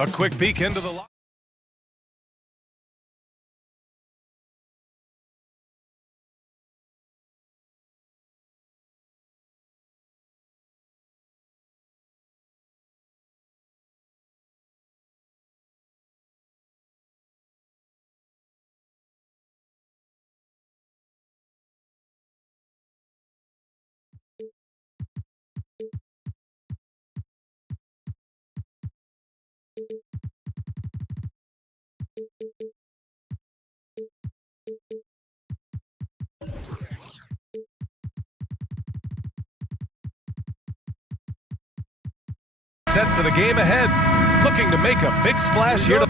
A quick peek into the... Set for the game ahead, looking to make a big splash here.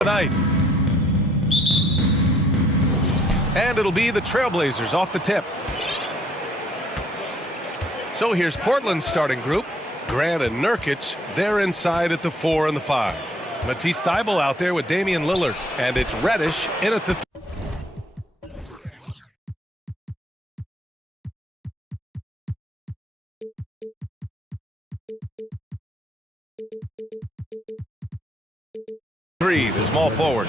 Tonight. And it'll be the Trailblazers off the tip. So here's Portland's starting group. Grant and Nurkic, they're inside at the 4 and the 5. Matisse Thybulle out there with Damian Lillard. And it's Reddish in at the... the small forward.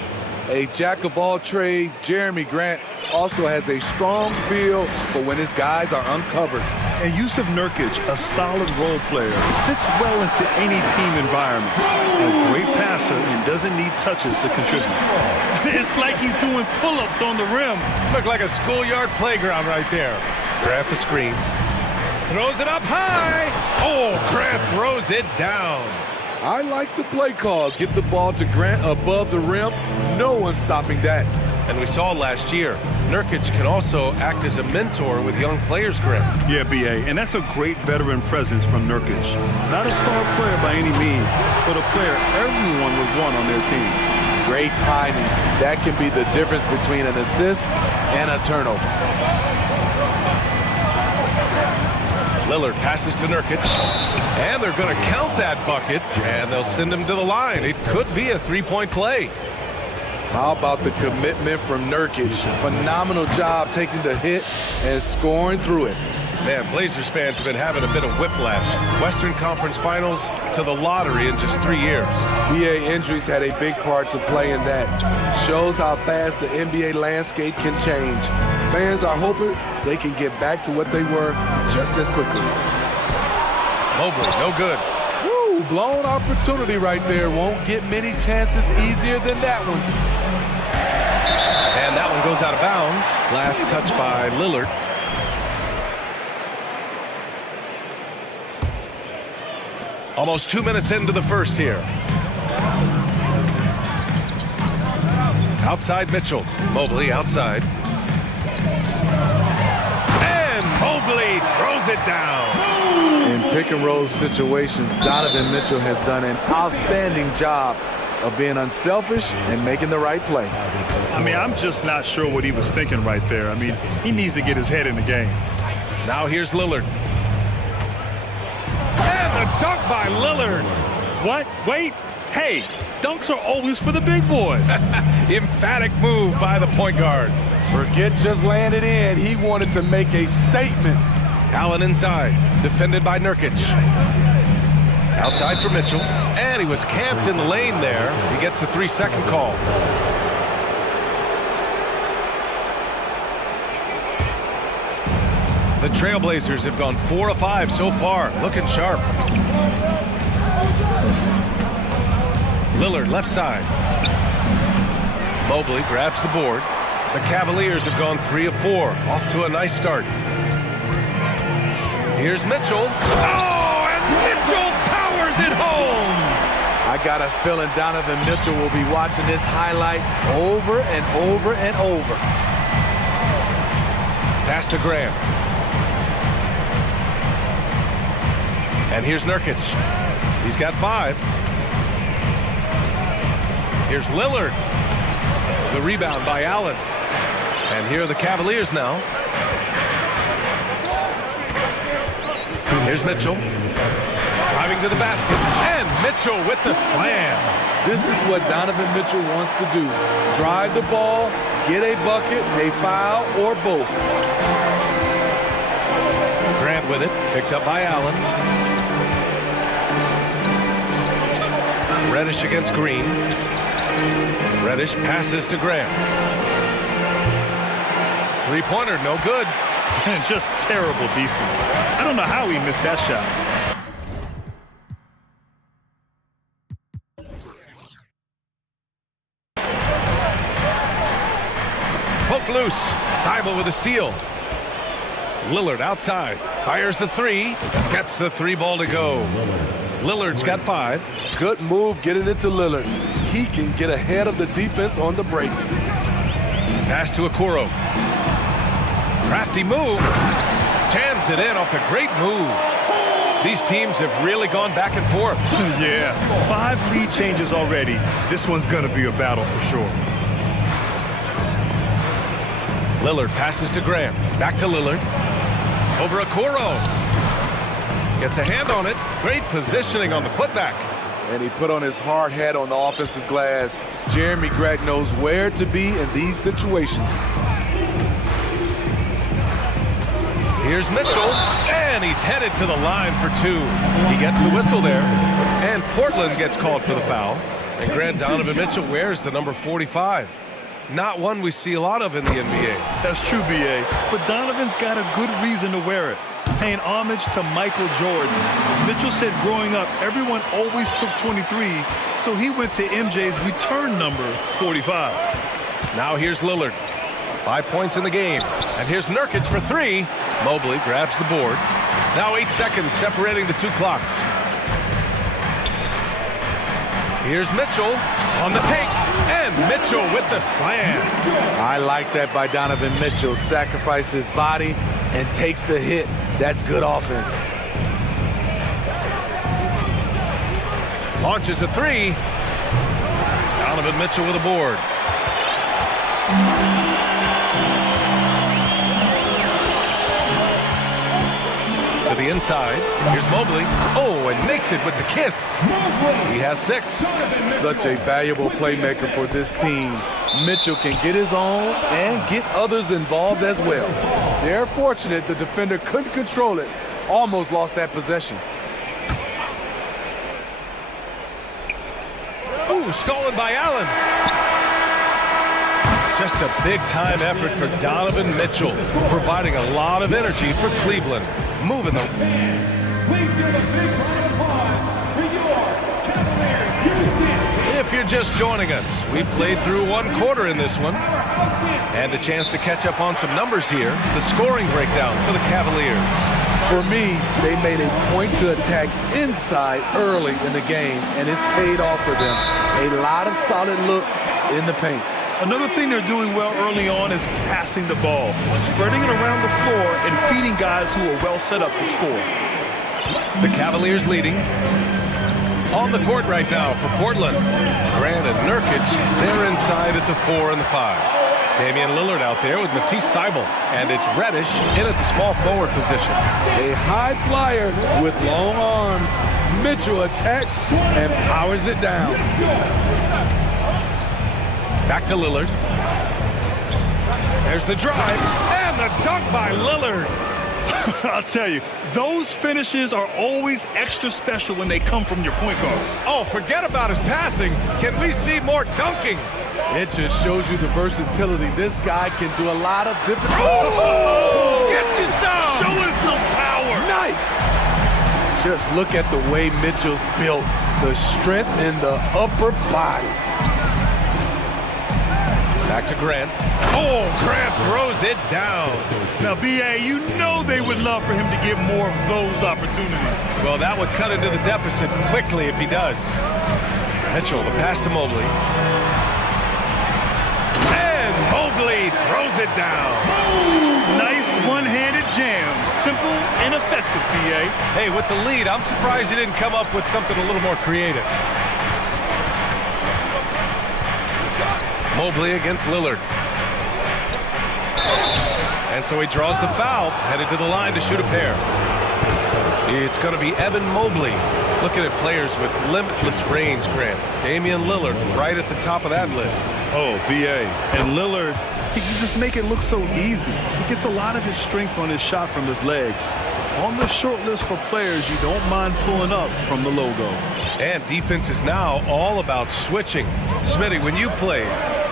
A jack of all trades, Jeremy Grant also has a strong feel for when his guys are uncovered. And Yusuf Nurkic, a solid role player, fits well into any team environment. A great passer and doesn't need touches to contribute. It's like he's doing pull-ups on the rim. Look like a schoolyard playground right there. Grant the screen. Throws it up high. Oh, Grant throws it down. I like the play call. Get the ball to Grant above the rim. No one's stopping that. And we saw last year, Nurkic can also act as a mentor with young players, Grant. Yeah, B.A., and that's a great veteran presence from Nurkic. Not a star player by any means, but a player everyone would want on their team. Great timing. That can be the difference between an assist and a turnover. Lillard passes to Nurkic, and they're going to count that bucket, and they'll send him to the line. It could be a three-point play. How about the commitment from Nurkic? Phenomenal job taking the hit and scoring through it. Man, Blazers fans have been having a bit of whiplash. Western Conference Finals to the lottery in just 3 years. NBA injuries had a big part to play in that. Shows how fast the NBA landscape can change. Fans are hoping they can get back to what they were just as quickly. Mobley, no good. Woo, blown opportunity right there. Won't get many chances easier than that one. And that one goes out of bounds. Last touch by Lillard. Almost 2 minutes into the first here. Outside Mitchell. Mobley outside. And Mobley throws it down. In pick and roll situations, Donovan Mitchell has done an outstanding job of being unselfish and making the right play. I mean, I'm just not sure what he was thinking right there. I mean, he needs to get his head in the game. Now here's Lillard. And the dunk by Lillard. What? Wait. Hey, dunks are always for the big boys. Emphatic move by the point guard. Forget just laying it in. He wanted to make a statement. Allen inside, defended by Nurkic. Outside for Mitchell, and he was camped in the lane there. He gets a 3-second call. The Trailblazers have gone 4 of 5 so far, looking sharp. Lillard left side. Mobley grabs the board. The Cavaliers have gone 3 of 4, off to a nice start. Here's Mitchell. Oh, and Mitchell powers it home! I got a feeling Donovan Mitchell will be watching this highlight over and over and over. Pass to Graham. And here's Nurkic. He's got 5. Here's Lillard. The rebound by Allen. And here are the Cavaliers now. Here's Mitchell. Driving to the basket. And Mitchell with the slam. This is what Donovan Mitchell wants to do. Drive the ball, get a bucket, a foul, or both. Grant with it. Picked up by Allen. Reddish against Green. Reddish passes to Grant. Three-pointer, no good. Just terrible defense. I don't know how he missed that shot. Poke loose. Thibault with a steal. Lillard outside. Fires the 3. Gets the 3 ball to go. Lillard's got 5. Good move getting it to Lillard. He can get ahead of the defense on the break. Pass to Okoro. Crafty move. Jams it in off a great move. These teams have really gone back and forth. Yeah, 5 lead changes already. This one's going to be a battle for sure. Lillard passes to Graham. Back to Lillard. Over Okoro. Gets a hand on it. Great positioning on the putback. And he put on his hard hat on the offensive glass. Jeremy Grant knows where to be in these situations. Here's Mitchell, and he's headed to the line for 2. He gets the whistle there, and Portland gets called for the foul. And Grant Donovan Mitchell wears the number 45. Not one we see a lot of in the NBA. That's true, B.A., but Donovan's got a good reason to wear it. Paying homage to Michael Jordan. Mitchell said growing up, everyone always took 23, so he went to MJ's return number, 45. Now here's Lillard. 5 points in the game. And here's Nurkic for 3. Mobley grabs the board. Now 8 seconds separating the 2 clocks. Here's Mitchell on the take. And Mitchell with the slam. I like that by Donovan Mitchell. Sacrifices his body and takes the hit. That's good offense. Launches a 3. Donovan Mitchell with a board. To the inside. Here's Mobley. Oh, and makes it with the kiss. He has 6. Such a valuable playmaker for this team. Mitchell can get his own and get others involved as well. They're fortunate the defender couldn't control it. Almost lost that possession. Ooh, stolen by Allen. Just a big-time effort for Donovan Mitchell, providing a lot of energy for Cleveland. Moving the... Please give a big round of applause for your Cavaliers Houston. If you're just joining us, we played through 1 quarter in this one. And a chance to catch up on some numbers here. The scoring breakdown for the Cavaliers. For me, they made a point to attack inside early in the game, and it's paid off for them. A lot of solid looks in the paint. Another thing they're doing well early on is passing the ball, spreading it around the floor and feeding guys who are well set up to score. The Cavaliers leading. On the court right now for Portland. Grant and Nurkic, they're inside at the 4 and the 5. Damian Lillard out there with Matisse Thybulle. And it's Reddish in at the small forward position. A high flyer with long arms. Mitchell attacks and powers it down. Back to Lillard. There's the drive and the dunk by Lillard. I'll tell you, those finishes are always extra special when they come from your point guard. Oh, forget about his passing. Can we see more dunking? It just shows you the versatility. This guy can do a lot of different... Oh! Get you some! Show us some power. Nice! Just look at the way Mitchell's built. The strength in the upper body. Back to Grant. Oh, Grant throws it down. Now, B.A., you know they would love for him to get more of those opportunities. Well, that would cut into the deficit quickly if he does. Mitchell, the pass to Mobley. And Mobley throws it down. Nice one-handed jam. Simple and effective, B.A. Hey, with the lead, I'm surprised he didn't come up with something a little more creative. Mobley against Lillard. And so he draws the foul, headed to the line to shoot a pair. It's going to be Evan Mobley. Looking at players with limitless range, Grant. Damian Lillard right at the top of that list. Oh, B.A. And Lillard, he can just make it look so easy. He gets a lot of his strength on his shot from his legs. On the short list for players you don't mind pulling up from the logo. And defense is now all about switching. Smitty, when you play,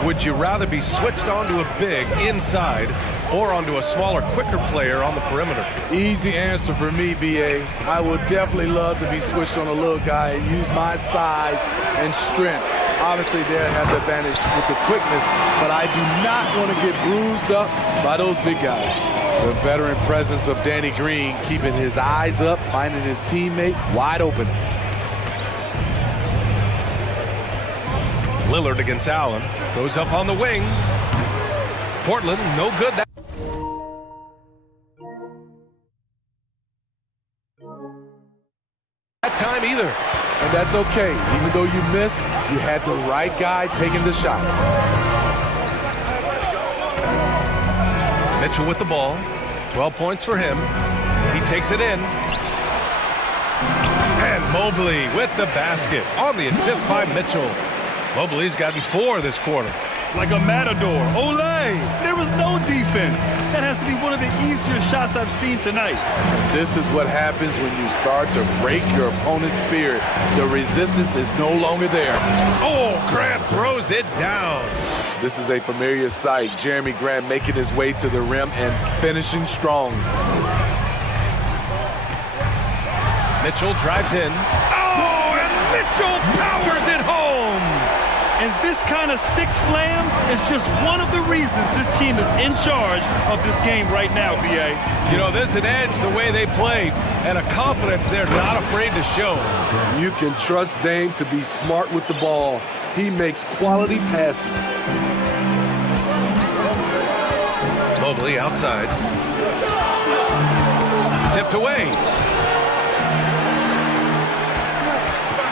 would you rather be switched onto a big inside or onto a smaller, quicker player on the perimeter? Easy answer for me, B.A. I would definitely love to be switched on a little guy and use my size and strength. Obviously, they have the advantage with the quickness, but I do not want to get bruised up by those big guys. The veteran presence of Danny Green keeping his eyes up, finding his teammate wide open. Lillard against Allen. Goes up on the wing. Portland, no good. That time either. And that's okay. Even though you missed, you had the right guy taking the shot. Mitchell with the ball. 12 points for him. He takes it in. And Mobley with the basket on the assist by Mitchell. Mobley's gotten 4 this quarter. Like a matador. Olay! There was no defense. That has to be one of the easier shots I've seen tonight. This is what happens when you start to break your opponent's spirit. The resistance is no longer there. Oh, Grant throws it down. This is a familiar sight. Jeremy Grant making his way to the rim and finishing strong. Mitchell drives in. Oh, and Mitchell powers it home. And this kind of sick slam is just one of the reasons this team is in charge of this game right now, B.A. You know, there's an edge the way they play and a confidence they're not afraid to show. You can trust Dame to be smart with the ball. He makes quality passes. Mobley outside. Tipped away.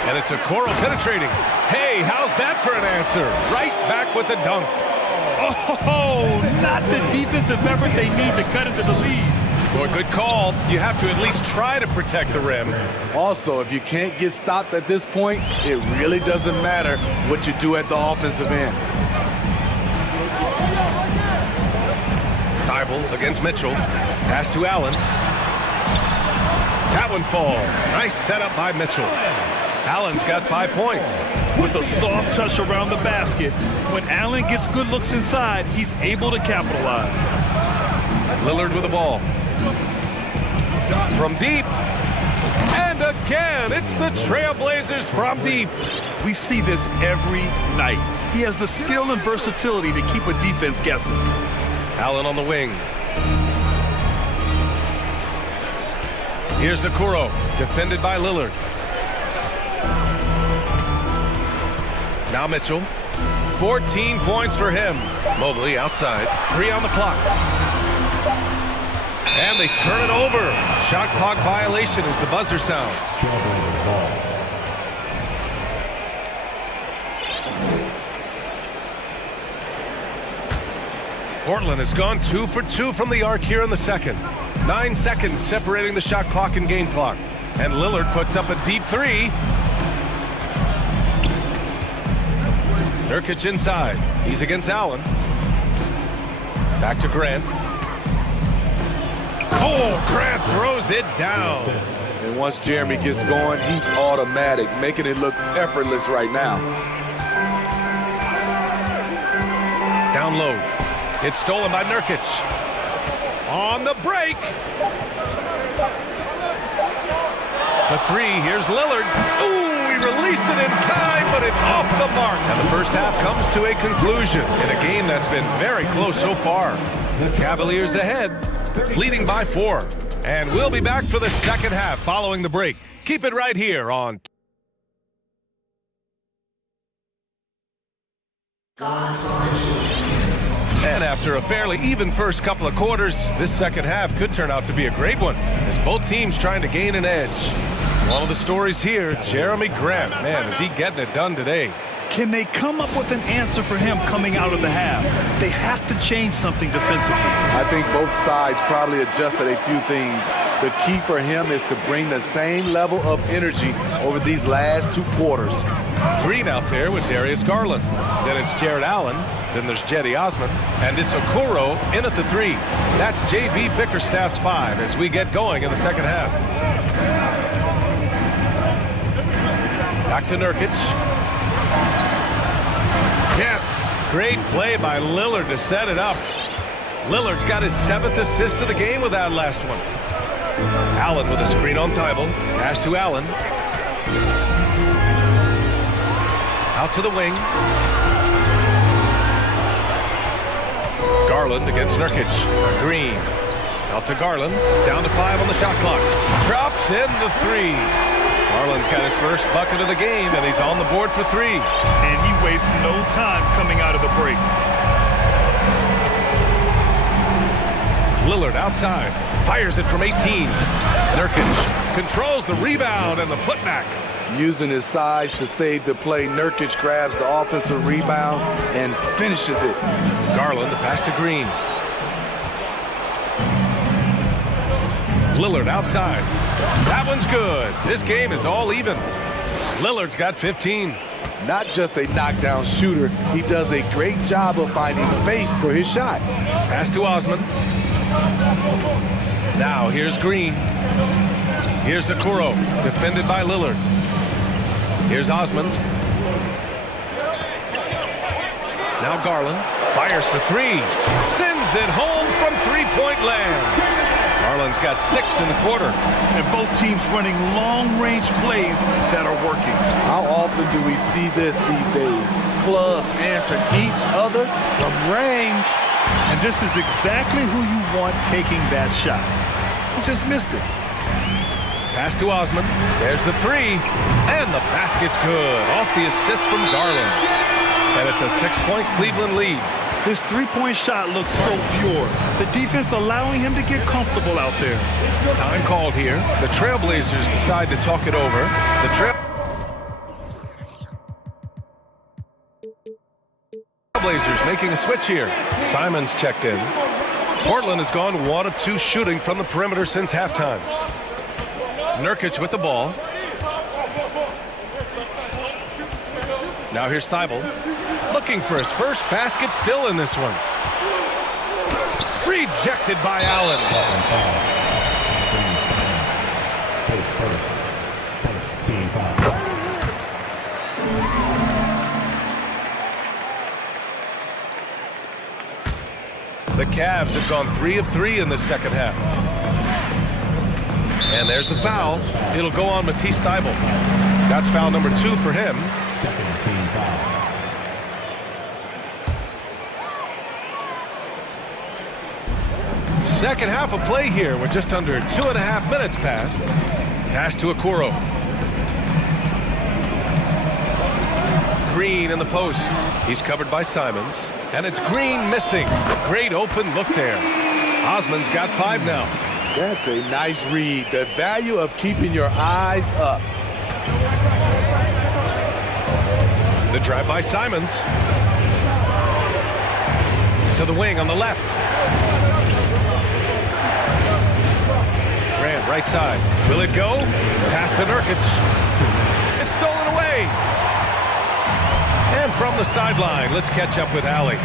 And it's Okoro penetrating. Hey, how's that for an answer? Right back with the dunk. Oh, not the defensive effort they need to cut into the lead. Well, good call. You have to at least try to protect the rim. Also, if you can't get stops at this point, it really doesn't matter what you do at the offensive end. Thibault against Mitchell. Pass to Allen. That one falls. Nice setup by Mitchell. Allen's got 5 points. With a soft touch around the basket, when Allen gets good looks inside, he's able to capitalize. Lillard with the ball. From deep. And again, it's the Trailblazers from deep. We see this every night. He has the skill and versatility to keep a defense guessing. Allen on the wing. Here's Okoro, defended by Lillard. Now Mitchell. 14 points for him. Mobley outside. 3 on the clock. And they turn it over. Shot clock violation as the buzzer sounds. Portland has gone 2 for 2 from the arc here in the second. 9 seconds separating the shot clock and game clock. And Lillard puts up a deep 3. Nurkic inside. He's against Allen. Back to Grant. Oh, Grant throws it down. And once Jeremy gets going, he's automatic, making it look effortless right now. Down low. It's stolen by Nurkic. On the break. The 3, here's Lillard. Ooh, he he released it in time, but it's off the mark. And the first half comes to a conclusion in a game that's been very close so far. The Cavaliers ahead, leading by 4. And we'll be back for the second half following the break. Keep it right here on... And after a fairly even first couple of quarters, this second half could turn out to be a great one, as both teams trying to gain an edge. One of the stories here, Jeremy Grant. Man, is he getting it done today. Can they come up with an answer for him coming out of the half? They have to change something defensively. I think both sides probably adjusted a few things. The key for him is to bring the same level of energy over these last 2 quarters. Green out there with Darius Garland. Then it's Jared Allen. Then there's Jetty Osman. And it's Okoro in at the 3. That's J.B. Bickerstaff's 5 as we get going in the second half. Back to Nurkic. Yes, great play by Lillard to set it up. Lillard's got his 7th assist of the game with that last one. Allen with a screen on Thibault. Pass to Allen. Out to the wing. Garland against Nurkic. Green. Out to Garland. Down to 5 on the shot clock. Drops in the 3. Garland's got his first bucket of the game, and he's on the board for 3. And he wastes no time coming out of the break. Lillard outside. Fires it from 18. Nurkic controls the rebound and the putback. Using his size to save the play, Nurkic grabs the offensive rebound and finishes it. Garland, the pass to Green. Lillard outside. That one's good. This game is all even. Lillard's got 15. Not just a knockdown shooter, he does a great job of finding space for his shot. Pass to Osman. Now here's Green. Here's Okoro, defended by Lillard. Here's Osman. Now Garland fires for 3. Sends it home from three-point land. Garland's got 6 in the quarter. And both teams running long-range plays that are working. How often do we see this these days? Clubs answer each other from range. And this is exactly who you want taking that shot. He just missed it. Pass to Osman. There's the 3. And the basket's good. Off the assist from Garland. And it's a 6-point Cleveland lead. This three-point shot looks so pure. The defense allowing him to get comfortable out there. Time called here. The Trailblazers decide to talk it over. The Trailblazers making a switch here. Simons checked in. Portland has gone 1 of 2 shooting from the perimeter since halftime. Nurkic with the ball. Now here's Thibault. Looking for his first basket, still in this one. Rejected by Allen. The Cavs have gone 3 of 3 in the second half. And there's the foul. It'll go on Matisse Thibault. That's foul number 2 for him. Second half of play here with just under 2.5 minutes passed. Pass to Okoro. Green in the post. He's covered by Simons. And it's Green missing. Great open look there. Osman's got 5 now. That's a nice read. The value of keeping your eyes up. The drive by Simons. To the wing on the left. Grant, right side. Will it go? Pass to Nurkic. It's stolen away. And from the sideline, let's catch up with Allie.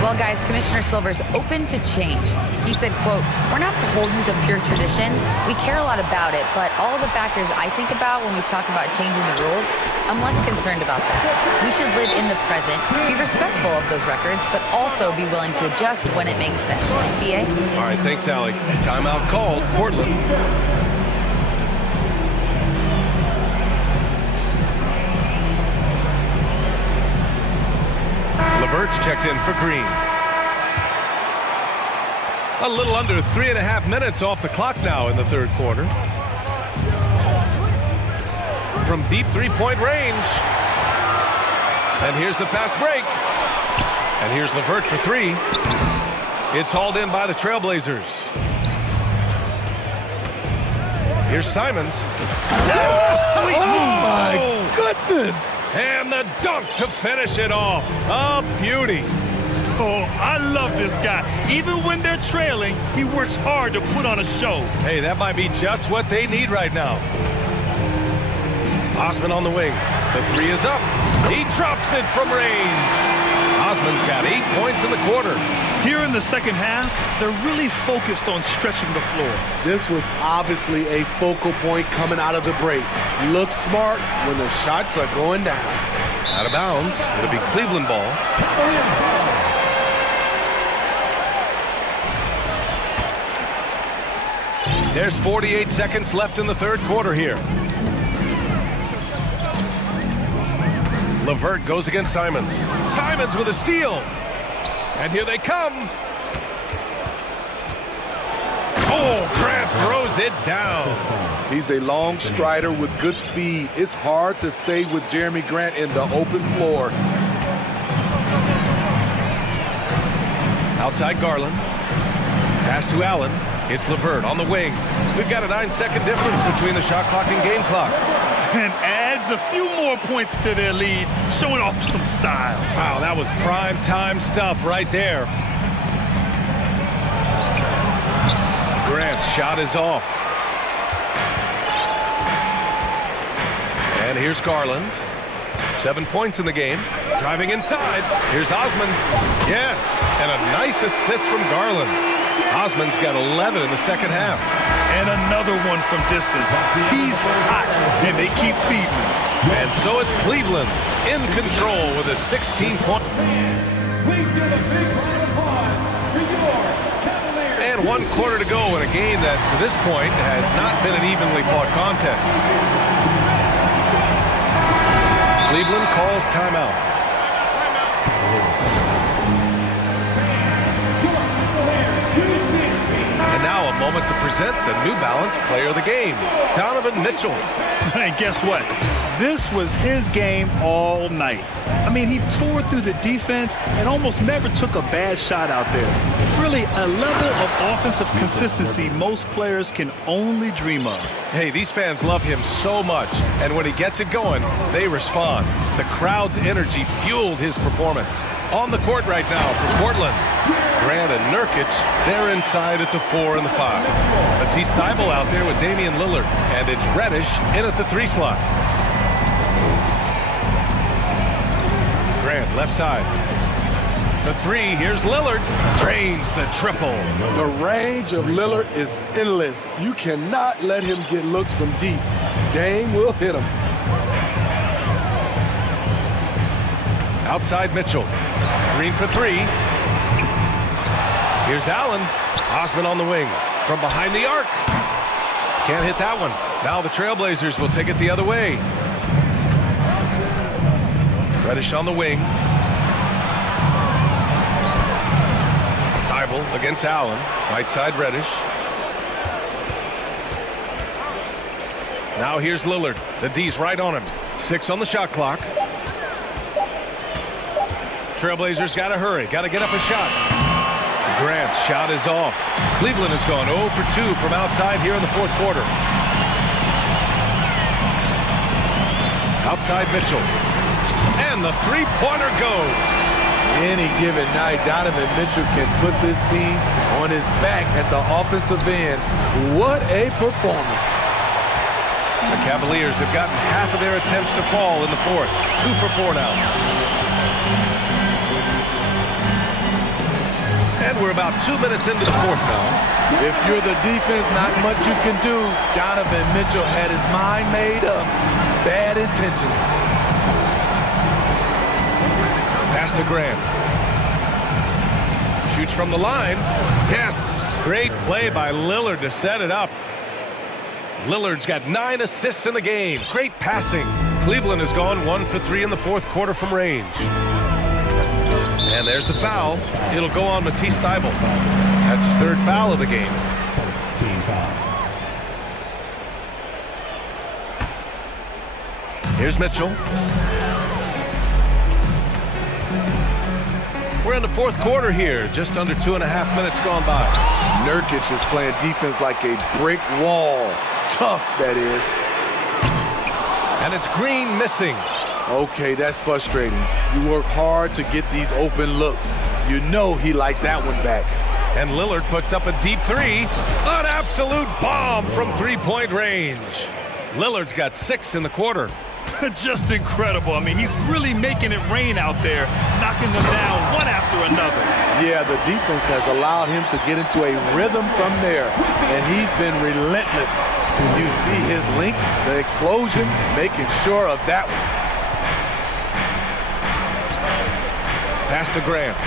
Well, guys, Commissioner Silver's open to change. He said, quote, "We're not beholden to pure tradition. We care a lot about it, but all the factors I think about when we talk about changing the rules, I'm less concerned about that. We should live in the present, be respectful of those records, but also be willing to adjust when it makes sense." BA? All right, thanks, Allie. Timeout called, Portland. LeVert's checked in for Green. A little under 3.5 minutes off the clock now in the third quarter. From deep three-point range. And here's the fast break. And here's LeVert for three. It's hauled in by the Trailblazers. Here's Simons. Oh, my goodness! And the dunk to finish it off. A beauty. Oh, I love this guy. Even when they're trailing, he works hard to put on a show. Hey, that might be just what they need right now. Osman on the wing. The three is up. He drops it from range. Osman's got 8 points in the quarter. Here in the second half, they're really focused on stretching the floor. This was obviously a focal point coming out of the break. Look smart when the shots are going down. Out of bounds. It'll be Cleveland ball. There's 48 seconds left in the third quarter here. LeVert goes against Simons. Simons with a steal. And here they come. Oh, Grant throws it down. He's a long strider with good speed. It's hard to stay with Jeremy Grant in the open floor. Outside Garland. Pass to Allen. It's LeVert on the wing. We've got a 9-second difference between the shot clock and game clock. And adds a few more points to their lead, showing off some style. Wow, that was prime time stuff right there. Grant's shot is off. And here's Garland. 7 points in the game. Driving inside. Here's Osman. Yes, and a nice assist from Garland. Osman's got 11 in the second half. And another one from distance. He's hot, and they keep feeding him. And so it's Cleveland in control with a 16-point. Please give a big round of applause for your Cavaliers. And 1 quarter to go in a game that, to this point, has not been an evenly fought contest. Cleveland calls timeout. And now a moment to present the New Balance Player of the Game, Donovan Mitchell. And guess what? This was his game all night. I mean, he tore through the defense and almost never took a bad shot out there. Really, a level of offensive consistency most players can only dream of. Hey, these fans love him so much, and when he gets it going, they respond. The crowd's energy fueled his performance. On the court right now for Portland, Grant and Nurkic, they're inside at the 4 and the 5. Matisse Thybulle out there with Damian Lillard, and it's Reddish in at the 3 slot. Grant, left side. The 3, here's Lillard. Drains the triple. The range of Lillard is endless. You cannot let him get looks from deep. Dame will hit him. Outside Mitchell. Green for 3. Here's Allen. Osman on the wing. From behind the arc. Can't hit that one. Now the Trailblazers will take it the other way. Reddish on the wing. Thybulle against Allen. Right side Reddish. Now here's Lillard. The D's right on him. 6 on the shot clock. Trailblazers got to hurry. Got to get up a shot. Grant's shot is off. Cleveland has gone 0 for 2 from outside here in the fourth quarter. Outside Mitchell. And the three-pointer goes. Any given night, Donovan Mitchell can put this team on his back at the offensive end. What a performance. The Cavaliers have gotten half of their attempts to fall in the fourth. 2 for 4 now. And we're about 2 minutes into the fourth now. If you're the defense, not much you can do. Donovan Mitchell had his mind made up. Bad intentions. Pass to Grant. Shoots from the line. Yes. Great play by Lillard to set it up. Lillard's got 9 assists in the game. Great passing. Cleveland has gone 1 for 3 in the fourth quarter from range. And there's the foul. It'll go on Matisse Thybulle. That's his third foul of the game. Here's Mitchell. We're in the fourth quarter here, just under 2.5 minutes gone by. Nurkic is playing defense like a brick wall. Tough, that is. And it's Green missing. Okay, that's frustrating. You work hard to get these open looks. You know he liked that one back. And Lillard puts up a deep three. An absolute bomb from three-point range. Lillard's got 6 in the quarter. Just incredible. I mean, he's really making it rain out there, knocking them down one after another. Yeah, the defense has allowed him to get into a rhythm from there, and he's been relentless. You see his link, the explosion, making sure of that one. Pass to Grant.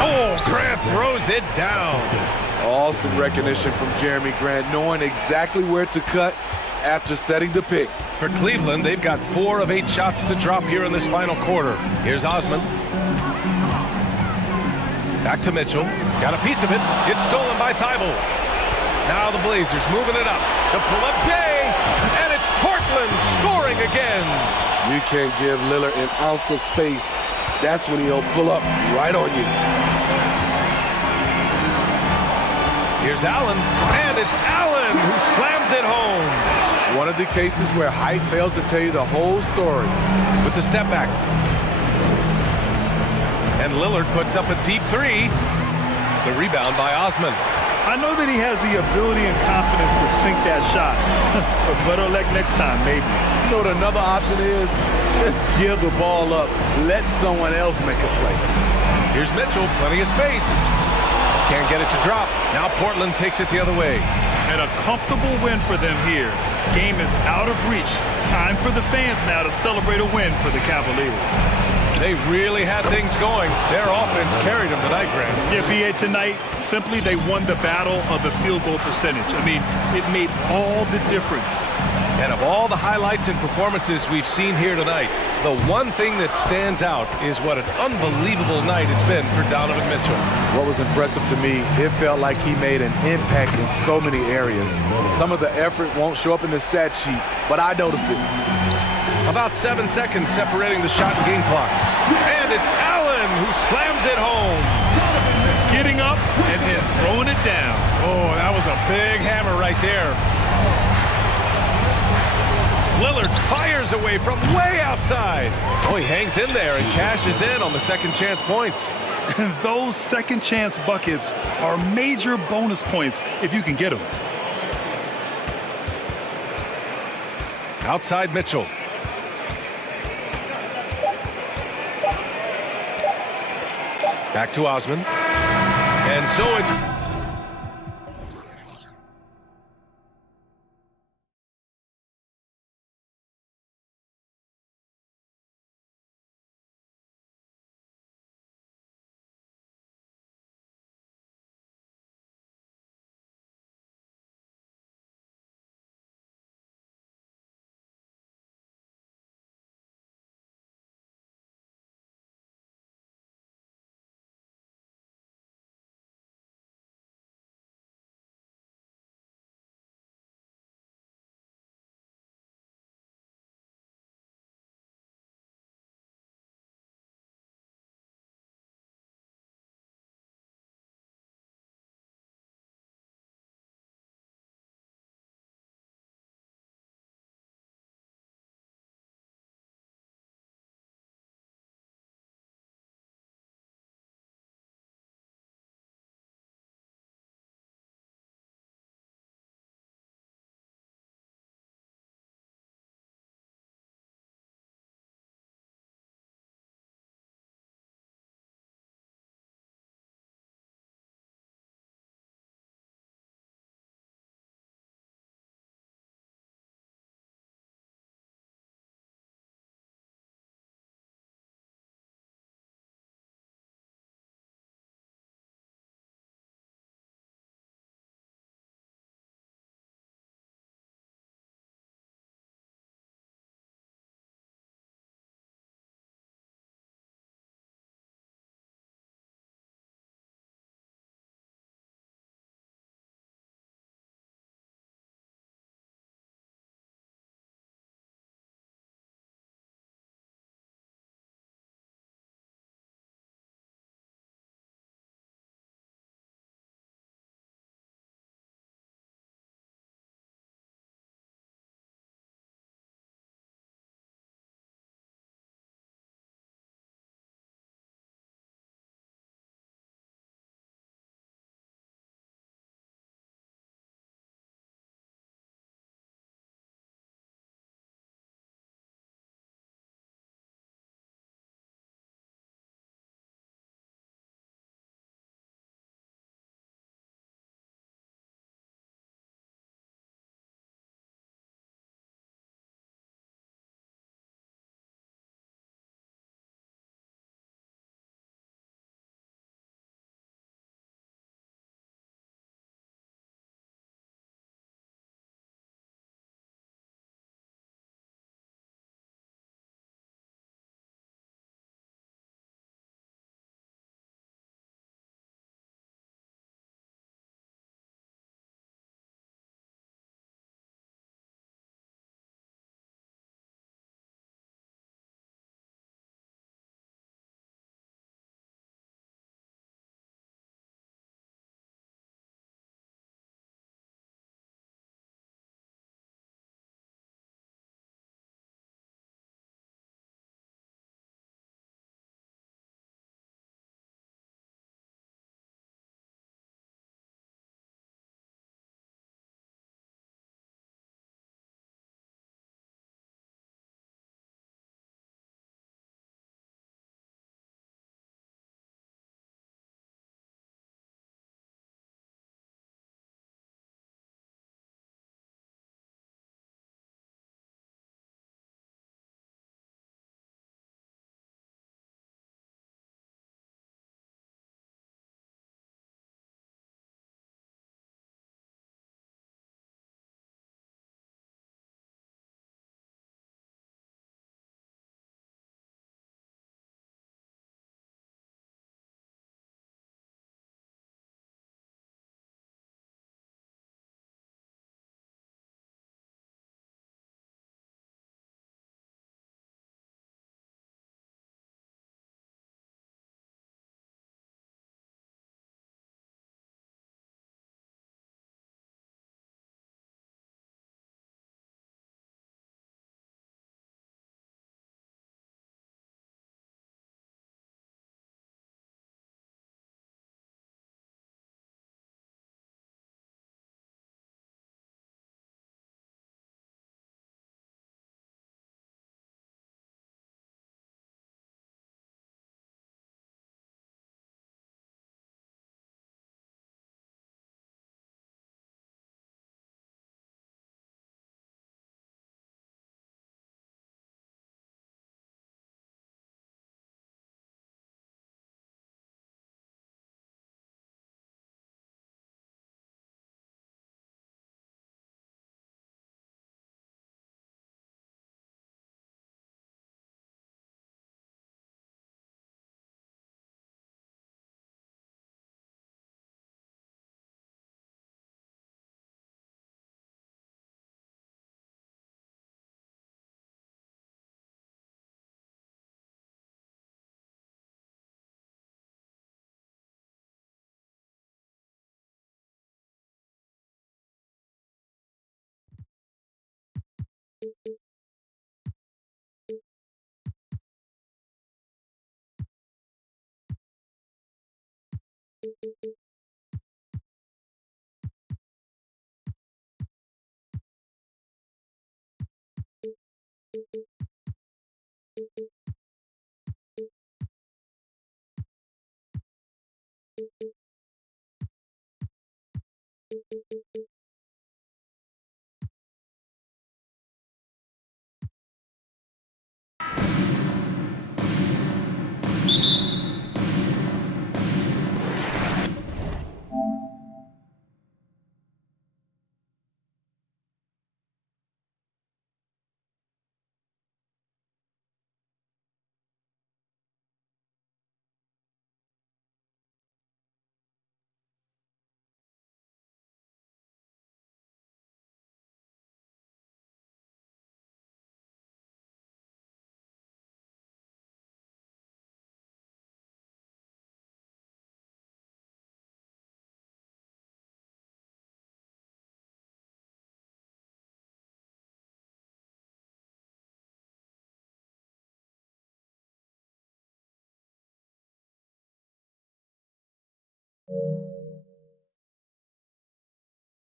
Oh, Grant throws it down. Awesome recognition from Jeremy Grant, knowing exactly where to cut after setting the pick. For Cleveland, they've got 4 of 8 shots to drop here in this final quarter. Here's Osman. Back to Mitchell. Got a piece of it. It's stolen by Thybulle. Now the Blazers moving it up. The pull-up J, and it's Portland scoring again. You can't give Lillard an ounce of space. That's when he'll pull up right on you. Here's Allen, and it's Allen who slams it home. One of the cases where height fails to tell you the whole story. With the step back. And Lillard puts up a deep three. The rebound by Osman. I know that he has the ability and confidence to sink that shot. But better luck next time, maybe. You know what another option is? Just give the ball up. Let someone else make a play. Here's Mitchell, plenty of space. Can't get it to drop. Now Portland takes it the other way. And a comfortable win for them here. Game is out of reach. Time for the fans now to celebrate a win for the Cavaliers. They really had things going. Their offense carried them tonight, Graham. Yeah, BA, tonight, simply they won the battle of the field goal percentage. I mean, it made all the difference. And of all the highlights and performances we've seen here tonight, the one thing that stands out is what an unbelievable night it's been for Donovan Mitchell. What was impressive to me, it felt like he made an impact in so many areas. Some of the effort won't show up in the stat sheet, but I noticed it. About 7 seconds separating the shot and game clocks. And it's Allen who slams it home. Getting up and then throwing it down. Oh, that was a big hammer right there. Lillard fires away from way outside. Oh, he hangs in there and cashes in on the second chance points. And those second chance buckets are major bonus points if you can get them. Outside Mitchell. Back to Osman. And so it's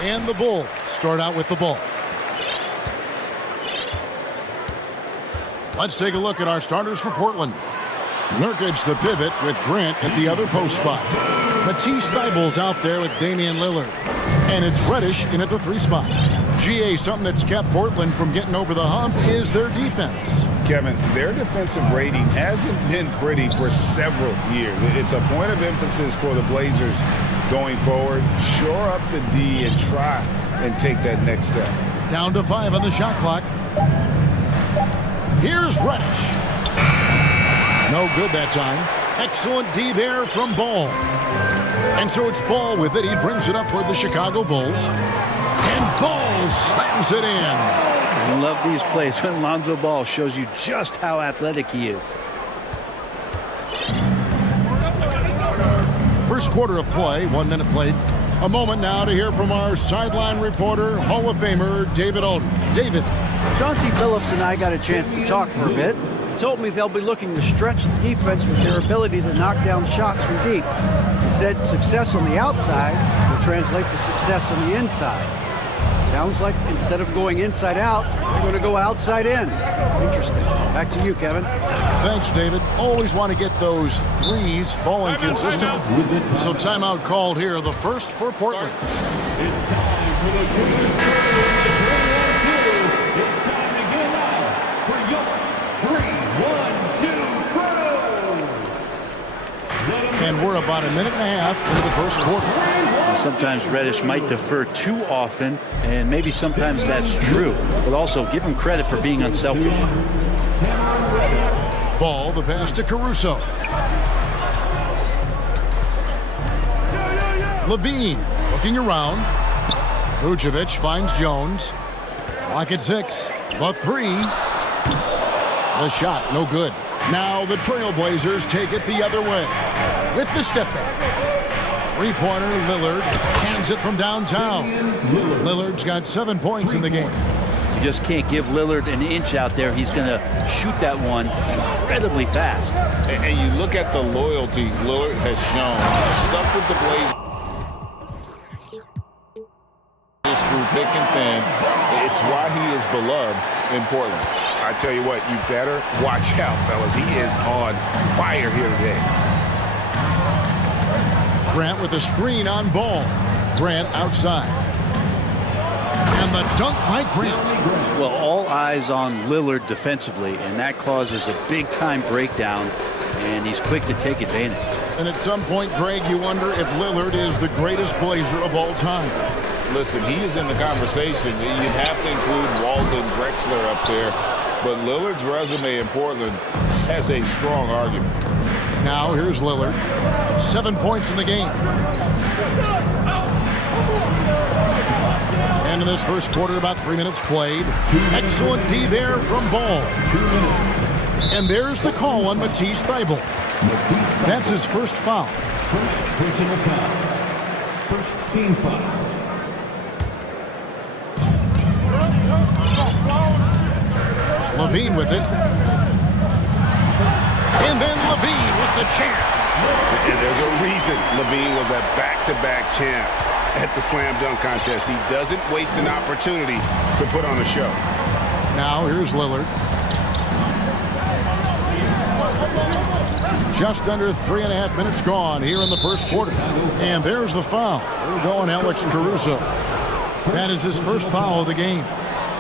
And the Bulls start out with the ball. Let's take a look at our starters for Portland. Nurkic, the pivot, with Grant at the other post spot. Matisse Thybulle's out there with Damian Lillard. And it's Reddish in at the 3 spot. GA, something that's kept Portland from getting over the hump is their defense. Kevin, their defensive rating hasn't been pretty for several years. It's a point of emphasis for the Blazers going forward. Shore up the D and try and take that next step. Down to 5 on the shot clock. Here's Reddish. No good that time. Excellent D there from Ball. And so it's Ball with it. He brings it up for the Chicago Bulls. And Ball slams it in. I love these plays when Lonzo Ball shows you just how athletic he is. First quarter of play, 1 minute played. A moment now to hear from our sideline reporter, Hall of Famer David Aldridge. David. Chauncey Billups and I got a chance to talk for a bit. He told me they'll be looking to stretch the defense with their ability to knock down shots from deep. He said success on the outside will translate to success on the inside. Sounds like instead of going inside out, they're going to go outside in. Interesting. Back to you, Kevin. Thanks, David. Always want to get those threes falling consistently. So timeout called here, the first for Portland. It's time for the Queen's Quarter of the 3-on-2. It's time to get out for your 3-1-2 crew. And we're about a minute and a half into the first quarter. Sometimes Reddish might defer too often, and maybe sometimes that's true. But also give him credit for being unselfish. Ball, the pass to Caruso. Levine looking around. Vucevic finds Jones. Clock at 6. The 3. The shot, no good. Now the Trailblazers take it the other way with the step back. Three-pointer, Lillard hands it from downtown. Lillard's got 7 points in the game. You just can't give Lillard an inch out there. He's going to shoot that one incredibly fast. And you look at the loyalty Lillard has shown. Stuck with the Blazers. This through thick and thin. It's why he is beloved in Portland. I tell you what, you better watch out, fellas. He is on fire here today. Grant with a screen on Ball. Grant outside. And the dunk by Grant. Well, all eyes on Lillard defensively, and that causes a big-time breakdown, and he's quick to take advantage. And at some point, Greg, you wonder if Lillard is the greatest Blazer of all time. Listen, he is in the conversation. You'd have to include Walden Drexler up there, but Lillard's resume in Portland has a strong argument. Now here's Lillard. 7 points in the game. And in this first quarter, about 3 minutes played. Excellent D there from Ball. And there's the call on Matisse Thybulle. That's his first foul. First personal foul. First team foul. Levine with it. And then Levine with the jam. And there's a reason Levine was a back-to-back champ at the slam dunk contest. He doesn't waste an opportunity to put on a show. Now here's Lillard. Just under 3.5 minutes gone here in the first quarter. And there's the foul. We're going Alex Caruso. That is his first foul of the game.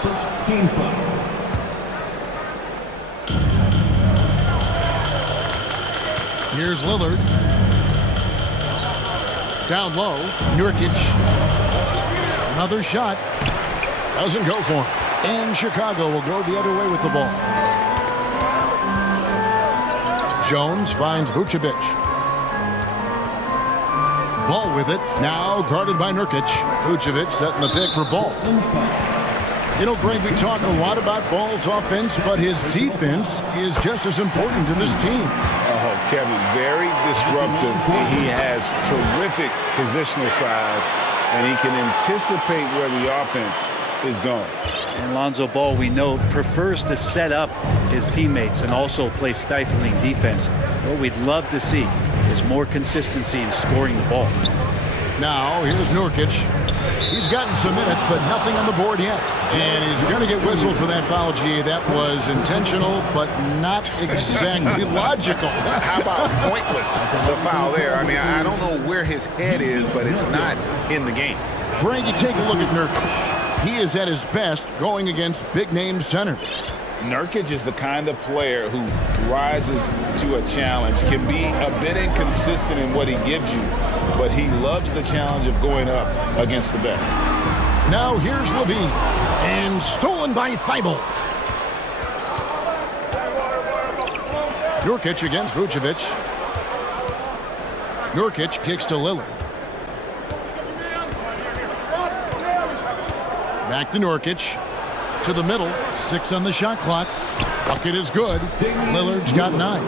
First team foul. Here's Lillard. Down low, Nurkic. Another shot. Doesn't go for him. And Chicago will go the other way with the ball. Jones finds Vucevic. Ball with it. Now guarded by Nurkic. Vucevic setting the pick for Ball. You know, Greg, we talk a lot about Ball's offense, but his defense is just as important to this team. Oh, Kevin, very disruptive. He has terrific positional size, and he can anticipate where the offense is going. And Lonzo Ball, we know, prefers to set up his teammates and also play stifling defense. What we'd love to see is more consistency in scoring the ball. Now, here's Nurkic. He's gotten some minutes, but nothing on the board yet. And he's going to get whistled for that foul, G. That was intentional, but not exactly logical. How about pointless to foul there? I mean, I don't know where his head is, but it's not in the game. Greg, you take a look at Nurkic. He is at his best going against big-name centers. Nurkic is the kind of player who rises to a challenge, can be a bit inconsistent in what he gives you, but he loves the challenge of going up against the best. Now here's Levine, and stolen by Thibault. Nurkic against Vucevic. Nurkic kicks to Lillard. Back to Nurkic. To the middle, 6 on the shot clock. Bucket is good. Lillard's got 9.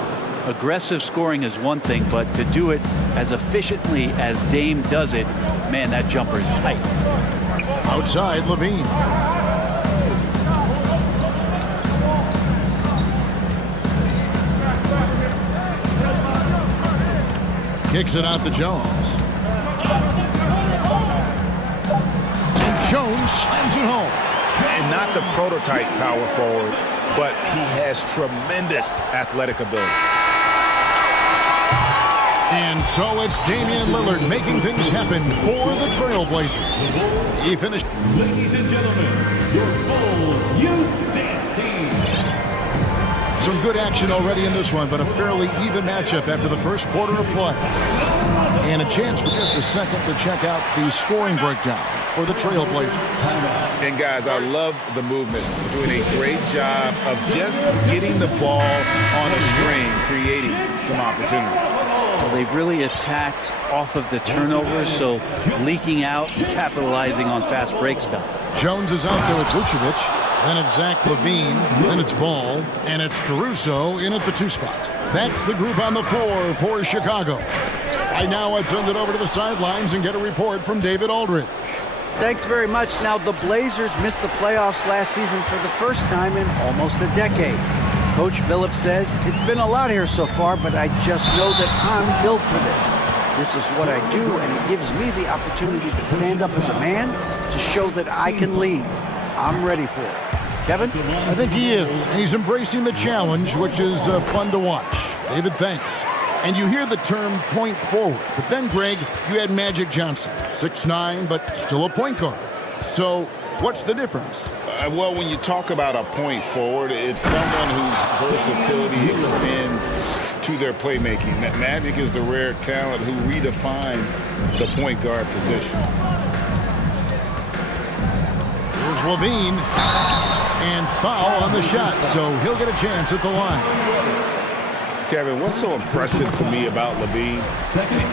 Aggressive scoring is one thing, but to do it as efficiently as Dame does it, man, that jumper is tight. Outside, Levine. Kicks it out to Jones. And Jones slams it home. And not the prototype power forward, but he has tremendous athletic ability. And so it's Damian Lillard making things happen for the Trailblazers. He finished. Ladies and gentlemen, your full youth dance team. Some good action already in this one, but a fairly even matchup after the first quarter of play. And a chance for just a second to check out the scoring breakdown for the Trailblazers. And guys, I love the movement. Doing a great job of just getting the ball on a string, creating some opportunities. Well, they've really attacked off of the turnovers, so leaking out and capitalizing on fast break stuff. Jones is out there with Vucevic. Then it's Zach Levine. Then it's Ball. And it's Caruso in at the 2 spot. That's the group on the floor for Chicago. Right now, I'd send it over to the sidelines and get a report from David Aldridge. Thanks very much. Now, the Blazers missed the playoffs last season for the first time in almost a decade. Coach Billups says, it's been a lot here so far, but I just know that I'm built for this. This is what I do, and it gives me the opportunity to stand up as a man to show that I can lead. I'm ready for it. Kevin? I think he is. He's embracing the challenge, which is fun to watch. David, thanks. And you hear the term point forward. But then, Greg, you had Magic Johnson, 6'9", but still a point guard. So what's the difference? Well, when you talk about a point forward, it's someone whose versatility extends to their playmaking. That Magic is the rare talent who redefined the point guard position. Here's Levine. And foul on the shot, so he'll get a chance at the line. Kevin, what's so impressive to me about Levine?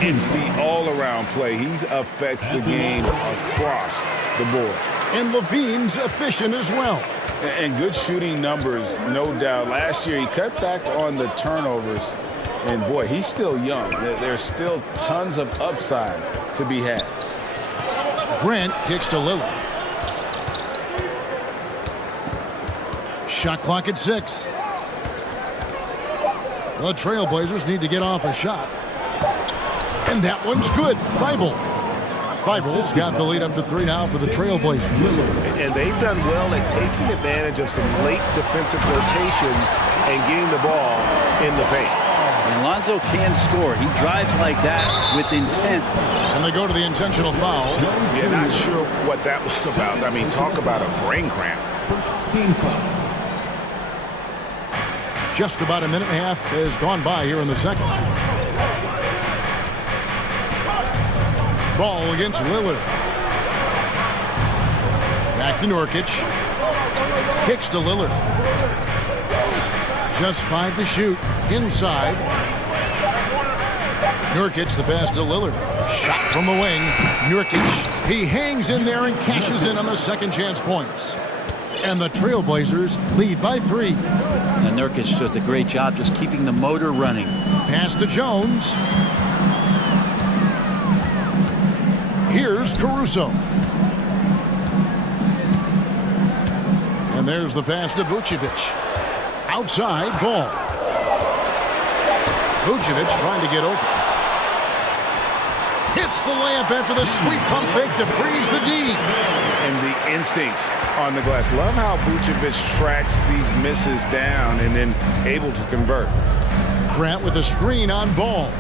It's the all-around play. He affects the game across the board. And Levine's efficient as well. And good shooting numbers, no doubt. Last year, he cut back on the turnovers. And, boy, he's still young. There's still tons of upside to be had. Grant kicks to Lillard. Shot clock at 6. The Trailblazers need to get off a shot. And that one's good. Thibault's got the lead up to 3 now for the Trailblazers. And they've done well at taking advantage of some late defensive rotations and getting the ball in the paint. And Lonzo can score. He drives like that with intent. And they go to the intentional foul. Yeah, not sure what that was about. I mean, talk about a brain cramp. Team foul. Just about a minute and a half has gone by here in the second. Ball against Lillard. Back to Nurkic. Kicks to Lillard. Just 5 to shoot. Inside. Nurkic, the pass to Lillard. Shot from the wing. Nurkic. He hangs in there and cashes in on the second chance points. And the Trailblazers lead by 3. And Nurkic does a great job just keeping the motor running. Pass to Jones. Here's Caruso. And there's the pass to Vucevic. Outside, ball. Vucevic trying to get open. Hits the layup after the sweep pump fake to freeze the D. And the instincts on the glass. Love how Vucevic tracks these misses down and then able to convert. Grant with a screen on Ball.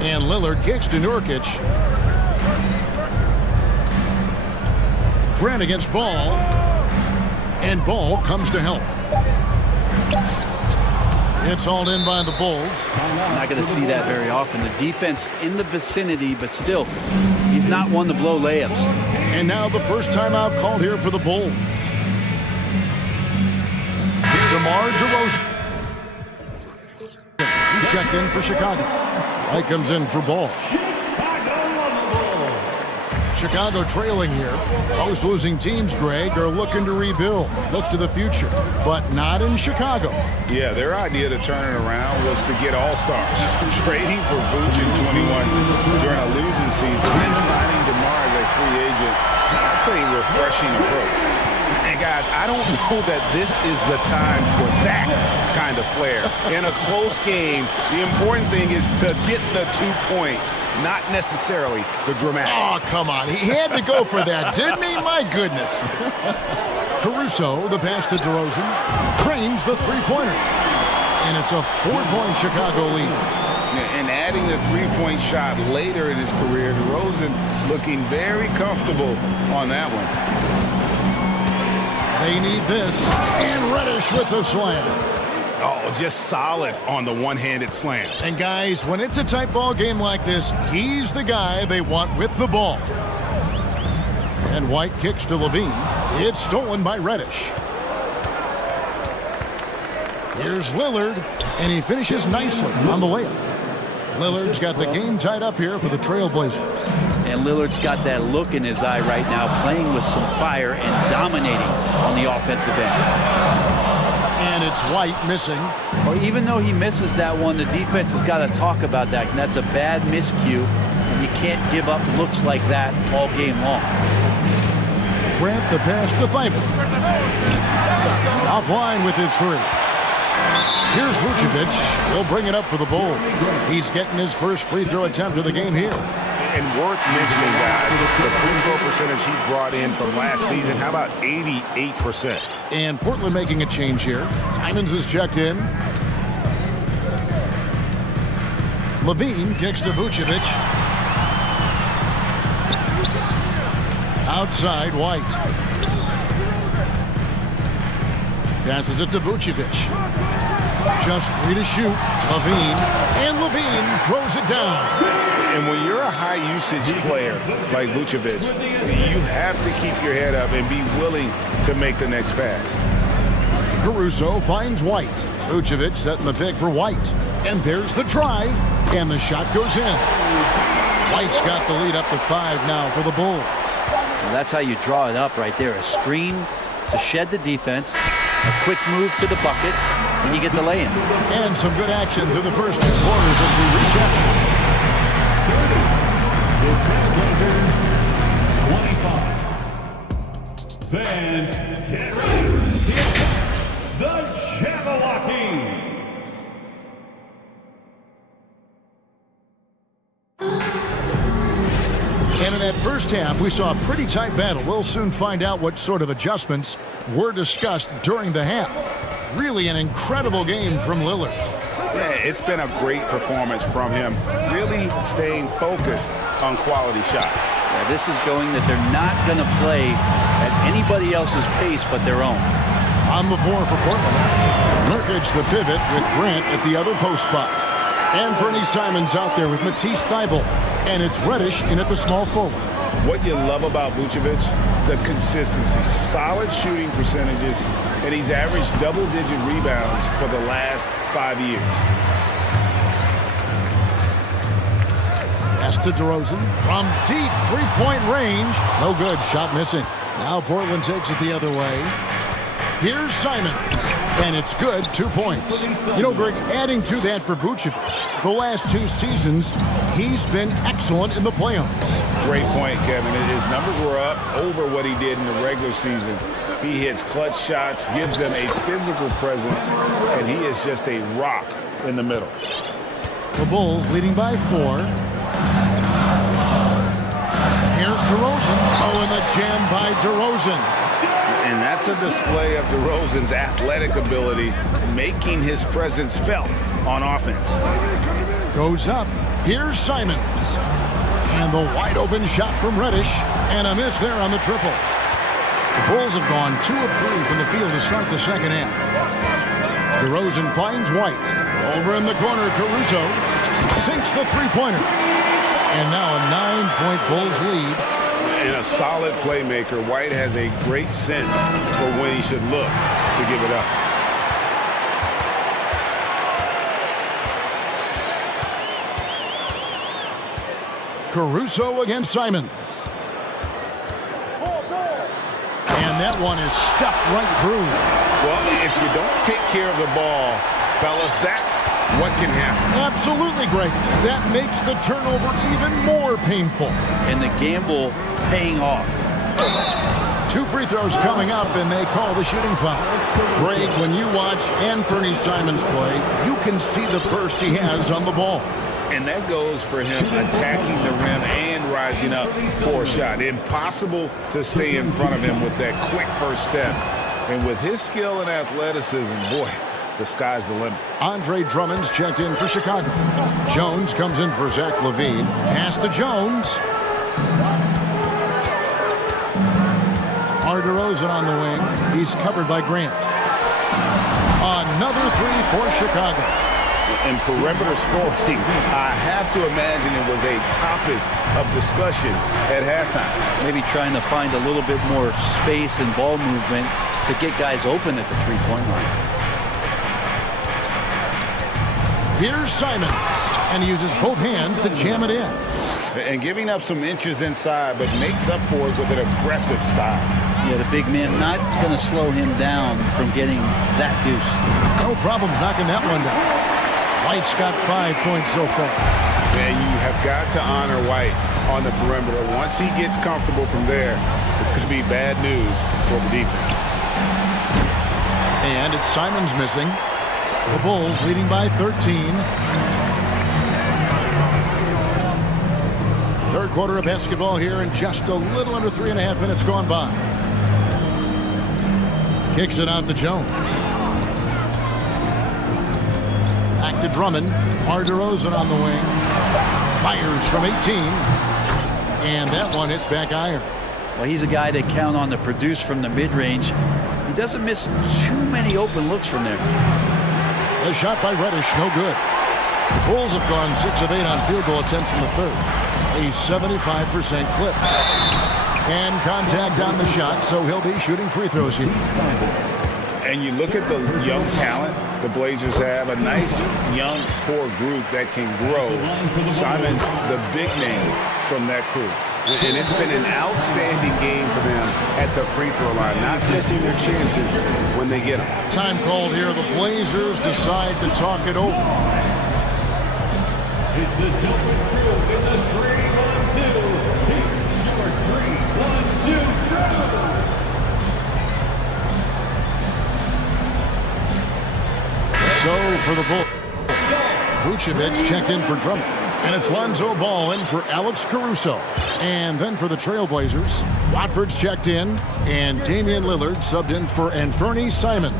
And Lillard kicks to Nurkic. Grant against Ball. And Ball comes to help. It's hauled in by the Bulls. I'm not going to see that very often. The defense in the vicinity, but still, he's not one to blow layups. And now the first timeout called here for the Bulls. DeMar DeRozan. He's checked in for Chicago. White comes in for Ball. Chicago trailing here. Most losing teams, Greg, are looking to rebuild, look to the future, but not in Chicago. Yeah, their idea to turn it around was to get all-stars. Trading for Vooch in 21 during a losing season and signing DeMar as a free agent. That's a refreshing approach. And guys, I don't know that this is the time for that kind of flair. In a close game, the important thing is to get the 2 points, not necessarily the dramatics. Oh, come on. He had to go for that, didn't he? My goodness. Caruso, the pass to DeRozan, trains the three-pointer. And it's a 4-point Chicago lead. And adding the three-point shot later in his career, DeRozan looking very comfortable on that one. They need this. And Reddish with the slam. Oh, just solid on the one-handed slam. And guys, when it's a tight ball game like this, he's the guy they want with the ball. And White kicks to Levine. It's stolen by Reddish. Here's Lillard, and he finishes nicely on the layup. Lillard's got the game tied up here for the Trailblazers. And Lillard's got that look in his eye right now, playing with some fire and dominating on the offensive end. And it's White missing. Or even though he misses that one, the defense has got to talk about that. And that's a bad miscue. And you can't give up looks like that all game long. Grant the pass to Thibault. Offline with his three. Here's Vucevic. He'll bring it up for the Bulls. He's getting his first free throw attempt of the game here. And worth mentioning, guys, the free throw percentage he brought in from last season, how about 88%? And Portland making a change here. Simons is checked in. Levine kicks to Vucevic. Outside, White. Passes it to Vucevic. Just 3 to shoot. Levine. And Levine throws it down. And when you're a high-usage player like Vucevic, you have to keep your head up and be willing to make the next pass. Caruso finds White. Vucevic setting the pick for White. And there's the drive. And the shot goes in. White's got the lead up to 5 now for the Bulls. Well, that's how you draw it up right there. A screen to shed the defense. A quick move to the bucket. And you get the lay-in. And some good action through the first 2 quarters as we reach out. 25. Fans, get ready. The Jabberwocky. And in that first half, we saw a pretty tight battle. We'll soon find out what sort of adjustments were discussed during the half. Really an incredible game from Lillard. Yeah, it's been a great performance from him, really staying focused on quality shots. Yeah, this is showing that they're not going to play at anybody else's pace but their own. On the floor for Portland. Nurkic the pivot with Grant at the other post spot. And Fernie Simons out there with Matisse Thybulle. And it's Reddish in at the small forward. What you love about Vucevic, the consistency, solid shooting percentages, and he's averaged double-digit rebounds for the last 5 years. Pass to DeRozan from deep three-point range. No good. Shot missing. Now Portland takes it the other way. Here's Simons. And it's good. 2 points. You know, Greg, adding to that for Vucevic, the last 2 seasons, he's been excellent in the playoffs. Great point, Kevin. His numbers were up over what he did in the regular season. He hits clutch shots, gives them a physical presence, and he is just a rock in the middle. The Bulls leading by 4. Here's DeRozan. Oh, and the jam by DeRozan. And that's a display of DeRozan's athletic ability, making his presence felt on offense. Goes up. Here's Simons. And the wide open shot from Reddish. And a miss there on the triple. The Bulls have gone 2 of 3 from the field to start the second half. DeRozan finds White. Over in the corner, Caruso sinks the three-pointer. And now a 9-point Bulls lead. And a solid playmaker, White has a great sense for when he should look to give it up. Caruso against Simons. And that one is stuffed right through. Well, if you don't take care of the ball, fellas, that's what can happen. Absolutely, Greg. That makes the turnover even more painful. And the gamble paying off. 2 free throws coming up, and they call the shooting foul. Greg, when you watch Anthony Simons play, you can see the burst he has on the ball. And that goes for him attacking the rim and rising up for a shot. Impossible to stay in front of him with that quick first step. And with his skill and athleticism, boy, the sky's the limit. Andre Drummond's checked in for Chicago. Jones comes in for Zach LaVine. Pass to Jones. DeRozan on the wing. He's covered by Grant. Another 3 for Chicago. And perimeter scoring, I have to imagine it was a topic of discussion at halftime. Maybe trying to find a little bit more space and ball movement to get guys open at the three-point line. Here's Simons, and he uses both hands to jam it in. And giving up some inches inside, but makes up for it with an aggressive style. Yeah, the big man not going to slow him down from getting that deuce. No problem knocking that one down. White's got 5 points so far. And you have got to honor White on the perimeter. Once he gets comfortable from there, it's going to be bad news for the defense. And it's Simons missing. The Bulls leading by 13. Third quarter of basketball here, and just a little under 3.5 minutes gone by. Kicks it out to Jones. Back to Drummond. DeRozan on the wing. Fires from 18. And that one hits back iron. Well, he's a guy they count on to produce from the mid-range. He doesn't miss too many open looks from there. The shot by Reddish, no good. The Bulls have gone 6 of 8 on field goal attempts in the third. A 75% clip. And contact on the shot, so he'll be shooting free throws here. And you look at the young talent the Blazers have, a nice young core group that can grow. Simons, the big name from that crew. And it's been an outstanding game for them at the free throw line, not missing their chances when they get them. Time called here. The Blazers decide to talk it over. It's the double crew in the 3-1-2. Here's your 3-1-2 crowd. So for the Bulls, Vucevic checked in for Drummond. And it's Lonzo Ball in for Alex Caruso. And then for the Trailblazers, Watford's checked in, and Damian Lillard subbed in for Anthony Simons.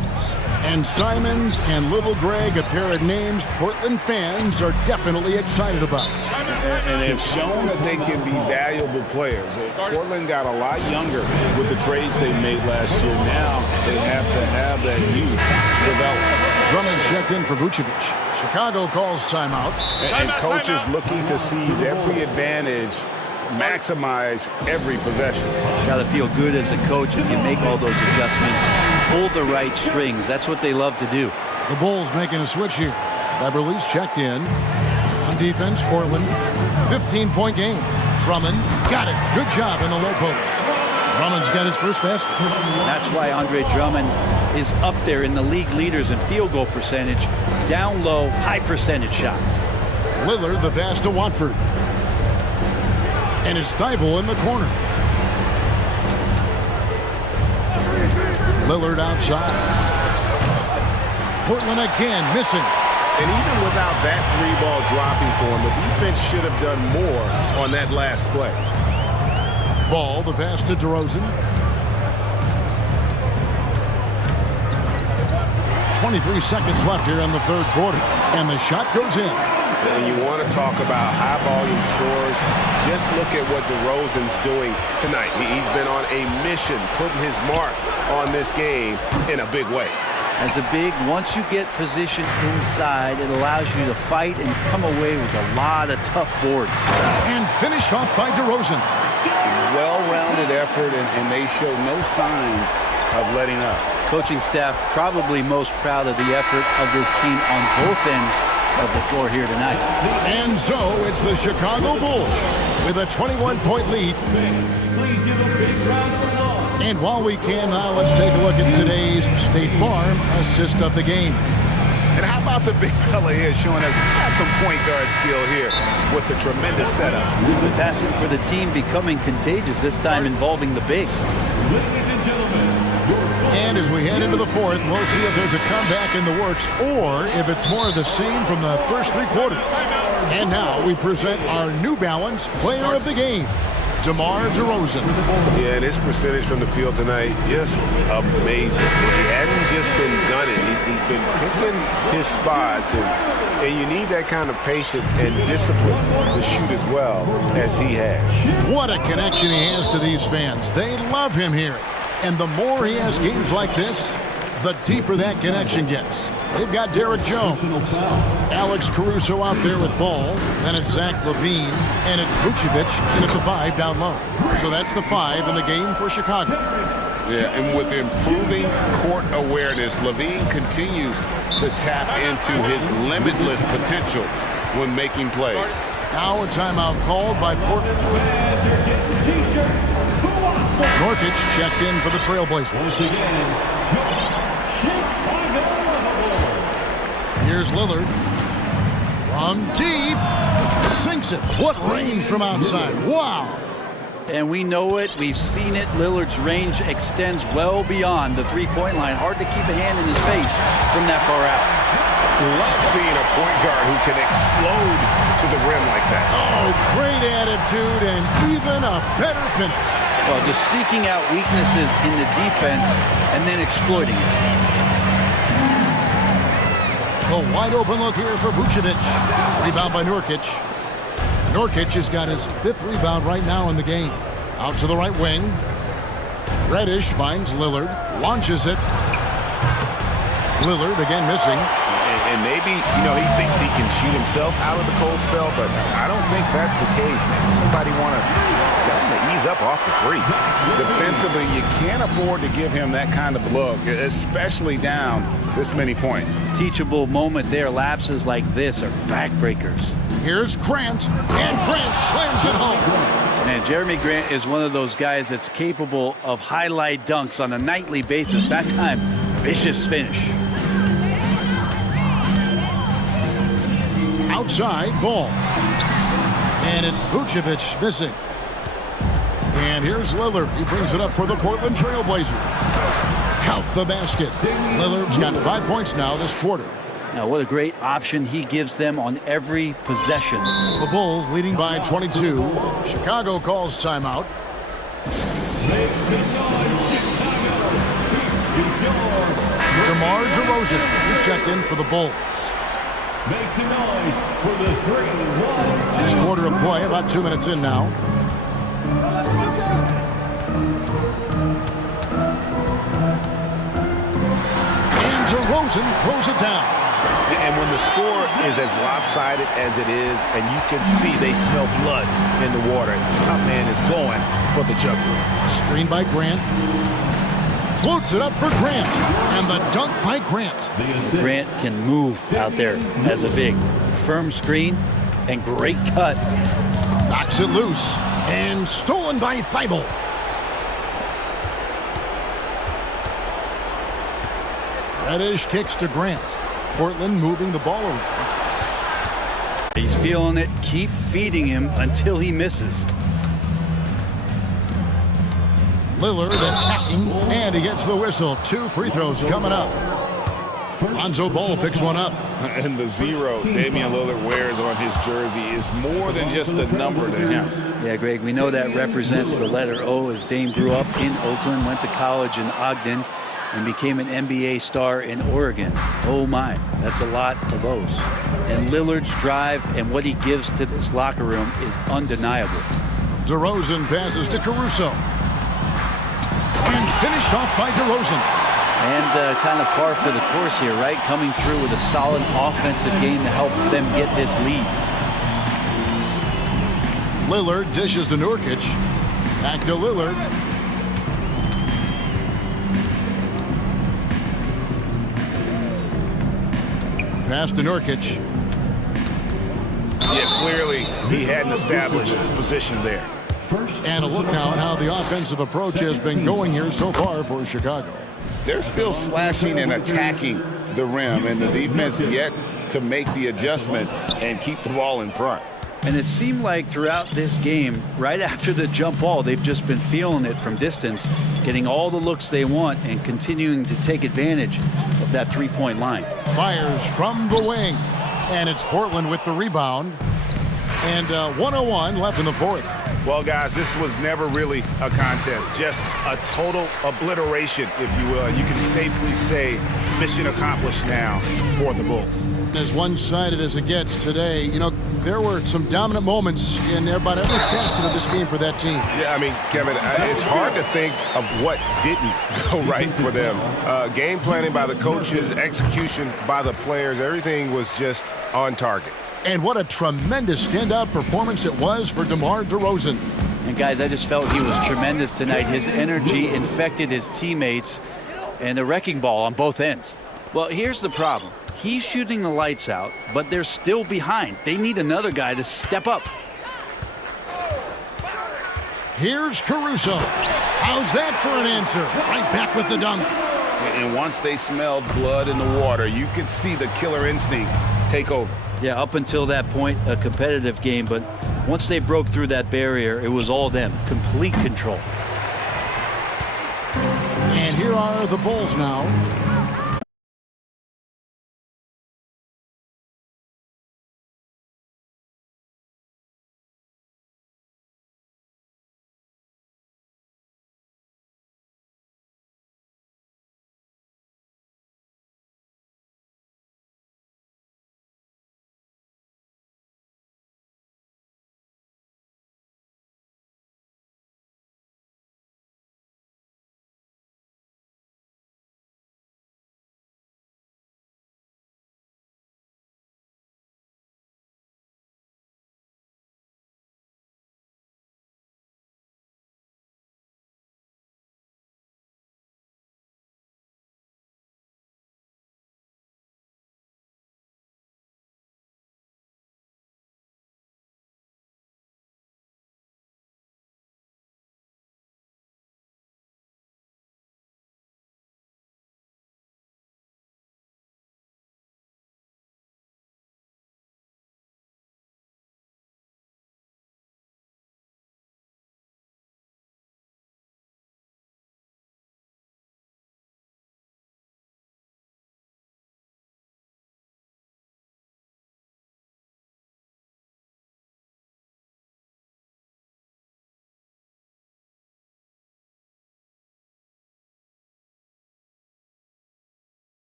And Simons and Little Greg, a pair of names Portland fans are definitely excited about. And they've shown that they can be valuable players. Portland got a lot younger with the trades they made last year. Now they have to have that youth develop. Drummond's checked in for Vucevic. Chicago calls timeout. And coaches looking to seize every advantage, maximize every possession. Got to feel good as a coach if you make all those adjustments. Pull the right strings. That's what they love to do. The Bulls making a switch here. Beverly's checked in. On defense, Portland. 15-point game. Drummond got it. Good job in the low post. Drummond's got his first basket. That's why Andre Drummond is up there in the league leaders in field goal percentage. Down low, high percentage shots. Lillard the pass to Watford. And it's Thibault in the corner. Lillard outside. Portland again missing. And even without that three ball dropping for him, the defense should have done more on that last play. Ball, the pass to DeRozan. 23 seconds left here in the third quarter. And the shot goes in. And you want to talk about high volume scores, just look at what DeRozan's doing tonight. He's been on a mission, putting his mark on this game in a big way. As a big, once you get positioned inside, it allows you to fight and come away with a lot of tough boards. And finished off by DeRozan. Well-rounded effort, and they show no signs of letting up. Coaching staff probably most proud of the effort of this team on both ends of the floor here tonight. And so it's the Chicago Bulls with a 21-point lead. And while we can now, let's take a look at today's State Farm assist of the game. And how about the big fella here showing us he's got some point guard skill here with the tremendous setup. Passing for the team becoming contagious, this time involving the big. And as we head into the fourth, we'll see if there's a comeback in the works or if it's more of the same from the first three quarters. And now we present our New Balance Player of the Game, DeMar DeRozan. Yeah, and his percentage from the field tonight, just amazing. He hadn't just been gunning. He's been picking his spots, and you need that kind of patience and discipline to shoot as well as he has. What a connection he has to these fans. They love him here. And the more he has games like this, the deeper that connection gets. They've got Derek Jones, Alex Caruso out there with ball, then it's Zach LaVine, and it's Vucevic in at the 5 down low. So that's the 5 in the game for Chicago. Yeah, and with improving court awareness, LaVine continues to tap into his limitless potential when making plays. Now a timeout called by Portland. Nurkic checked in for the Trailblazers. Here's Lillard. From deep. Sinks it. What range from outside. Wow. And we know it. We've seen it. Lillard's range extends well beyond the three-point line. Hard to keep a hand in his face from that far out. Love seeing a point guard who can explode to the rim like that. Oh, great attitude and even a better finish. Well, just seeking out weaknesses in the defense and then exploiting it. The wide open look here for Vucevic. Rebound by Nurkic. Nurkic has got his 5th rebound right now in the game. Out to the right wing. Reddish finds Lillard. Launches it. Lillard again missing. And maybe, he thinks he can shoot himself out of the cold spell, but I don't think that's the case, man. Somebody want to tell him to ease up off the threes. Defensively, you can't afford to give him that kind of look, especially down this many points. Teachable moment there. Lapses like this are backbreakers. Here's Grant, and Grant slams it home. And Jeremy Grant is one of those guys that's capable of highlight dunks on a nightly basis. That time, vicious finish. Outside ball. And it's Vucevic missing. And here's Lillard. He brings it up for the Portland Trailblazers. Count the basket. Lillard's got 5 points now this quarter. Now, what a great option he gives them on every possession. The Bulls leading by 22. Chicago calls timeout. DeMar DeRozan is checked in for the Bulls. Makes some noise for the 3-1. This quarter of play, about 2 minutes in now. And DeRozan throws it down. And when the score is as lopsided as it is, and you can see they smell blood in the water, top man is going for the jugular. Screen by Grant. Floats it up for Grant. And the dunk by Grant. Grant can move out there as a big. Firm screen and great cut. Knocks it loose. And stolen by Thibault. Reddish kicks to Grant. Portland moving the ball around. He's feeling it. Keep feeding him until he misses. Lillard attacking, and he gets the whistle. 2 free throws coming up. Lonzo Ball picks one up. And the 0 Damian Lillard wears on his jersey is more than just a number to him. Yeah, Greg, we know that represents the letter O, as Dame grew up in Oakland, went to college in Ogden, and became an NBA star in Oregon. Oh my, that's a lot of O's. And Lillard's drive and what he gives to this locker room is undeniable. DeRozan passes to Caruso. And finished off by DeRozan. And kind of par for the course here, right? Coming through with a solid offensive game to help them get this lead. Lillard dishes to Nurkic. Back to Lillard. Pass to Nurkic. Yeah, clearly he hadn't established position there. And a look now at how the offensive approach has been going here so far for Chicago. They're still slashing and attacking the rim, and the defense yet to make the adjustment and keep the ball in front. And it seemed like throughout this game, right after the jump ball, they've just been feeling it from distance, getting all the looks they want and continuing to take advantage of that three-point line. Fires from the wing. And it's Portland with the rebound. And 101 left in the fourth. Well, guys, this was never really a contest, just a total obliteration, if you will. And you can safely say mission accomplished now for the Bulls. As one-sided as it gets today, you know, there were some dominant moments in about every facet of this game for that team. Yeah, I mean, Kevin, it's hard to think of what didn't go right for them. Game planning by the coaches, execution by the players, everything was just on target. And what a tremendous standout performance it was for DeMar DeRozan. And guys, I just felt he was tremendous tonight. His energy infected his teammates, and a wrecking ball on both ends. Well, here's the problem. He's shooting the lights out, but they're still behind. They need another guy to step up. Here's Caruso. How's that for an answer? Right back with the dunk. And once they smelled blood in the water, you could see the killer instinct take over. Yeah, up until that point, a competitive game, but once they broke through that barrier, it was all them. Complete control. And here are the Bulls now.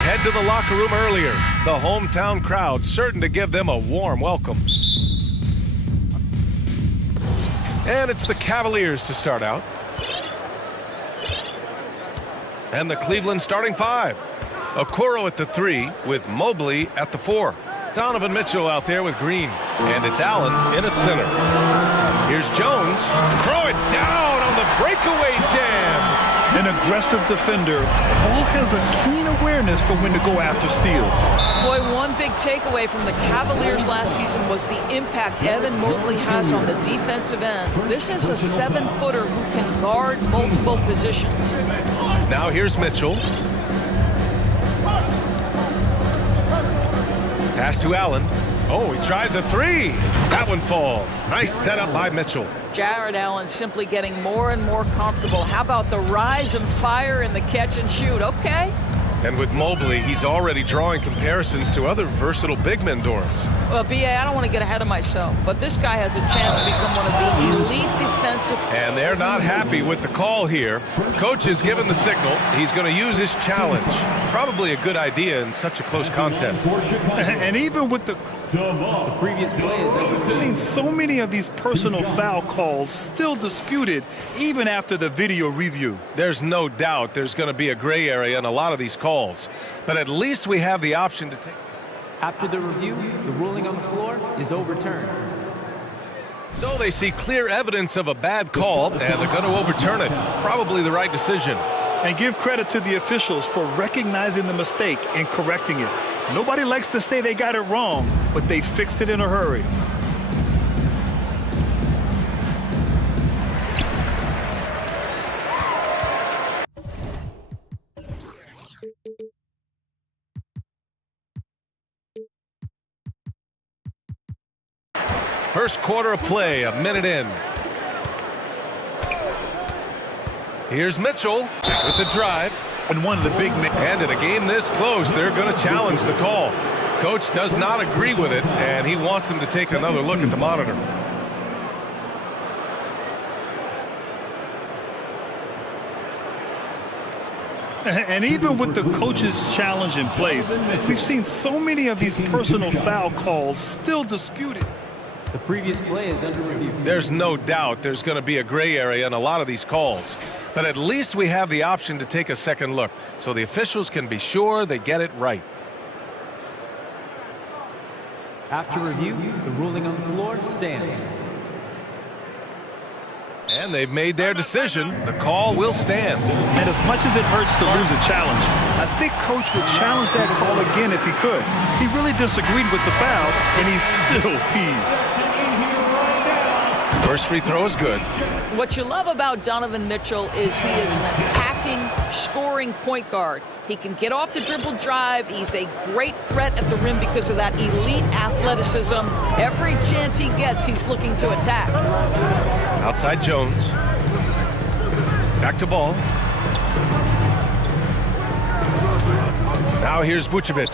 Head to the locker room earlier. The hometown crowd certain to give them a warm welcome. And it's the Cavaliers to start out. And the Cleveland starting five. Okoro at the 3 with Mobley at the 4. Donovan Mitchell out there with Green. And it's Allen in at center. Here's Jones. Throw it down on the breakaway jam. An aggressive defender. Ball has a keen awareness for when to go after steals. Boy, one big takeaway from the Cavaliers last season was the impact Evan Mobley has on the defensive end. This is a 7-footer who can guard multiple positions. Now here's Mitchell. Pass to Allen. Oh, he tries a 3. That one falls. Nice setup by Mitchell. Jared Allen simply getting more and more comfortable. How about the rise and fire in the catch and shoot? Okay. And with Mobley, he's already drawing comparisons to other versatile big men, Doris. Well, B.A., I don't want to get ahead of myself, but this guy has a chance to become one of the elite defensive... And they're not happy with the call here. Coach has given the signal. He's going to use his challenge. Probably a good idea in such a close contest. And even with the previous play is I've seen so many of these personal foul calls still disputed even after the video review. There's no doubt there's going to be a gray area in a lot of these calls, but at least we have the option to take. After the review, the ruling on the floor is overturned. So they see clear evidence of a bad call, and they're going to overturn it. Probably the right decision. And give credit to the officials for recognizing the mistake and correcting it. Nobody likes to say they got it wrong, but they fixed it in a hurry. First quarter of play, a minute in. Here's Mitchell with the drive. And one of the big men. And in a game this close, they're going to challenge the call. Coach does not agree with it, and he wants them to take another look at the monitor. And even with the coach's challenge in place, we've seen so many of these personal foul calls still disputed. The previous play is under review. There's no doubt there's going to be a gray area in a lot of these calls. But at least we have the option to take a second look, so the officials can be sure they get it right. After review, the ruling on the floor stands. And they've made their decision. The call will stand. And as much as it hurts to lose a challenge, I think Coach would challenge that call again if he could. He really disagreed with the foul, and he's still peeved. First free throw is good. What you love about Donovan Mitchell is he is an attacking, scoring point guard. He can get off the dribble drive. He's a great threat at the rim because of that elite athleticism. Every chance he gets, he's looking to attack. Outside Jones. Back to ball. Now here's Vucevic.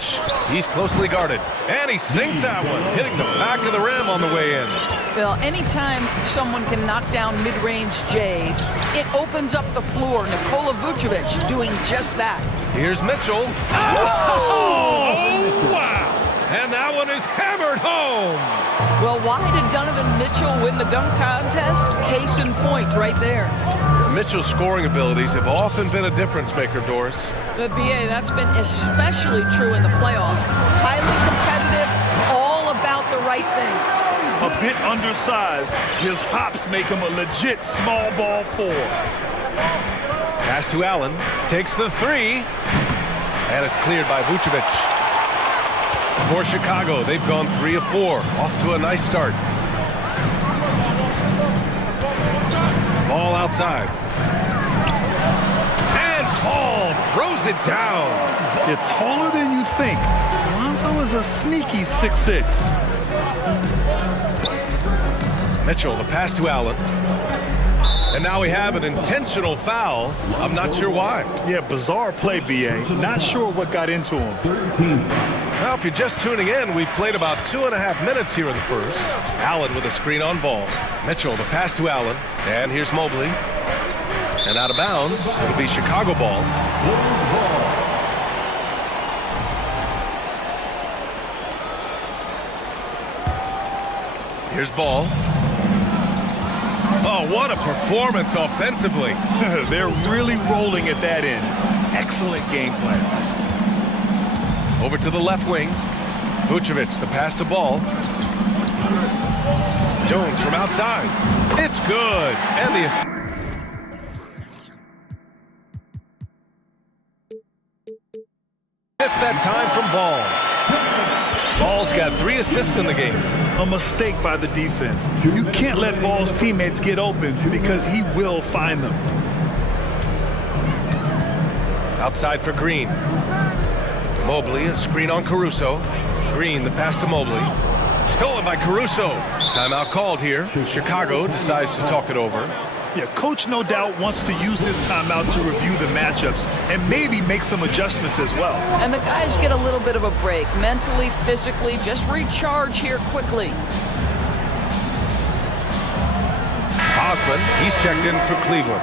He's closely guarded. And he sinks that one, hitting the back of the rim on the way in. Well, anytime someone can knock down mid-range J's, it opens up the floor. Nikola Vucevic doing just that. Here's Mitchell. Oh, wow! And that one is hammered home. Well, why did Donovan Mitchell win the dunk contest? Case in point right there. Mitchell's scoring abilities have often been a difference maker, Doris. The BA, that's been especially true in the playoffs. Highly competitive, all about the right things. A bit undersized, his hops make him a legit small ball 4. Pass to Allen, takes the 3, and it's cleared by Vucevic. For Chicago, they've gone 3 of 4, off to a nice start. Ball outside. And ball throws it down. You're taller than you think. Lonzo is a sneaky 6'6". Mitchell, the pass to Allen. And now we have an intentional foul. I'm not sure why. Yeah, bizarre play, B.A. Not sure what got into him. Now, if you're just tuning in, we've played about 2.5 minutes here in the first. Allen with a screen on ball. Mitchell, the pass to Allen. And here's Mobley. And out of bounds, it'll be Chicago ball. Here's Ball. Oh, what a performance offensively. They're really rolling at that end. Excellent game plan. Over to the left wing. Vucevic, the pass to Ball. Jones from outside. It's good. And the assist. Missed that time from Ball. Ball's got 3 assists in the game. A mistake by the defense. You can't let Ball's teammates get open because he will find them. Outside for Green. Mobley, a screen on Caruso. Green, the pass to Mobley. Stolen by Caruso. Timeout called here. Chicago decides to talk it over. Yeah, coach no doubt wants to use this timeout to review the matchups and maybe make some adjustments as well. And the guys get a little bit of a break, mentally, physically, just recharge here quickly. Osman, he's checked in for Cleveland.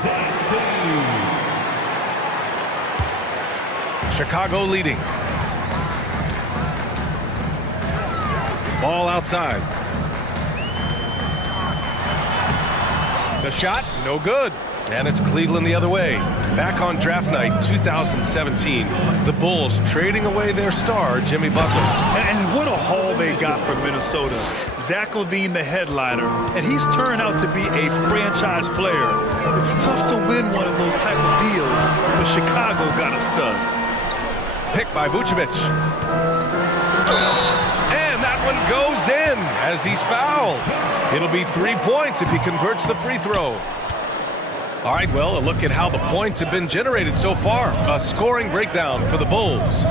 Chicago leading. Ball outside. The shot, no good. And it's Cleveland the other way. Back on draft night 2017, the Bulls trading away their star, Jimmy Butler. And what a haul they got from Minnesota. Zach LaVine, the headliner, and he's turned out to be a franchise player. It's tough to win one of those type of deals, but Chicago got a stud. Picked by Vucevic. And that one goes in as he's fouled. It'll be 3 points if he converts the free throw. All right, well, a look at how the points have been generated so far. A scoring breakdown for the Bulls.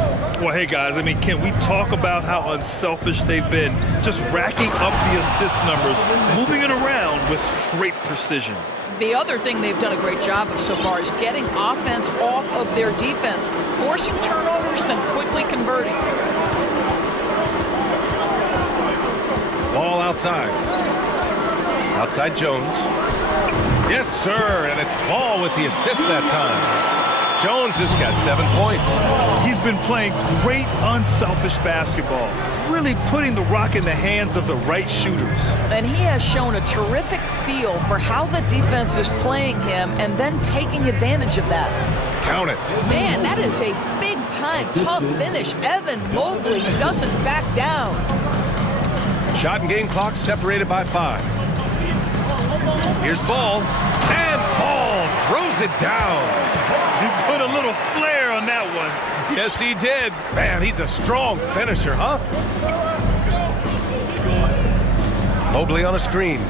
Well, hey, guys, I mean, can we talk about how unselfish they've been? Just racking up the assist numbers, moving it around with great precision. The other thing they've done a great job of so far is getting offense off of their defense, forcing turnovers, then quickly converting. Ball outside. Outside Jones. Yes, sir, and it's Ball with the assist that time. Jones has got 7 points. He's been playing great unselfish basketball, really putting the rock in the hands of the right shooters. And he has shown a terrific feel for how the defense is playing him and then taking advantage of that. Count it. Man, that is a big-time tough finish. Evan Mobley doesn't back down. Shot and game clock separated by 5. Here's Ball, and Ball throws it down. He put a little flair on that one. Yes, he did. Man, he's a strong finisher, huh? Mobley on a screen.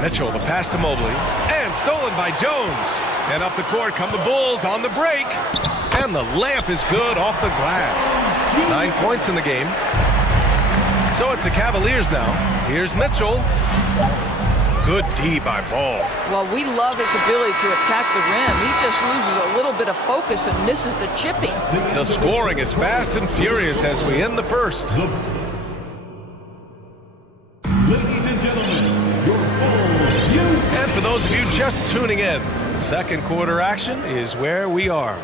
Mitchell, the pass to Mobley, and stolen by Jones. And up the court come the Bulls on the break. And the layup is good off the glass. 9 points in the game. So it's the Cavaliers now. Here's Mitchell. Good D by Ball. Well, we love his ability to attack the rim. He just loses a little bit of focus and misses the chipping. The scoring is fast and furious as we end the first. Ladies and gentlemen, your full And for those of you just tuning in, second quarter action is where we are.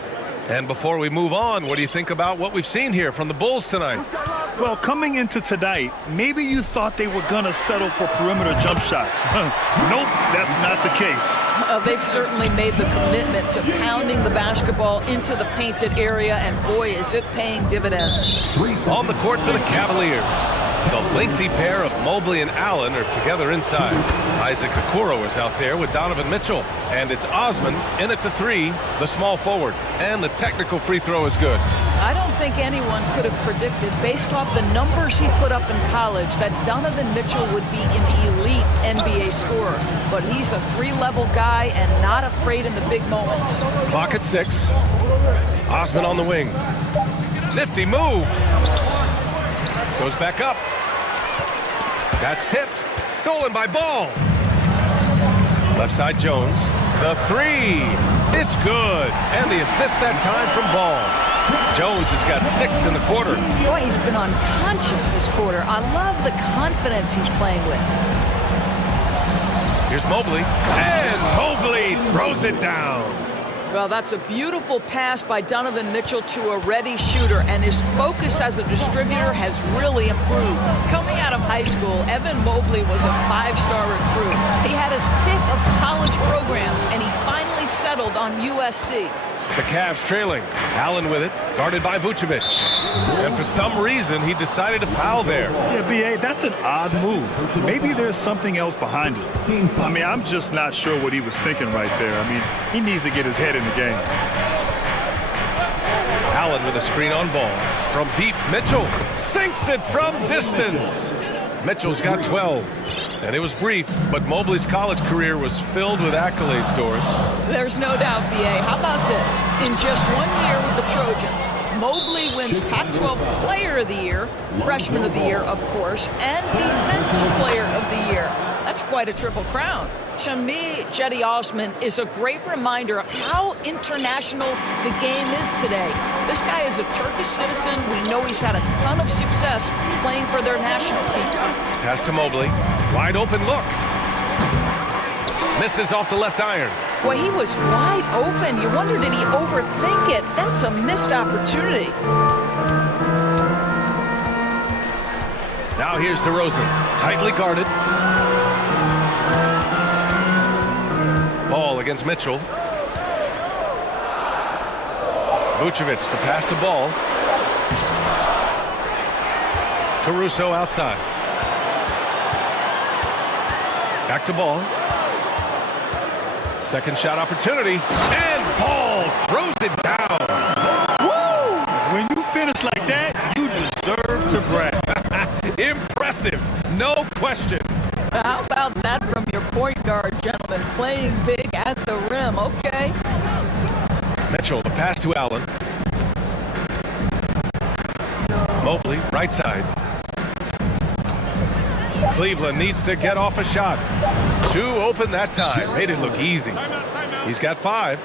And before we move on, what do you think about what we've seen here from the Bulls tonight? Well, coming into tonight, maybe you thought they were going to settle for perimeter jump shots. Nope, that's not the case. They've certainly made the commitment to pounding the basketball into the painted area, and boy, is it paying dividends. On the court for the Cavaliers. The lengthy pair of Mobley and Allen are together inside. Isaac Okoro is out there with Donovan Mitchell. And it's Osman in at the 3, the small forward. And the technical free throw is good. I don't think anyone could have predicted, based off the numbers he put up in college, that Donovan Mitchell would be an elite NBA scorer. But he's a 3-level guy and not afraid in the big moments. Clock at 6. Osman on the wing. Nifty move. Goes back up. That's tipped. Stolen by Ball. Left side Jones. The 3. It's good. And the assist that time from Ball. Jones has got 6 in the quarter. Boy, he's been unconscious this quarter. I love the confidence he's playing with. Here's Mobley. And Mobley throws it down. Well, that's a beautiful pass by Donovan Mitchell to a ready shooter, and his focus as a distributor has really improved. Coming out of high school, Evan Mobley was a 5-star recruit. He had his pick of college programs, and he finally settled on USC. The Cavs trailing. Allen with it, guarded by Vucevic. And for some reason, he decided to foul there. Yeah, B.A., that's an odd move. Maybe there's something else behind it. I mean, I'm just not sure what he was thinking right there. I mean, he needs to get his head in the game. Allen with a screen on Ball. From deep, Mitchell sinks it from distance. Mitchell's got 12. And it was brief, but Mobley's college career was filled with accolades, Doris. There's no doubt, B.A. How about this? In just 1 year with the Trojans, Mobley wins Pac-12 Player of the Year, Freshman of the Year, of course, and Defensive Player of the Year. That's quite a triple crown. To me, Cedi Osman is a great reminder of how international the game is today. This guy is a Turkish citizen. We know he's had a ton of success playing for their national team. Pass to Mobley. Wide open look. Misses off the left iron. Boy, he was wide open. You wonder, did he overthink it? That's a missed opportunity. Now here's DeRozan. Tightly guarded. Ball against Mitchell. Vucevic, the pass to Ball. Caruso outside. Back to Ball. Second shot opportunity. And Ball throws it down. Woo! When you finish like that, you deserve to brag. Impressive. No question. How about that from your point guard, gentlemen? Playing big at the rim. Okay. Mitchell, the pass to Allen. Mobley, right side. Cleveland needs to get off a shot. 2 open that time. Made it look easy. He's got 5.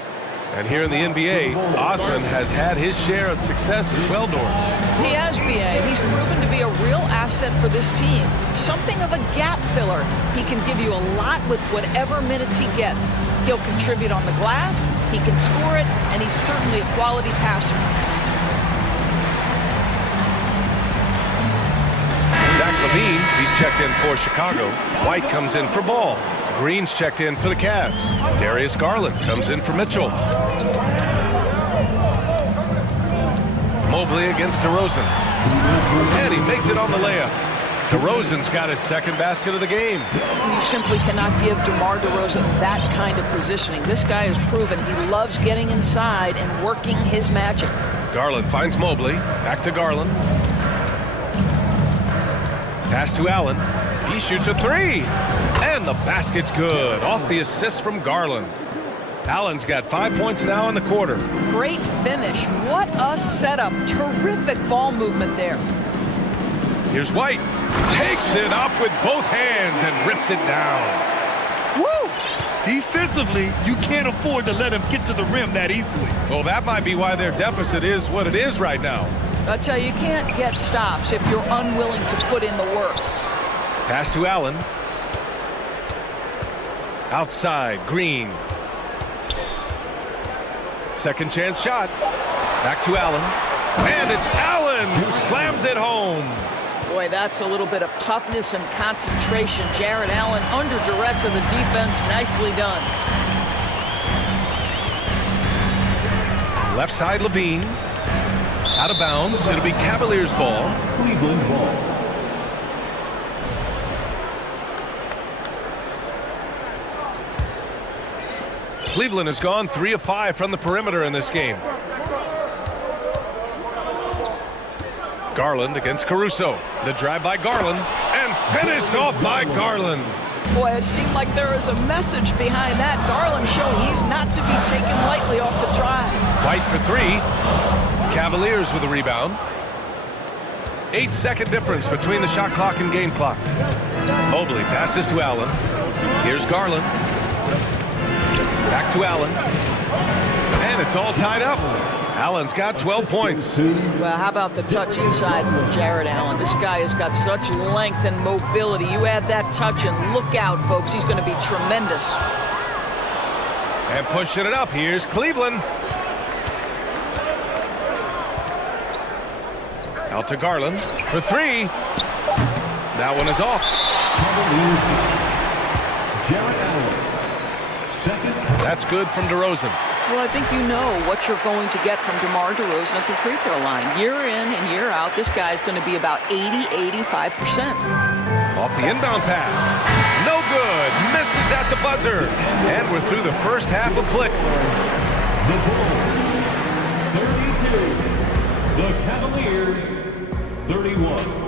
And here in the NBA, Osman has had his share of success as well, Doris. He has, B.A. He's proven to be a real asset for this team. Something of a gap filler. He can give you a lot with whatever minutes he gets. He'll contribute on the glass, he can score it, and he's certainly a quality passer. Zach LaVine, he's checked in for Chicago. White comes in for Ball. Green's checked in for the Cavs. Darius Garland comes in for Mitchell. Mobley against DeRozan. And he makes it on the layup. DeRozan's got his second basket of the game. You simply cannot give DeMar DeRozan that kind of positioning. This guy has proven he loves getting inside and working his magic. Garland finds Mobley. Back to Garland. Pass to Allen. He shoots a 3. And the basket's good. Off the assist from Garland. Allen's got 5 points now in the quarter. Great finish. What a setup. Terrific ball movement there. Here's White. Takes it up with both hands and rips it down. Woo! Defensively, you can't afford to let him get to the rim that easily. Well, that might be why their deficit is what it is right now. I tell you, you can't get stops if you're unwilling to put in the work. Pass to Allen. Outside, Green. Second chance shot. Back to Allen. And it's Allen who slams it home. Boy, that's a little bit of toughness and concentration. Jarrett Allen under duress of the defense. Nicely done. Left side, LaVine. Out of bounds. It'll be Cavaliers ball. Cleveland ball. Cleveland has gone 3 of 5 from the perimeter in this game. Garland against Caruso. The drive by Garland, and finished off by Garland. Boy, it seemed like there was a message behind that. Garland showing he's not to be taken lightly off the drive. White for 3. Cavaliers with a rebound. 8-second difference between the shot clock and game clock. Mobley passes to Allen. Here's Garland. Back to Allen. And it's all tied up. Allen's got 12 points. Well, how about the touch inside from Jared Allen? This guy has got such length and mobility. You add that touch and look out, folks. He's going to be tremendous. And pushing it up, here's Cleveland. Out to Garland for 3. That one is off. Jared Allen. Second. That's good from DeRozan. Well, I think you know what you're going to get from DeMar DeRozan at the free throw line. Year in and year out, this guy's going to be about 80-85%. Off the inbound pass. No good. Misses at the buzzer. And we're through the first half of play. The Bulls, 32. The Cavaliers, 31.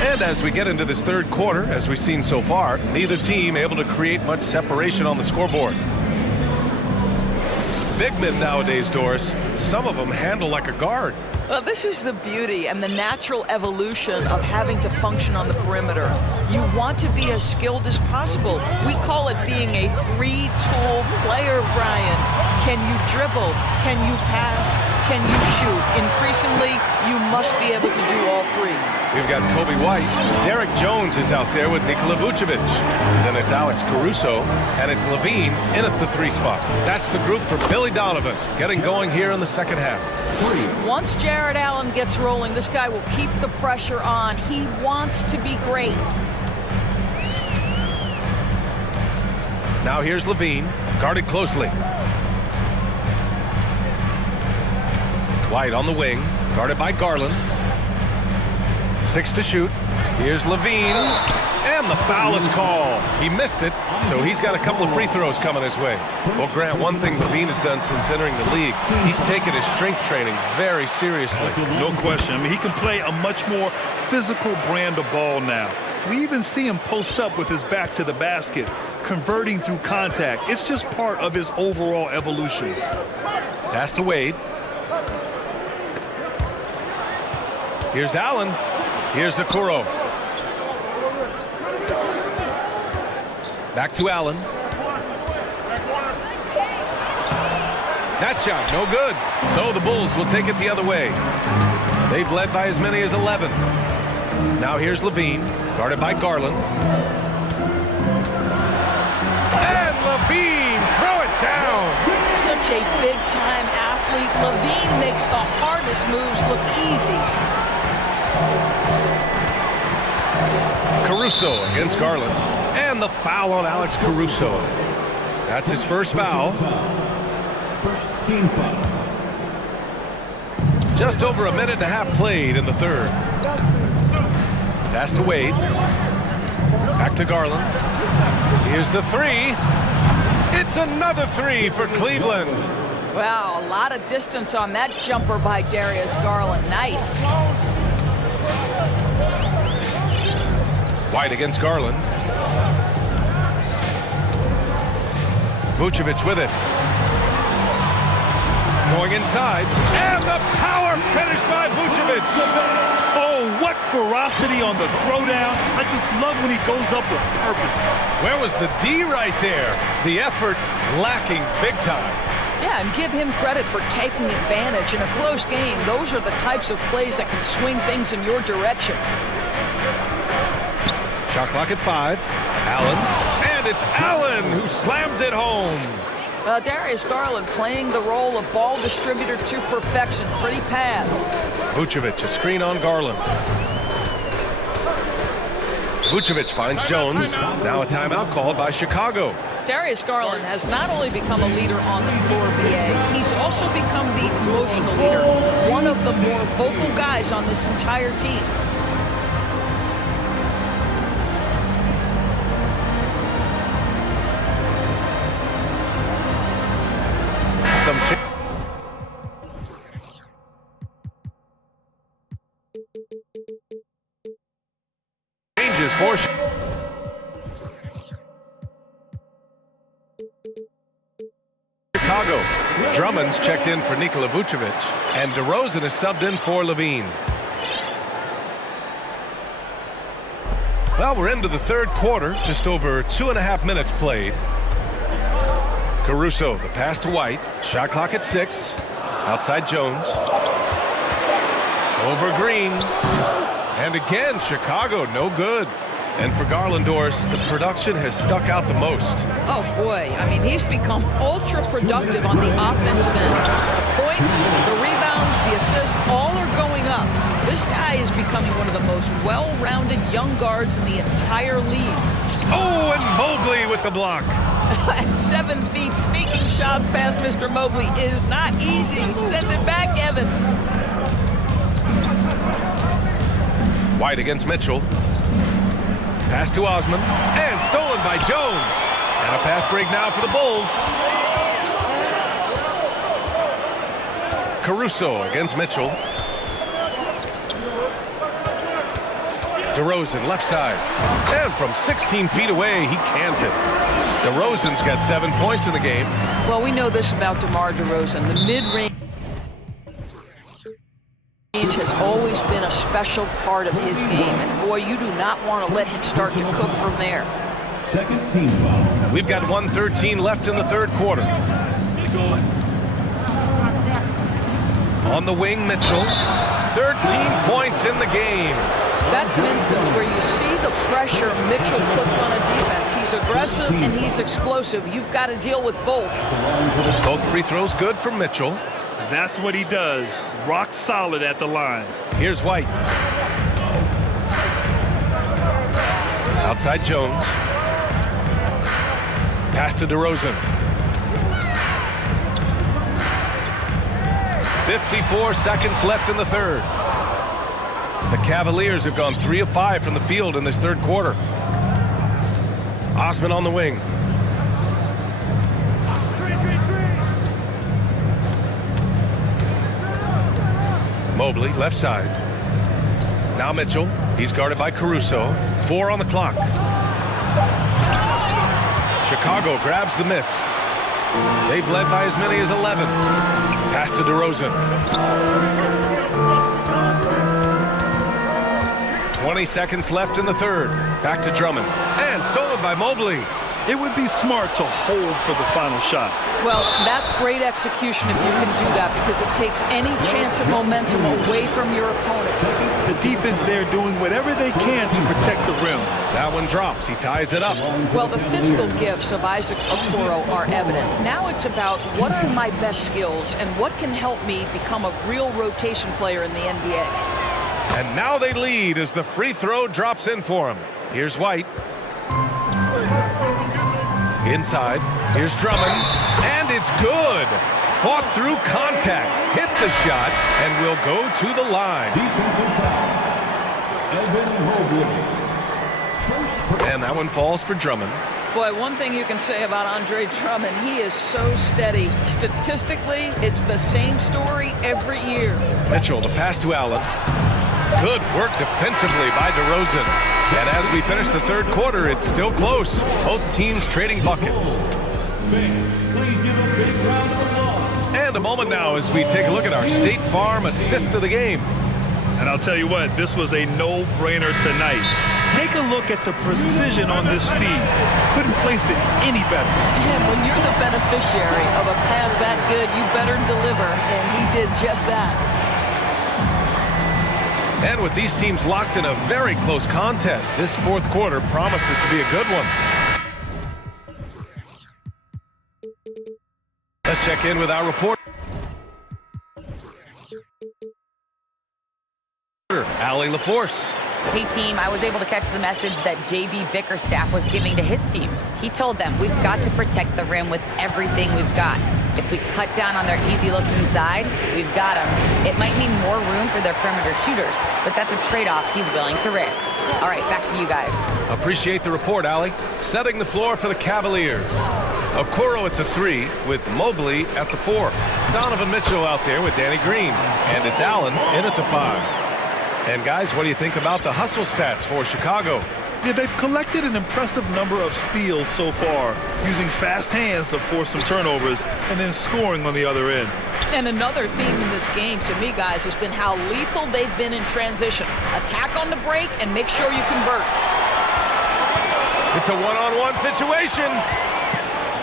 And as we get into this third quarter, as we've seen so far, neither team able to create much separation on the scoreboard. Big men nowadays, Doris, some of them handle like a guard. Well, this is the beauty and the natural evolution of having to function on the perimeter. You want to be as skilled as possible. We call it being a three-tool player, Brian. Can you dribble? Can you pass? Can you shoot? Increasingly, you must be able to do all three. We've got Kobe White. Derek Jones is out there with Nikola Vucevic. Then it's Alex Caruso, and it's Levine in at the 3 spot. That's the group for Billy Donovan, getting going here in the second half. Once Jared Allen gets rolling, this guy will keep the pressure on. He wants to be great. Now here's Levine, guarded closely. White on the wing, guarded by Garland. 6 to shoot. Here's Levine, and the foul is called. He missed it, so he's got a couple of free throws coming his way. Well, Grant, one thing Levine has done since entering the league, he's taken his strength training very seriously. No question. I mean, he can play a much more physical brand of ball now. We even see him post up with his back to the basket, converting through contact. It's just part of his overall evolution. Pass to Wade. Here's Allen. Here's Okoro. Back to Allen. That shot, no good. So the Bulls will take it the other way. They've led by as many as 11. Now here's Levine, guarded by Garland. And Levine, throw it down. Such a big-time athlete. Levine makes the hardest moves look easy. Caruso against Garland. And the foul on Alex Caruso. That's his first foul. First team foul. Just over a minute and a half played in the third. Pass to Wade. Back to Garland. Here's the 3. It's another 3 for Cleveland. Wow, a lot of distance on that jumper by Darius Garland. Nice. White against Garland. Vucevic with it. Going inside. And the power finish by Vucevic. Oh, what ferocity on the throwdown. I just love when he goes up with purpose. Where was the D right there? The effort lacking big time. Yeah, and give him credit for taking advantage in a close game. Those are the types of plays that can swing things in your direction. Shot clock at 5. Allen. And it's Allen who slams it home. Darius Garland playing the role of ball distributor to perfection. Pretty pass. Vucevic, a screen on Garland. Vucevic finds Jones. Now a timeout called by Chicago. Darius Garland has not only become a leader on the floor, BA, he's also become the emotional leader. One of the more vocal guys on this entire team. Changes for Chicago. Drummond's checked in for Nikola Vucevic, and DeRozan is subbed in for Levine. Well, we're into the third quarter, just over 2.5 minutes played. Caruso, the pass to White, shot clock at 6. Outside Jones. Over Green. And again, Chicago, no good. And for Garlandors, the production has stuck out the most. Oh, boy. I mean, he's become ultra-productive on the offensive end. The points, the rebounds, the assists, all are going up. This guy is becoming one of the most well-rounded young guards in the entire league. Oh, and Mobley with the block. At 7 feet, sneaking shots past Mr. Mobley is not easy. Send it back, Evan. White against Mitchell. Pass to Osman, and stolen by Jones. And a fast break now for the Bulls. Caruso against Mitchell. DeRozan, left side. And from 16 feet away, he cans it. DeRozan's got 7 points in the game. Well, we know this about DeMar DeRozan. The mid-range has always been a special part of his game. And, boy, you do not want to let him start to cook from there. Second team foul. We've got 1:13 left in the third quarter. On the wing, Mitchell. 13 points in the game. That's an instance where you see the pressure Mitchell puts on a defense. He's aggressive and he's explosive. You've got to deal with both. Both free throws good from Mitchell. That's what he does. Rock solid at the line. Here's White. Outside Jones. Pass to DeRozan. 54 seconds left in the third. The Cavaliers have gone 3 of 5 from the field in this third quarter. Osman on the wing. Mobley, left side. Now Mitchell. He's guarded by Caruso. 4 on the clock. Chicago grabs the miss. They've led by as many as 11. Pass to DeRozan. 20 seconds left in the third. Back to Drummond. And stolen by Mobley. It would be smart to hold for the final shot. Well, that's great execution if you can do that, because it takes any chance of momentum away from your opponent. The defense there doing whatever they can to protect the rim. That one drops. He ties it up. Well, the physical gifts of Isaac Okoro are evident. Now it's about what are my best skills and what can help me become a real rotation player in the NBA. And now they lead as the free throw drops in for him. Here's White. Inside, here's Drummond, and it's good. Fought through contact, hit the shot, and will go to the line. And that one falls for Drummond. Boy, one thing you can say about Andre Drummond, he is so steady. Statistically, it's the same story every year. Mitchell, the pass to Allen. Good work defensively by DeRozan. And as we finish the third quarter, it's still close. Both teams trading buckets. And a moment now as we take a look at our State Farm assist of the game. And I'll tell you what, this was a no-brainer tonight. Take a look at the precision on this feed. Couldn't place it any better. And when you're the beneficiary of a pass that good, you better deliver, and he did just that. And with these teams locked in a very close contest, this fourth quarter promises to be a good one. Let's check in with our reporter, Allie LaForce. Hey team, I was able to catch the message that JB Bickerstaff was giving to his team. He told them, we've got to protect the rim with everything we've got. If we cut down on their easy looks inside, we've got them. It might mean more room for their perimeter shooters, but that's a trade-off he's willing to risk. All right, back to you guys. Appreciate the report, Allie. Setting the floor for the Cavaliers. Okoro at the 3 with Mobley at the 4. Donovan Mitchell out there with Danny Green. And it's Allen in at the 5. And guys, what do you think about the hustle stats for Chicago? Yeah, they've collected an impressive number of steals so far, using fast hands to force some turnovers and then scoring on the other end. And another theme in this game, to me, guys, has been how lethal they've been in transition. Attack on the break and make sure you convert. It's a one-on-one situation.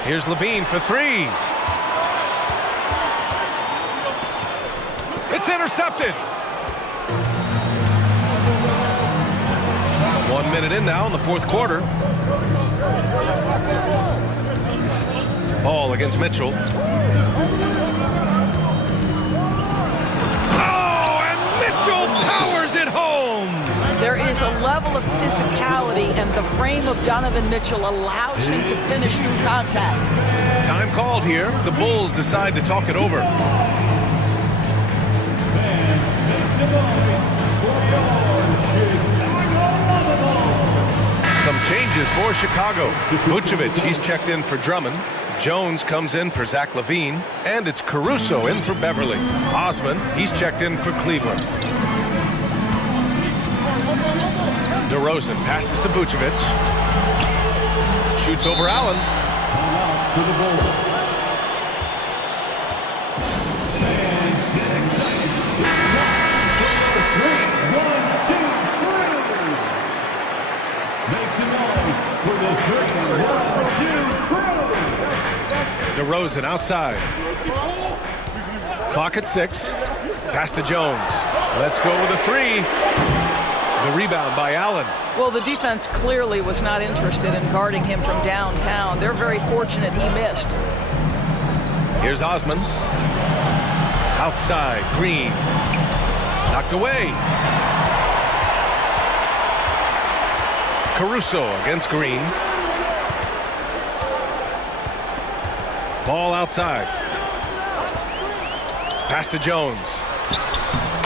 Here's Levine for 3. It's intercepted. 1 minute in now in the fourth quarter. Ball against Mitchell. Oh, and Mitchell powers it home. There is a level of physicality, and the frame of Donovan Mitchell allows him to finish through contact. Time called here. The Bulls decide to talk it over. Some changes for Chicago. Vucevic, he's checked in for Drummond. Jones comes in for Zach LaVine. And it's Caruso in for Beverly. Osman, he's checked in for Cleveland. DeRozan passes to Vucevic. Shoots over Allen. DeRozan outside. Clock at 6. Pass to Jones. Let's go with a 3. The rebound by Allen. Well, the defense clearly was not interested in guarding him from downtown. They're very fortunate he missed. Here's Osman. Outside, Green. Knocked away. Caruso against Green. Ball outside. Pass to Jones.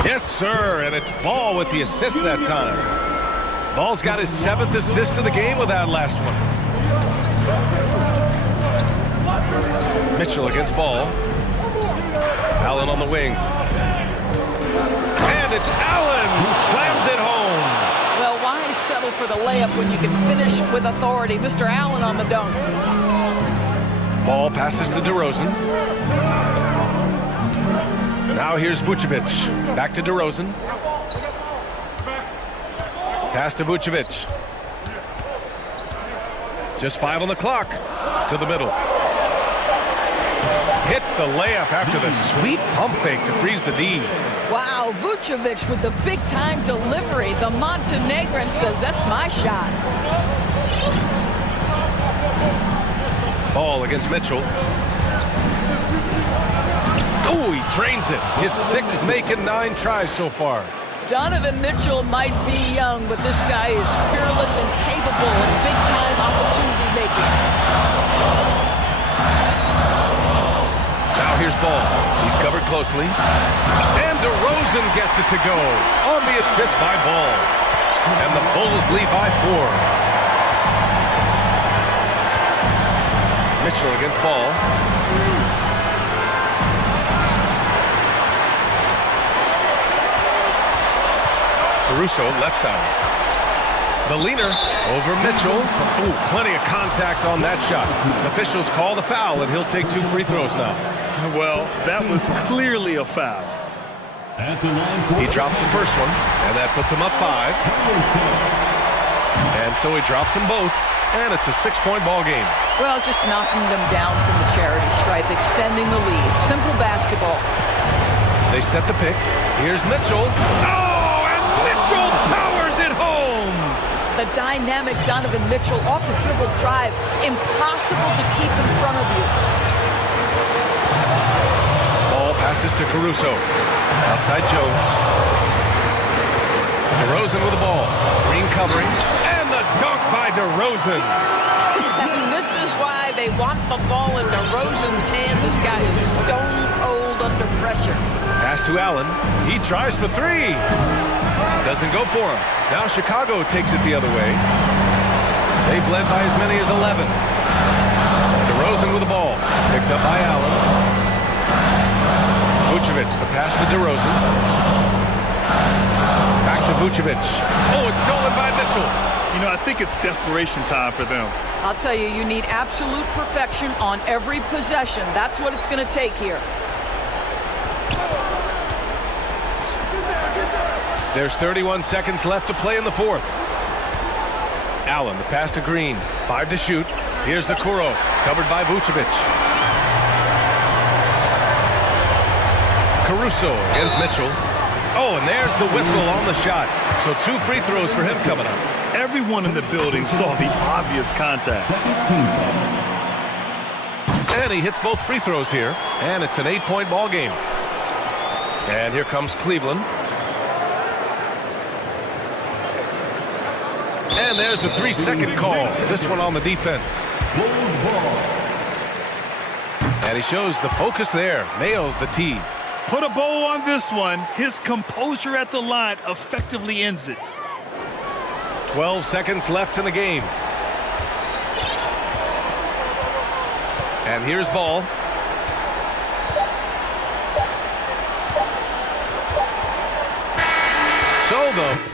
Yes, sir, and it's Ball with the assist that time. Ball's got his 7th assist of the game with that last one. Mitchell against Ball. Allen on the wing. And it's Allen who slams it home. Well, why settle for the layup when you can finish with authority? Mr. Allen on the dunk. Ball passes to DeRozan. Now here's Vucevic. Back to DeRozan. Pass to Vucevic. Just 5 on the clock. To the middle. Hits the layup after the sweet pump fake to freeze the D. Wow, Vucevic with the big-time delivery. The Montenegrin says, that's my shot. Ball against Mitchell. Oh, he drains it. His 6th make in 9 tries so far. Donovan Mitchell might be young, but this guy is fearless and capable of big-time opportunity making. Now here's Ball. He's covered closely. And DeRozan gets it to go on the assist by Ball. And the Bulls lead by 4. Mitchell against Ball. Caruso left side. The leaner over Mitchell. Ooh, plenty of contact on that shot. Officials call the foul, and he'll take 2 free throws now. Well, that was clearly a foul. He drops the first one, and that puts him up 5. And so he drops them both, and it's a 6-point ball game. Well, just knocking them down from the charity stripe, extending the lead. Simple basketball. They set the pick. Here's Mitchell. Oh, and Mitchell powers it home! The dynamic Donovan Mitchell off the dribble drive. Impossible to keep in front of you. Ball passes to Caruso. Outside Jones. DeRozan with the ball. Green covering. And the dunk by DeRozan. This is why They want the ball in DeRozan's hand. This guy is stone cold under pressure. Pass to Allen. He tries for three. Doesn't go for him. Now Chicago takes it the other way. They've led by as many as 11. DeRozan with the ball. Picked up by Allen. Vucevic, the pass to DeRozan. Back to Vucevic. Oh, it's stolen by Mitchell. You know, I think it's desperation time for them. I'll tell you, you need absolute perfection on every possession. That's what it's going to take here. There's 31 seconds left to play in the fourth. Allen, the pass to Green. 5 to shoot. Here's the Kuro, covered by Vucevic. Caruso against Mitchell. Oh, and there's the whistle on the shot. So 2 free throws for him coming up. Everyone in the building saw the obvious contact. And he hits both free throws here. And it's an 8-point ball game. And here comes Cleveland. And there's a 3-second call. This one on the defense. And he shows the focus there. Nails the tee. Put a bow on this one. His composure at the line effectively ends it. 12 seconds left in the game. And here's ball. So the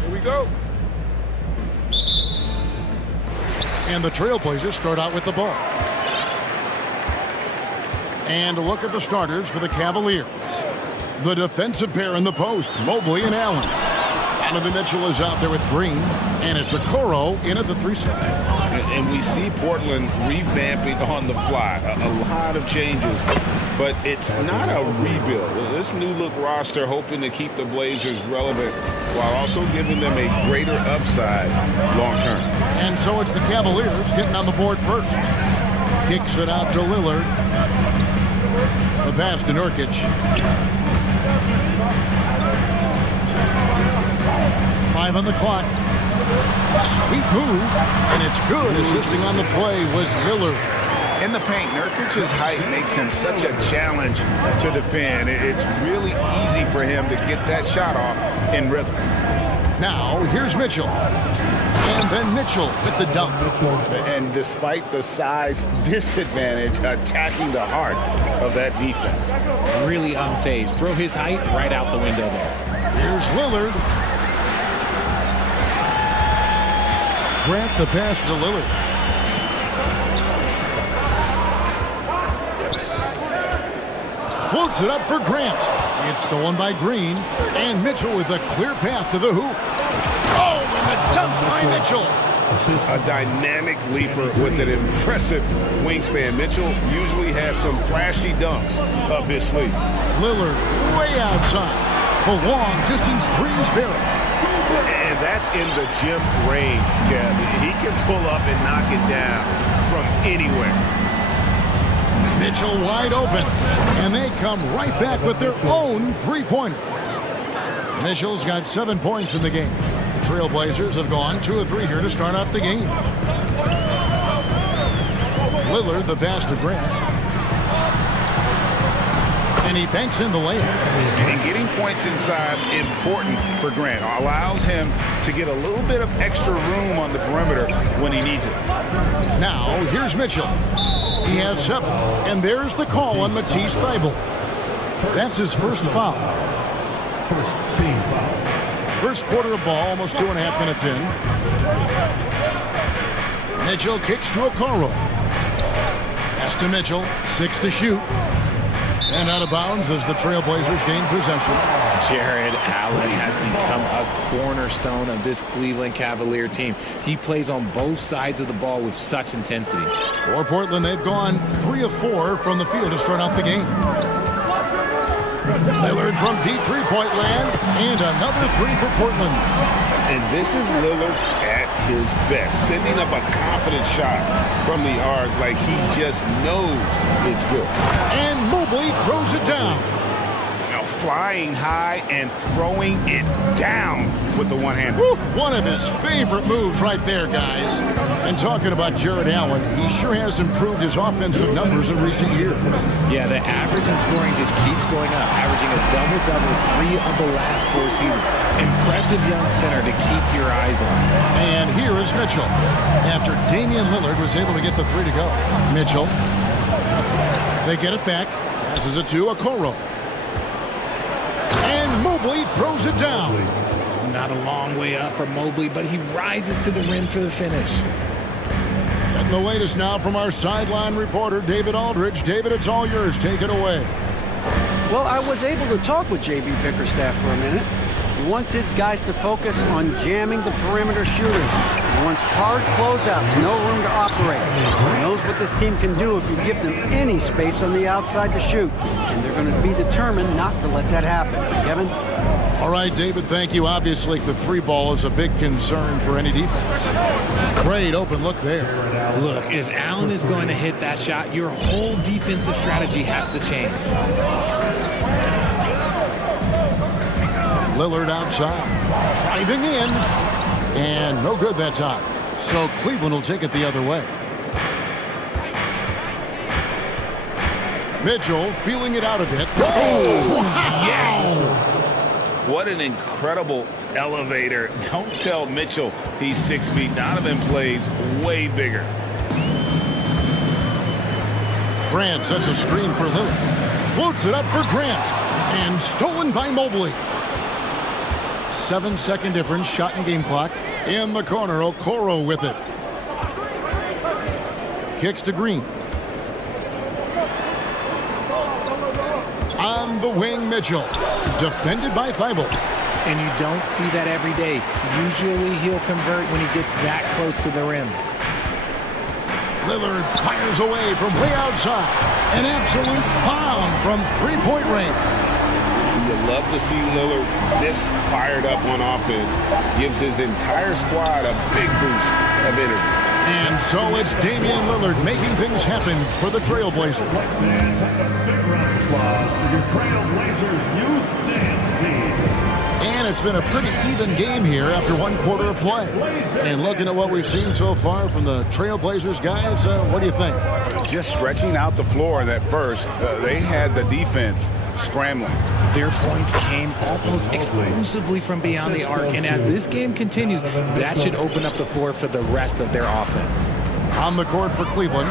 Here we go. And the Trailblazers start out with the ball. And look at the starters for the Cavaliers. The defensive pair in the post, Mobley and Allen. Donovan Mitchell is out there with Green, and it's Okoro in at the 3-6. And we see Portland revamping on the fly. A lot of changes, but it's not a rebuild. This new look roster hoping to keep the Blazers relevant while also giving them a greater upside long term. And so it's the Cavaliers getting on the board first. Kicks it out to Lillard. The pass to Nurkic. 5 on the clock. Sweet move, and it's good. Assisting on the play was Lillard. In the paint, Nurkic's height makes him such a challenge to defend. It's really easy for him to get that shot off in rhythm. Now, here's Mitchell. And then Mitchell with the dunk. And despite the size disadvantage, attacking the heart of that defense. Really unfazed. Throw his height right out the window there. Here's Lillard. Grant the pass to Lillard. Floats it up for Grant. It's stolen by Green. And Mitchell with a clear path to the hoop. Oh, and the dunk by Mitchell. A dynamic leaper with an impressive wingspan. Mitchell usually has some flashy dunks up his sleeve. Lillard way outside. The long distance three is buried. And that's in the gym range, Kev. He can pull up and knock it down from anywhere. Mitchell wide open. And they come right back with their own three-pointer. Mitchell's got 7 points in the game. The Trailblazers have gone 2 of 3 here to start out the game. Lillard, the pass to Grant. And he banks in the layup. And getting points inside, important for Grant. Allows him to get a little bit of extra room on the perimeter when he needs it. Now, here's Mitchell. He has 7. And there's the call on Matisse Thybulle. That's his first foul. First team foul. First quarter of ball, almost 2.5 minutes in. Mitchell kicks to Okoro. Pass to Mitchell, 6 to shoot. And out of bounds as the Trailblazers gain possession. Jared Allen has become a cornerstone of this Cleveland Cavalier team. He plays on both sides of the ball with such intensity. For Portland, they've gone 3 of 4 from the field to start out the game. Lillard from deep three-point land, and another 3 for Portland. And this is Lillard at his best, sending up a confident shot from the arc like he just knows it's good. And Mobley throws it down. Now flying high and throwing it down with the one-hand. One of his favorite moves right there, guys. And talking about Jared Allen, he sure has improved his offensive numbers in recent years. Yeah, the average in scoring just keeps going up, averaging a double-double 3 of the last 4 seasons. Impressive young center to keep your eyes on. And here is Mitchell. After Damian Lillard was able to get the 3 to go. Mitchell. They get it back. Passes it to Okoro. And Mobley throws it down. Not a long way up for Mobley, but he rises to the rim for the finish. Getting the latest now from our sideline reporter, David Aldridge. David, it's all yours. Take it away. Well, I was able to talk with J.B. Bickerstaff for a minute. He wants his guys to focus on jamming the perimeter shooters. He wants hard closeouts, no room to operate. He knows what this team can do if you give them any space on the outside to shoot. And they're going to be determined not to let that happen. Kevin? All right, David, thank you. Obviously, the three ball is a big concern for any defense. Great open look there. Look, if Allen is going to hit that shot, your whole defensive strategy has to change. Lillard outside, driving in, and no good that time. So Cleveland will take it the other way. Mitchell feeling it out a bit. Oh, yes! What an incredible elevator. Don't tell Mitchell he's 6 feet. Donovan plays way bigger. Grant sets a screen for Lillard. Floats it up for Grant. And stolen by Mobley. 7-second difference, shot and game clock. In the corner, Okoro with it. Kicks to Green. On the wing, Mitchell. Defended by Thibault. And you don't see that every day. Usually he'll convert when he gets that close to the rim. Lillard fires away from way outside. An absolute bomb from three-point range. You love to see Lillard this fired up on offense. Gives his entire squad a big boost of energy. And so it's Damian Lillard making things happen for the Trailblazers. And it's been a pretty even game here after one quarter of play. And looking at what we've seen so far from the Trailblazers guys, what do you think? Just stretching out the floor that first. They had the defense scrambling. Their points came almost exclusively from beyond the arc. And as this game continues, that should open up the floor for the rest of their offense. On the court for Cleveland,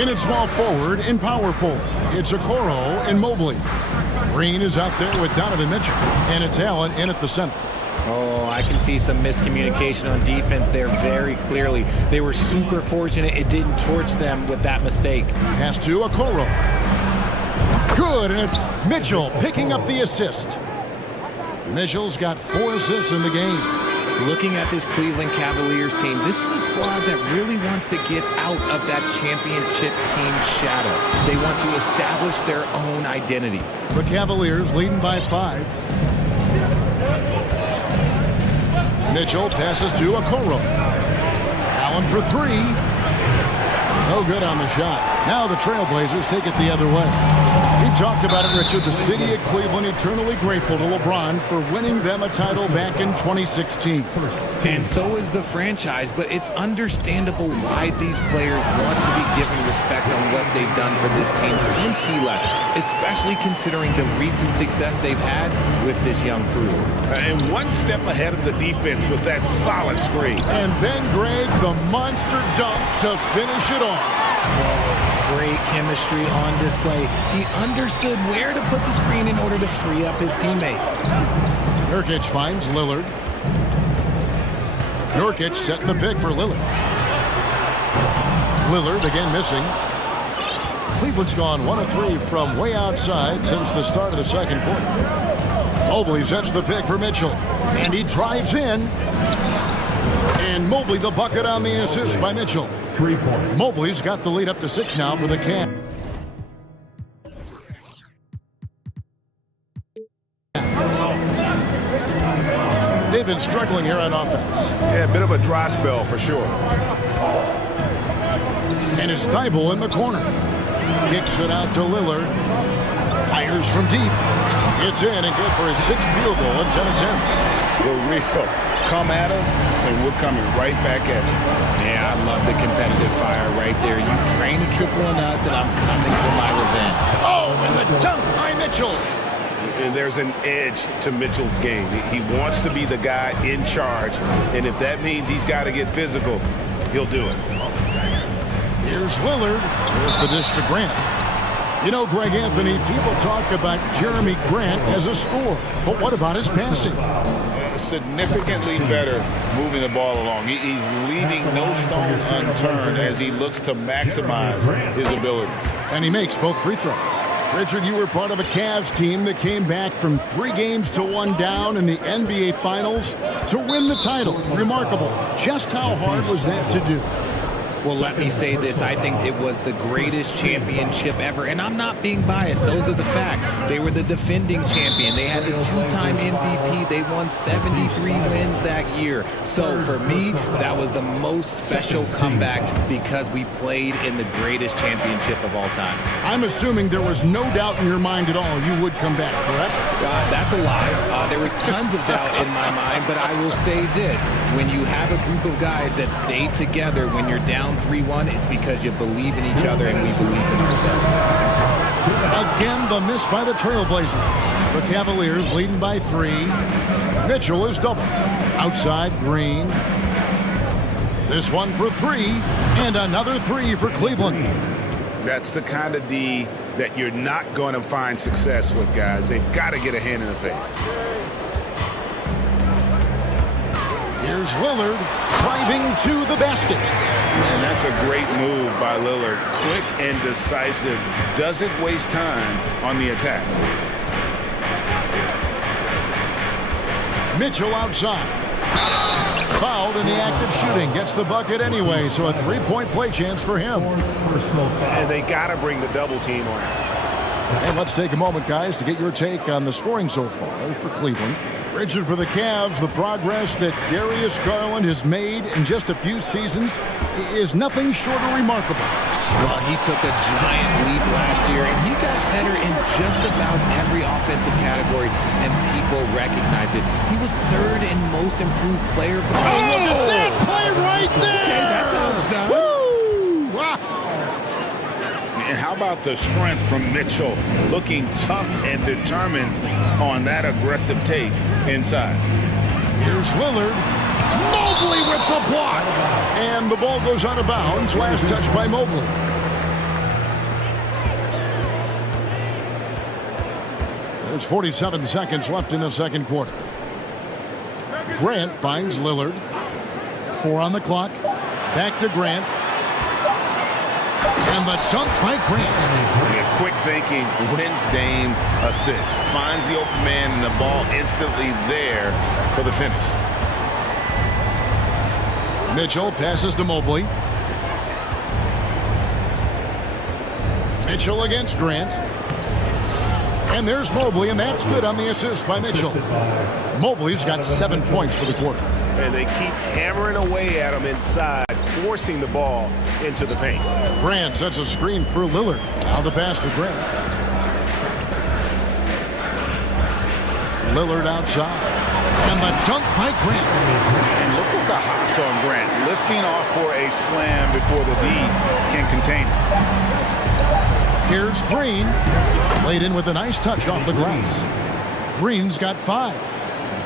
in at small forward, in power forward, it's Okoro and Mobley. Green is out there with Donovan Mitchell, and it's Allen in at the center. Oh, I can see some miscommunication on defense there very clearly. They were super fortunate it didn't torch them with that mistake. Pass to Okoro. Good, and it's Mitchell picking up the assist. Mitchell's got 4 assists in the game. Looking at this Cleveland Cavaliers team, this is a squad that really wants to get out of that championship team shadow. They want to establish their own identity. The Cavaliers leading by 5. Mitchell passes to Okoro. Allen for 3. No good on the shot. Now the Trailblazers take it the other way. We talked about it, Richard. The city of Cleveland eternally grateful to LeBron for winning them a title back in 2016. And so is the franchise, but it's understandable why these players want to be given respect on what they've done for this team since he left, especially considering the recent success they've had with this young crew. And one step ahead of the defense with that solid screen. And then, Greg, the monster dunk to finish it off. Great chemistry on display. He understood where to put the screen in order to free up his teammate. Nurkic finds Lillard. Nurkic setting the pick for Lillard. Lillard again missing. Cleveland's gone 1 of 3 from way outside since the start of the second quarter. Mobley sets the pick for Mitchell. And he drives in. And Mobley the bucket on the assist by Mitchell. 3 points. Mobley's got the lead up to 6 now for the Cavs. They've been struggling here on offense. Yeah, a bit of a dry spell for sure. And it's Thibault in the corner. Kicks it out to Lillard. Fires from deep. It's in and good for his 6th field goal in 10 attempts. We're real. Come at us, and we're coming right back at you. Yeah, I love the competitive fire right there. You train a triple on us, and I'm coming for my revenge. Oh, and the dunk by Mitchell. And there's an edge to Mitchell's game. He wants to be the guy in charge, and if that means he's got to get physical, he'll do it. Here's Lillard. Here's the dish to Grant. You know, Greg Anthony, people talk about Jeremy Grant as a scorer, but what about his passing? significantly better moving the ball along. He's leaving no stone unturned as he looks to maximize his ability. And he makes both free throws. Richard, you were part of a Cavs team that came back from 3 games to 1 down in the NBA Finals to win the title. Remarkable. Just how hard was that to do? Well, let me say this. I think it was the greatest championship ever. And I'm not being biased. Those are the facts. They were the defending champion. They had the 2-time MVP. They won 73 wins that year. So for me, that was the most special comeback because we played in the greatest championship of all time. I'm assuming there was no doubt in your mind at all you would come back, correct? That's a lie. There was tons of doubt in my mind, but I will say this. When you have a group of guys that stay together when you're down 3-1, it's because you believe in each other and we believed in ourselves. Again, the miss by the Trailblazers. The Cavaliers leading by 3. Mitchell is doubled. Outside, Green. This one for 3, and another 3 for Cleveland. That's the kind of D that you're not going to find success with, guys. They've got to get a hand in the face. Here's Lillard driving to the basket. Man, that's a great move by Lillard. Quick and decisive. Doesn't waste time on the attack. Mitchell outside. Fouled in the act of shooting. Gets the bucket anyway, so a 3-point play chance for him. And they got to bring the double team on. And let's take a moment, guys, to get your take on the scoring so far for Cleveland. Richard, for the Cavs, the progress that Darius Garland has made in just a few seasons is nothing short of remarkable. Well, he took a giant leap last year, and he got better in just about every offensive category, and people recognized it. He was 3rd in most improved player. Oh, look at that play right there! Okay, that's how it's done. Woo! Wow. And how about the strength from Mitchell, looking tough and determined on that aggressive take inside. Here's Lillard. Mobley with the block. And the ball goes out of bounds. Last touch by Mobley. There's 47 seconds left in the second quarter. Grant finds Lillard. 4 on the clock. Back to Grant. And the dunk by Grant. Yeah, quick thinking, wins Dame, assist. Finds the open man and the ball instantly there for the finish. Mitchell passes to Mobley. Mitchell against Grant. And there's Mobley, and that's good on the assist by Mitchell. Mobley's got 7 points for the quarter. And they keep hammering away at him inside, forcing the ball into the paint. Grant sets a screen for Lillard. Now the pass to Grant. Lillard outside. And the dunk by Grant. And look at the hops on Grant, lifting off for a slam before the D can contain it. Here's Green. Laid in with a nice touch off the glass. Green's got 5.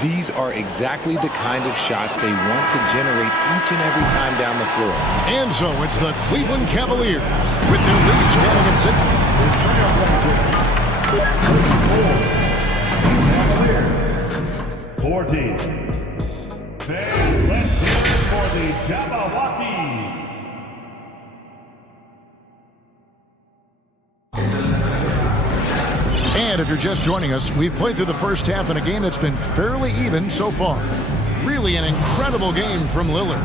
These are exactly the kind of shots they want to generate each and every time down the floor. And so it's the Cleveland Cavaliers with their lead standing at 6. 14. Let's hear it for the Jabberwockies. And if you're just joining us, we've played through the first half in a game that's been fairly even so far. Really an incredible game from Lillard.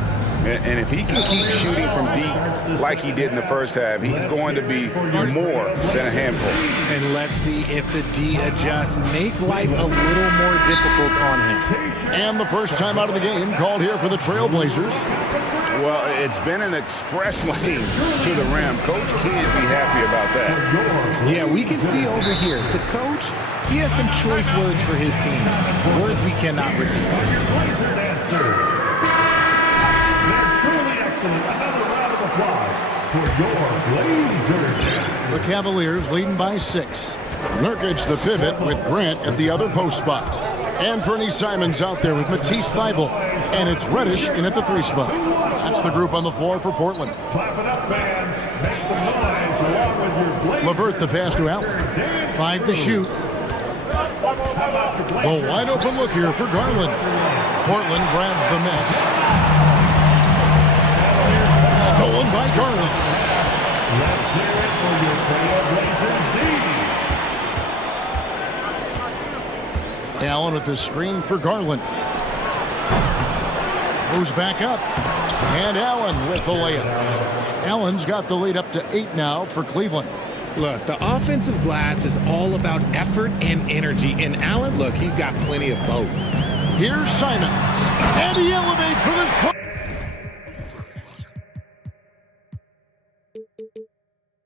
And if he can keep shooting from deep like he did in the first half, he's going to be more than a handful. And let's see if the D adjusts, make life a little more difficult on him. And the first time out of the game called here for the Trailblazers. Well, it's been an express lane to the rim. Coach can't be happy about that. Yeah, we can see over here, the coach, he has some choice words for his team. Words we cannot repeat. Another round of applause for your Blazers. The Cavaliers leading by 6. Nurkic the pivot with Grant at the other post spot. And Fernie Simons out there with Matisse Thybulle. And it's Reddish in at the 3 spot. That's the group on the floor for Portland. Clap it up, fans. Make some noise along with your Blazers. LeVert the pass to Allen. 5 to shoot. The wide open look here for Garland. Portland grabs the miss. Stolen by Garland. Let's hear it for your Trailblazers D. Allen with the screen for Garland. Moves back up. And Allen with the layup. Allen's got the lead up to 8 now for Cleveland. Look, the offensive glass is all about effort and energy. And Allen, look, he's got plenty of both. Here's Simons. And he elevates for the shot.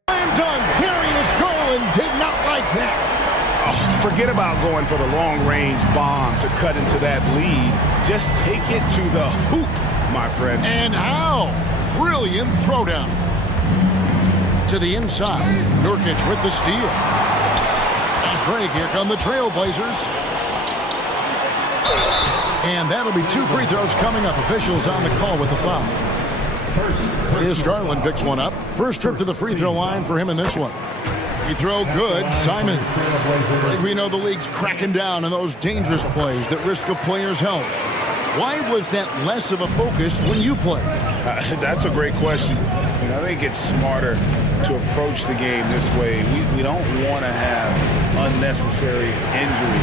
I'm done. Darius Garland did not like that. Oh, forget about going for the long-range bomb to cut into that lead. Just take it to the hoop, my friend. And how? Brilliant throwdown. To the inside. Nurkic with the steal. Nice break. Here come the Trailblazers. And that'll be 2 free throws coming up. Officials on the call with the foul. Here's Garland picks one up. First trip to the free throw line for him in this one. He throw good. Simon. We know the league's cracking down on those dangerous plays that risk a player's health. Why was that less of a focus when you play? That's a great question. And I think it's smarter to approach the game this way. We don't want to have unnecessary injury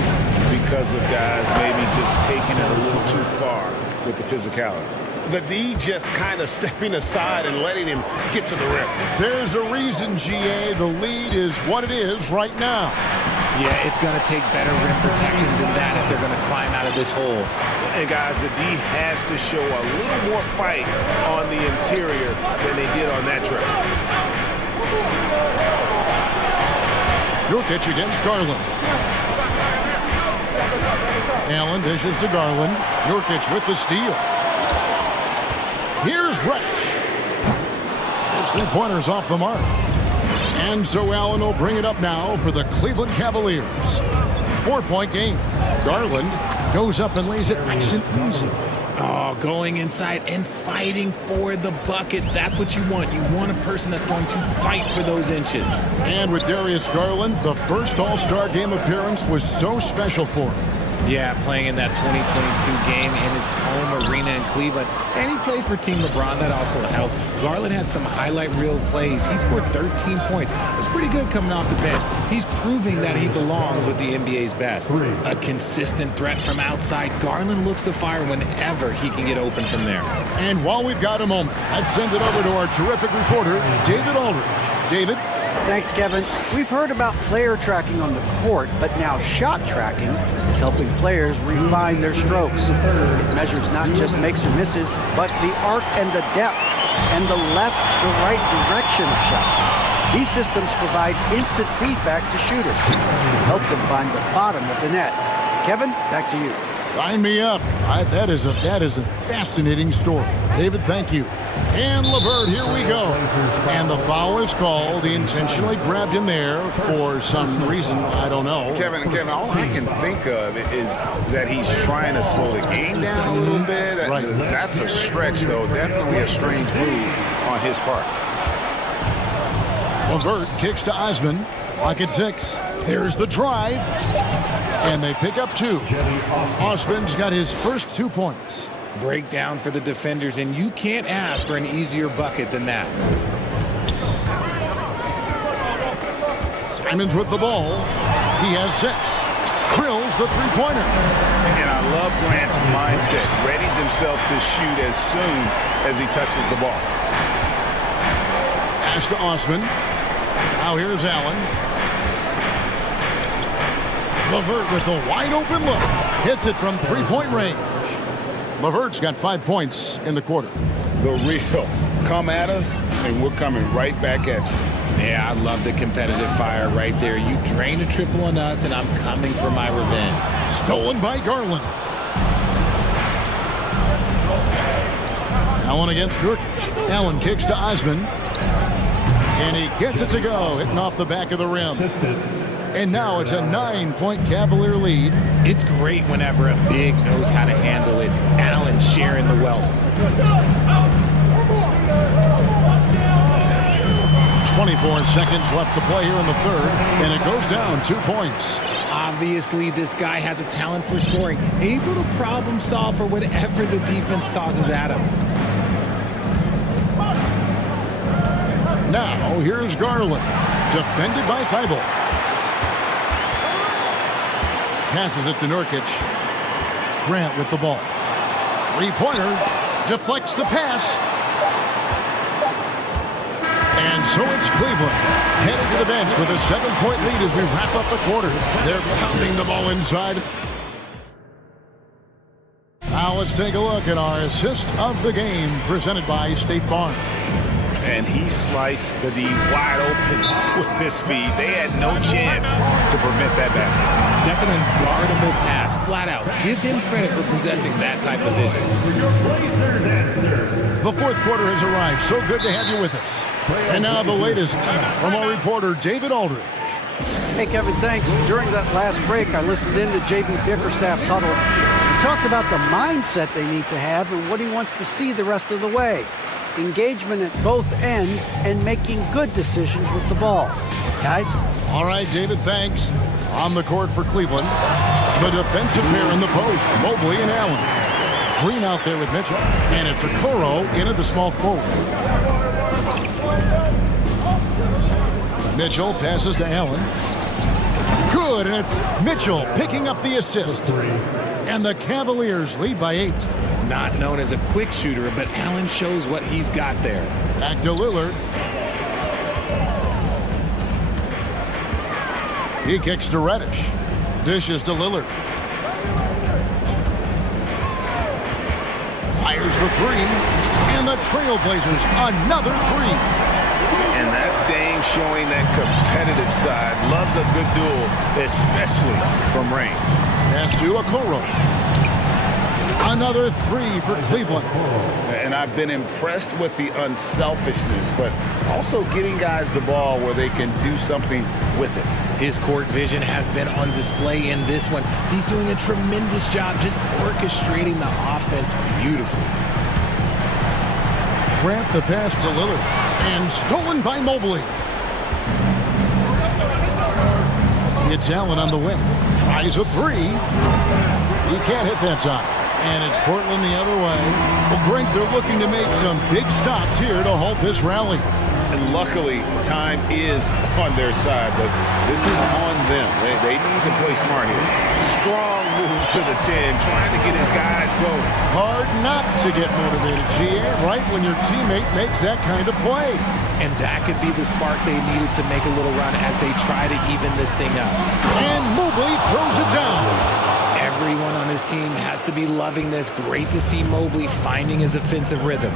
because of guys maybe just taking it a little too far with the physicality. The D just kind of stepping aside and letting him get to the rim. There's a reason, GA. The lead is what it is right now. Yeah, it's going to take better rim protection than that if they're going to climb out of this hole. And guys, the D has to show a little more fight on the interior than they did on that trip. Nurkic against Garland. Allen dishes to Garland. Nurkic with the steal. Here's Resch. His 3-pointer's off the mark. And so Allen will bring it up now for the Cleveland Cavaliers. 4-point game. Garland goes up and lays it nice and easy. Oh, going inside and fighting for the bucket. That's what you want. You want a person that's going to fight for those inches. And with Darius Garland, the first All-Star game appearance was so special for him. Yeah, playing in that 2022 game in his home arena in Cleveland. And he played for Team LeBron. That also helped. Garland had some highlight reel plays. He scored 13 points. It was pretty good coming off the bench. He's proving that he belongs with the NBA's best. A consistent threat from outside. Garland looks to fire whenever he can get open from there. And while we've got a moment, I'd send it over to our terrific reporter, David Aldridge. David? Thanks, Kevin. We've heard about player tracking on the court, but now shot tracking is helping players refine their strokes. It measures not just makes or misses, but the arc and the depth and the left to right direction of shots. These systems provide instant feedback to shooters to help them find the bottom of the net. Kevin, back to you. Sign me up. That is a fascinating story. David, thank you. And LeVert, here we go. And the foul is called. He intentionally grabbed him there for some reason. I don't know. Kevin, all I can think of is that he's trying to slow the game down a little bit. Right. That's a stretch, though. Definitely a strange move on his part. LeVert kicks to Osman. Lock at 6. There's the drive. And they pick up 2. Osman's got his first 2 points. Breakdown for the defenders, and you can't ask for an easier bucket than that. Simons with the ball. He has 6. Drills the 3-pointer. And I love Grant's mindset. Readies himself to shoot as soon as he touches the ball. Pass to Osman. Now here's Allen. LeVert with the wide open look. Hits it from 3-point range. LeVert's got 5 points in the quarter. The real. Come at us, and we're coming right back at you. Yeah, I love the competitive fire right there. You drain a triple on us, and I'm coming for my revenge. Stolen by Garland. Allen against Nurkic. Allen kicks to Osman. And he gets it to go, hitting off the back of the rim. And now it's a 9-point Cavalier lead. It's great whenever a big knows how to handle it. Allen sharing the wealth. 24 seconds left to play here in the third, and it goes down 2 points. Obviously, this guy has a talent for scoring, able to problem solve for whatever the defense tosses at him. Now, here's Garland, defended by Thibault. Passes it to Nurkic. Grant with the ball. Three-pointer, deflects the pass. And so it's Cleveland, headed to the bench with a 7-point lead as we wrap up the quarter. They're pounding the ball inside. Now let's take a look at our assist of the game, presented by State Farm. And he sliced the D wide open with his feet. They had no chance to prevent that basket. That's an unguardable pass, flat out. Give him credit for possessing that type of vision. The fourth quarter has arrived. So good to have you with us. And now the latest from our reporter, David Aldridge. Hey, Kevin, thanks. During that last break, I listened in to J.B. Bickerstaff's huddle. He talked about the mindset they need to have and what he wants to see the rest of the way. Engagement at both ends and making good decisions with the ball. Guys? All right, David, thanks. On the court for Cleveland, the defensive pair in the post, Mobley and Allen. Green out there with Mitchell, and it's Okoro in at the small forward. Mitchell passes to Allen. Good, and it's Mitchell picking up the assist. And the Cavaliers lead by 8. Not known as a quick shooter, but Allen shows what he's got there. Back to Lillard. He kicks to Reddish. Dishes to Lillard. Fires the three. And the Trailblazers, another three. And that's Dame showing that competitive side. Loves a good duel, especially from range. Pass to Okoro. Another three for Cleveland. And I've been impressed with the unselfishness, but also getting guys the ball where they can do something with it. His court vision has been on display in this one. He's doing a tremendous job just orchestrating the offense beautifully. Grant the pass to Lillard. And stolen by Mobley. It's Allen on the wing. Tries a three. He can't hit that time. And it's Portland the other way. Well, Greg, they're looking to make some big stops here to halt this rally. And luckily, time is on their side, but this is on them. They need to play smart here. Strong moves to the 10, trying to get his guys going. Hard not to get motivated, GA, right when your teammate makes that kind of play. And that could be the spark they needed to make a little run as they try to even this thing up. And Mobley throws it down. Everyone on his team has to be loving this. Great to see Mobley finding his offensive rhythm.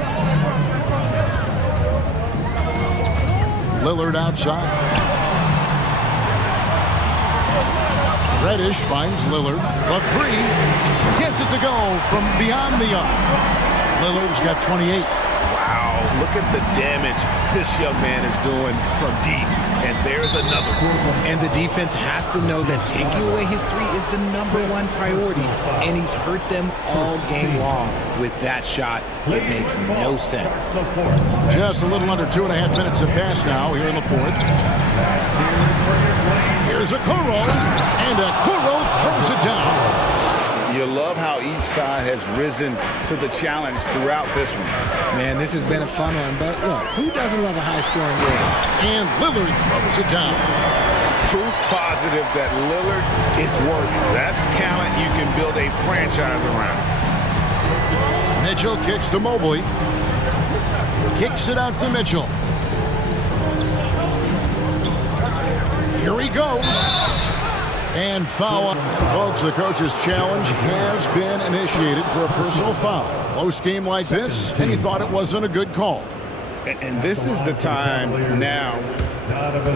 Lillard outside. Reddish finds Lillard. The three. Gets it to go from beyond the arc. Lillard's got 28. Wow, look at the damage this young man is doing from deep. And there's another one. And the defense has to know that taking away his three is the #1 priority. And he's hurt them all game long. With that shot, it makes no sense. Just a little under 2.5 minutes have passed now here in the fourth. Here's Okoro. And Okoro throws it down. You love how each side has risen to the challenge throughout this one. Man, this has been a fun one, but look, who doesn't love a high-scoring game? And Lillard throws it down. Proof positive that Lillard is worthy. That's talent you can build a franchise around. Mitchell kicks to Mobley. Kicks it out to Mitchell. Here he goes. And foul. Folks, the coach's challenge has been initiated for a personal foul. Close game like this, and he thought it wasn't a good call. And this is the time now.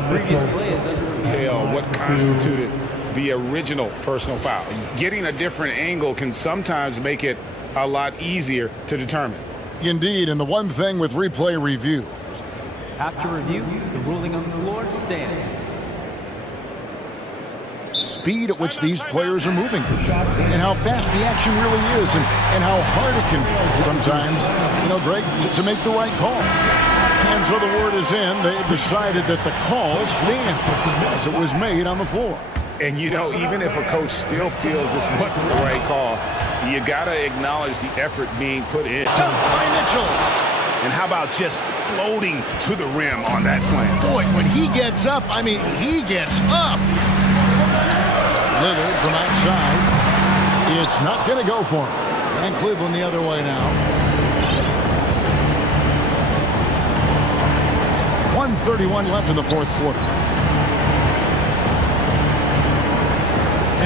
Previous plays tell what constituted the original personal foul. Getting a different angle can sometimes make it a lot easier to determine. Indeed, and the one thing with replay review. After review, the ruling on the floor stands. Speed at which these players are moving and how fast the action really is and how hard it can be sometimes, Greg, to make the right call. And so the word is in. They've decided that the call stands as it was made on the floor. And, you know, even if a coach still feels this wasn't the right call, you got to acknowledge the effort being put in. Dunk by Mitchell. And how about just floating to the rim on that slam? Boy, when he gets up, I mean, he gets up. Lillard from outside. It's not going to go for him. And Cleveland the other way now. 1:31 left in the fourth quarter.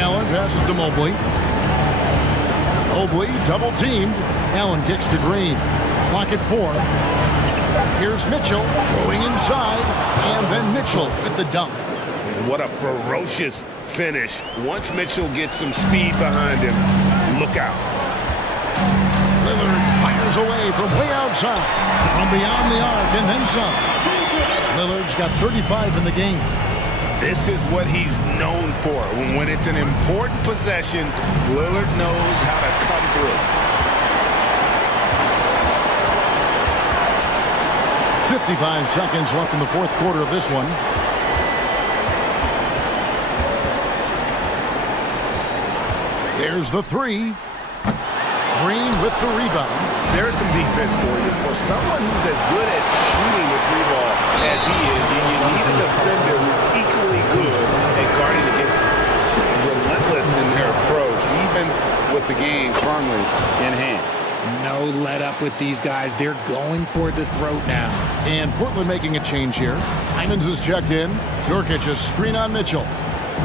Allen passes to Mobley. Mobley double teamed. Allen kicks to Green. Clock at 4. Here's Mitchell going inside, and then Mitchell with the dunk. What a ferocious finish. Once Mitchell gets some speed behind him, look out. Lillard fires away from way outside, from beyond the arc, and then some. Lillard's got 35 in the game. This is what he's known for. When it's an important possession, Lillard knows how to come through. 55 seconds left in the fourth quarter of this one. There's the three. Green with the rebound. There's some defense for you. For someone who's as good at shooting the three ball as he is, you need a defender who's equally good at guarding against relentless in their approach, even with the game firmly in hand. No let up with these guys. They're going for the throat now. And Portland making a change here. Simons is checked in. Nurkic a screen on Mitchell.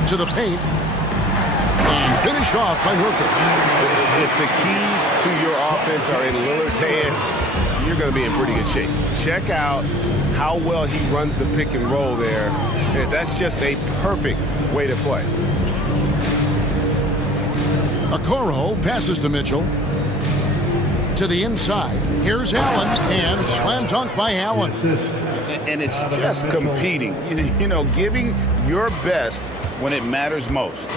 To the paint. And finished off by Nurkic. If the keys to your offense are in Lillard's hands, you're going to be in pretty good shape. Check out how well he runs the pick and roll there. That's just a perfect way to play. Okoro passes to Mitchell. To the inside. Here's Allen, and slam dunk by Allen. And it's just competing, you know, giving your best when it matters most.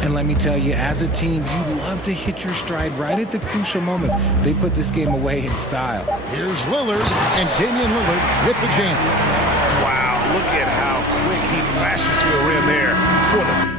And let me tell you, as a team, you love to hit your stride right at the crucial moments. They put this game away in style. Here's Lillard, and Damian Lillard with the jam. Wow, look at how quick he flashes to the rim there for the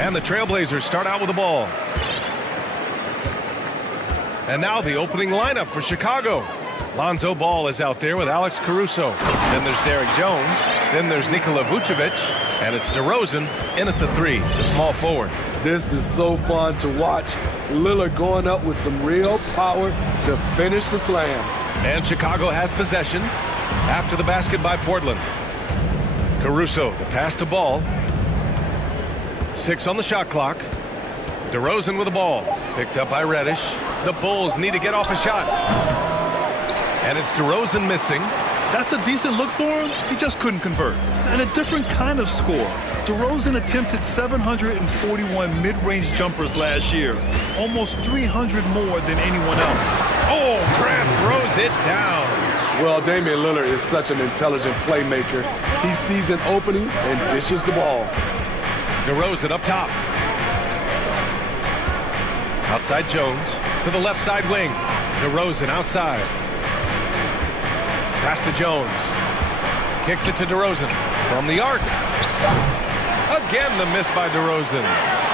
And the Trailblazers start out with the ball. And now the opening lineup for Chicago. Lonzo Ball is out there with Alex Caruso. Then there's Derek Jones. Then there's Nikola Vucevic. And it's DeRozan in at the 3, the small forward. This is so fun to watch. Lillard going up with some real power to finish the slam. And Chicago has possession after the basket by Portland. Caruso, the pass to Ball. 6 on the shot clock. DeRozan with the ball. Picked up by Reddish. The Bulls need to get off a shot. And it's DeRozan missing. That's a decent look for him. He just couldn't convert. And a different kind of score. DeRozan attempted 741 mid-range jumpers last year. Almost 300 more than anyone else. Oh, Grant throws it down. Well, Damian Lillard is such an intelligent playmaker. He sees an opening and dishes the ball. DeRozan up top. Outside Jones to the left side wing. DeRozan outside. Pass to Jones. Kicks it to DeRozan from the arc. Again the miss by DeRozan.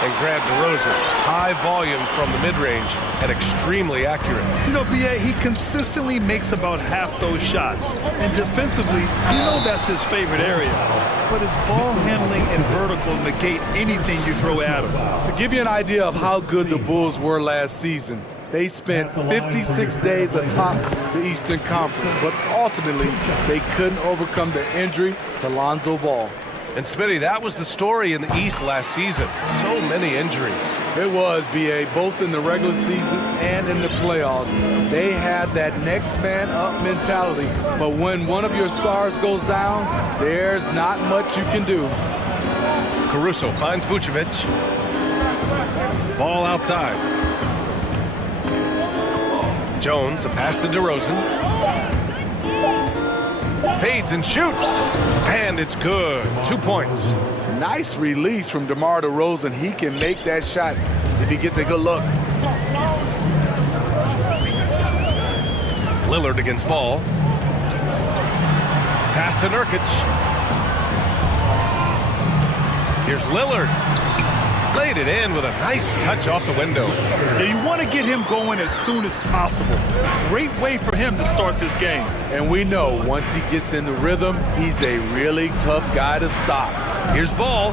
And Grant DeRozan, high volume from the mid-range and extremely accurate. You know, B.A., he consistently makes about half those shots. And defensively, you know that's his favorite area. But his ball handling and vertical negate anything you throw at him. To give you an idea of how good the Bulls were last season, they spent 56 days atop the Eastern Conference, but ultimately they couldn't overcome the injury to Lonzo Ball. And Smitty, that was the story in the East last season. So many injuries. It was, B.A., both in the regular season and in the playoffs. They had that next man up mentality, but when one of your stars goes down, there's not much you can do. Caruso finds Vucevic. Ball outside. Jones, the pass to DeRozan. Fades and shoots. And it's good. 2 points. Nice release from DeMar DeRozan. He can make that shot if he gets a good look. Lillard against Ball. Pass to Nurkic. Here's Lillard. Laid it in with a nice touch off the window. Yeah, you want to get him going as soon as possible. Great way for him to start this game. And we know once he gets in the rhythm, he's a really tough guy to stop. Here's Ball.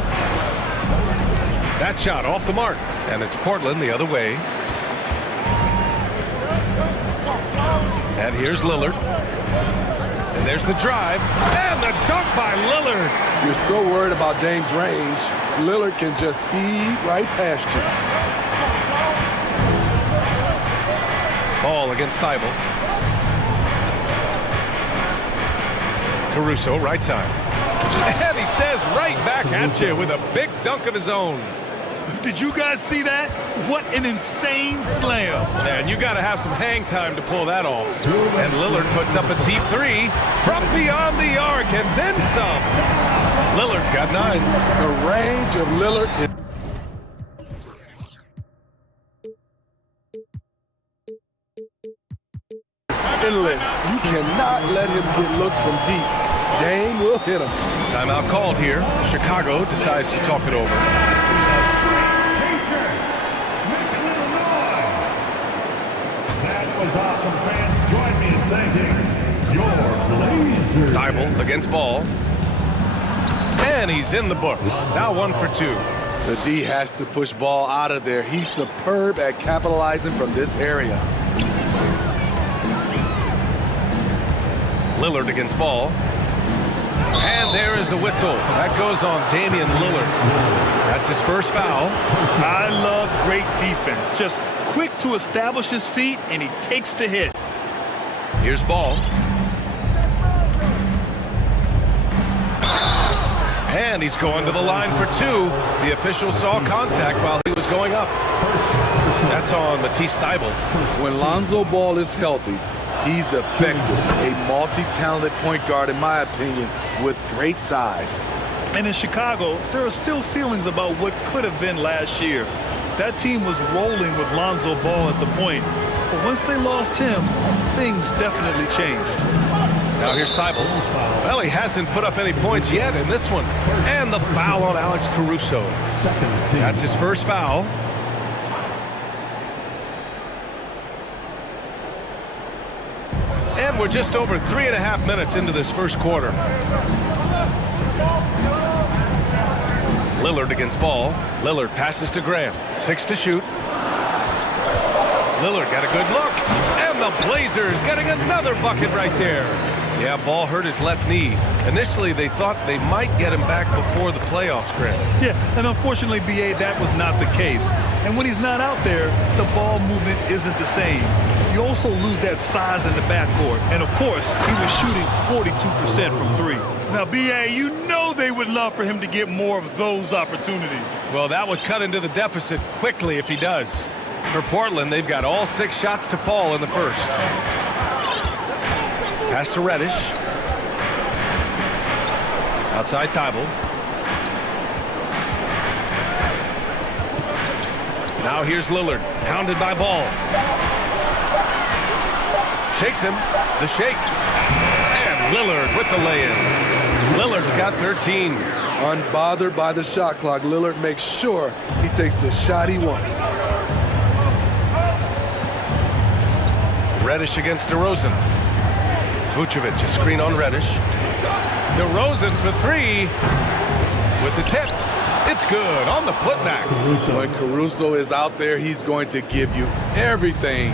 That shot off the mark. And it's Portland the other way. And here's Lillard. And there's the drive. And the dunk by Lillard. You're so worried about Dame's range. Lillard can just speed right past you. Ball against Thibault. Caruso, right side. And he says right back at you with a big dunk of his own. Did you guys see that? What an insane slam. Man, you got to have some hang time to pull that off. And Lillard puts up a deep 3 from beyond the arc and then some. Lillard's got 9. The range of Lillard is endless. You cannot let him get looks from deep. Dame will hit him. Timeout called here. Chicago decides to talk it over. Awesome fans, join me in thanking your Blazers. Thibault against Ball. And he's in the books. Now 1 for 2. The D has to push Ball out of there. He's superb at capitalizing from this area. Lillard against Ball. And there is the whistle. That goes on Damian Lillard. That's his first foul. I love great defense. Just quick to establish his feet, and he takes the hit. Here's Ball. And he's going to the line for 2. The official saw contact while he was going up. That's on Matisse Thybulle. When Lonzo Ball is healthy, he's effective. A multi-talented point guard, in my opinion, with great size. And in Chicago, there are still feelings about what could have been last year. That team was rolling with Lonzo Ball at the point. But once they lost him, things definitely changed. Now here's Steibel. Well, he hasn't put up any points yet in this one. And the foul on Alex Caruso. That's his first foul. And we're just over 3.5 minutes into this first quarter. Lillard against ball. Lillard passes to Graham. 6 to shoot. Lillard got a good look. And the Blazers getting another bucket right there. Yeah, ball hurt his left knee. Initially, they thought they might get him back before the playoffs, Graham. Yeah, and unfortunately, B.A., that was not the case. And when he's not out there, the ball movement isn't the same. You also lose that size in the backcourt. And, of course, he was shooting 42% from three. Now, B.A., you know they would love for him to get more of those opportunities. Well, that would cut into the deficit quickly if he does. For Portland, they've got all 6 shots to fall in the first. Pass to Reddish. Outside Thibault. Now here's Lillard, pounded by Ball. Shakes him, the shake. And Lillard with the lay-in. Lillard's got 13. Unbothered by the shot clock, Lillard makes sure he takes the shot he wants. Reddish against DeRozan. Vucevic, a screen on Reddish. DeRozan for 3 with the tip. It's good on the putback. When Caruso is out there, he's going to give you everything.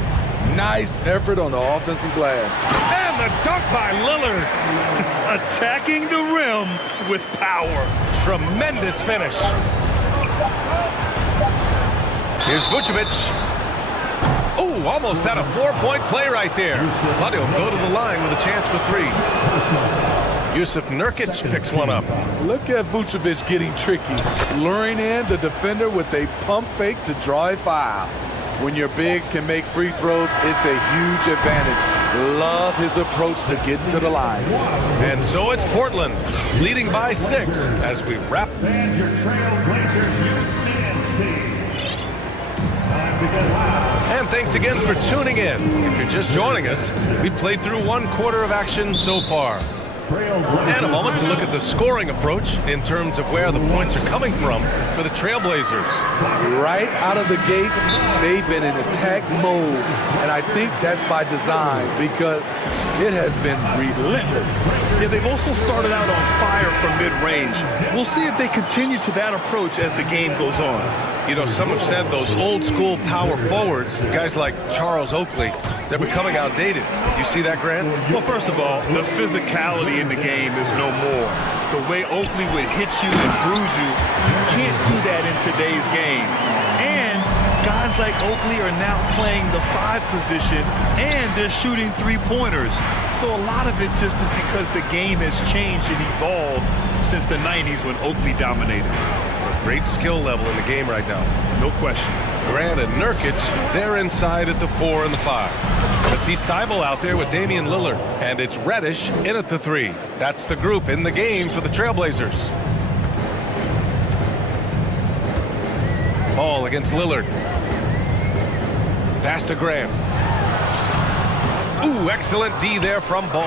Nice effort on the offensive glass. And the dunk by Lillard. Attacking the rim with power. Tremendous finish. Here's Vucevic. Oh, almost had a 4-point play right there. But he'll go to the line with a chance for 3. Yusuf Nurkic picks one up. Look at Vucevic getting tricky, luring in the defender with a pump fake to draw a foul. When your bigs can make free throws, it's a huge advantage. Love his approach to getting to the line. And so it's Portland, leading by 6 as we wrap. And thanks again for tuning in. If you're just joining us, we've played through 1 quarter of action so far. And a moment to look at the scoring approach in terms of where the points are coming from for the Trailblazers. Right out of the gates, they've been in attack mode. And I think that's by design because it has been relentless. Yeah, they've also started out on fire from mid-range. We'll see if they continue to that approach as the game goes on. You know, some have said those old-school power forwards, guys like Charles Oakley, they're becoming outdated. You see that, Grant? Well, first of all, the physicality in the game is no more. The way Oakley would hit you and bruise you, you can't do that in today's game. And guys like Oakley are now playing the 5 position, and they're shooting 3-pointers. So a lot of it just is because the game has changed and evolved since the 90s when Oakley dominated. Great skill level in the game right now. No question. Grant and Nurkic, they're inside at the 4 and the 5. Let's see Steibel out there with Damian Lillard. And it's Reddish in at the 3. That's the group in the game for the Trailblazers. Ball against Lillard. Pass to Graham. Ooh, excellent D there from Ball.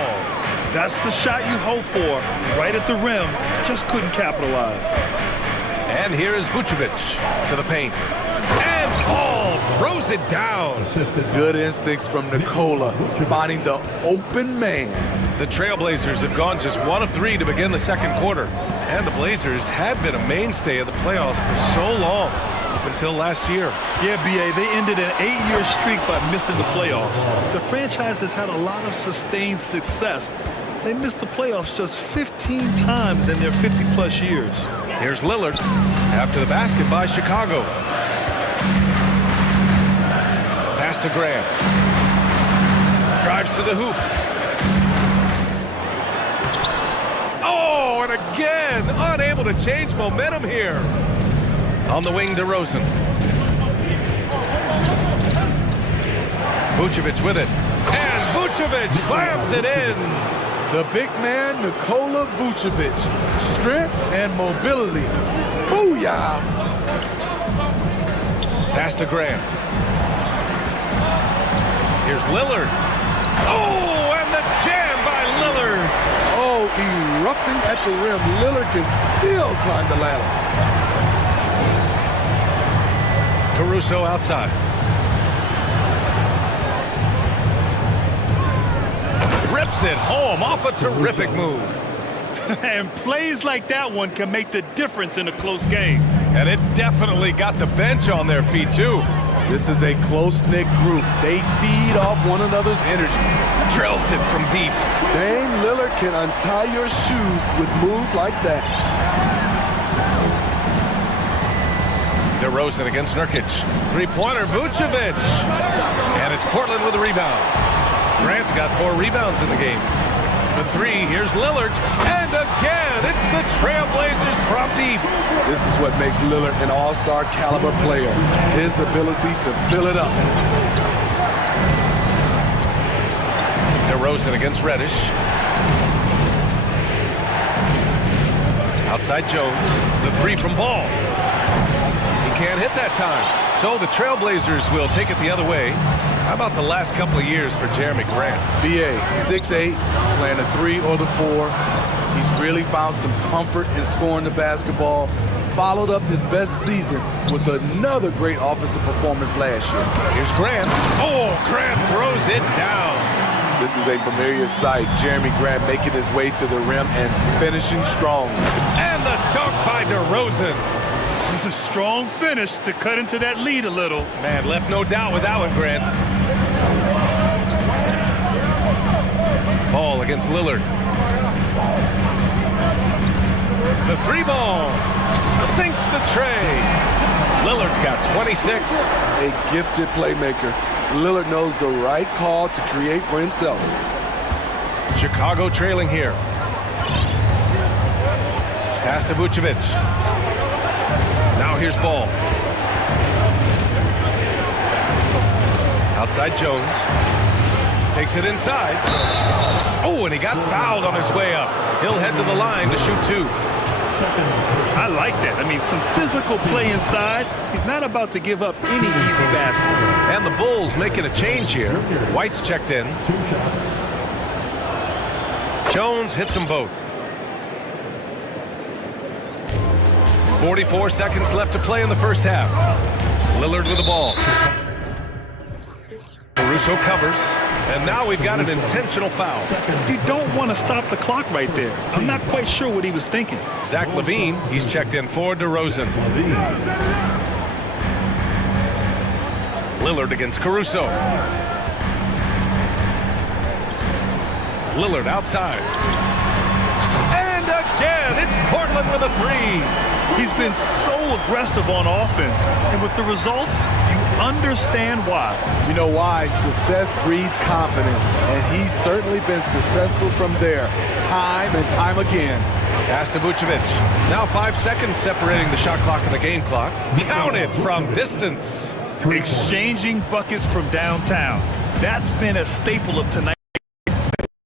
That's the shot you hope for. Right at the rim. Just couldn't capitalize. And here is Vucevic to the paint. And Ball throws it down. Good instincts from Nikola, finding the open man. The Trailblazers have gone just 1 of 3 to begin the second quarter. And the Blazers have been a mainstay of the playoffs for so long, up until last year. Yeah, B.A., they ended an 8-year streak by missing the playoffs. The franchise has had a lot of sustained success. They missed the playoffs just 15 times in their 50-plus years. Here's Lillard after the basket by Chicago. Pass to Graham. Drives to the hoop. Oh, and again, unable to change momentum here. On the wing, DeRozan. Vucevic with it. And Vucevic slams it in. The big man, Nikola Vucevic. Strength and mobility. Booyah! Pass to Graham. Here's Lillard. Oh, and the jam by Lillard. erupting at the rim. Lillard can still climb the ladder. Caruso outside. Rips it home off a terrific move. And plays like that one can make the difference in a close game. And it definitely got the bench on their feet, too. This is a close-knit group. They feed off one another's energy. Drills it from deep. Dame Lillard can untie your shoes with moves like that. DeRozan against Nurkic. Three-pointer, Vucevic. And it's Portland with a rebound. Grant's got 4 rebounds in the game. The 3, here's Lillard. And again, it's the Trailblazers from deep. This is what makes Lillard an all-star caliber player. His ability to fill it up. DeRozan against Reddish. Outside Jones. The 3 from Ball. He can't hit that time. So the Trailblazers will take it the other way. How about the last couple of years for Jeremy Grant? BA, 6'8", playing the 3 or the 4. He's really found some comfort in scoring the basketball. Followed up his best season with another great offensive performance last year. Here's Grant. Oh, Grant throws it down. This is a familiar sight. Jeremy Grant making his way to the rim and finishing strong. And the dunk by DeRozan. A strong finish to cut into that lead a little. Man, left no doubt with that one, Grant. Ball against Lillard. The 3 ball. Sinks the tray. Lillard's got 26. A gifted playmaker. Lillard knows the right call to create for himself. Chicago trailing here. Pass to Vucevic. Now here's Ball. Outside Jones. Takes it inside. Oh, and he got fouled on his way up. He'll head to the line to shoot 2. I like that. I mean, some physical play inside. He's not about to give up any easy baskets. And the Bulls making a change here. White's checked in. Jones hits them both. 44 seconds left to play in the first half. Lillard with the ball. Caruso covers. And now we've got an intentional foul. You don't want to stop the clock right there. I'm not quite sure what he was thinking. Zach LaVine, he's checked in for DeRozan. Lillard against Caruso. Lillard outside. And again, it's Portland with a 3. He's been so aggressive on offense. And with the results, you understand why. You know why? Success breeds confidence. And he's certainly been successful from there, time and time again. Pass to Vucevic. Now 5 seconds separating the shot clock and the game clock. Counted from distance. Exchanging buckets from downtown. That's been a staple of tonight.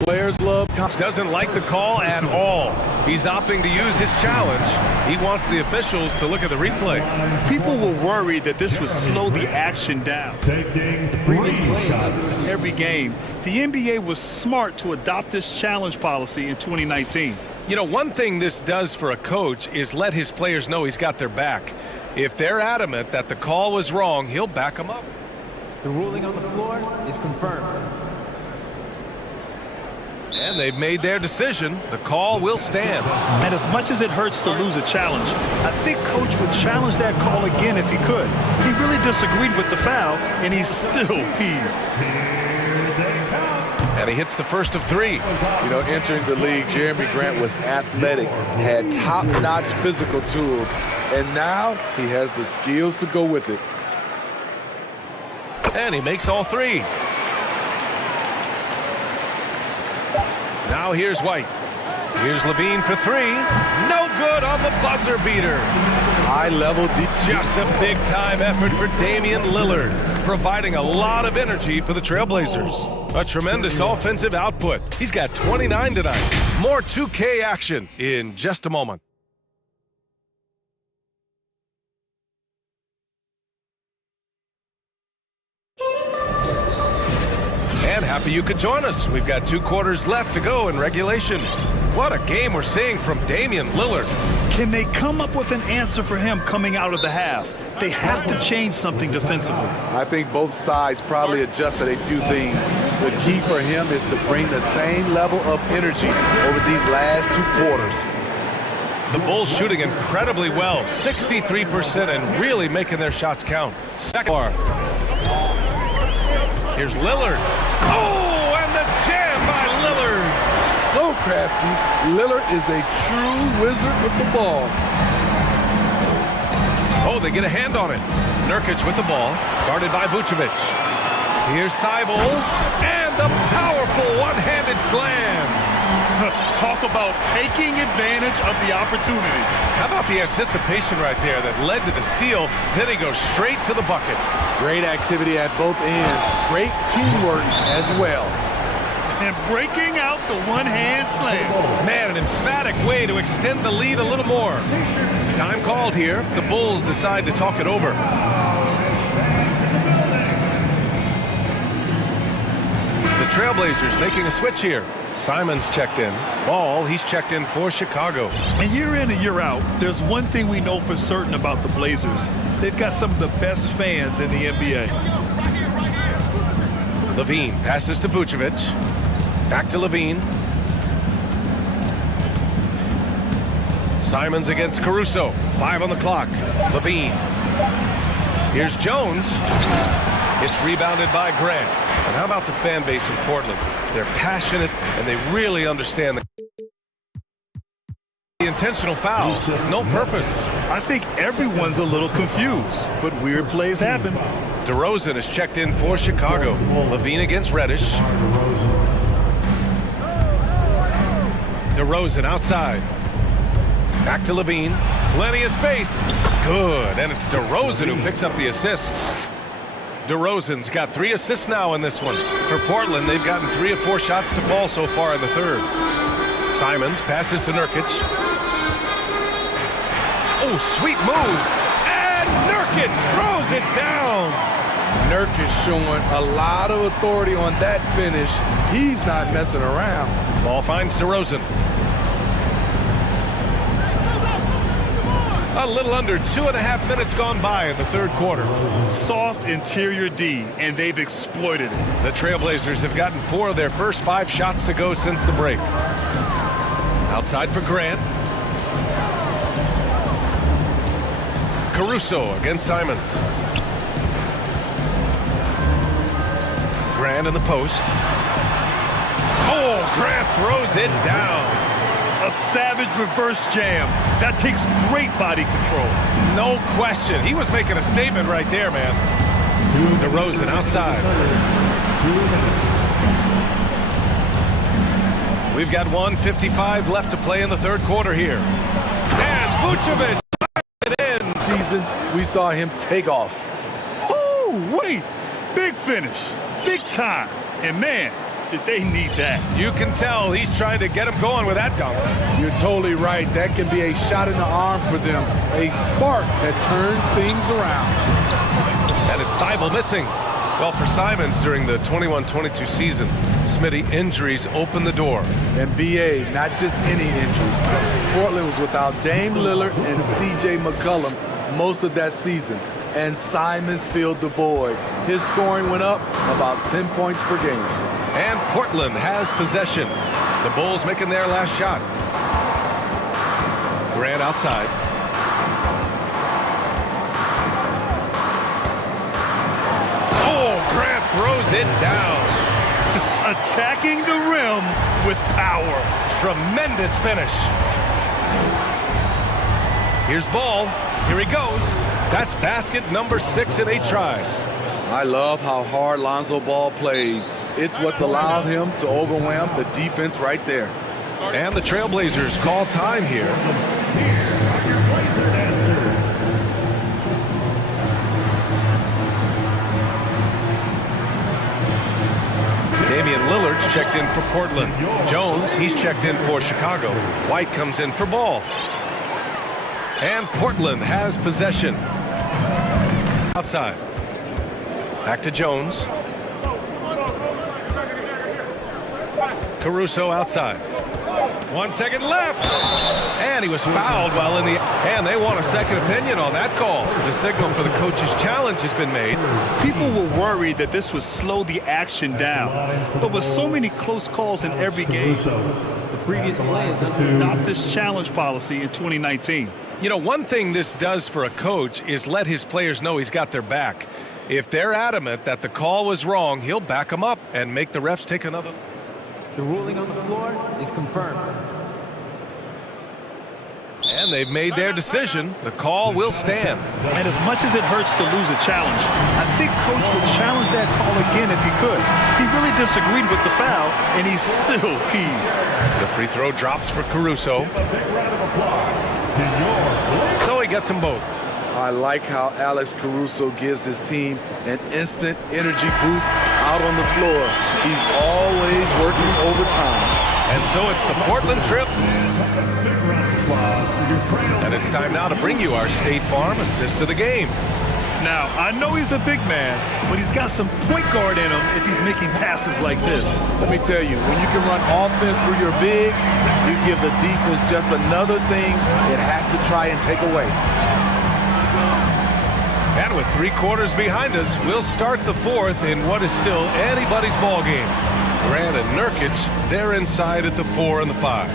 Players love doesn't like the call at all. He's opting to use his challenge. He wants the officials to look at the replay. People were worried that this would slow the action down. Every game, the NBA was smart to adopt this challenge policy in 2019. You know, one thing this does for a coach is let his players know he's got their back. If they're adamant that the call was wrong, he'll back them up. The ruling on the floor is confirmed. And they've made their decision. The call will stand. And as much as it hurts to lose a challenge, I think Coach would challenge that call again if he could. He really disagreed with the foul, and he's still peeved. And he hits the first of 3. You know, entering the league, Jeremy Grant was athletic, had top-notch physical tools, and now he has the skills to go with it. And he makes all 3. Now here's White. Here's LaVine for 3. No good on the buzzer beater. High-level deep. Just a big-time effort for Damian Lillard, providing a lot of energy for the Trailblazers. A tremendous offensive output. He's got 29 tonight. More 2K action in just a moment. And happy you could join us. We've got 2 quarters left to go in regulation. What a game we're seeing from Damian Lillard. Can they come up with an answer for him coming out of the half? They have to change something defensively. I think both sides probably adjusted a few things. The key for him is to bring the same level of energy over these last 2 quarters. The Bulls shooting incredibly well, 63%, and really making their shots count. Second bar. Here's Lillard. Oh, and the jam by Lillard. So crafty. Lillard is a true wizard with the ball. Oh, they get a hand on it. Nurkic with the ball, guarded by Vucevic. Here's Thibault, and the powerful one-handed slam. Talk about taking advantage of the opportunity. How about the anticipation right there that led to the steal, then he goes straight to the bucket. Great activity at both ends. Great teamwork as well. And breaking out the one-hand slam. Man, an emphatic way to extend the lead a little more. Time called here. The Bulls decide to talk it over. The Trailblazers making a switch here. Simon's checked in. Ball, he's checked in for Chicago. And year in and year out, there's one thing we know for certain about the Blazers. They've got some of the best fans in the NBA. Levine passes to Vucevic. Back to Levine. Simons against Caruso. 5 on the clock. Levine. Here's Jones. It's rebounded by Grant. And how about the fan base in Portland? They're passionate and they really understand the intentional foul. No purpose. I think everyone's a little confused, but weird plays happen. DeRozan is checked in for Chicago. Levine against Reddish. DeRozan outside. Back to Levine. Plenty of space. Good. And it's DeRozan who picks up the assist. DeRozan's got 3 assists now in this one. For Portland, they've gotten 3 of 4 shots to fall so far in the third. Simons passes to Nurkic. Oh, sweet move. And Nurkic throws it down. Nurkic showing a lot of authority on that finish. He's not messing around. Ball finds DeRozan. A little under 2.5 minutes gone by in the third quarter. Soft interior D, and they've exploited it. The Trailblazers have gotten 4 of their first 5 shots to go since the break. Outside for Grant. Caruso against Simons. Grant in the post. Oh, Grant throws it down. A savage reverse jam. That takes great body control. No question. He was making a statement right there, man. DeRozan outside. We've got 1:55 left to play in the third quarter here. And Vucevic it in. Season, we saw him take off. Oh, wait. Big finish. Big time. And man, did they need that. You can tell he's trying to get him going with that dunk. You're totally right. That can be a shot in the arm for them. A spark that turned things around. And it's Thibault missing. Well, for Simons during the 21-22 season, Smitty, injuries opened the door. And BA, not just any injuries. Portland was without Dame Lillard and C.J. McCollum most of that season. And Simons filled the void. His scoring went up about 10 points per game. And Portland has possession. The Bulls making their last shot. Grant outside. Oh, Grant throws it down. Attacking the rim with power. Tremendous finish. Here's Ball. Here he goes. That's basket number 6 in 8 tries. I love how hard Lonzo Ball plays. It's what's allowed him to overwhelm the defense right there. And the Trailblazers call time here. Damian Lillard's checked in for Portland. Jones, he's checked in for Chicago. White comes in for Ball. And Portland has possession. Outside. Back to Jones. Caruso outside. 1 second left. And he was fouled while in the... And they want a second opinion on that call. The signal for the coach's challenge has been made. People were worried that this would slow the action down. But with so many close calls in every game, The previous play is under adopt this challenge policy in 2019. You know, one thing this does for a coach is let his players know he's got their back. If they're adamant that the call was wrong, he'll back them up and make the refs take another. The ruling on the floor is confirmed. And they've made their decision. The call will stand. And as much as it hurts to lose a challenge, I think Coach would challenge that call again if he could. He really disagreed with the foul, and he's still peeved. The free throw drops for Caruso. So he gets them both. I like how Alex Caruso gives his team an instant energy boost out on the floor. He's always working overtime. And so it's the Portland trip. And it's time now to bring you our State Farm assist of the game. Now, I know he's a big man, but he's got some point guard in him if he's making passes like this. Let me tell you, when you can run offense through your bigs, you give the defense just another thing it has to try and take away. And with 3 quarters behind us, we'll start the fourth in what is still anybody's ball game. Grant and Nurkic, they're inside at the 4 and the 5.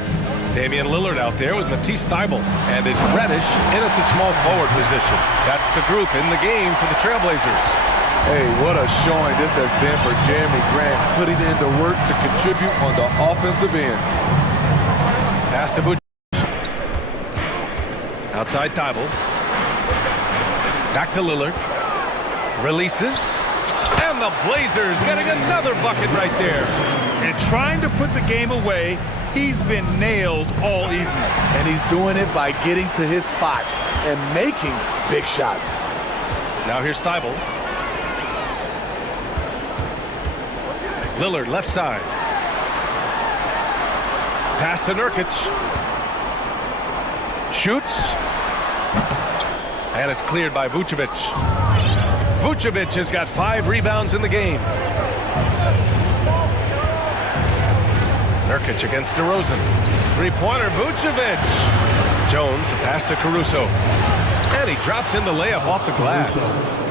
Damian Lillard out there with Matisse Thybulle, and it's Reddish in at the small forward position. That's the group in the game for the Trailblazers. Hey, what a showing this has been for Jeremy Grant, putting in the work to contribute on the offensive end. Pass to Vucevic. Outside Thybulle. Back to Lillard. Releases. And the Blazers getting another bucket right there. And trying to put the game away, he's been nails all evening. And he's doing it by getting to his spots and making big shots. Now here's Thybulle. Lillard left side. Pass to Nurkic. Shoots. And it's cleared by Vucevic. Vucevic has got 5 rebounds in the game. Nurkic against DeRozan. 3-pointer, Vucevic. Jones, the pass to Caruso. And he drops in the layup off the glass.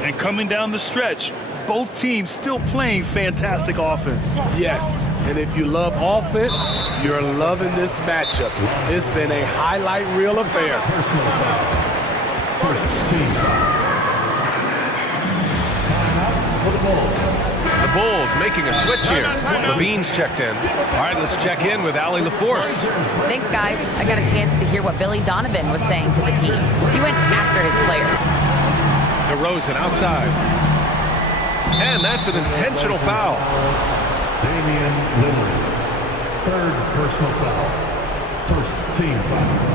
And coming down the stretch, both teams still playing fantastic offense. Yes, and if you love offense, you're loving this matchup. It's been a highlight reel affair. The Bulls making a switch here. Levine's checked in. All right, let's check in with Allie LaForce. Thanks, guys. I got a chance to hear what Billy Donovan was saying to the team. He went after his player. DeRozan outside. And that's an intentional foul. Damian Lillard. 3rd personal foul. 1st team foul.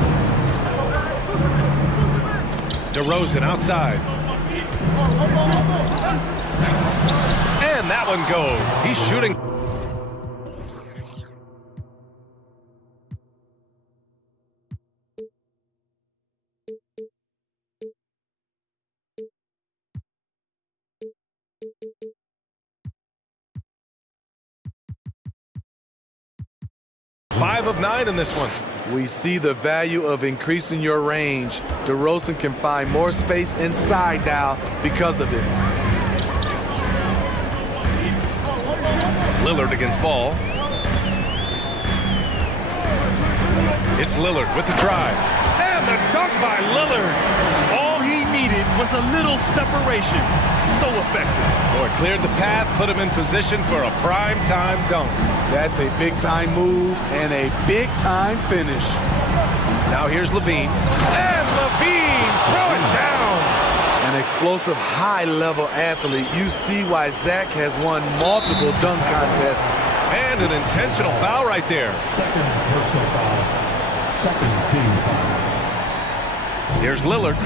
DeRozan outside. And that one goes. He's shooting. Five of 9 in this one. We see the value of increasing your range. DeRozan can find more space inside now because of it. Lillard against ball. It's Lillard with the drive. And the dunk by Lillard. All he needed was a little separation. So effective. Boy, cleared the path, put him in position for a prime-time dunk. That's a big-time move and a big-time finish. Now here's Levine. And Levine throw it down. An explosive high-level athlete. You see why Zach has won multiple dunk contests. And an intentional foul right there. 2nd personal foul. 2nd team foul. Here's Lillard.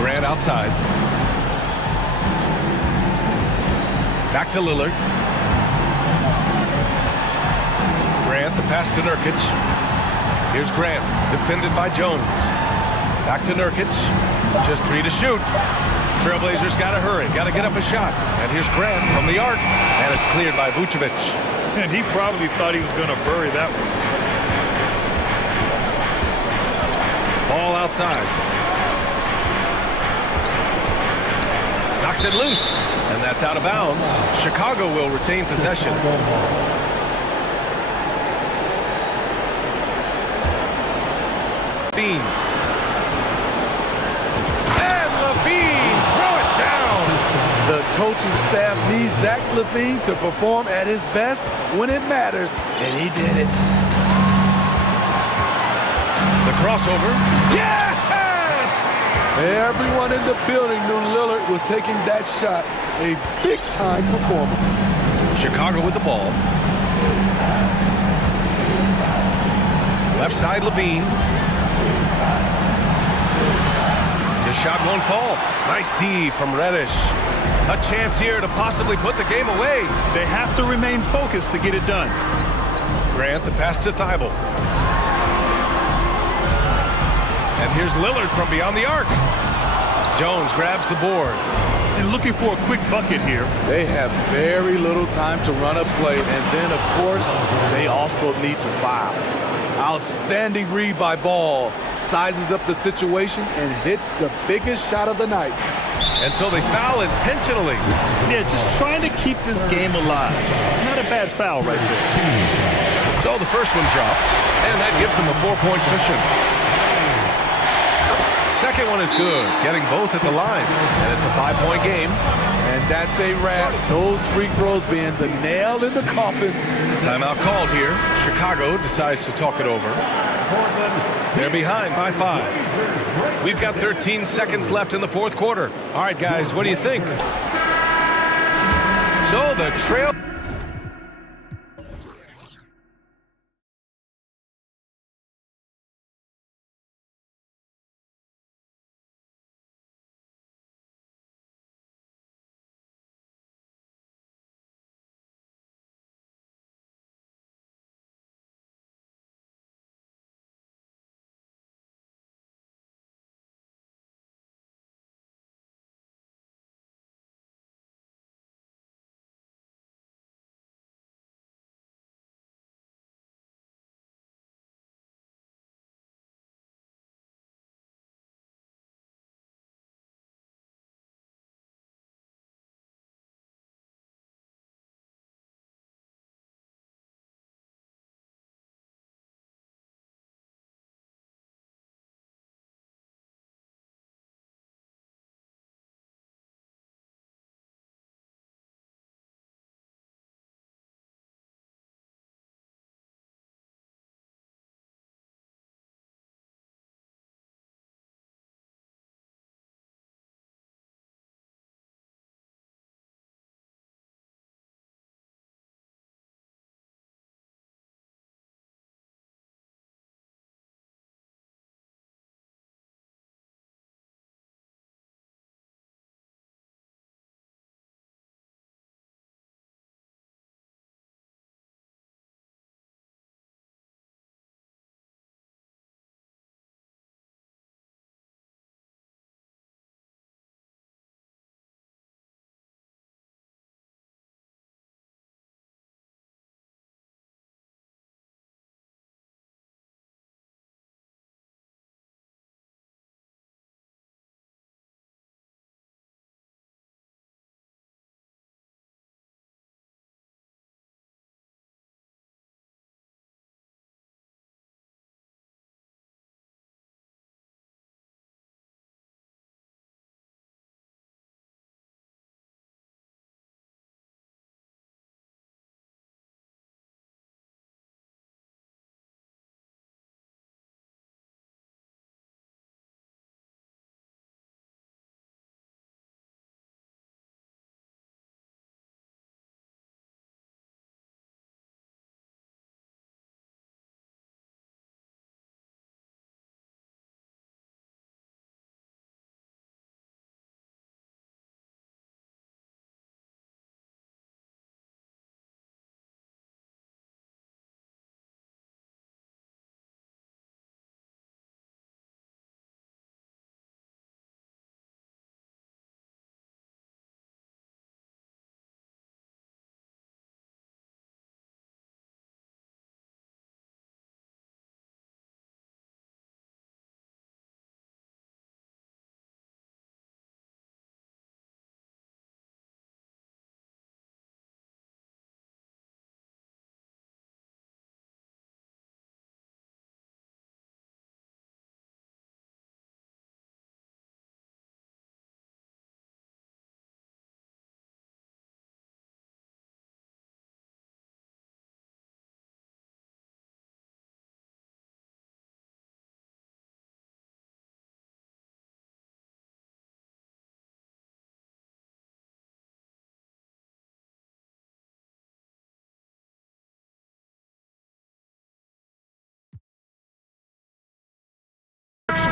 Grant outside. Back to Lillard. Grant, the pass to Nurkic. Here's Grant, defended by Jones. Back to Nurkic. Just 3 to shoot. Trailblazers got to hurry, got to get up a shot. And here's Grant from the arc, and it's cleared by Vucevic. And he probably thought he was going to bury that one. Ball outside. Knocks it loose, and that's out of bounds. Chicago will retain possession. Bean. And Levine, throw it down. The coaching staff needs Zach LaVine to perform at his best when it matters, and he did it. The crossover. Yes! Everyone in the building knew Lillard was taking that shot. A big-time performer. Chicago with the ball. Left side, Levine. His shot won't fall. Nice D from Reddish. A chance here to possibly put the game away. They have to remain focused to get it done. Grant, the pass to Thibault. And here's Lillard from beyond the arc. Jones grabs the board. And looking for a quick bucket here. They have very little time to run a play, and then, of course, they also need to foul. Outstanding read by Ball. Sizes up the situation and hits the biggest shot of the night. And so they foul intentionally. Yeah, just trying to keep this game alive. Not a bad foul right there. So the first one drops, and that gives them a 4-point cushion. Second one is good, getting both at the line. And it's a 5-point game. And that's a wrap. Those free throws being the nail in the coffin. Timeout called here. Chicago decides to talk it over. They're behind by 5. We've got 13 seconds left in the fourth quarter. All right, guys, what do you think? So the trail...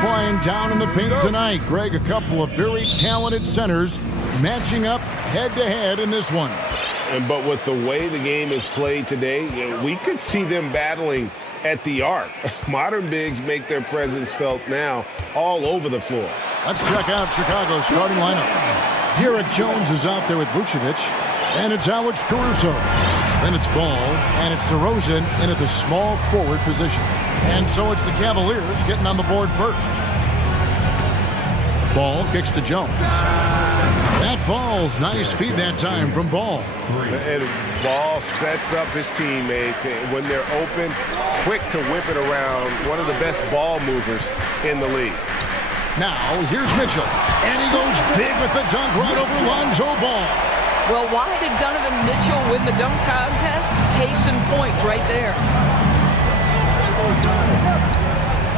flying down in the paint tonight. Greg, a couple of very talented centers matching up head-to-head in this one. But with the way the game is played today, we could see them battling at the arc. Modern bigs make their presence felt now all over the floor. Let's check out Chicago's starting lineup. Derek Jones is out there with Vucevic, and it's Alex Caruso. Then it's Ball, and it's DeRozan in at the small forward position. And so it's the Cavaliers getting on the board first. Ball kicks to Jones. That falls. Nice feed that time from Ball. And Ball sets up his teammates. When they're open, quick to whip it around. One of the best ball movers in the league. Now, here's Mitchell. And he goes big with the dunk right over Lonzo Ball. Well, why did Donovan Mitchell win the dunk contest? Case in point right there.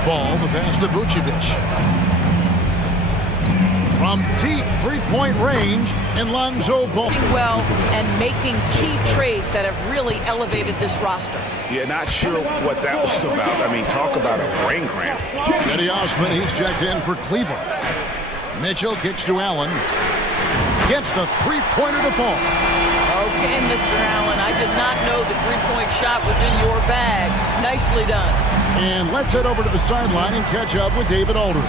Ball, the pass to Vucevic. From deep three-point range, and Lonzo Ball. Well, and making key trades that have really elevated this roster. Yeah, not sure what that was about. I mean, talk about a brain cramp. Eddie Osman, he's checked in for Cleveland. Mitchell kicks to Allen. Gets the three-pointer to fall. Okay, Mr. Allen, I did not know the three-point shot was in your bag. Nicely done. And let's head over to the sideline and catch up with David Aldridge.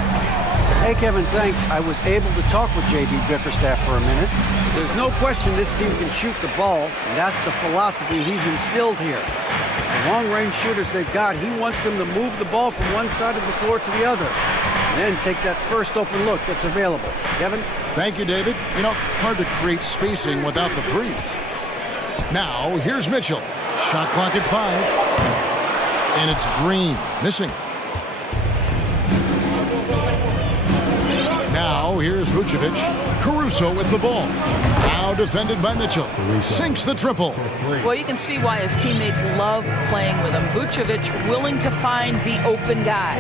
Hey, Kevin, thanks. I was able to talk with J.B. Bickerstaff for a minute. There's no question this team can shoot the ball, and that's the philosophy he's instilled here. The long-range shooters they've got, he wants them to move the ball from one side of the floor to the other, and then take that first open look that's available. Kevin? Thank you, David. You know, hard to create spacing without the threes. Now, here's Mitchell. Shot clock at 5. And it's Green, missing. Now, here's Vucevic. Caruso with the ball. Now defended by Mitchell. Sinks the triple. Well, you can see why his teammates love playing with him. Vucevic willing to find the open guy.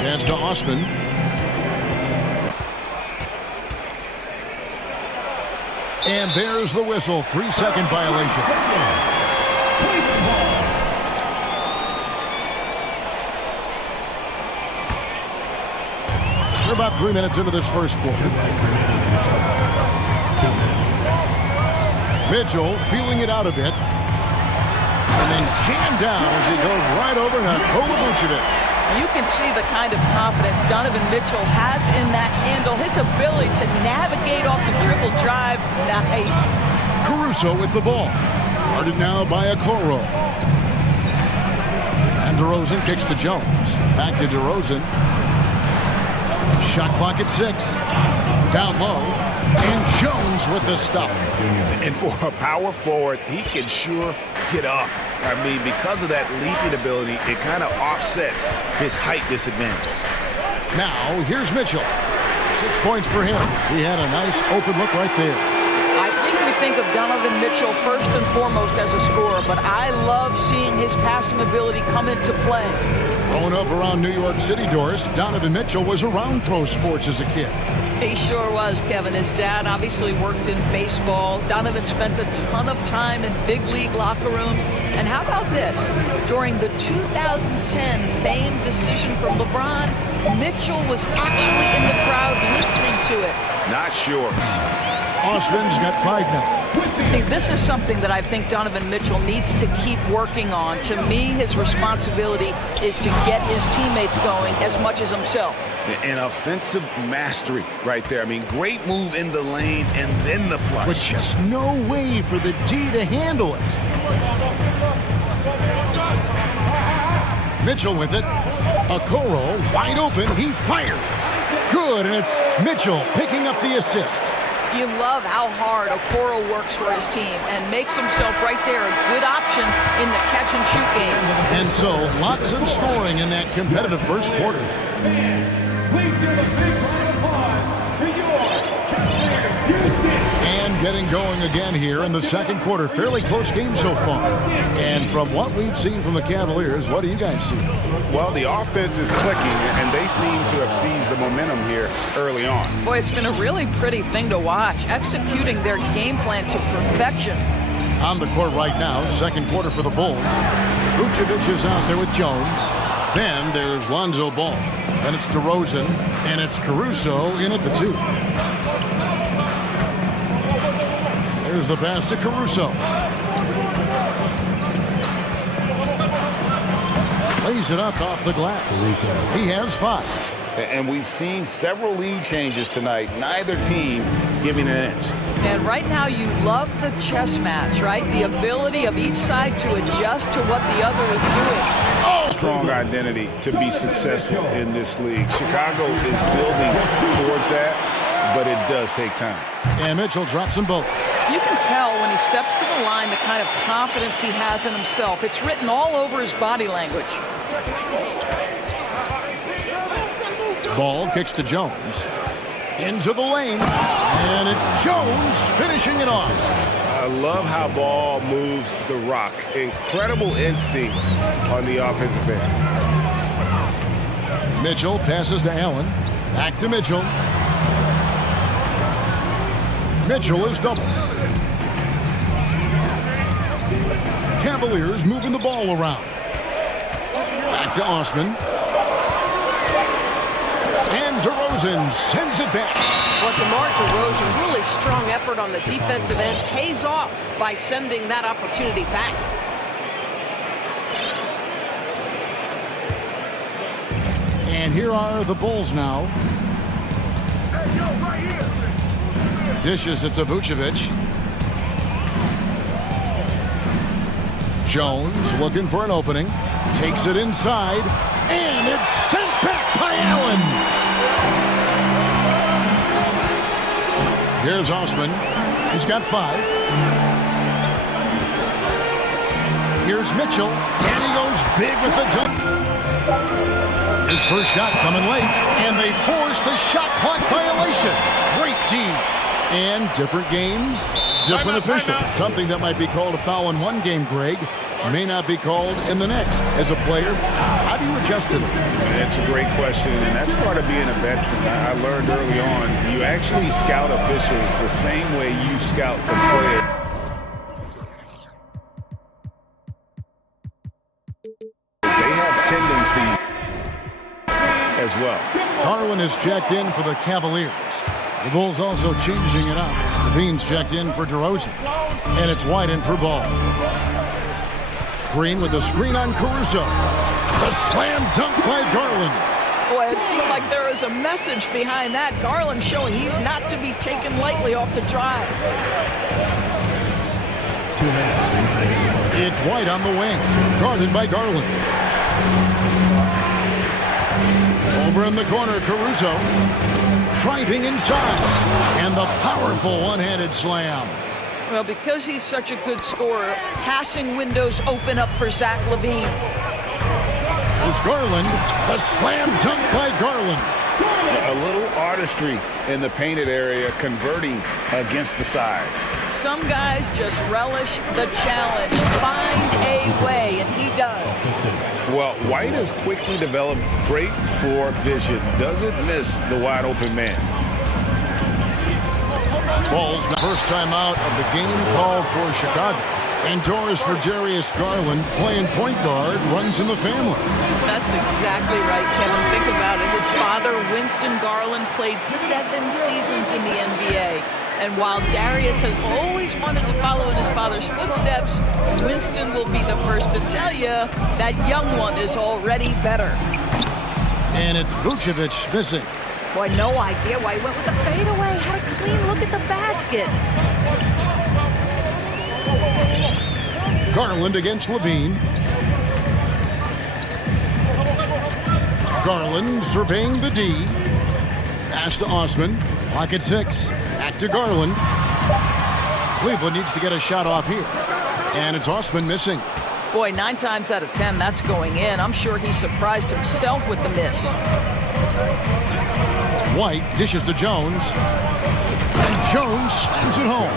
Pass to Osman. And there's the whistle. 3-second violation. We're about 3 minutes into this first quarter. Mitchell feeling it out a bit. And then jammed down as he goes right over Nikola Vucevic. You can see the kind of confidence Donovan Mitchell has in that handle. His ability to navigate off the dribble drive. Nice. Caruso with the ball. Guarded now by Okoro. And DeRozan kicks to Jones. Back to DeRozan. Shot clock at 6. Down low. And Jones with the stuff. And for a power forward, he can sure get up. I mean, because of that leaping ability, it kind of offsets his height disadvantage. Now, here's Mitchell. 6 points for him. He had a nice open look right there. I think we think of Donovan Mitchell first and foremost as a scorer, but I love seeing his passing ability come into play. Growing up around New York City, Doris, Donovan Mitchell was around pro sports as a kid. He sure was, Kevin. His dad obviously worked in baseball. Donovan spent a ton of time in big league locker rooms. And how about this? During the 2010 famed decision from LeBron, Mitchell was actually in the crowd listening to it. Not sure. Osman's got 5 now. See, this is something that I think Donovan Mitchell needs to keep working on. To me, his responsibility is to get his teammates going as much as himself. An offensive mastery right there. I mean, great move in the lane and then the flush. But just no way for the D to handle it. Mitchell with it. Okoro wide open. He fires. Good, and it's Mitchell picking up the assist. You love how hard Okoro works for his team and makes himself right there a good option in the catch-and-shoot game. And so, lots of scoring in that competitive first quarter. Please give a big round of applause for your Cavaliers Houston. And getting going again here in the second quarter. Fairly close game so far. And from what we've seen from the Cavaliers, what do you guys see? Well, the offense is clicking, and they seem to have seized the momentum here early on. Boy, it's been a really pretty thing to watch, executing their game plan to perfection. On the court right now, second quarter for the Bulls. Vucevic is out there with Jones. Then there's Lonzo Ball. Then it's DeRozan, and it's Caruso in at the 2. There's the pass to Caruso. Lays it up off the glass. He has 5. And we've seen several lead changes tonight. Neither team giving an inch. And right now you love the chess match, right? The ability of each side to adjust to what the other is doing. Strong identity to be successful in this league. Chicago is building towards that, but it does take time. And Mitchell drops them both. You can tell when he steps to the line the kind of confidence he has in himself. It's written all over his body language. Ball kicks to Jones. Into the lane. And it's Jones finishing it off. I love how Ball moves the rock. Incredible instincts on the offensive end. Mitchell passes to Allen. Back to Mitchell. Mitchell is doubled. Cavaliers moving the ball around. Back to Osman. And DeRozan sends it back. But DeMar DeRozan, really strong effort on the defensive end, pays off by sending that opportunity back. And here are the Bulls now. Dishes it to Vucevic. Jones looking for an opening. Takes it inside. And it's sent back by Allen. Here's Osman. He's got 5. Here's Mitchell. And he goes big with the dunk. His first shot coming late. And they force the shot clock violation. Great team. And different games, different officials. Something that might be called a foul in one game, Greg, may not be called in the next. As a player, how do you adjust to it? That's a great question, and that's part of being a veteran. I learned early on, you actually scout officials the same way you scout the player. They have tendencies as well. Garland is checked in for the Cavaliers. The Bulls also changing it up. Levine's checked in for DeRozan. And it's White in for Ball. Green with a screen on Caruso. The slam dunk by Garland. Boy, it seemed like there was a message behind that. Garland showing he's not to be taken lightly off the drive. It's White on the wing. Guarded by Garland. Over in the corner, Caruso. Driving inside. And the powerful one-handed slam. Well, because he's such a good scorer, passing windows open up for Zach LaVine. There's Garland. The slam dunk by Garland. A little artistry in the painted area, converting against the size. Some guys just relish the challenge. Find a way, and he does. Well, White has quickly developed great floor vision. Doesn't miss the wide open man. Ball's the first time out of the game called for Chicago. Indoors for Darius Garland, playing point guard, runs in the family. That's exactly right, Kevin. Think about it. His father, Winston Garland, played 7 seasons in the NBA. And while Darius has always wanted to follow in his father's footsteps, Winston will be the first to tell you that young one is already better. And it's Vucevic missing. Boy, no idea why he went with the fadeaway. Had a clean look at the basket. Garland against Levine. Garland surveying the D. Pass to Osman. Clock at 6. Back to Garland. Cleveland needs to get a shot off here. And it's Osman missing. Boy, 9 times out of 10, that's going in. I'm sure he surprised himself with the miss. White dishes to Jones. And Jones slams it home.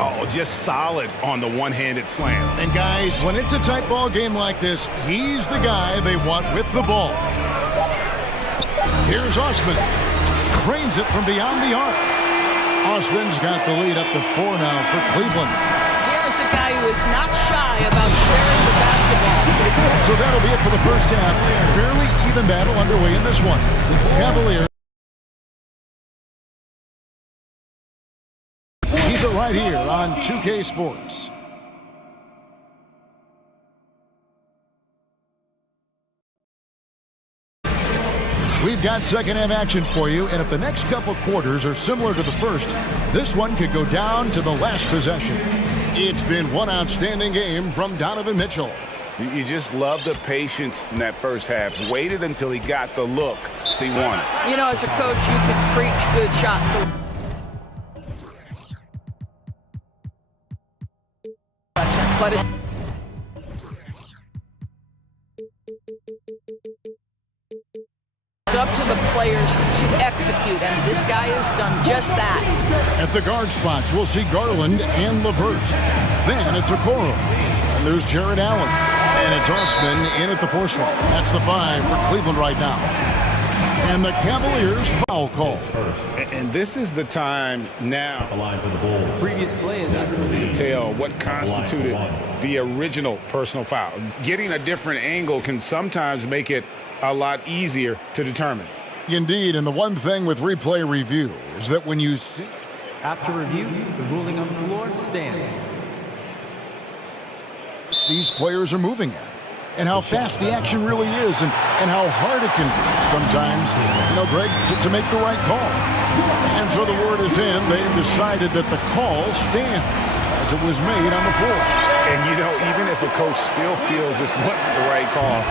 Oh, just solid on the one-handed slam. And guys, when it's a tight ball game like this, he's the guy they want with the ball. Here's Osman. Cranes it from beyond the arc. Osman's got the lead up to 4 now for Cleveland. Here's a a guy who is not shy about sharing the basketball. So that'll be it for the first half. Fairly even battle underway in this one. Cavaliers. Keep it right here on 2K Sports. We've got second half action for you, and if the next couple quarters are similar to the first, this one could go down to the last possession. It's been one outstanding game from Donovan Mitchell. You just love the patience in that first half. Waited until he got the look he wanted. You know, as a coach, you can preach good shots. But it's up to the players to execute, and this guy has done just that. At the guard spots, we'll see Garland and LeVert. Then it's Okoro. And there's Jared Allen. And it's Osman in at the fourth slot. That's the 5 for Cleveland right now. And the Cavaliers foul call. And this is the time now Previous play is to tell what constituted the original personal foul. Getting a different angle can sometimes make it a lot easier to determine. Indeed, and the one thing with replay review is that when you see... After review, the ruling on the floor stands. These players are moving at, and how fast the action really is, and how hard it can be sometimes, Greg, to make the right call. And so the word is in. They've decided that the call stands as it was made on the floor. And, even if a coach still feels this wasn't the right call,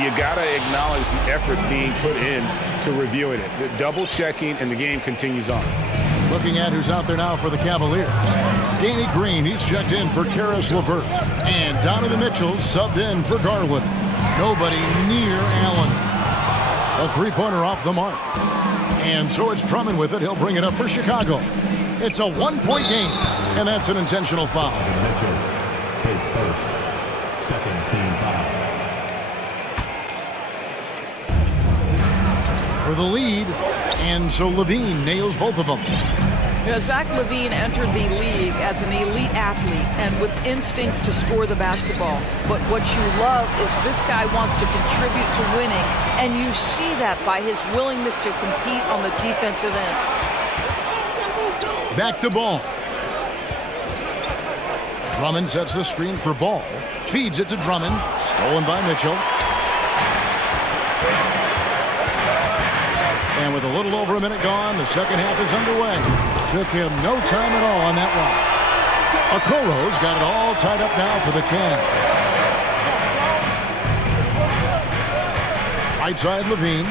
you got to acknowledge the effort being put in to reviewing it. The double checking, and the game continues on. Looking at who's out there now for the Cavaliers. Danny Green, he's checked in for Karis LeVert. And Donovan Mitchell subbed in for Garland. Nobody near Allen. A three-pointer off the mark. And so it's Drummond with it. He'll bring it up for Chicago. It's a one-point game, and that's an intentional foul. Mitchell, his first, second team foul. For the lead, and so Levine nails both of them. Zach LaVine entered the league as an elite athlete and with instincts to score the basketball. But what you love is this guy wants to contribute to winning, and you see that by his willingness to compete on the defensive end. Back to Ball. Drummond sets the screen for Ball. Feeds it to Drummond. Stolen by Mitchell. And with a little over a minute gone, the second half is underway. Took him no time at all on that one. Okoro's got it all tied up now for the Cavs. Right side, Levine.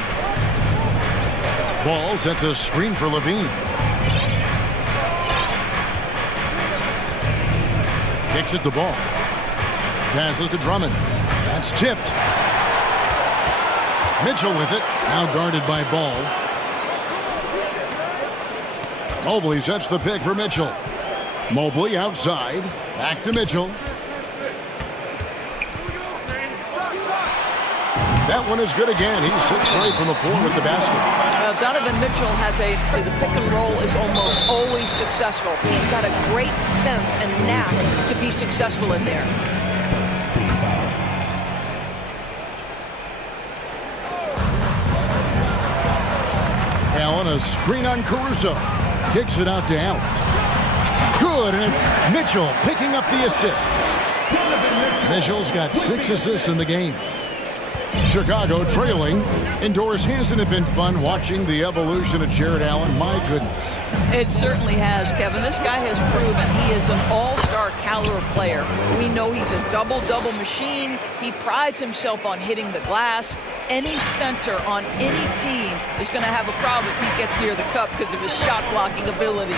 Ball sets a screen for Levine. Kicks it to Ball. Passes to Drummond. That's tipped. Mitchell with it. Now guarded by Ball. Mobley sets the pick for Mitchell. Mobley outside. Back to Mitchell. That one is good again. He's 6 straight from the floor with the basket. Donovan Mitchell has the pick and roll is almost always successful. He's got a great sense and knack to be successful in there. Allen, a screen on Caruso. Kicks it out to Allen. Good, and it's Mitchell picking up the assist. Mitchell's got 6 assists in the game. Chicago trailing. Indoors, hasn't it been fun watching the evolution of Jared Allen? My goodness. It certainly has, Kevin. This guy has proven he is an all-star caliber player. We know he's a double-double machine. He prides himself on hitting the glass. Any center on any team is going to have a problem if he gets near the cup because of his shot-blocking ability.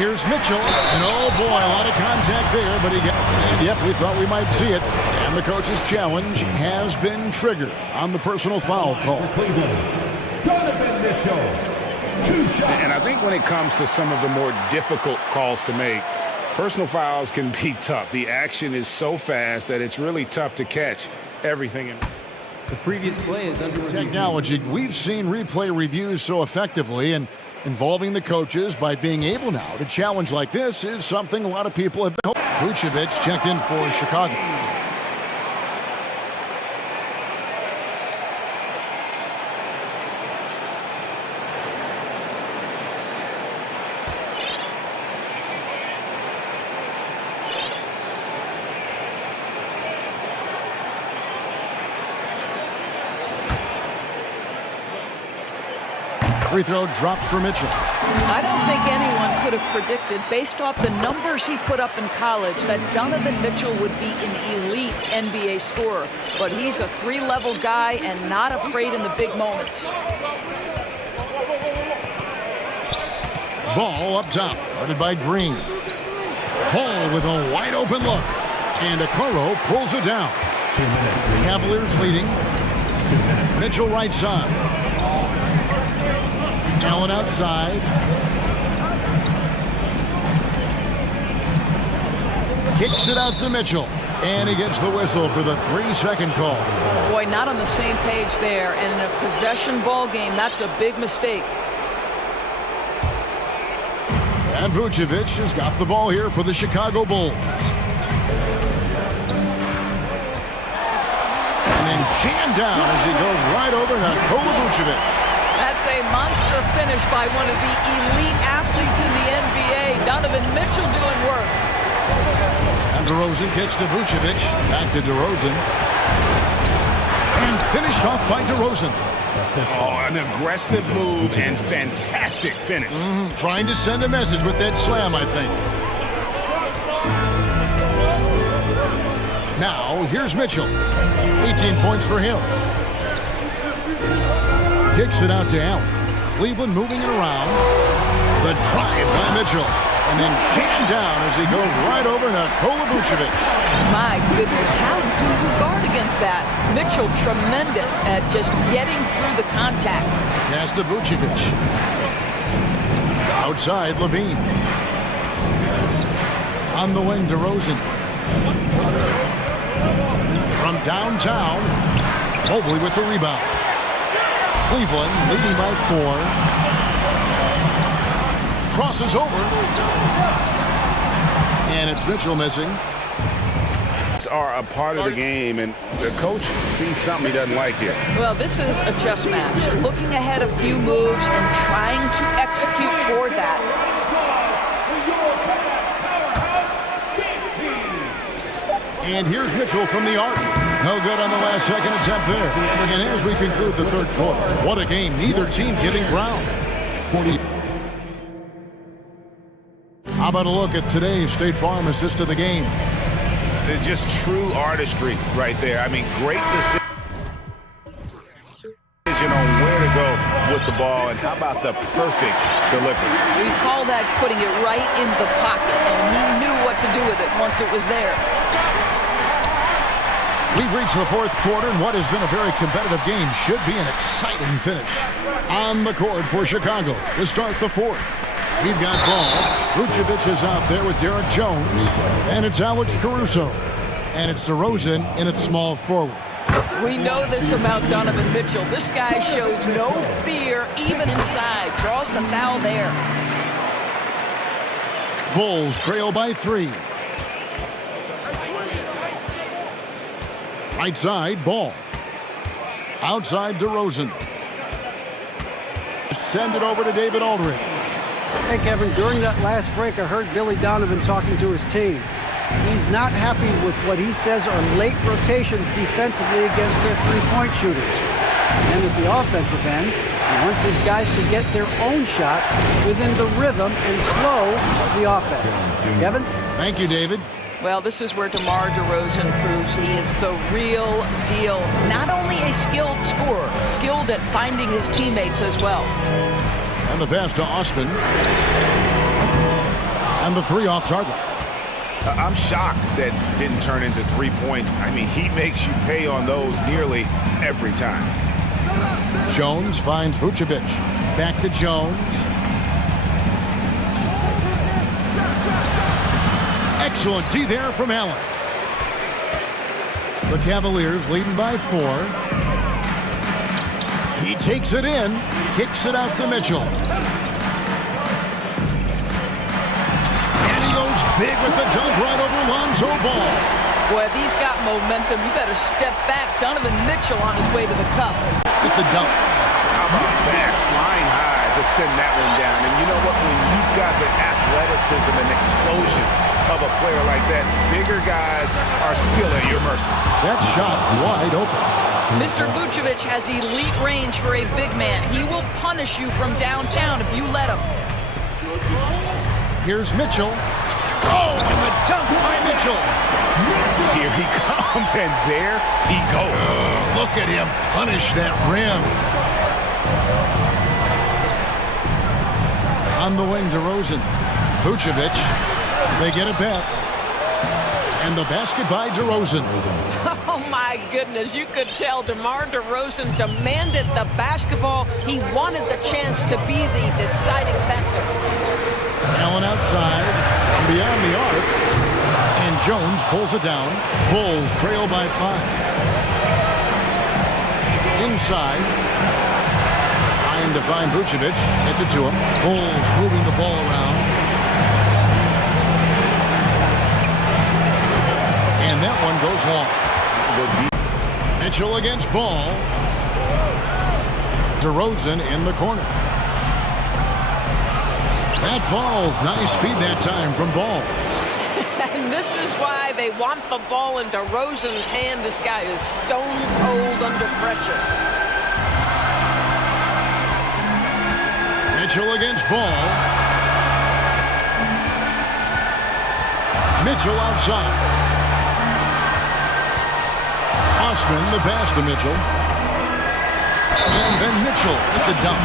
Here's Mitchell, and oh boy, a lot of contact there, but yep, we thought we might see it. And the coach's challenge has been triggered on the personal foul call. Donovan Mitchell. And I think when it comes to some of the more difficult calls to make, personal fouls can be tough. The action is so fast that it's really tough to catch everything. The previous play is under review. Technology. We've seen replay reviews so effectively, and Involving the coaches by being able now to challenge like this is something a lot of people have been hoping. Vucevic checked in for Chicago. Free throw drops for Mitchell. I don't think anyone could have predicted, based off the numbers he put up in college, that Donovan Mitchell would be an elite NBA scorer. But he's a three-level guy and not afraid in the big moments. Ball up top, guarded by Green. Hall with a wide open look. And Okoro pulls it down. 2 minutes. Cavaliers leading. 2 minutes. Mitchell right side. Allen outside. Kicks it out to Mitchell. And he gets the whistle for the 3-second call. Boy, not on the same page there. And in a possession ball game, that's a big mistake. And Vucevic has got the ball here for the Chicago Bulls. And then jammed down as he goes right over Nikola Vucevic. That's a monster finish by one of the elite athletes in the NBA. Donovan Mitchell doing work. And DeRozan kicks to Vucevic. Back to DeRozan. And finished off by DeRozan. Oh, an aggressive move and fantastic finish. Trying to send a message with that slam, I think. Now, here's Mitchell. 18 points for him. Kicks it out to Allen. Cleveland moving it around. The drive by Mitchell. And then jammed down as he goes right over Nikola Vucevic. My goodness, how do you guard against that? Mitchell tremendous at just getting through the contact. Pass to Vucevic. Outside, Levine. On the wing, DeRozan. From downtown, Mobley with the rebound. Cleveland leading by 4. Crosses over. And it's Mitchell missing. Are a part of the game, and the coach sees something he doesn't like here. Well, this is a chess match. Looking ahead a few moves and trying to execute toward that. And here's Mitchell from the arc. No good on the last second attempt there. And as we conclude the third quarter, what a game. Neither team getting ground. 40. How about a look at today's State Farm assist of the game? It's just true artistry right there. I mean, great decision on where to go with the ball, and how about the perfect delivery? We call that putting it right in the pocket, and he knew what to do with it once it was there. We've reached the fourth quarter, and what has been a very competitive game should be an exciting finish. On the court for Chicago to start the fourth. We've got ball. Vucevic is out there with Derek Jones. And it's Alex Caruso. And it's DeRozan in its small forward. We know this about Donovan Mitchell. This guy shows no fear even inside. Draws the foul there. Bulls trail by 3. Right side, ball. Outside, DeRozan. Send it over to David Aldridge. Hey, Kevin, during that last break, I heard Billy Donovan talking to his team. He's not happy with what he says are late rotations defensively against their three-point shooters. And at the offensive end, he wants his guys to get their own shots within the rhythm and flow of the offense. Kevin? Thank you, David. Well, this is where DeMar DeRozan proves he is the real deal. Not only a skilled scorer, skilled at finding his teammates as well. And the pass to Osman. And the 3 off target. I'm shocked that didn't turn into 3 points. I mean, he makes you pay on those nearly every time. Jones finds Vucevic. Back to Jones. Excellent D there from Allen. The Cavaliers leading by 4. He takes it in, kicks it out to Mitchell. Big with the dunk right over Lonzo Ball. Boy, if he's got momentum, you better step back. Donovan Mitchell on his way to the cup. With the dunk. How about that? Flying high to send that one down. And you know what? When you've got the athleticism and explosion of a player like that, bigger guys are still at your mercy. That shot wide open. Mr. Vucevic has elite range for a big man. He will punish you from downtown if you let him. Here's Mitchell. Oh, and the dunk by Mitchell. Here he comes, and there he goes. Look at him punish that rim. On the wing, DeRozan. Vucevic. They get a bet. And the basket by DeRozan. Oh, my goodness. You could tell DeMar DeRozan demanded the basketball. He wanted the chance to be the deciding factor. Allen outside, beyond the arc. And Jones pulls it down. Bulls trail by 5. Inside. Trying to find Vucevic. Gets it to him. Bulls moving the ball around. And that one goes long. Mitchell against Ball. DeRozan in the corner. That falls. Nice feed that time from Ball. And this is why they want the ball in DeRozan's hand. This guy is stone cold under pressure. Mitchell against Ball. Mitchell outside. Osman, the pass to Mitchell. And then Mitchell with the dunk.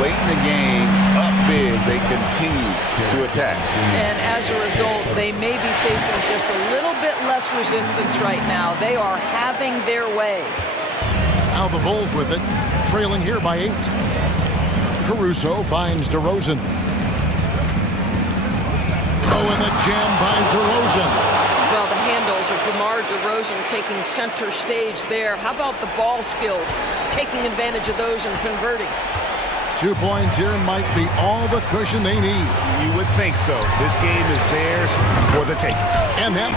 Late in the game, up big, they continue to attack. And as a result, they may be facing just a little bit less resistance right now. They are having their way. Now the Bulls with it, trailing here by 8. Caruso finds DeRozan. Oh, and the jam by DeRozan. Well, the handles of DeMar DeRozan taking center stage there. How about the ball skills? Taking advantage of those and converting. 2 points here might be all the cushion they need. You would think so. This game is theirs for the taking. And them.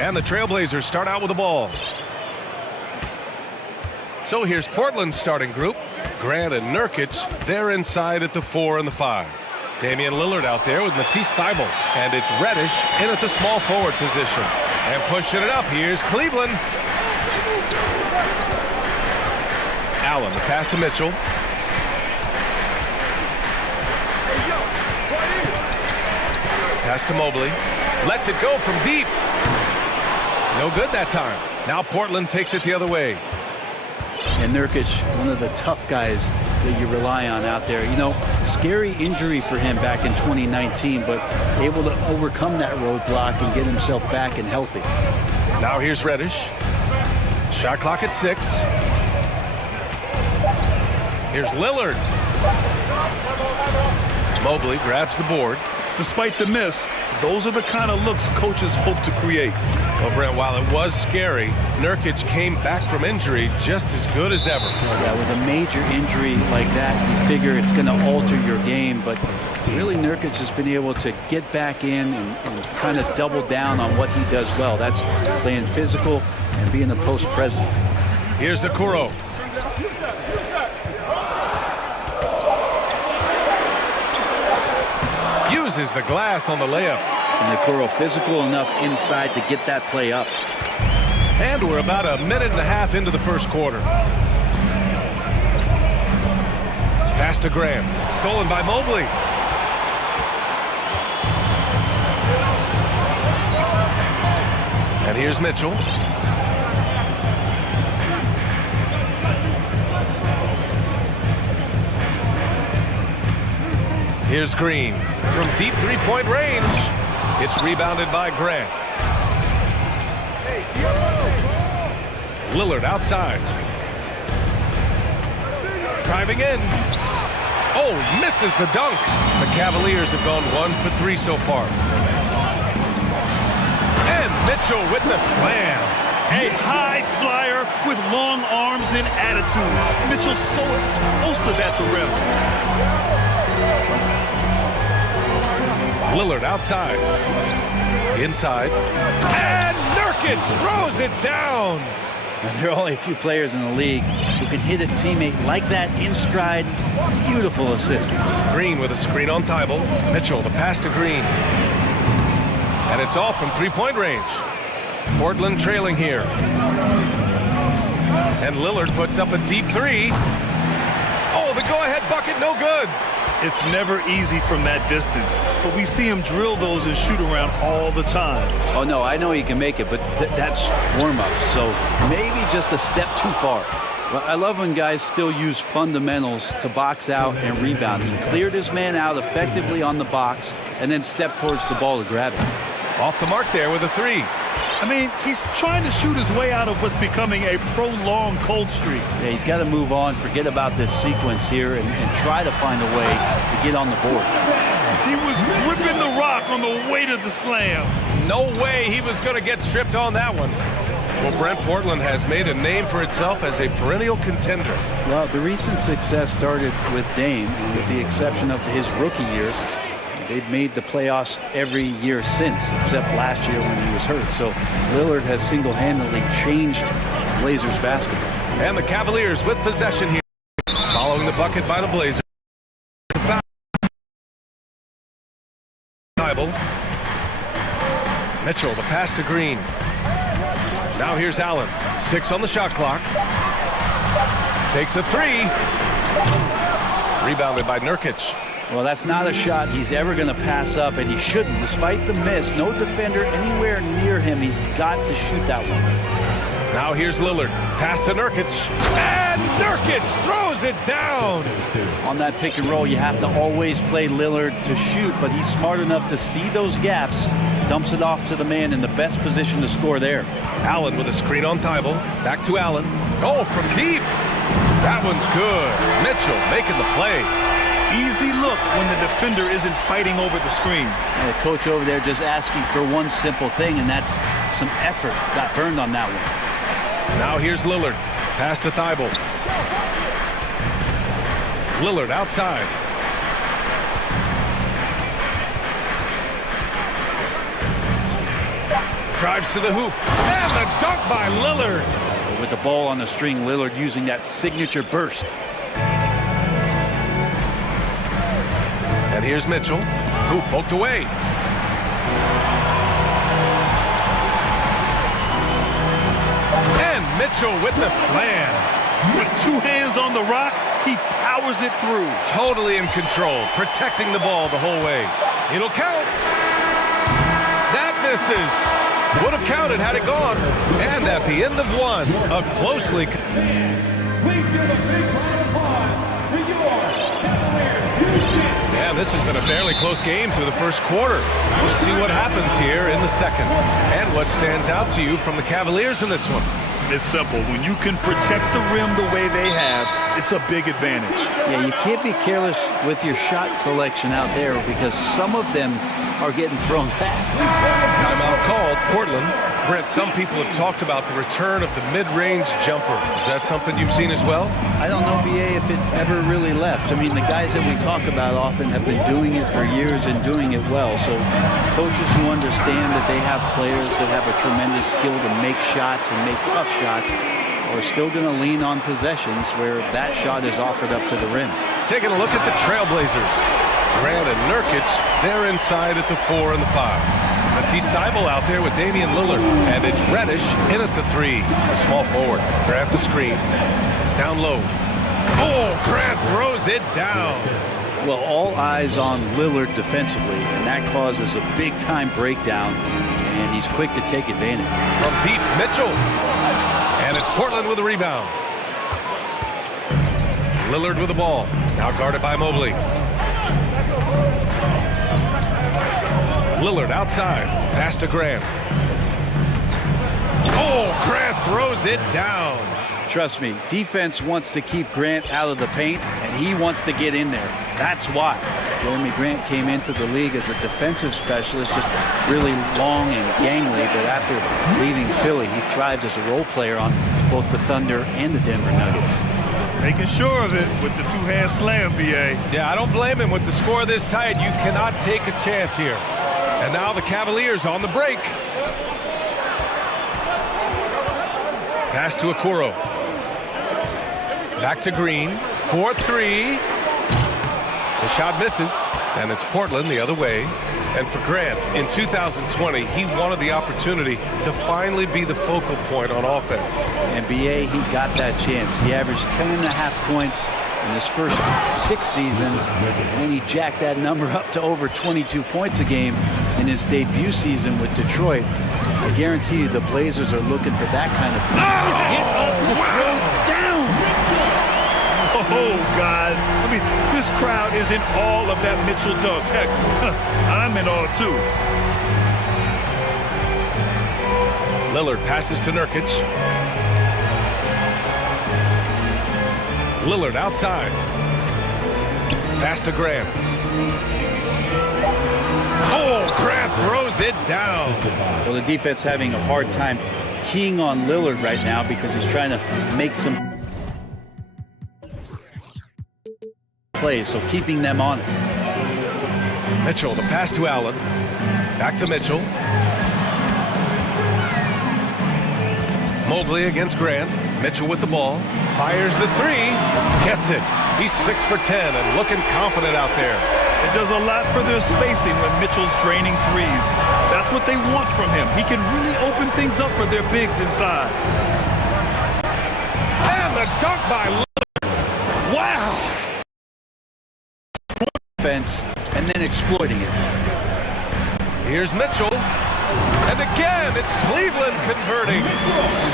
And the Trailblazers start out with the ball. So here's Portland's starting group. Grant and Nurkic, they're inside at the 4 and the 5. Damian Lillard out there with Matisse Thybulle. And it's Reddish in at the small forward position. And pushing it up, here's Cleveland. Allen, the pass to Mitchell. Pass to Mobley. Lets it go from deep. No good that time. Now Portland takes it the other way. And Nurkic, one of the tough guys that you rely on out there. You know, scary injury for him back in 2019, but able to overcome that roadblock and get himself back and healthy. Now here's Reddish. Shot clock at 6. Here's Lillard. Mobley grabs the board. Despite the miss, those are the kind of looks coaches hope to create. Well, Brent, while it was scary, Nurkic came back from injury just as good as ever. Yeah, with a major injury like that, you figure it's going to alter your game, but really Nurkic has been able to get back in and kind of double down on what he does well. That's playing physical and being a post presence. Here's Okoro. Uses the glass on the layup. And Okoro physical enough inside to get that play up. And we're about a minute and a half into the first quarter. Pass to Graham. Stolen by Mobley. And here's Mitchell. Here's Green from deep three-point range. It's rebounded by Grant. Lillard outside. Driving in. Oh, misses the dunk. The Cavaliers have gone 1 for 3 so far. And Mitchell with the slam. A high flyer with long arms and attitude. Mitchell's so explosive at the rim. Lillard outside. Inside. And Nurkic throws it down. Now, there are only a few players in the league who can hit a teammate like that in stride. Beautiful assist. Green with a screen on Thybulle. Mitchell, the pass to Green. And it's off from three-point range. Portland trailing here. And Lillard puts up a deep three. Oh, the go-ahead bucket, no good. It's never easy from that distance, but we see him drill those and shoot around all the time. Oh, no, I know he can make it, but that's warm-up, so maybe just a step too far. Well, I love when guys still use fundamentals to box out and rebound. He cleared his man out effectively on the box and then stepped towards the ball to grab it. Off the mark there with a three. I mean, he's trying to shoot his way out of what's becoming a prolonged cold streak. Yeah, he's got to move on, forget about this sequence here, and try to find a way to get on the board. He was gripping the rock on the way to the slam. No way he was going to get stripped on that one. Well, Brent, Portland has made a name for itself as a perennial contender. Well, the recent success started with Dame, and with the exception of his rookie year. They've made the playoffs every year since, except last year when he was hurt. So Lillard has single-handedly changed Blazers basketball. And the Cavaliers with possession here. Following the bucket by the Blazers. The foul. Thybulle. Mitchell, the pass to Green. Now here's Allen. 6 on the shot clock. Takes a three. Rebounded by Nurkic. Well, that's not a shot he's ever going to pass up, and he shouldn't. Despite the miss, no defender anywhere near him. He's got to shoot that one. Now here's Lillard. Pass to Nurkic. And Nurkic throws it down. On that pick and roll, you have to always play Lillard to shoot, but he's smart enough to see those gaps. Dumps it off to the man in the best position to score there. Allen with a screen on Thybulle. Back to Allen. Oh, from deep. That one's good. Mitchell making the play. Easy look when the defender isn't fighting over the screen. And the coach over there just asking for one simple thing, and that's some effort. Got burned on that one. Now here's Lillard. Pass to Thybulle. Lillard outside. Drives to the hoop. And the dunk by Lillard. With the ball on the string, Lillard using that signature burst. And here's Mitchell. Hoop poked away. And Mitchell with the slam. With two hands on the rock, he powers it through. Totally in control, protecting the ball the whole way. It'll count. That misses. Would have counted had it gone. And at the end of one, a closely... Please give a big round of applause for your Cavaliers. Yeah, this has been a fairly close game through the first quarter. We'll see what happens here in the second. And what stands out to you from the Cavaliers in this one? It's simple. When you can protect the rim the way they have, it's a big advantage. Yeah, you can't be careless with your shot selection out there because some of them are getting thrown back. Timeout called. Portland. Brent, some people have talked about the return of the mid-range jumper. Is that something you've seen as well? I don't know, BA, if it ever really left. I mean, the guys that we talk about often have been doing it for years and doing it well. So coaches who understand that they have players that have a tremendous skill to make shots and make tough shots are still going to lean on possessions where that shot is offered up to the rim. Taking a look at the Trailblazers. Grant and Nurkic, they're inside at the 4 and the 5. Matisse out there with Damian Lillard. And it's Reddish in at the 3. A small forward. Grant the screen. Down low. Oh, Grant throws it down. Well, all eyes on Lillard defensively, and that causes a big-time breakdown, and he's quick to take advantage. From deep, Mitchell. And it's Portland with a rebound. Lillard with the ball. Now guarded by Mobley. Lillard outside. Pass to Grant. Oh, Grant throws it down. Trust me, defense wants to keep Grant out of the paint, and he wants to get in there. That's why Jeremy Grant came into the league as a defensive specialist, just really long and gangly, but after leaving Philly, he thrived as a role player on both the Thunder and the Denver Nuggets. Making sure of it with the two-hand slam, BA. Yeah, I don't blame him. With the score this tight, you cannot take a chance here. And now the Cavaliers on the break. Pass to Okoro. Back to Green. 4-3. The shot misses. And it's Portland the other way. And for Grant, in 2020, he wanted the opportunity to finally be the focal point on offense. And BA, he got that chance. He averaged 10.5 points in his first 6 seasons, and he jacked that number up to over 22 points a game in his debut season with Detroit. I guarantee you the Blazers are looking for that kind of get up to throw down. Oh, guys, I mean, this crowd is in awe of that Mitchell dunk. Heck, I'm in awe, too. Lillard passes to Nurkic. Lillard outside. Pass to Grant. Oh, Grant throws it down. Well, the defense having a hard time keying on Lillard right now because he's trying to make some plays, so keeping them honest. Mitchell, the pass to Allen. Back to Mitchell. Mobley against Grant. Mitchell with the ball. Fires the 3. Gets it. He's 6 for 10 and looking confident out there. It does a lot for their spacing when Mitchell's draining threes. That's what they want from him. He can really open things up for their bigs inside. And the dunk by Lillard. Wow! Defense and then exploiting it. Here's Mitchell. And again, it's Cleveland converting.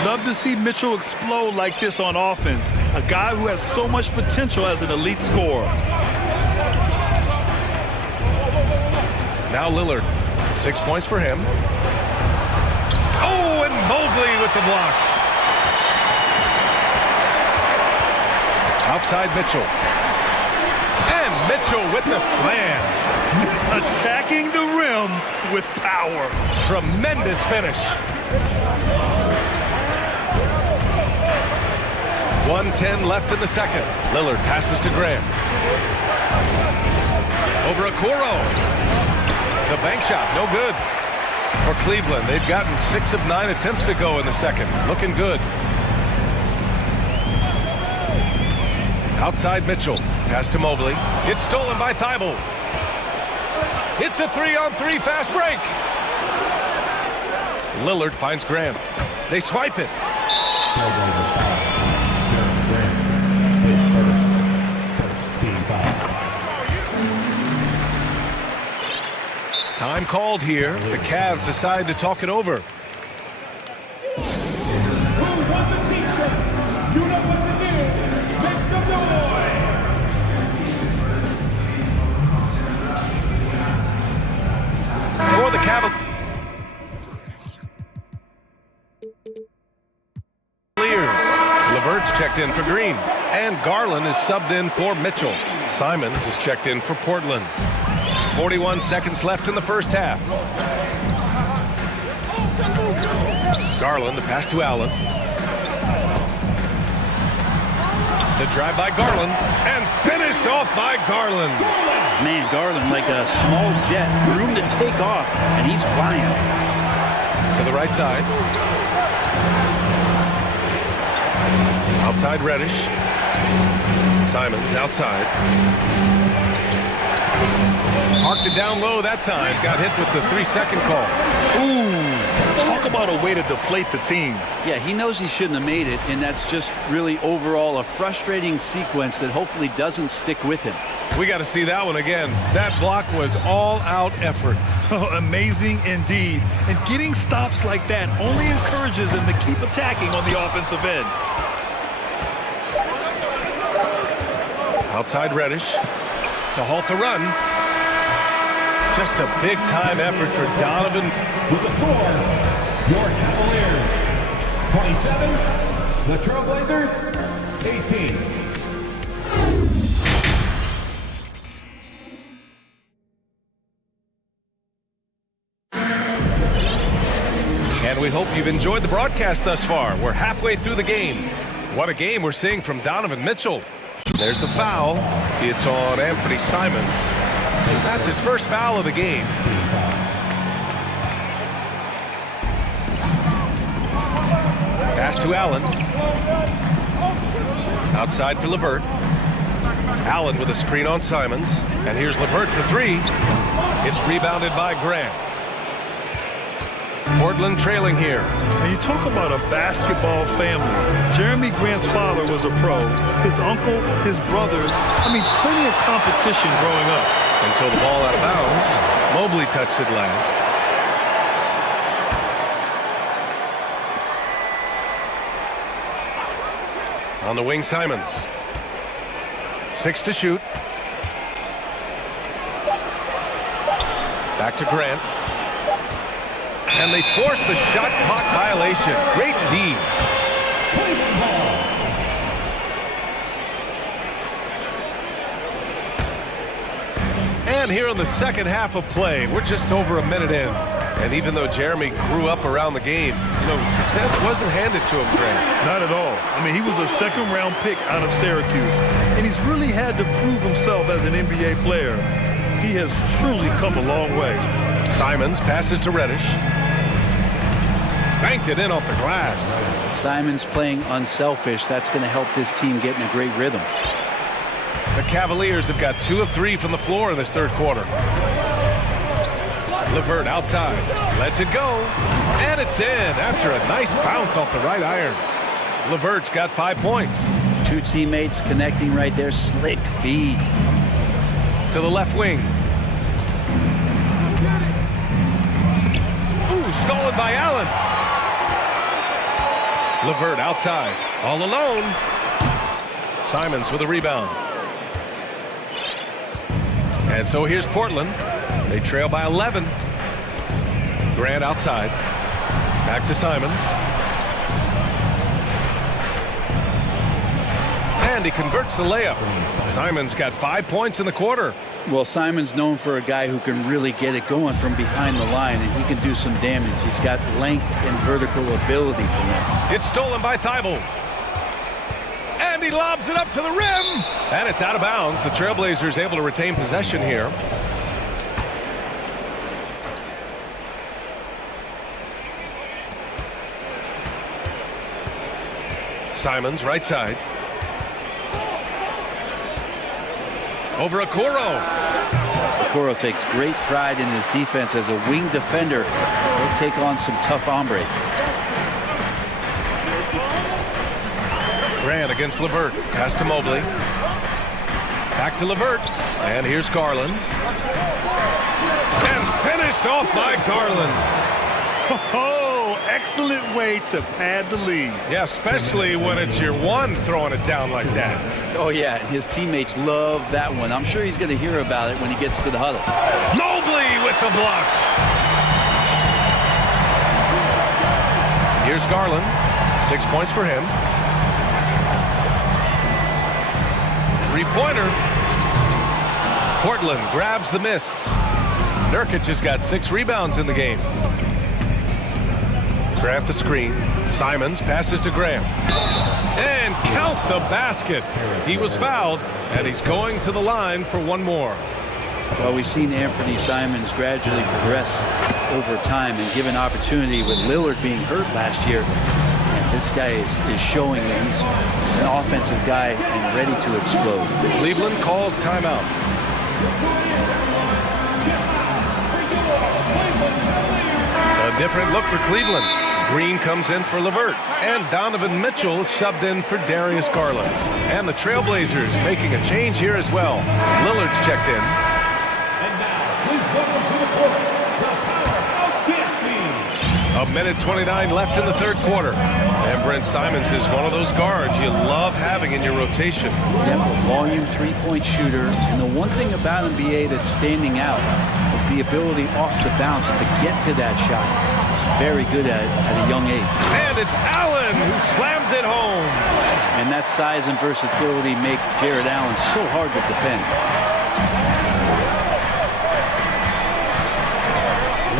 Love to see Mitchell explode like this on offense. A guy who has so much potential as an elite scorer. Now Lillard. 6 points for him. Oh, and Mobley with the block. Outside Mitchell. And Mitchell with the slam. Attacking the rim with power. Tremendous finish. 1:10 left in the second. Lillard passes to Graham. Over Okoro. The bank shot, no good. For Cleveland, they've gotten 6 of 9 attempts to go in the second. Looking good. Outside Mitchell. Pass to Mobley. It's stolen by Thibault. It's a 3-on-3 fast break. Lillard finds Graham. They swipe it. Time called here. The Cavs decide to talk it over. For the Cavaliers. LeVert's checked in for Green. And Garland is subbed in for Mitchell. Simons is checked in for Portland. 41 seconds left in the first half. Garland, the pass to Allen. The drive by Garland, and finished off by Garland. Man, Garland like a small jet, room to take off, and he's flying. To the right side. Outside Reddish. Simons outside. Marked it down low that time. Got hit with the 3-second call. Ooh, talk about a way to deflate the team. Yeah, he knows he shouldn't have made it, and that's just really overall a frustrating sequence that hopefully doesn't stick with him. We got to see that one again. That block was all-out effort. Oh, amazing indeed. And getting stops like that only encourages him to keep attacking on the offensive end. Outside Reddish to halt the run. Just a big-time effort for Donovan. With the score, your Cavaliers 27, the Trailblazers 18. And we hope you've enjoyed the broadcast thus far. We're halfway through the game. What a game we're seeing from Donovan Mitchell. There's the foul. It's on Anthony Simons. That's his first foul of the game. Pass to Allen. Outside for LeVert. Allen with a screen on Simons. And here's LeVert for 3. It's rebounded by Grant. Portland trailing here. And you talk about a basketball family. Jeremy Grant's father was a pro. His uncle, his brothers. I mean, plenty of competition growing up. Until the ball out of bounds. Mobley touched it last. On the wing, Simons. 6 to shoot. Back to Grant. And they forced the shot clock violation. Great D. And here in the second half of play, we're just over a minute in. And even though Jeremy grew up around the game, you know, success wasn't handed to him, Grant. Not at all. I mean, he was a second-round pick out of Syracuse. And he's really had to prove himself as an NBA player. He has truly come a long way. Simons passes to Reddish. Banked it in off the glass. Simons playing unselfish. That's going to help this team get in a great rhythm. The Cavaliers have got 2 of 3 from the floor in this third quarter. LeVert outside. Lets it go. And it's in after a nice bounce off the right iron. LeVert's got 5 points. 2 teammates connecting right there. Slick feed. To the left wing. Ooh, stolen by Allen. LeVert outside. All alone. Simons with a rebound. And so here's Portland. They trail by 11. Grant outside. Back to Simons. And he converts the layup. Simons got 5 points in the quarter. Well, Simon's known for a guy who can really get it going from behind the line, and he can do some damage. He's got length and vertical ability from that. It's stolen by Thibault. he lobs it up to the rim. And it's out of bounds. The Trailblazers able to retain possession here. Simons, right side. Over Okoro. Okoro takes great pride in his defense as a wing defender. He'll take on some tough hombres. Grant against LeVert. Pass to Mobley. Back to LeVert. And here's Garland. And finished off by Garland. Oh, excellent way to pad the lead. Yeah, especially when it's your one throwing it down like that. Oh, yeah, his teammates love that one. I'm sure he's going to hear about it when he gets to the huddle. Mobley with the block. Here's Garland. 6 points for him. Three-pointer. Portland grabs the miss. Nurkic has got 6 rebounds in the game. Grant the screen. Simons passes to Graham. And count the basket. He was fouled, and he's going to the line for one more. Well, we've seen Anthony Simons gradually progress over time and given opportunity with Lillard being hurt last year. And this guy is showing that he's an offensive guy and ready to explode. Cleveland calls timeout. A different look for Cleveland. Green comes in for LeVert, and Donovan Mitchell subbed in for Darius Garland. And the Trailblazers making a change here as well. Lillard's checked in. And now, please welcome to the court, the powerhouse dance team. A minute 29 left in the third quarter. And Brent Simons is one of those guards you love having in your rotation. Yep, a volume three-point shooter. And the one thing about NBA that's standing out is the ability off the bounce to get to that shot. Very good at a young age. And it's Allen who slams it home. And that size and versatility make Jared Allen so hard to defend.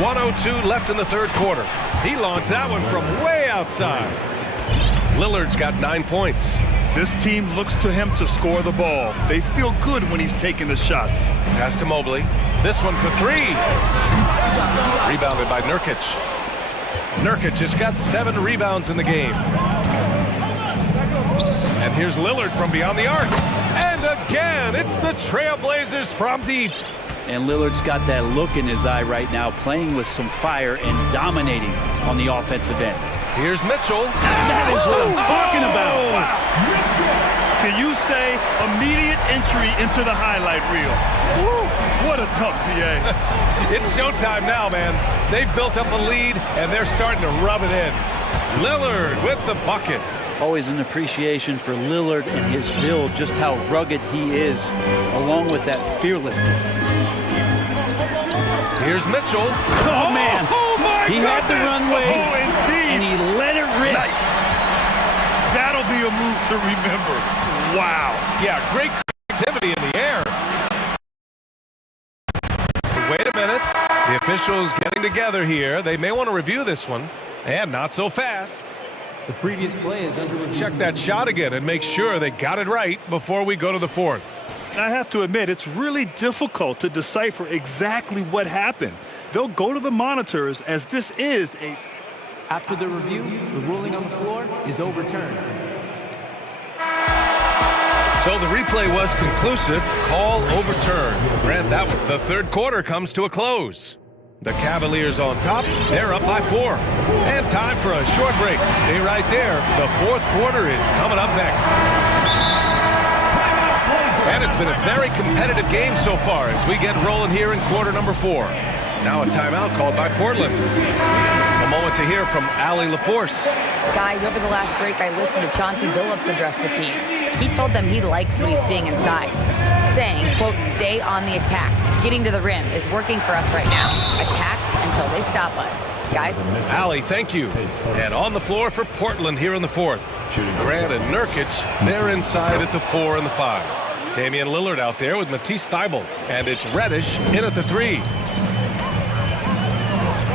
1:02 left in the third quarter. He launched that one from way outside. Lillard's got 9 points. This team looks to him to score the ball. They feel good when he's taking the shots. Pass to Mobley. This one for 3. Rebounded by Nurkic. Nurkic has got 7 rebounds in the game. And here's Lillard from beyond the arc. And again, it's the Trailblazers from deep. And Lillard's got that look in his eye right now, playing with some fire and dominating on the offensive end. Here's Mitchell. That is what I'm talking about. Can you say immediate entry into the highlight reel? Woo, what a tough PA. It's showtime now, man. They've built up a lead, and they're starting to rub it in. Lillard with the bucket. Always an appreciation for Lillard and his build, just how rugged he is, along with that fearlessness. Here's Mitchell. Oh, man. Oh, my He had the runway, indeed. and he let it rip. Nice. That'll be a move to remember. Wow. Yeah, great creativity in the air. Wait a minute. The officials getting together here. They may want to review this one. And not so fast. The previous play is under review. Check that shot again and make sure they got it right before we go to the fourth. I have to admit, it's really difficult to decipher exactly what happened. They'll go to the monitors as this is a... After the review, the ruling on the floor is overturned. So the replay was conclusive. Call overturned. Grant that one. The third quarter comes to a close. The Cavaliers on top. They're up by 4. And time for a short break. Stay right there. The fourth quarter is coming up next. And it's been a very competitive game so far as we get rolling here in quarter number 4. Now a timeout called by Portland. A moment to hear from Allie LaForce. Guys, over the last break, I listened to Chauncey Billups address the team. He told them he likes what he's seeing inside, saying, quote, stay on the attack. Getting to the rim is working for us right now. Attack until they stop us. Guys? Allie, thank you. And on the floor for Portland here in the fourth. Grant and Nurkic, they're inside at the 4 and the 5. Damian Lillard out there with Matisse Thybulle. And it's Reddish in at the 3.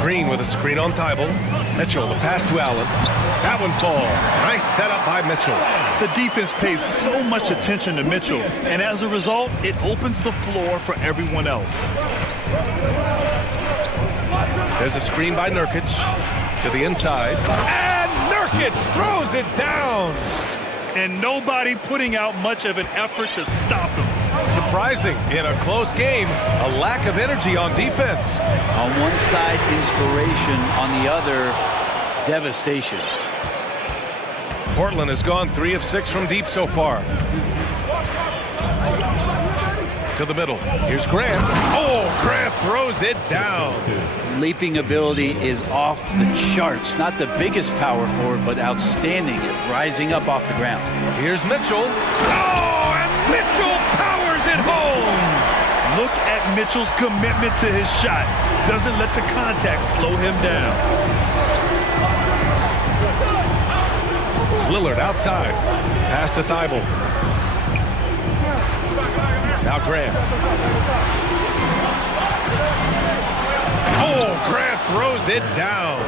Green with a screen on Thybulle. Mitchell, the pass to Allen. That one falls. Nice setup by Mitchell. The defense pays so much attention to Mitchell, and as a result, it opens the floor for everyone else. There's a screen by Nurkic to the inside. And Nurkic throws it down. And nobody putting out much of an effort to stop him. Surprising in a close game, a lack of energy on defense. On one side, inspiration. On the other, devastation. Portland has gone 3 of 6 from deep so far. To the middle. Here's Grant. Oh, Grant throws it down. Leaping ability is off the charts. Not the biggest power forward, but outstanding at rising up off the ground. Here's Mitchell. Oh, and Mitchell powers it home. Look at Mitchell's commitment to his shot. Doesn't let the contact slow him down. Lillard outside. Pass to Thibault. Now Grant. Oh, Grant throws it down.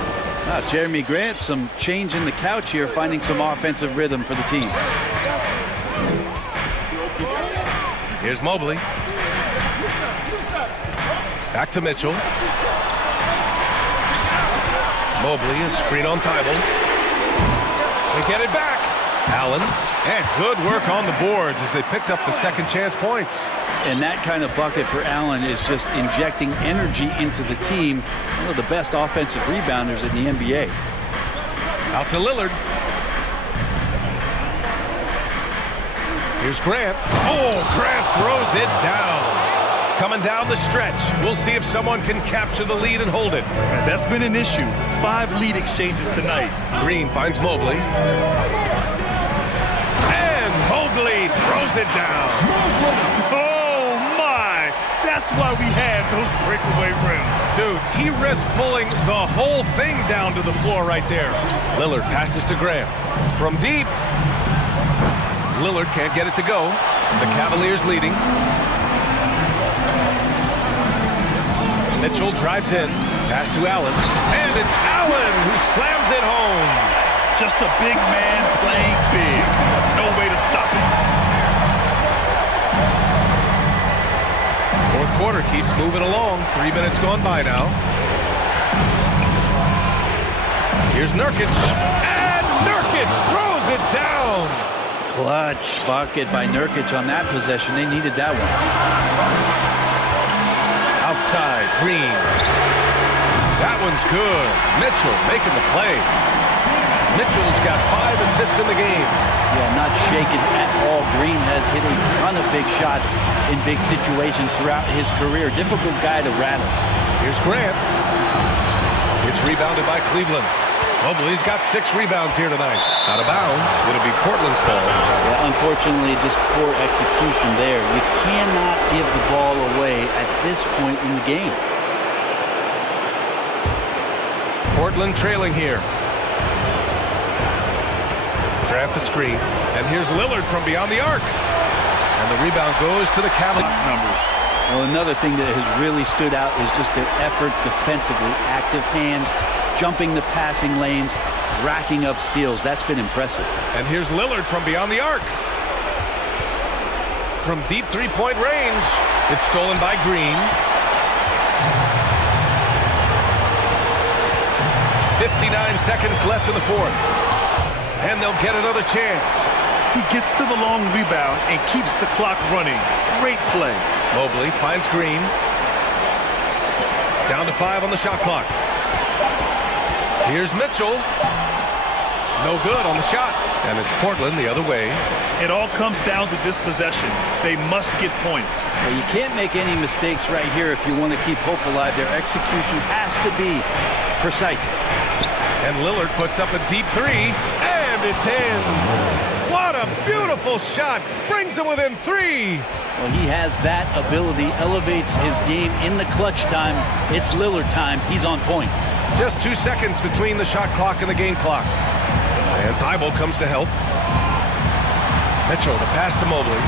Jeremy Grant, some change in the couch here, finding some offensive rhythm for the team. Here's Mobley. Back to Mitchell. Mobley, a screen on Thibault. They get it back. Allen. And good work on the boards as they picked up the second chance points. And that kind of bucket for Allen is just injecting energy into the team. One of the best offensive rebounders in the NBA. Out to Lillard. Here's Grant. Oh, Grant throws it down. Coming down the stretch. We'll see if someone can capture the lead and hold it. That's been an issue. 5 lead exchanges tonight. Green finds Mobley. And Mobley throws it down. Oh, my. That's why we had those breakaway rims. Dude, he risked pulling the whole thing down to the floor right there. Lillard passes to Graham. From deep. Lillard can't get it to go. The Cavaliers leading. Mitchell drives in. Pass to Allen. And it's Allen who slams it home. Just a big man playing big. No way to stop him. Fourth quarter keeps moving along. 3 minutes gone by now. Here's Nurkic. And Nurkic throws it down. Clutch bucket by Nurkic on that possession. They needed that one. Outside, Green. That one's good. Mitchell making the play. Mitchell's got 5 assists in the game. Yeah, not shaken at all. Green has hit a ton of big shots in big situations throughout his career. Difficult guy to rattle. Here's Grant. It's rebounded by Cleveland. Mobley's got 6 rebounds here tonight. Out of bounds. It'll be Portland's ball. Yeah, unfortunately, just poor execution there. You cannot give the ball away at this point in the game. Portland trailing here. Grant the screen. And here's Lillard from beyond the arc. And the rebound goes to the Cavaliers. Numbers. Well, another thing that has really stood out is just their effort defensively. Active hands, jumping the passing lanes, racking up steals. That's been impressive. And here's Lillard from beyond the arc. From deep three-point range. It's stolen by Green. 59 seconds left in the fourth. And they'll get another chance. He gets to the long rebound and keeps the clock running. Great play. Mobley finds Green. Down to 5 on the shot clock. Here's Mitchell. No good on the shot. And it's Portland the other way. It all comes down to this possession. They must get points. Well, you can't make any mistakes right here if you want to keep hope alive. Their execution has to be precise. And Lillard puts up a deep 3. And it's in. What a beautiful shot. Brings him within 3. Well, he has that ability, elevates his game in the clutch time. It's Lillard time. He's on point. Just 2 seconds between the shot clock and the game clock. And Thibault comes to help. Mitchell, the pass to Mobley.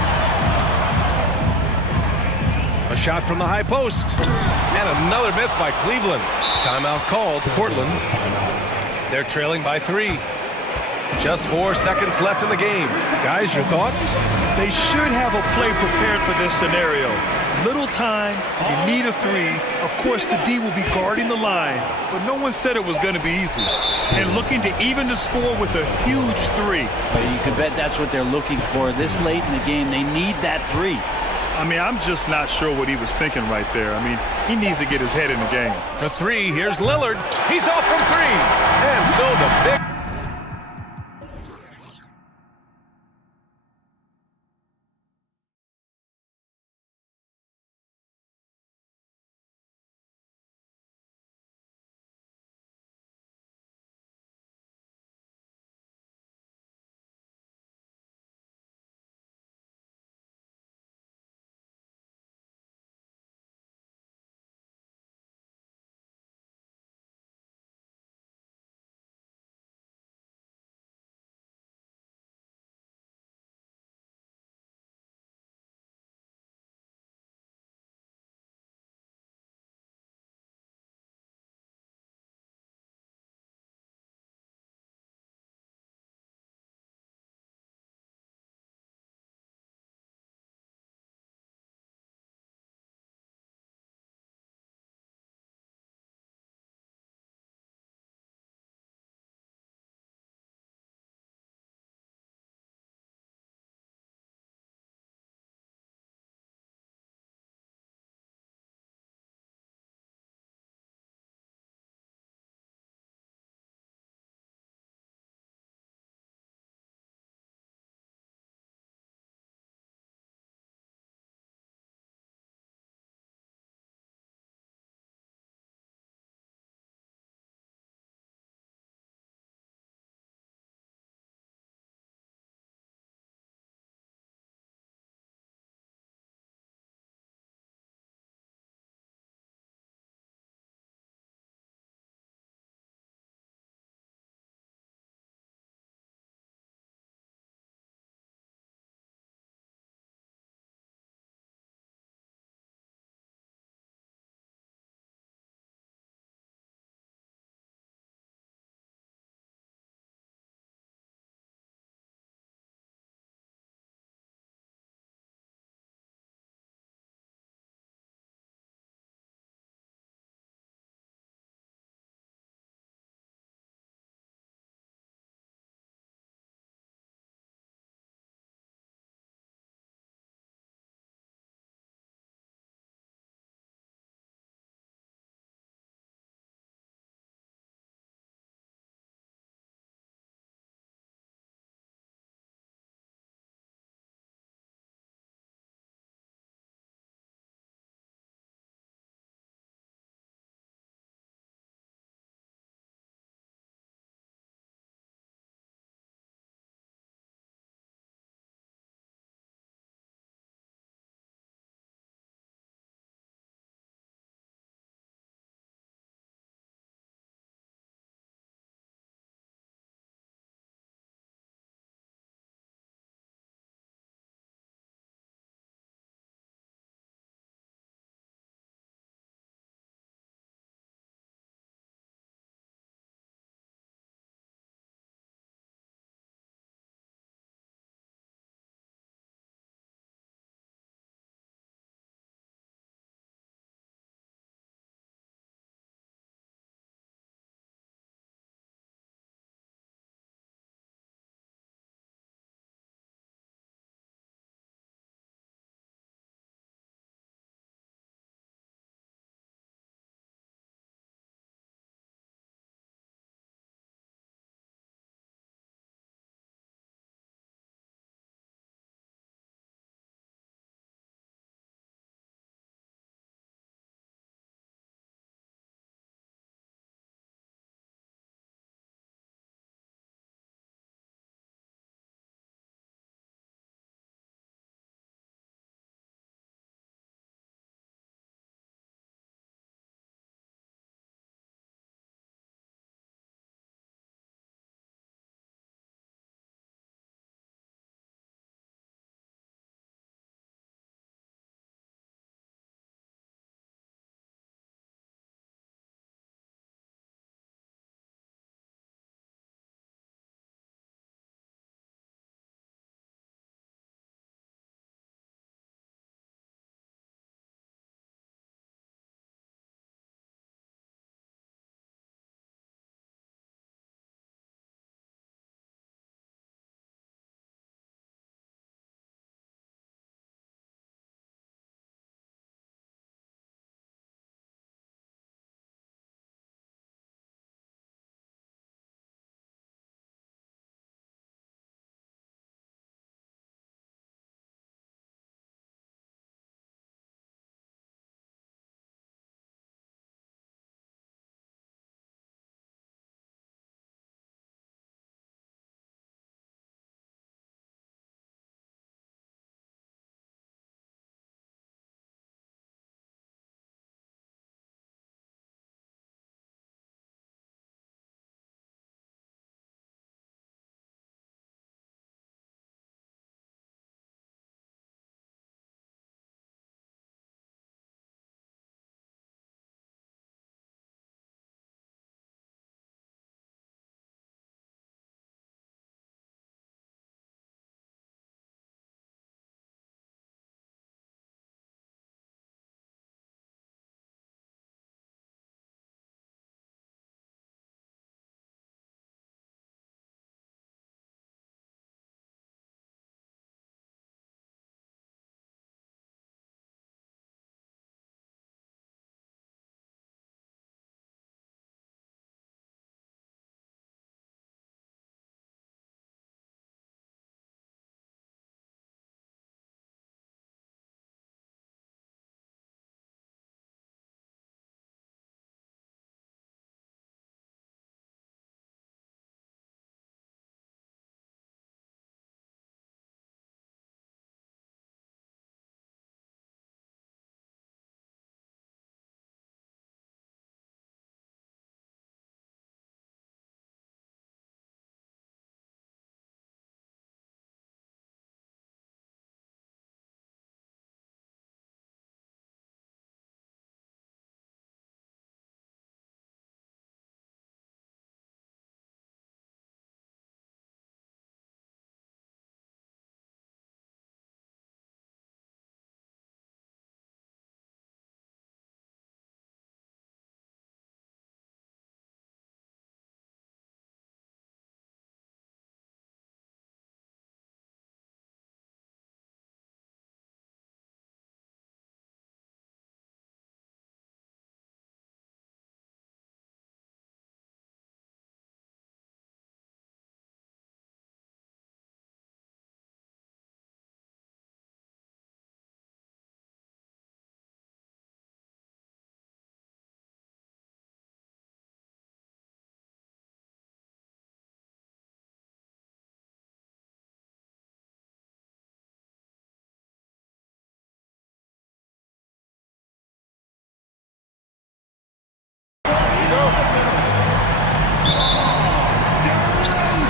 A shot from the high post. And another miss by Cleveland. Timeout called. Portland They're trailing by 3. Just 4 seconds left in the game. Guys, your thoughts? They should have a play prepared for this scenario. Little time, you need a 3. Of course, the D will be guarding the line, but no one said it was going to be easy. And looking to even the score with a huge 3. You can bet that's what they're looking for. This late in the game, they need that 3. I mean, I'm just not sure what he was thinking right there. I mean, he needs to get his head in the game. For 3, here's Lillard. He's off from 3. And so the big...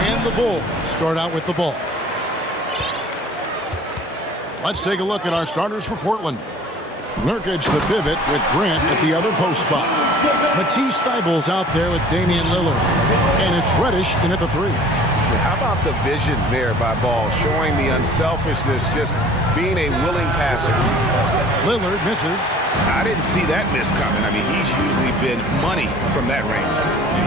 And the Bulls start out with the ball. Let's take a look at our starters for Portland. Nurkic, the pivot, with Grant at the other post spot. Matisse Thybulle's out there with Damian Lillard. And it's Reddish in at the 3. How about the vision there by Ball, showing the unselfishness, just being a willing passer. Lillard misses. I didn't see that miss coming. I mean, he's usually been money from that range.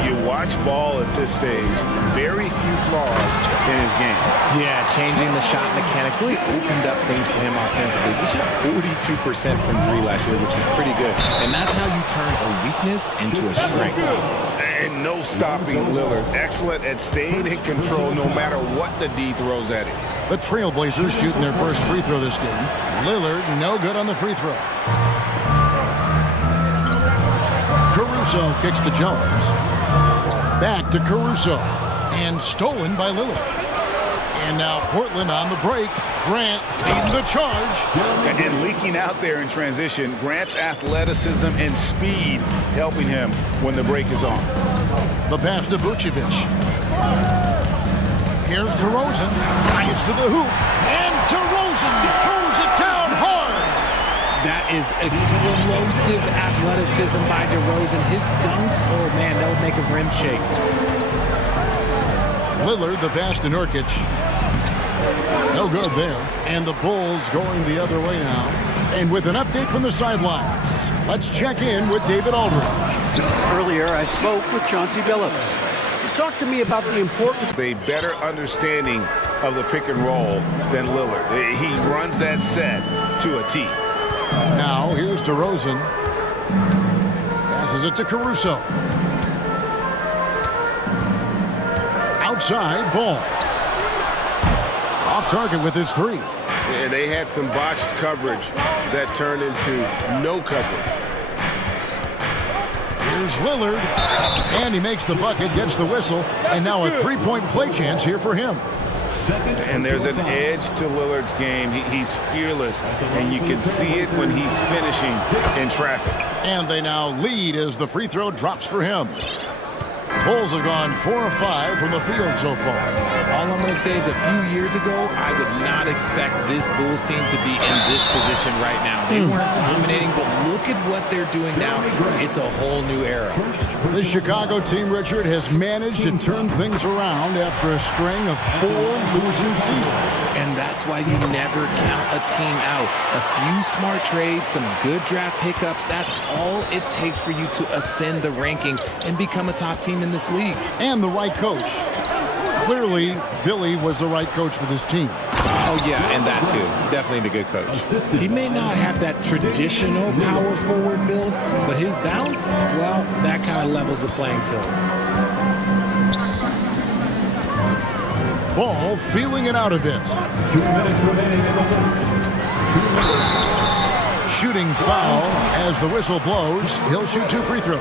You watch Ball at this stage, very few flaws in his game. Yeah, changing the shot mechanics really opened up things for him offensively. He shot 42% from 3 last year, which is pretty good. And that's how you turn a weakness into a strength. And no stopping Lillard. Excellent at staying in control no matter what the D throws at him. The Trailblazers shooting their first free throw this game. Lillard, no good on the free throw. Caruso kicks to Jones. Back to Caruso. And stolen by Lillard. And now Portland on the break. Grant leading the charge. And leaking out there in transition, Grant's athleticism and speed helping him when the break is on. The pass to Vucevic. Here's DeRozan. Drives to the hoop. And DeRozan throws it down hard. That is explosive athleticism by DeRozan. His dunks, oh man, that would make a rim shake. Lillard, the pass to Nurkic. No good there. And the Bulls going the other way now. And with an update from the sidelines, let's check in with David Aldridge. Earlier, I spoke with Chauncey Billups. He talked to me about the importance. A better understanding of the pick and roll than Lillard. He runs that set to a T. Now, here's DeRozan. Passes it to Caruso. Outside, Ball. Off target with his 3. And they had some botched coverage that turned into no coverage. Here's Lillard. And he makes the bucket, gets the whistle, and now a 3-point play chance here for him. And there's an edge to Lillard's game. He's fearless, and you can see it when he's finishing in traffic. And they now lead as the free throw drops for him. Bulls have gone 4 of 5 from the field so far. All I'm going to say is a few years ago, I would not expect this Bulls team to be in this position right now. They weren't dominating, but look at what they're doing now. It's a whole new era. The Chicago team, Richard, has managed to turn things around after a string of 4 losing seasons. And that's why you never count a team out. A few smart trades, some good draft pickups, that's all it takes for you to ascend the rankings and become a top team in this league. And the right coach. Clearly, Billy was the right coach for this team. Oh, yeah, and that too. Definitely the good coach. He may not have that traditional power forward build, but his bounce, well, that kind of levels the playing field. Ball feeling it out a bit. 2 minutes remaining in the fourth. 2 minutes. Shooting foul as the whistle blows. He'll shoot 2 free throws.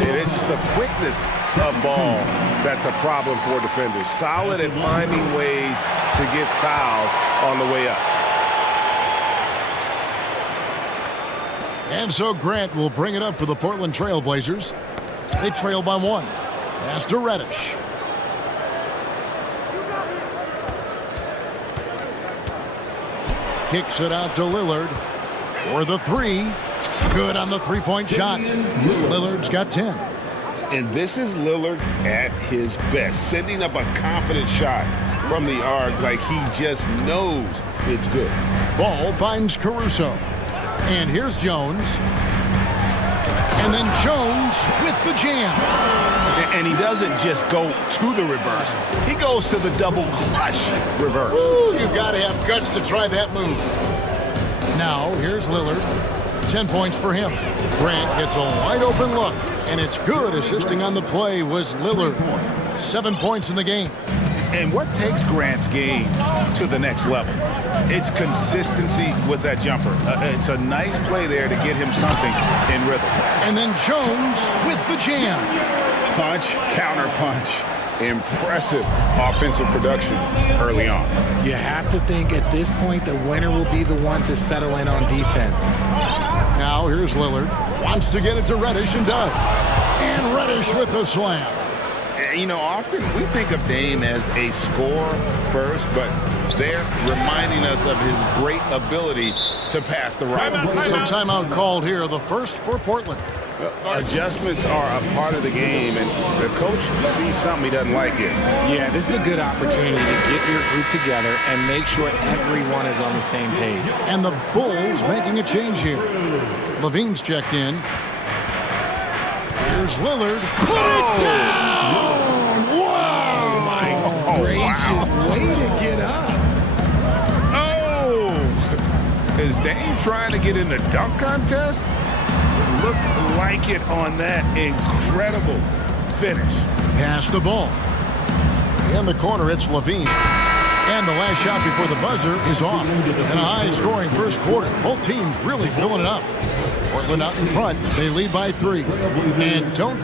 It's the quickness of Ball that's a problem for defenders. Solid at finding ways to get fouled on the way up. And so Grant will bring it up for the Portland Trailblazers. They trail by 1. Pass to Reddish. Kicks it out to Lillard for the 3. Good on the 3-point shot. Lillard's got 10. And this is Lillard at his best, sending up a confident shot from the arc like he just knows it's good. Ball finds Caruso. And here's Jones. And then Jones with the jam. And he doesn't just go to the reverse. He goes to the double clutch reverse. Ooh, you've got to have guts to try that move. Now, here's Lillard. 10 points for him. Grant gets a wide open look, and it's good. Assisting on the play was Lillard. 7 points in the game. And what takes Grant's game to the next level? It's consistency with that jumper. It's a nice play there to get him something in rhythm. And then Jones with the jam. Punch, counter punch. impressive offensive production early on. You have to think at this point the winner will be the one to settle in on defense. Now here's Lillard. Wants to get it to Reddish and does. And Reddish with the slam. You know, often we think of Dame as a scorer first, but they're reminding us of his great ability to pass the rock. So timeout called here, the first for Portland. Adjustments are a part of the game, and the coach sees something he doesn't like here. Yeah, this is a good opportunity to get your group together and make sure everyone is on the same page. And the Bulls making a change here. Levine's checked in. Here's Lillard. Put it down! Wow! Oh, my gracious. Way to get up. Oh! Is Dame trying to get in the dunk contest? Looked like it on that incredible finish. Pass the ball. In the corner, it's Levine. And the last shot before the buzzer is off. And a high-scoring first quarter. Both teams really filling it up. Portland out in front. They lead by 3. And don't...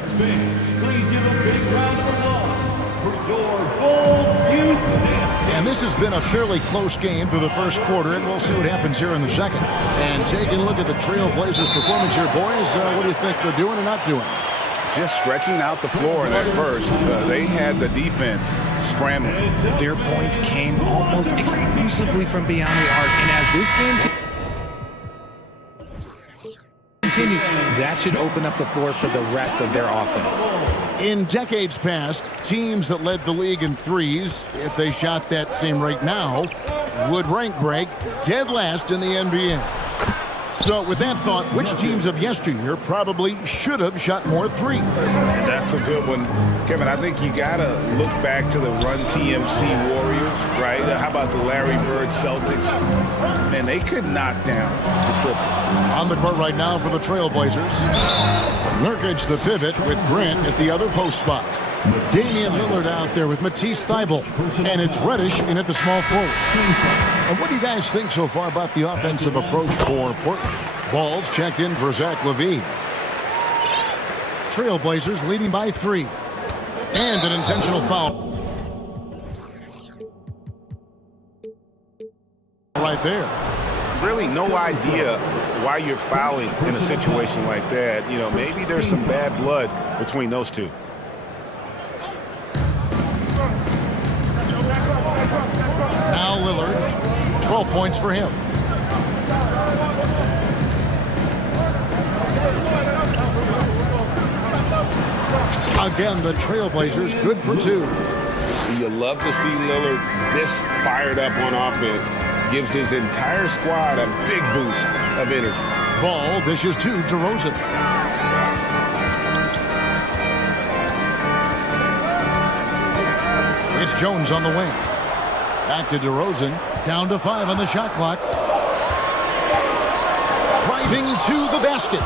And this has been a fairly close game through the first quarter, and we'll see what happens here in the second. And taking a look at the Trailblazers' performance here, boys, what do you think they're doing or not doing? Just stretching out the floor in that first. They had the defense scrambling. Their points came almost exclusively from beyond the arc, and as this game continues, that should open up the floor for the rest of their offense. In decades past, teams that led the league in threes, if they shot that same rate now, would rank, Greg, dead last in the NBA. So with that thought, which teams of yesteryear probably should have shot more threes? And that's a good one. Kevin, I think you got to look back to the Run TMC Warriors, right? How about the Larry Bird Celtics? Man, they could knock down the triple. On the court right now for the Trailblazers. Nurkic the pivot with Grant at the other post spot. Damian Lillard out there with Matisse Thybulle. And it's Reddish in at the small forward. And what do you guys think so far about the offensive approach for Portland? Ball's checked in for Zach LaVine. Trailblazers leading by 3. And an intentional foul. Right there. Really no idea why you're fouling in a situation like that. You know, maybe there's some bad blood between those two. Now Lillard, 12 points for him. Again, the Trailblazers good for 2. You love to see Lillard this fired up on offense. Gives his entire squad a big boost of energy. Ball dishes to DeRozan. It's Jones on the wing. Back to DeRozan. Down to 5 on the shot clock. Driving to the basket.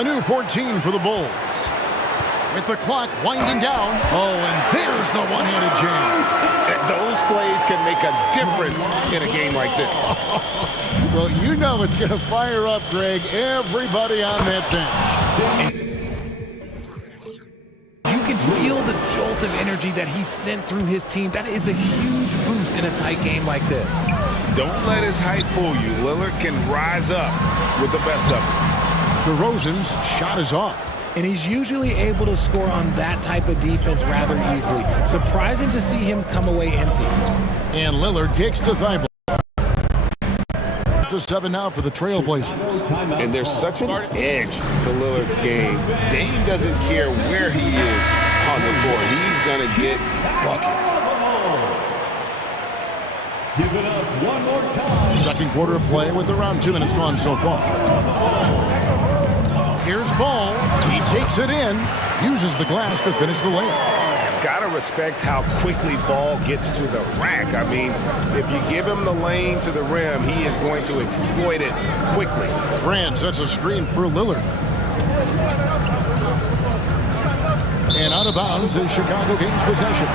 A new 14 for the Bulls. With the clock winding down. Oh, and there's the one-handed jam. Those plays can make a difference in a game like this. Well, you know it's going to fire up, Greg, everybody on that bench. You can feel the jolt of energy that he sent through his team. That is a huge boost in a tight game like this. Don't let his height fool you. Lillard can rise up with the best of them. DeRozan's shot is off. And he's usually able to score on that type of defense rather easily. Surprising to see him come away empty. And Lillard kicks to Thybulle. To 7 now for the Trailblazers. And there's such an edge to Lillard's game. Dame doesn't care where he is on the court. He's going to get buckets. Give it up one more time. Second quarter of play with around 2 minutes gone so far. Here's Ball. He takes it in. Uses the glass to finish the layup. Gotta respect how quickly Ball gets to the rack. I mean, if you give him the lane to the rim, he is going to exploit it quickly. Brand sets a screen for Lillard. And out of bounds is Chicago gains possession.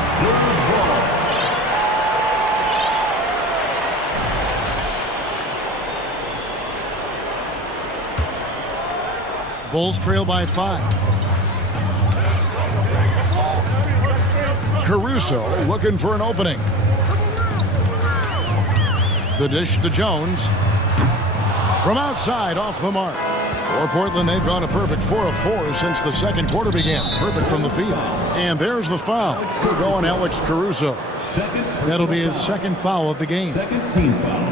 Bulls trail by 5. Caruso looking for an opening. The dish to Jones. From outside, off the mark. For Portland, they've gone a perfect 4 of 4 since the second quarter began. Perfect from the field. And there's the foul. We're going Alex Caruso. That'll be his second foul of the game. Second team foul.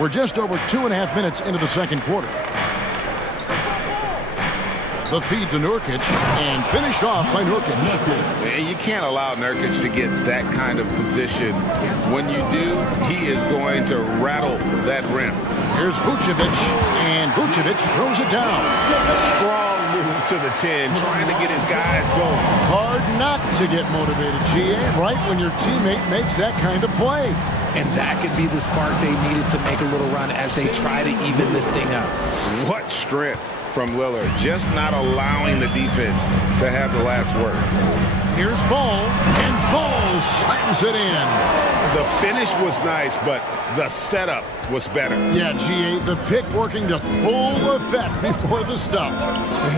We're just over 2.5 minutes into the second quarter. The feed to Nurkic, and finished off by Nurkic. You can't allow Nurkic to get that kind of position. When you do, he is going to rattle that rim. Here's Vucevic, and Vucevic throws it down. Strong move to the 10, trying to get his guys going. Hard not to get motivated, GA, right when your teammate makes that kind of play. And that could be the spark they needed to make a little run as they try to even this thing up. What strength from Lillard, just not allowing the defense to have the last word. Here's Ball, and Ball slams it in. The finish was nice, but the setup was better. Yeah, GA, the pick working to full effect before the stuff.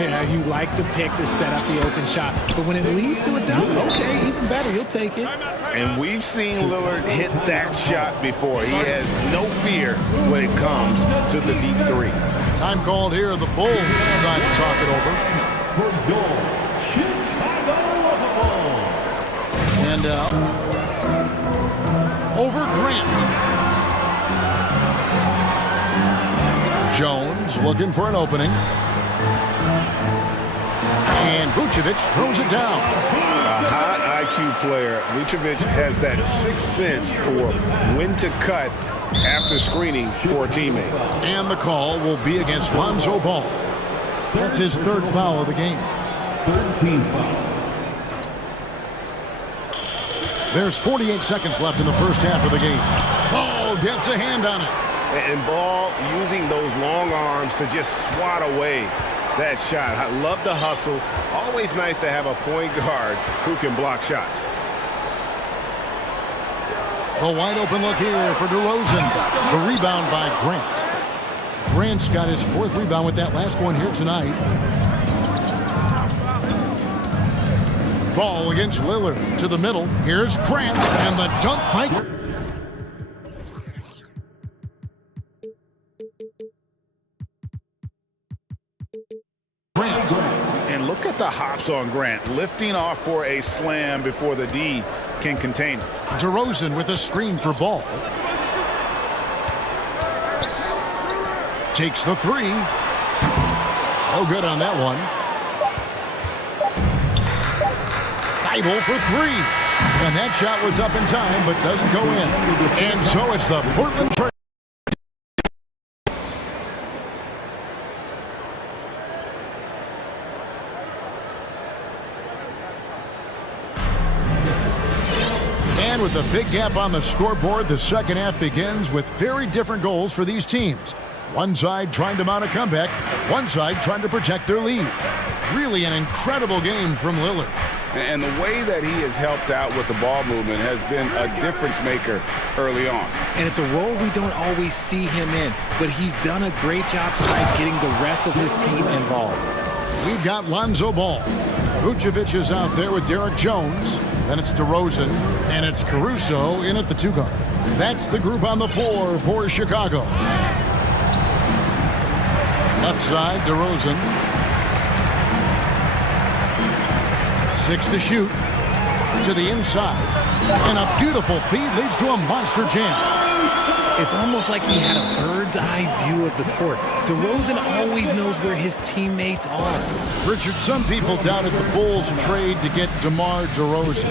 Yeah, you like the pick to set up the open shot, but when it leads to a dunk, okay, even better, he'll take it. And we've seen Lillard hit that shot before. He has no fear when it comes to the deep three. Time called here. The Bulls decide to talk it over. For goal, Chicago with the ball. And over Grant. Jones looking for an opening. And Vucevic throws it down. A high IQ player. Vucevic has that sixth sense for when to cut after screening for a teammate. And the call will be against Lonzo Ball. That's his third foul of the game. 13 foul. There's 48 seconds left in the first half of the game. Ball gets a hand on it. And Ball using those long arms to just swat away that shot. I love the hustle. Always nice to have a point guard who can block shots. A wide open look here for DeRozan. The rebound by Grant. Grant's got his fourth rebound with that last one here tonight. Ball against Lillard to the middle. Here's Grant and the dunk by Grant. And look at the hops on Grant, lifting off for a slam before the D can contain it. DeRozan with a screen for Ball. Takes the three. No good on that one. Thibault for three. And that shot was up in time, but doesn't go in. And so it's the Portland Trail. And with a big gap on the scoreboard, the second half begins with very different goals for these teams. One side trying to mount a comeback, one side trying to protect their lead. Really an incredible game from Lillard. And the way that he has helped out with the ball movement has been a difference maker early on. And it's a role we don't always see him in, but he's done a great job tonight getting the rest of his team involved. We've got Lonzo Ball. Vucevic is out there with Derek Jones. Then it's DeRozan, and it's Caruso in at the two guard. That's the group on the floor for Chicago. Left side, DeRozan. 6 to shoot. To the inside. And a beautiful feed leads to a monster jam. It's almost like he had a bird's eye view of the court. DeRozan always knows where his teammates are. Richard, some people doubted the Bulls' trade to get DeMar DeRozan.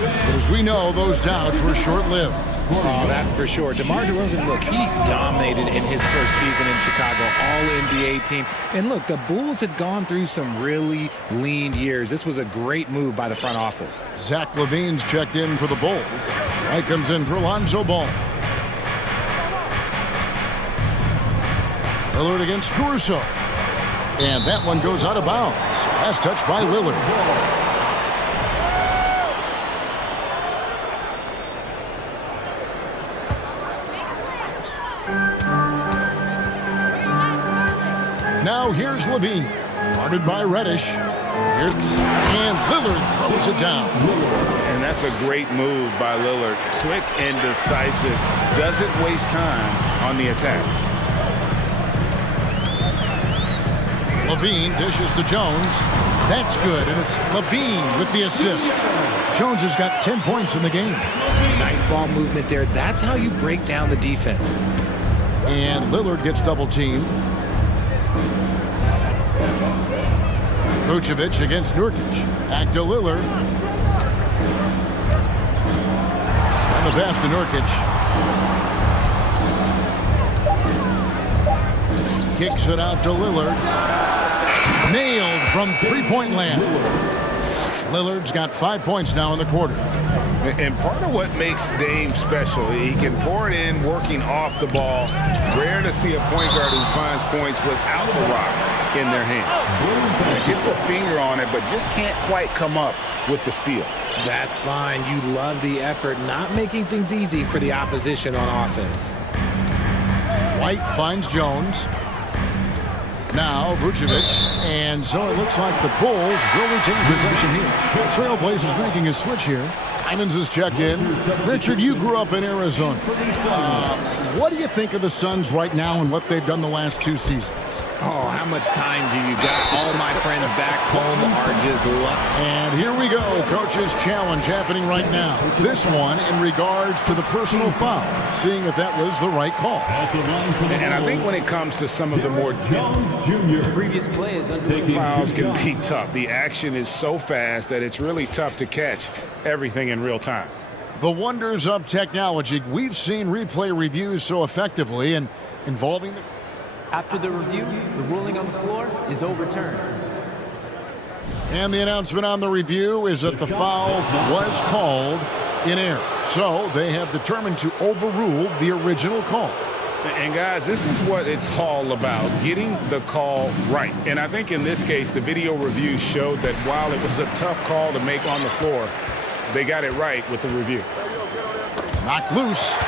But as we know, those doubts were short-lived. Oh, that's for sure. DeMar DeRozan, look, he dominated in his first season in Chicago, all-NBA team. And look, the Bulls had gone through some really lean years. This was a great move by the front office. Zach LaVine's checked in for the Bulls. Right comes in for Lonzo Ball. Lillard against Caruso. And that one goes out of bounds. Last touch by Lillard. Now here's LaVine. Guarded by Reddish. And Lillard throws it down. And that's a great move by Lillard. Quick and decisive. Doesn't waste time on the attack. Levine dishes to Jones. That's good, and it's Levine with the assist. Jones has got 10 points in the game. Nice ball movement there. That's how you break down the defense. And Lillard gets double-teamed. Vucevic against Nurkic. Back to Lillard. And the pass to Nurkic. Kicks it out to Lillard. Nailed from three-point land. Lillard's got 5 points now in the quarter. And part of what makes Dame special, he can pour it in working off the ball. Rare to see a point guard who finds points without the rock in their hands. Gets a finger on it, but just can't quite come up with the steal. That's fine. You love the effort, not making things easy for the opposition on offense. White finds Jones. Now Vucevic, and so it looks like the Bulls will retain possession here. Trailblazers making a switch here. Simons is checked in. Richard, you grew up in Arizona. What do you think of the Suns right now and what they've done the last 2 seasons? Oh, how much time do you got? All my friends back home are just lucky. And here we go, Coach's Challenge happening right now. This one in regards to the personal foul, seeing if that was the right call. And I think when it comes to some of the more Previous play is under fouls can be tough. The action is so fast that it's really tough to catch everything in real time. The wonders of technology. We've seen replay reviews so effectively and involving the... After the review, the ruling on the floor is overturned. And the announcement on the review is that the foul was called in error. So they have determined to overrule the original call. And guys, this is what it's all about, getting the call right. And I think in this case, the video review showed that while it was a tough call to make on the floor, they got it right with the review. Knocked loose.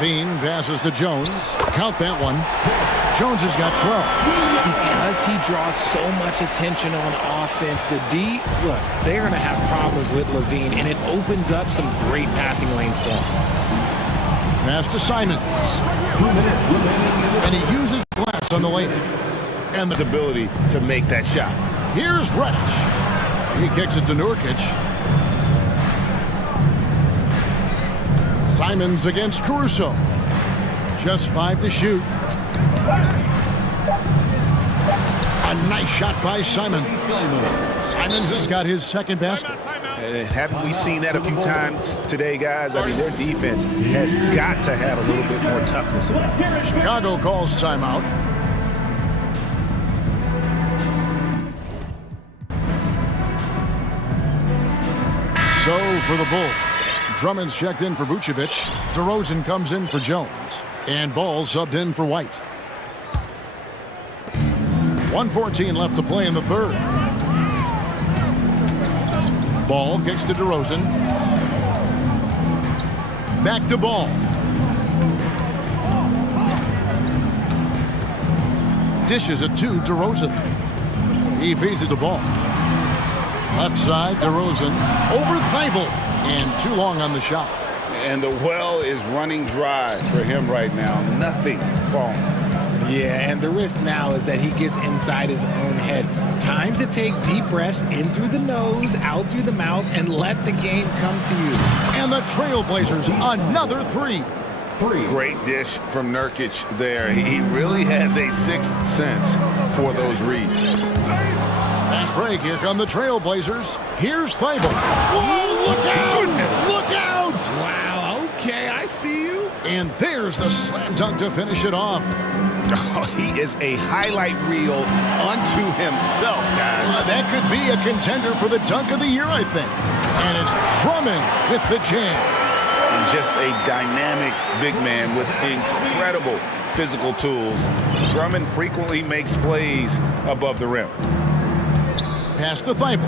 Levine passes to Jones. Count that one. Jones has got 12. Because he draws so much attention on offense, the D, look, they're going to have problems with Levine, and it opens up some great passing lanes for him. Pass to Simons. And he uses glass on the lane. And the ability to make that shot. Here's Reddish. He kicks it to Nurkic. Simons against Caruso. Just 5 to shoot. A nice shot by Simons. Simons has got his second basket. Haven't we seen that a few times today, guys? I mean, their defense has got to have a little bit more toughness about it. Chicago calls timeout. So for the Bulls, Drummond's checked in for Vucevic. DeRozan comes in for Jones. And Ball subbed in for White. 1:14 left to play in the third. Ball kicks to DeRozan. Back to Ball. Dishes it to DeRozan. He feeds it to Ball. Left side, DeRozan. Over Thibault. And too long on the shot. And the well is running dry for him right now. Nothing falling. Yeah, and the risk now is that he gets inside his own head. Time to take deep breaths in through the nose, out through the mouth, and let the game come to you. And the Trailblazers, another three. Great dish from Nurkic there. He really has a sixth sense for those reads. Fast break. Here come the Trailblazers. Here's Thibault. Whoa, look out! Look out! Wow, okay, I see you. And there's the slam dunk to finish it off. Oh, he is a highlight reel unto himself, guys. That could be a contender for the dunk of the year, I think. And it's Drummond with the jam. And just a dynamic big man with incredible physical tools. Drummond frequently makes plays above the rim. Pass to Thibault.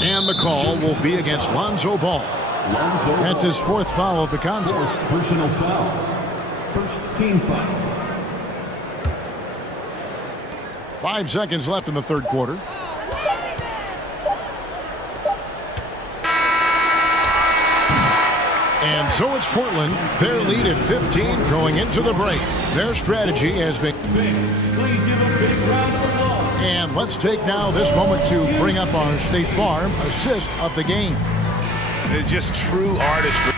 And the call will be against Lonzo Ball. That's his fourth foul of the contest. First personal foul. First team foul. 5 seconds left in the third quarter. And so it's Portland. Their lead at 15 going into the break. Their strategy has been... And let's take now this moment to bring up our State Farm assist of the game. It's just true artistry.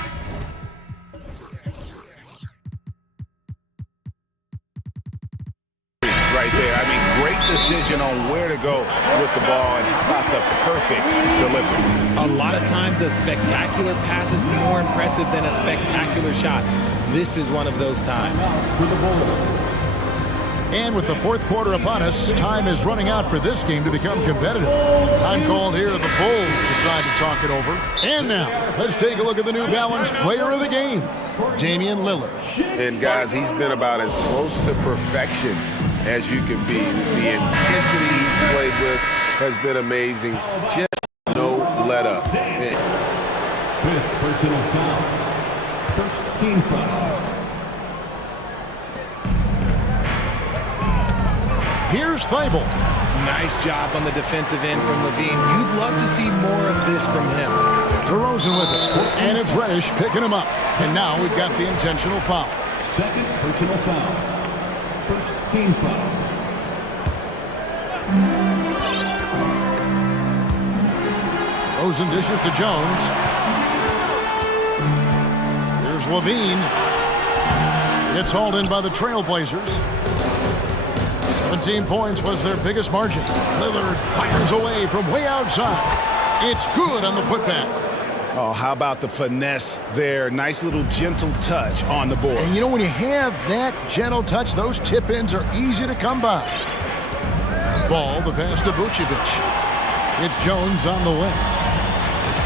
Right there. I mean, great decision on where to go with the ball and how about the perfect delivery. A lot of times a spectacular pass is more impressive than a spectacular shot. This is one of those times. And with the fourth quarter upon us, time is running out for this game to become competitive. Time called here. The Bulls decide to talk it over. And now, let's take a look at the New Balance player of the game, Damian Lillard. And guys, he's been about as close to perfection as you can be. The intensity he's played with has been amazing. Just no let up. Fifth personal foul. First team foul. Here's Thibault. Nice job on the defensive end from Levine. You'd love to see more of this from him. DeRozan with it. And it's Reddish picking him up. And now we've got the intentional foul. Second personal foul. First team foul. DeRozan dishes to Jones. Here's Levine. It's hauled in by the Trailblazers. 17 points was their biggest margin. Lillard fires away from way outside. It's good on the putback. Oh, how about the finesse there? Nice little gentle touch on the board. And you know, when you have that gentle touch, those tip-ins are easy to come by. Ball, the pass to Vucevic. It's Jones on the wing.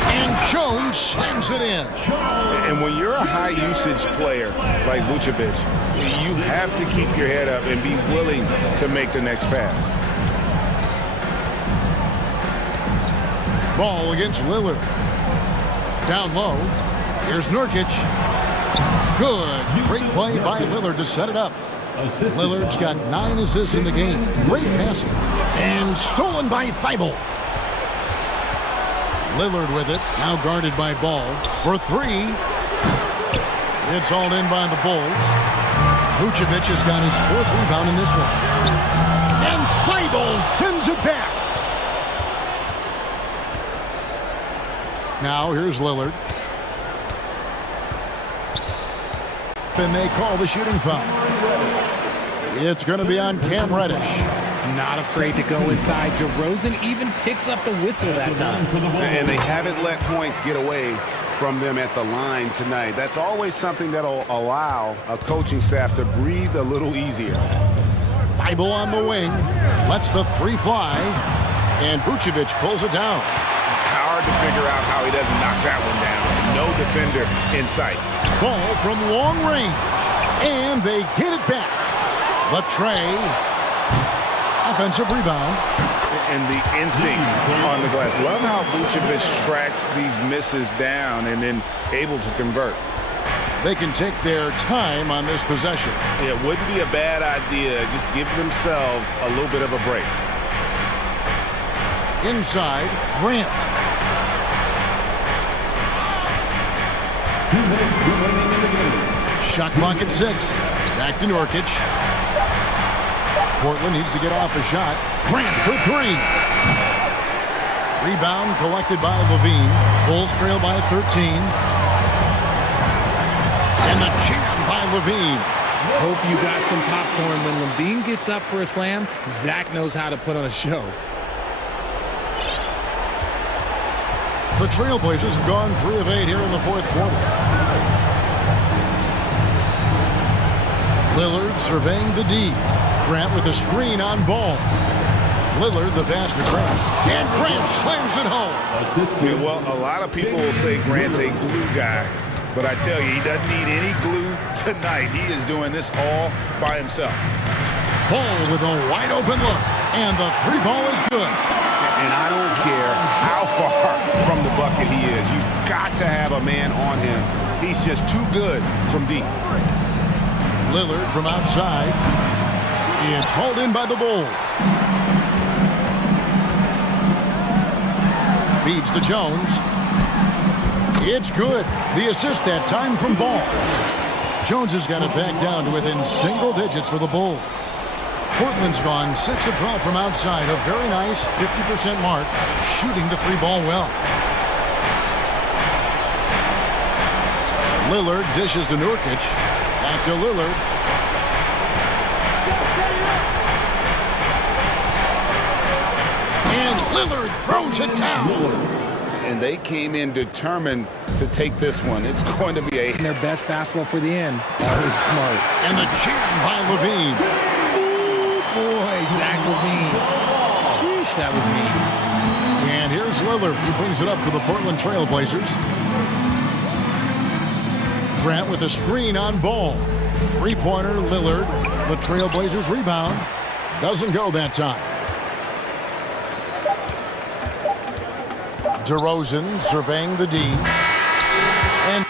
And Jones slams it in. And when you're a high-usage player like Vucevic, you have to keep your head up and be willing to make the next pass. Ball against Lillard. Down low. Here's Nurkic. Good. Great play by Lillard to set it up. Lillard's got 9 assists in the game. Great passing. And stolen by Thibault. Lillard with it. Now guarded by Ball. For 3. It's hauled in by the Bulls. Vucevic has got his 4th rebound in this one. And Thibault sends it back. Now here's Lillard. And they call the shooting foul. It's going to be on Cam Reddish. Not afraid to go inside. DeRozan even picks up the whistle that time. And they haven't let points get away from them at the line tonight. That's always something that'll allow a coaching staff to breathe a little easier. Thibault on the wing. Lets the 3 fly. And Vucevic pulls it down. Hard to figure out how he doesn't knock that one down. No defender in sight. Ball from long range. And they get it back. The tray. Offensive rebound. And the instincts on the glass. Love how Vucevic tracks these misses down and then able to convert. They can take their time on this possession. It wouldn't be a bad idea. Just give themselves a little bit of a break. Inside, Grant. Shot clock at 6. Back to Nurkic. Portland needs to get off a shot. Grant for 3. Rebound collected by Levine. Bulls trail by 13. And the jam by Levine. Hope you got some popcorn. When Levine gets up for a slam, Zach knows how to put on a show. The Trailblazers have gone 3 of 8 here in the fourth quarter. Lillard surveying the D. Grant with a screen on Ball. Lillard the pass to Grant. And Grant slams it home. Yeah, well, a lot of people will say Grant's a glue guy. But I tell you, he doesn't need any glue tonight. He is doing this all by himself. Ball with a wide open look. And the 3 ball is good. And I don't care how far from the bucket he is. You've got to have a man on him. He's just too good from deep. Lillard from outside. It's hauled in by the Bulls. Feeds to Jones. It's good. The assist that time from Ball. Jones has got it back down to within single digits for the Bulls. Portland's gone 6 of 12 from outside. A very nice 50% mark. Shooting the three ball well. Lillard dishes to Nurkic. Back to Lillard. And Lillard throws it down. And they came in determined to take this one. It's going to be their best basketball for the end. Always smart. And the jam by Levine. Boy, Zach Levine. Sheesh, that was mean. And here's Lillard. He brings it up for the Portland Trail Blazers. Grant with a screen on Ball. Three-pointer, Lillard. The Trail Blazers rebound. Doesn't go that time. DeRozan surveying the D. And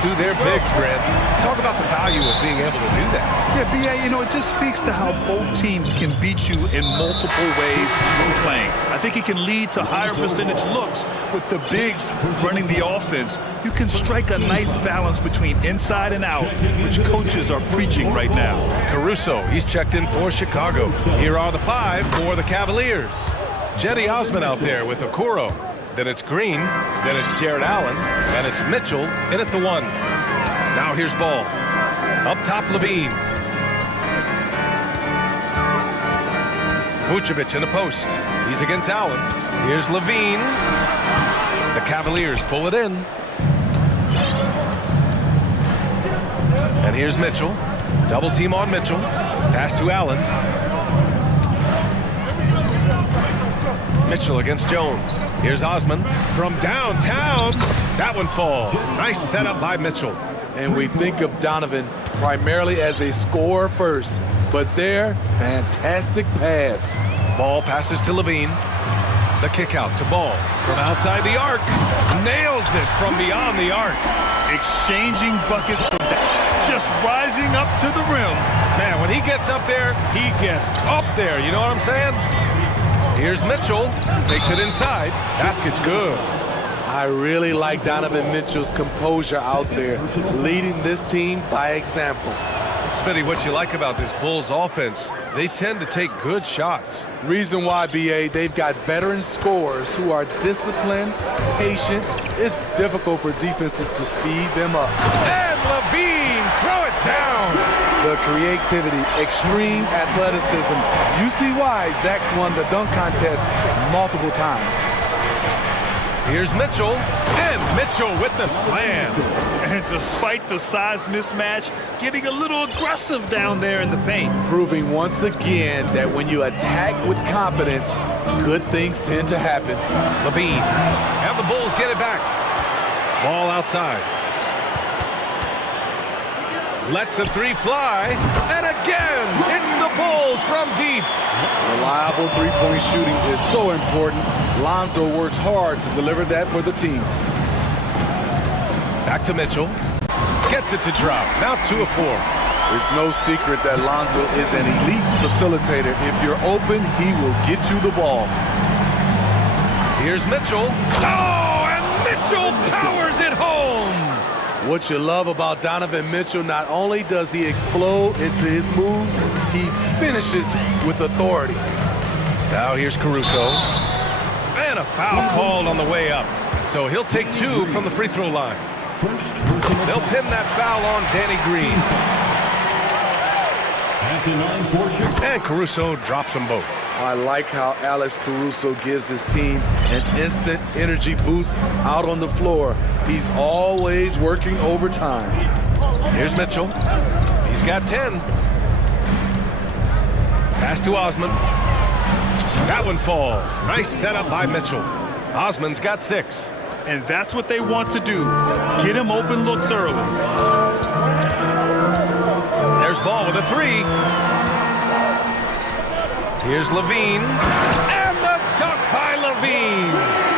through their bigs, Grant. Talk about the value of being able to do that. Yeah, B.A., you know, it just speaks to how both teams can beat you in multiple ways when playing. I think he can lead to higher percentage looks with the bigs running the offense. You can strike a nice balance between inside and out, which coaches are preaching right now. Caruso, he's checked in for Chicago. Here are the 5 for the Cavaliers. Jetty Osman out there with Okoro. Then it's Green, then it's Jared Allen, and it's Mitchell in at the 1. Now here's Ball. Up top, Levine. Vucevic in the post. He's against Allen. Here's Levine. The Cavaliers pull it in. And here's Mitchell. Double team on Mitchell. Pass to Allen. Mitchell against Jones. Here's Osman from downtown. That one falls. Nice setup by Mitchell. And we think of Donovan primarily as a scorer first, but there, fantastic pass. Ball passes to Levine. The kick out to Ball from outside the arc. Nails it from beyond the arc. Exchanging buckets from that. Just rising up to the rim. Man, when he gets up there, he gets up there. You know what I'm saying? Here's Mitchell. Takes it inside. Basket's good. I really like Donovan Mitchell's composure out there, leading this team by example. Smitty, what you like about this Bulls offense, they tend to take good shots. Reason why, B.A., they've got veteran scorers who are disciplined, patient. It's difficult for defenses to speed them up. And Levine, throw it down. The creativity, extreme athleticism. You see why Zach's won the dunk contest multiple times. Here's Mitchell, and Mitchell with the slam. And despite the size mismatch, getting a little aggressive down there in the paint. Proving once again that when you attack with confidence, good things tend to happen. Levine, and the Bulls get it back. Ball outside. Lets the 3 fly, and again, it's the Bulls from deep. Reliable three-point shooting is so important. Lonzo works hard to deliver that for the team. Back to Mitchell. Gets it to drop. Now 2 of 4. There's no secret that Lonzo is an elite facilitator. If you're open, he will get you the ball. Here's Mitchell. Oh, and Mitchell powers it home. What you love about Donovan Mitchell, not only does he explode into his moves, he finishes with authority. Now here's Caruso. And a foul called on the way up. So he'll take 2 from the free throw line. They'll pin that foul on Danny Green. And Caruso drops them both. I like how Alex Caruso gives his team an instant energy boost out on the floor. He's always working overtime. Here's Mitchell. He's got 10. Pass to Osman. That one falls. Nice setup by Mitchell. Osman's got 6. And that's what they want to do. Get him open looks early. There's Ball with a 3. Here's Levine. And the dunk by Levine.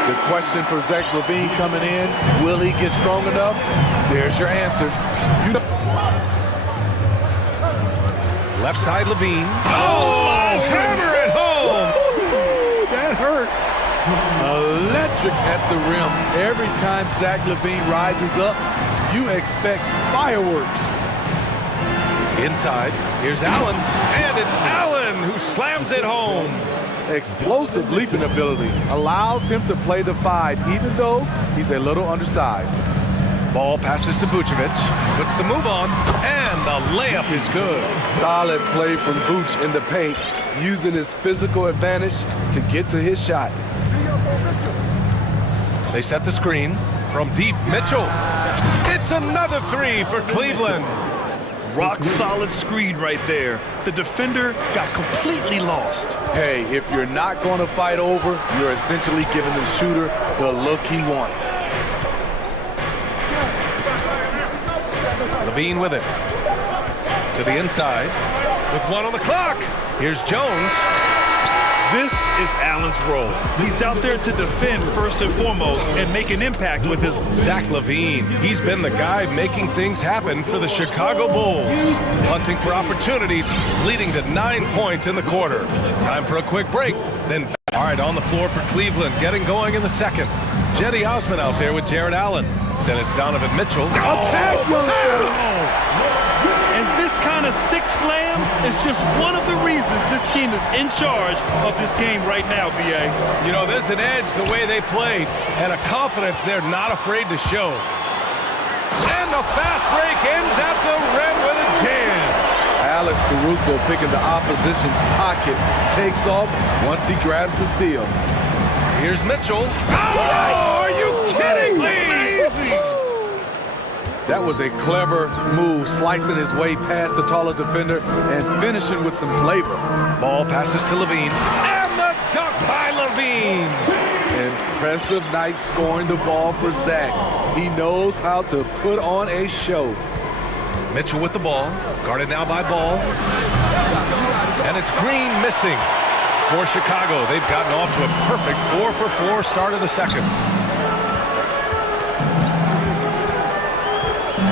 The question for Zach Levine coming in, will he get strong enough? There's your answer. Left side Levine. Oh, hammer it home. That hurt. Electric at the rim. Every time Zach Levine rises up, you expect fireworks. Inside, here's Allen, and it's Allen who slams it home. Explosive leaping ability allows him to play the 5, even though he's a little undersized. Ball passes to Vucevic, puts the move on, and the layup is good. Solid play from Vuce in the paint, using his physical advantage to get to his shot. They set the screen from deep. Mitchell. It's another 3 for Cleveland. Rock solid screen right there. The defender got completely lost. Hey, if you're not going to fight over, you're essentially giving the shooter the look he wants. Levine with it. To the inside. With 1 on the clock. Here's Jones. This is Allen's role. He's out there to defend first and foremost and make an impact with his... Zach LaVine. He's been the guy making things happen for the Chicago Bulls. Hunting for opportunities, leading to 9 points in the quarter. Time for a quick break. Then, all right, on the floor for Cleveland, getting going in the second. Jetty Osman out there with Jared Allen. Then it's Donovan Mitchell. And this kind of sick slam is just one of the reasons this team is in charge of this game right now, B.A. You know, there's an edge the way they played and a confidence they're not afraid to show. And the fast break ends at the rim with a jam. Alex Caruso picking the opposition's pocket, takes off once he grabs the steal. Here's Mitchell. Oh, are you kidding me? Amazing! That was a clever move, slicing his way past the taller defender and finishing with some flavor. Ball passes to LaVine. And the dunk by LaVine. Impressive night scoring the ball for Zach. He knows how to put on a show. Mitchell with the ball, guarded now by Ball. And it's Green missing for Chicago. They've gotten off to a perfect 4-for-4 start of the second.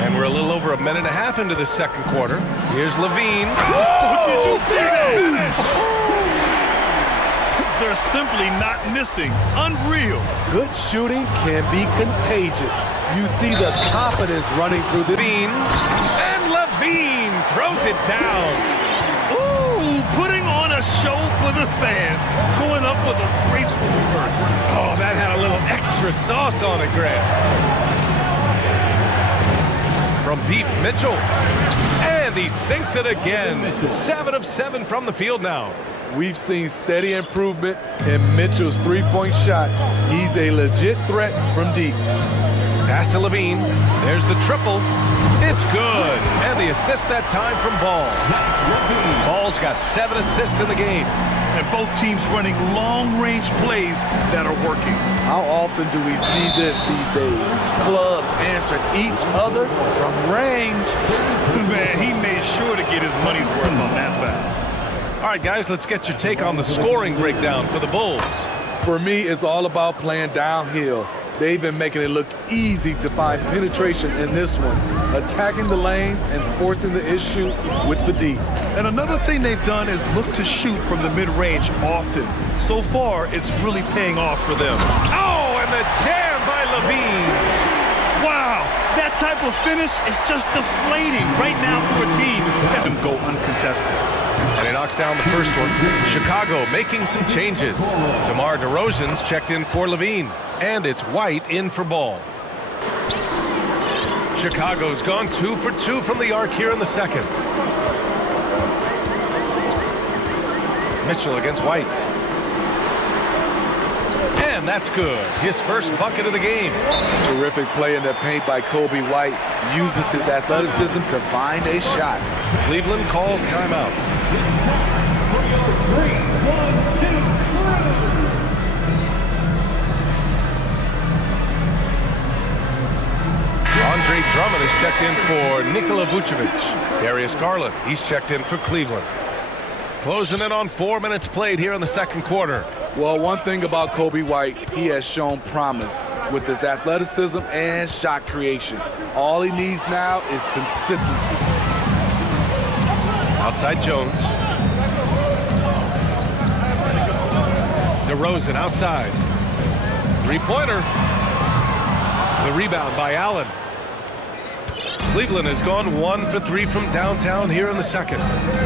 And we're a little over a minute and a half into the second quarter. Here's LaVine. Oh, did you see that? They're simply not missing. Unreal. Good shooting can be contagious. You see the confidence running through the LaVine. And LaVine throws it down. Ooh, putting on a show for the fans. Going up with a graceful reverse. Oh, that had a little extra sauce on it, Grant. From deep, Mitchell. And he sinks it again. 7 of 7 from the field now. We've seen steady improvement in Mitchell's three-point shot. He's a legit threat from deep. Pass to LaVine. There's the triple. It's good. And the assist that time from Ball. Ball's got 7 assists in the game. And both teams running long-range plays that are working. How often do we see this these days? Clubs answering each other from range. Man, he made sure to get his money's worth on that foul. All right, guys, let's get your take on the scoring breakdown for the Bulls. For me, it's all about playing downhill. They've been making it look easy to find penetration in this one, attacking the lanes and forcing the issue with the D. And another thing they've done is look to shoot from the mid-range often. So far, it's really paying off for them. Oh, and the jam by LaVine. Wow, that type of finish is just deflating right now for a team that doesn't go uncontested. And he knocks down the first one. Chicago making some changes. DeMar DeRozan's checked in for LaVine. And it's White in for Ball. Chicago's gone 2 for 2 from the arc here in the second. Mitchell against White. And that's good. His first bucket of the game. Terrific play in the paint by Kobe White. Uses his athleticism to find a shot. Cleveland calls timeout. Andre Drummond is checked in for Nikola Vucevic. Darius Garland, he's checked in for Cleveland. Closing in on 4 minutes played here in the second quarter. Well, one thing about Kobe White, he has shown promise with his athleticism and shot creation. All he needs now is consistency. Outside Jones. DeRozan outside. Three-pointer. The rebound by Allen. Cleveland has gone 1 for 3 from downtown here in the second.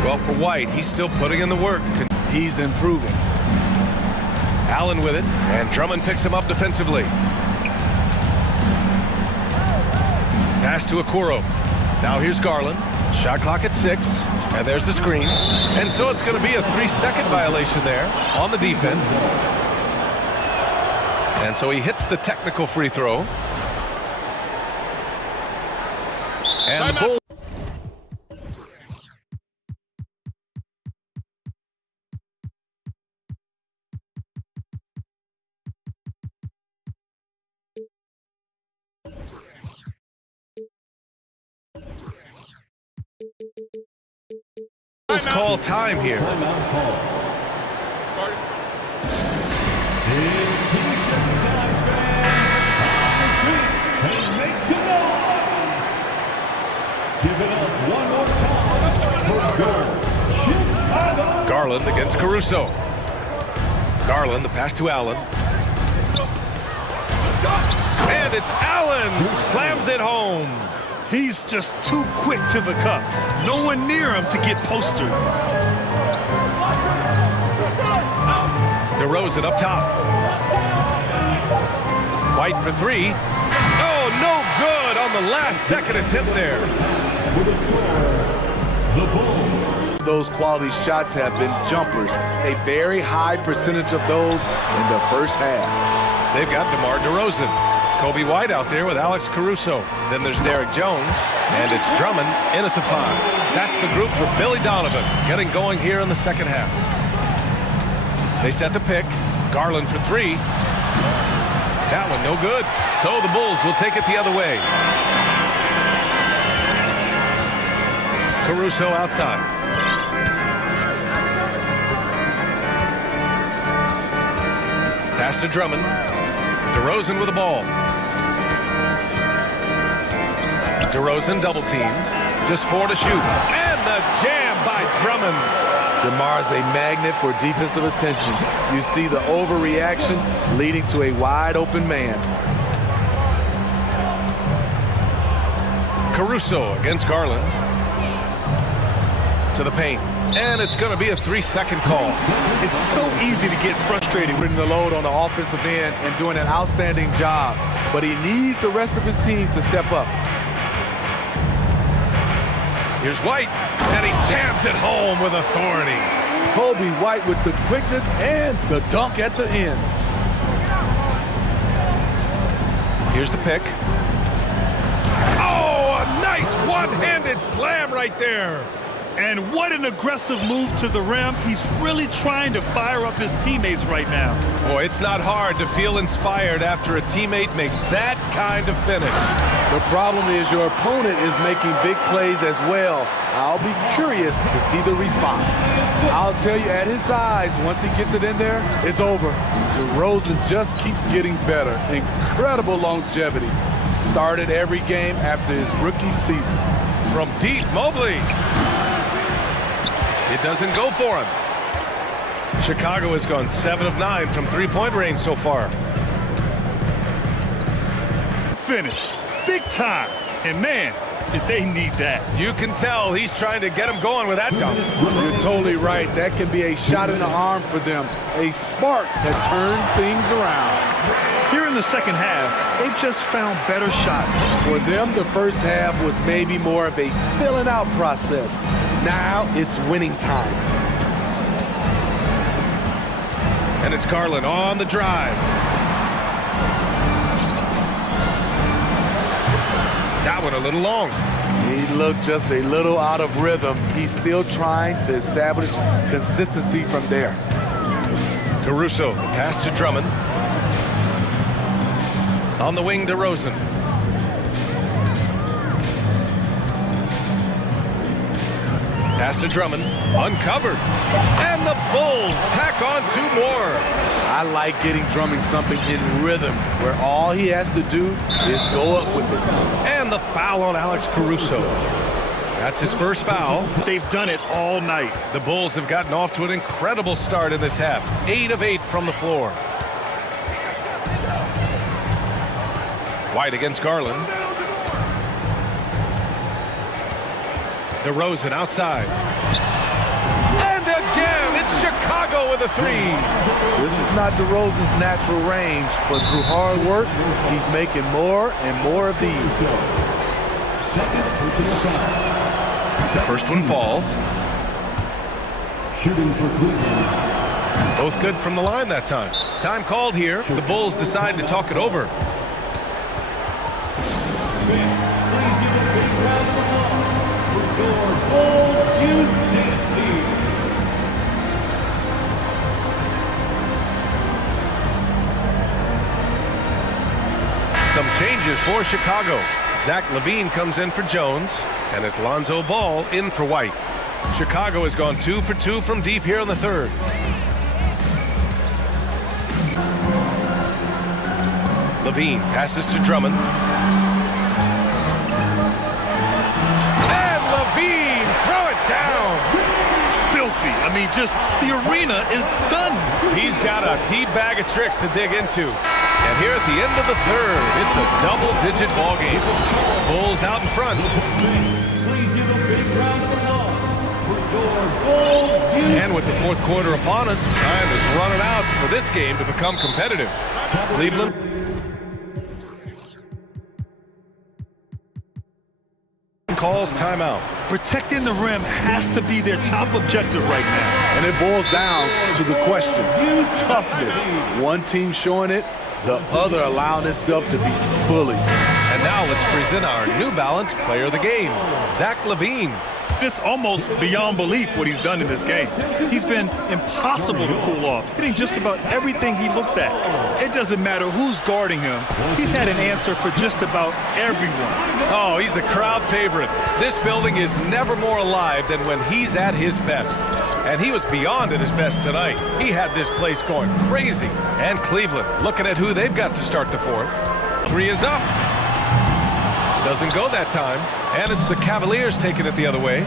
Well, for White, he's still putting in the work. He's improving. Allen with it, and Drummond picks him up defensively. Pass to Okoro. Now here's Garland. Shot clock at 6, and there's the screen. And so it's going to be a 3-second violation there on the defense. And so he hits the technical free throw. And the Bulls. Call time here. And make some noise. Give it up one more time for Chicago. Garland against Caruso. Garland, the pass to Allen. And it's Allen who slams it home. He's just too quick to the cup. No one near him to get postered. DeRozan up top. White for three. Oh, no good on the last second attempt there. Those quality shots have been jumpers. A very high percentage of those in the first half. They've got DeMar DeRozan. Kobe White out there with Alex Caruso. Then there's Derek Jones, and it's Drummond in at the 5. That's the group for Billy Donovan, getting going here in the second half. They set the pick. Garland for three. That one no good. So the Bulls will take it the other way. Caruso outside. Pass to Drummond. DeRozan with the ball. DeRozan double teamed. Just 4 to shoot. And the jam by Drummond. DeMar's a magnet for defensive attention. You see the overreaction leading to a wide open man. Caruso against Garland. To the paint. And it's going to be a 3-second call. It's so easy to get frustrated. Putting the load on the offensive end and doing an outstanding job. But he needs the rest of his team to step up. Here's White, and he jams it home with authority. Kobe White with the quickness and the dunk at the end. Here's the pick. Oh, a nice one-handed slam right there. And what an aggressive move to the rim. He's really trying to fire up his teammates right now. Boy, it's not hard to feel inspired after a teammate makes that kind of finish. The problem is your opponent is making big plays as well. I'll be curious to see the response. I'll tell you, at his size, once he gets it in there, it's over. DeRozan just keeps getting better. Incredible longevity. Started every game after his rookie season. From deep, Mobley. It doesn't go for him. Chicago has gone 7 of 9 from three-point range so far. Finish. Big time. And man, did they need that. You can tell he's trying to get him going with that dunk. You're totally right. That can be a shot in the arm for them. A spark that turns things around. Here in the second half, they've just found better shots. For them, the first half was maybe more of a filling out process. Now it's winning time. And it's Garland on the drive. That one a little long. He looked just a little out of rhythm. He's still trying to establish consistency from there. Caruso, the pass to Drummond. On the wing, DeRozan. Pass to Drummond, uncovered. And the Bulls tack on 2 more. I like getting Drummond something in rhythm where all he has to do is go up with it. And the foul on Alex Caruso. That's his first foul. They've done it all night. The Bulls have gotten off to an incredible start in this half. 8 of 8 from the floor. White against Garland. DeRozan outside. And again, it's Chicago with a 3. This is not DeRozan's natural range, but through hard work, he's making more and more of these. The first one falls. Shooting for Cleveland. Both good from the line that time. Time called here. The Bulls decide to talk it over. Some changes for Chicago. Zach LaVine comes in for Jones, and it's Lonzo Ball in for White. Chicago has gone 2 for 2 from deep here in the third. Levine passes to Drummond. And Levine, throw it down. Filthy. I mean, just the arena is stunned. He's got a deep bag of tricks to dig into. And here at the end of the third, it's a double-digit ball game. Bulls out in front. Please give a big round of applause for your Bulls. And with the fourth quarter upon us, time is running out for this game to become competitive. Cleveland. Calls timeout. Protecting the rim has to be their top objective right now. And it boils down to the question, toughness. One team showing it, the other allowing itself to be bullied. And now let's present our New Balance player of the game, Zach LaVine. It's almost beyond belief what he's done in this game. He's been impossible to cool off, hitting just about everything he looks at. It doesn't matter who's guarding him. He's had an answer for just about everyone. Oh, he's a crowd favorite. This building is never more alive than when he's at his best. And he was beyond at his best tonight. He had this place going crazy. And Cleveland looking at who they've got to start the fourth. Three is up. Doesn't go that time. And it's the Cavaliers taking it the other way.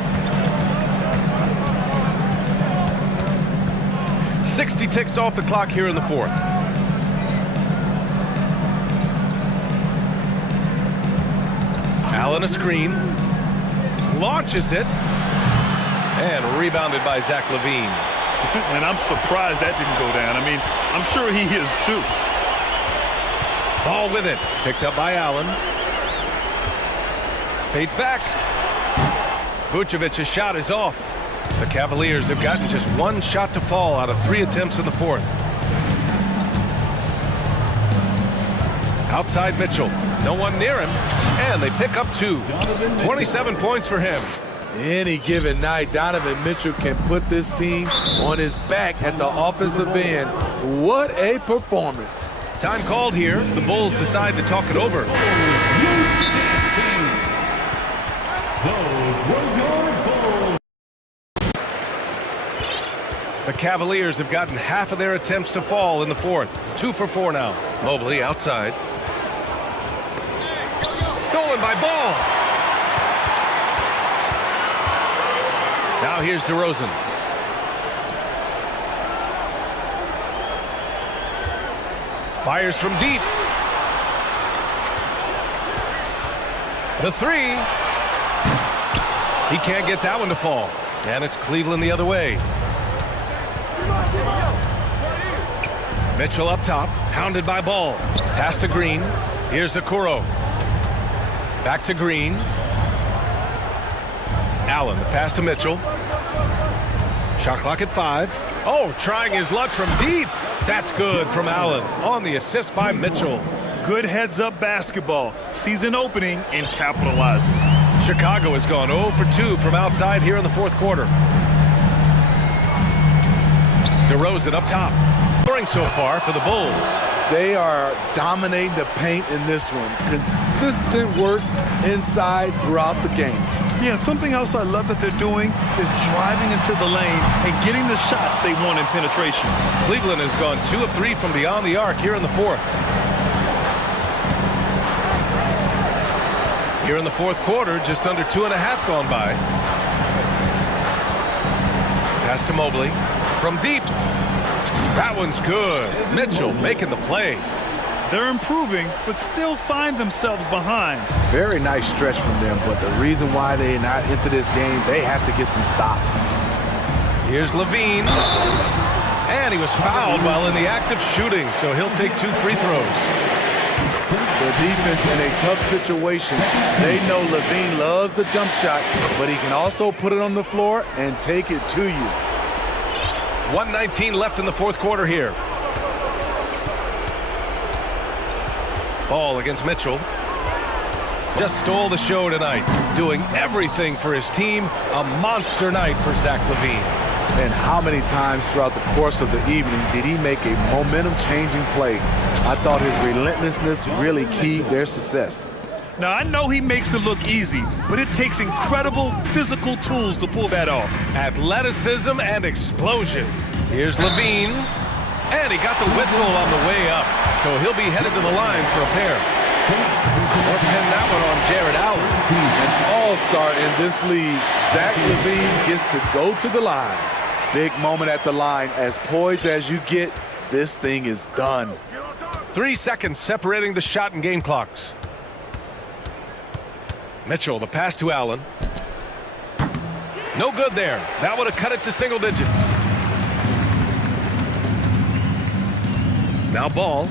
60 ticks off the clock here in the fourth. Allen a screen. Launches it. And rebounded by Zach LaVine. And I'm surprised that didn't go down. I mean, I'm sure he is too. Ball with it. Picked up by Allen. Fades back. Vucevic's shot is off. The Cavaliers have gotten just one shot to fall out of 3 attempts in the fourth. Outside Mitchell. No one near him. And they pick up 2. 27 points for him. Any given night, Donovan Mitchell can put this team on his back at the offensive end. What a performance. Time called here. The Bulls decide to talk it over. The Cavaliers have gotten half of their attempts to fall in the fourth. 2 for 4 now. Mobley outside. Stolen by Ball. Now here's DeRozan. Fires from deep. The 3. He can't get that one to fall. And it's Cleveland the other way. Mitchell up top, hounded by Ball. Pass to Green. Here's Okoro. Back to Green. Allen, the pass to Mitchell. Shot clock at 5. Oh, trying his luck from deep. That's good from Allen on the assist by Mitchell. Good heads-up basketball. Sees an opening and capitalizes. Chicago has gone 0 for 2 from outside here in the fourth quarter. DeRozan up top. Scoring so far for the Bulls. They are dominating the paint in this one. Consistent work inside throughout the game. Yeah, something else I love that they're doing is driving into the lane and getting the shots they want in penetration. Cleveland has gone 2 of 3 from beyond the arc here in the fourth. Here in the fourth quarter, just under 2.5 gone by. Pass to Mobley. From deep. That one's good. Mitchell making the play. They're improving, but still find themselves behind. Very nice stretch from them, but the reason why they're not into this game, they have to get some stops. Here's Levine. And he was fouled while in the act of shooting, so he'll take 2 free throws. The defense in a tough situation. They know Levine loves the jump shot, but he can also put it on the floor and take it to you. 1:19 left in the fourth quarter here. Ball against Mitchell. Just stole the show tonight, doing everything for his team. A monster night for Zach LaVine. And how many times throughout the course of the evening did he make a momentum-changing play? I thought his relentlessness really keyed their success. Now, I know he makes it look easy, but it takes incredible physical tools to pull that off. Athleticism and explosion. Here's Levine. And he got the whistle on the way up, so he'll be headed to the line for a pair. Or pin that one on Jared Allen. An all-star in this league, Zach LaVine gets to go to the line. Big moment at the line. As poised as you get, this thing is done. 3 seconds separating the shot and game clocks. Mitchell, the pass to Allen. No good there. That would have cut it to single digits. Now Ball.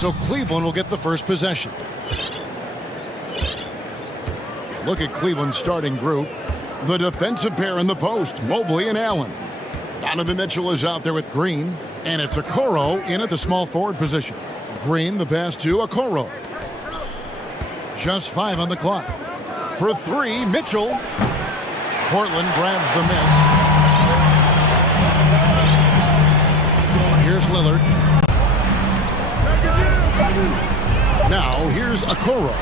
So Cleveland will get the first possession. Look at Cleveland's starting group. The defensive pair in the post, Mobley and Allen. Donovan Mitchell is out there with Green, and it's Okoro in at the small forward position. Green, the pass to Okoro. Just 5 on the clock. For 3, Mitchell. Portland grabs the miss. Here's Lillard. Now, here's Okoro,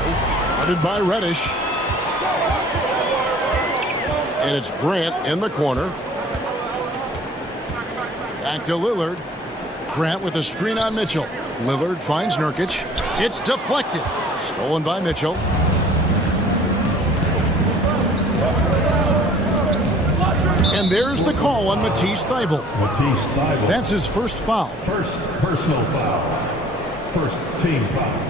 guarded by Reddish. And it's Grant in the corner. Back to Lillard. Grant with a screen on Mitchell. Lillard finds Nurkic. It's deflected. Stolen by Mitchell. And there's the call on Matisse Thybulle. That's his first foul. First personal foul. First team foul.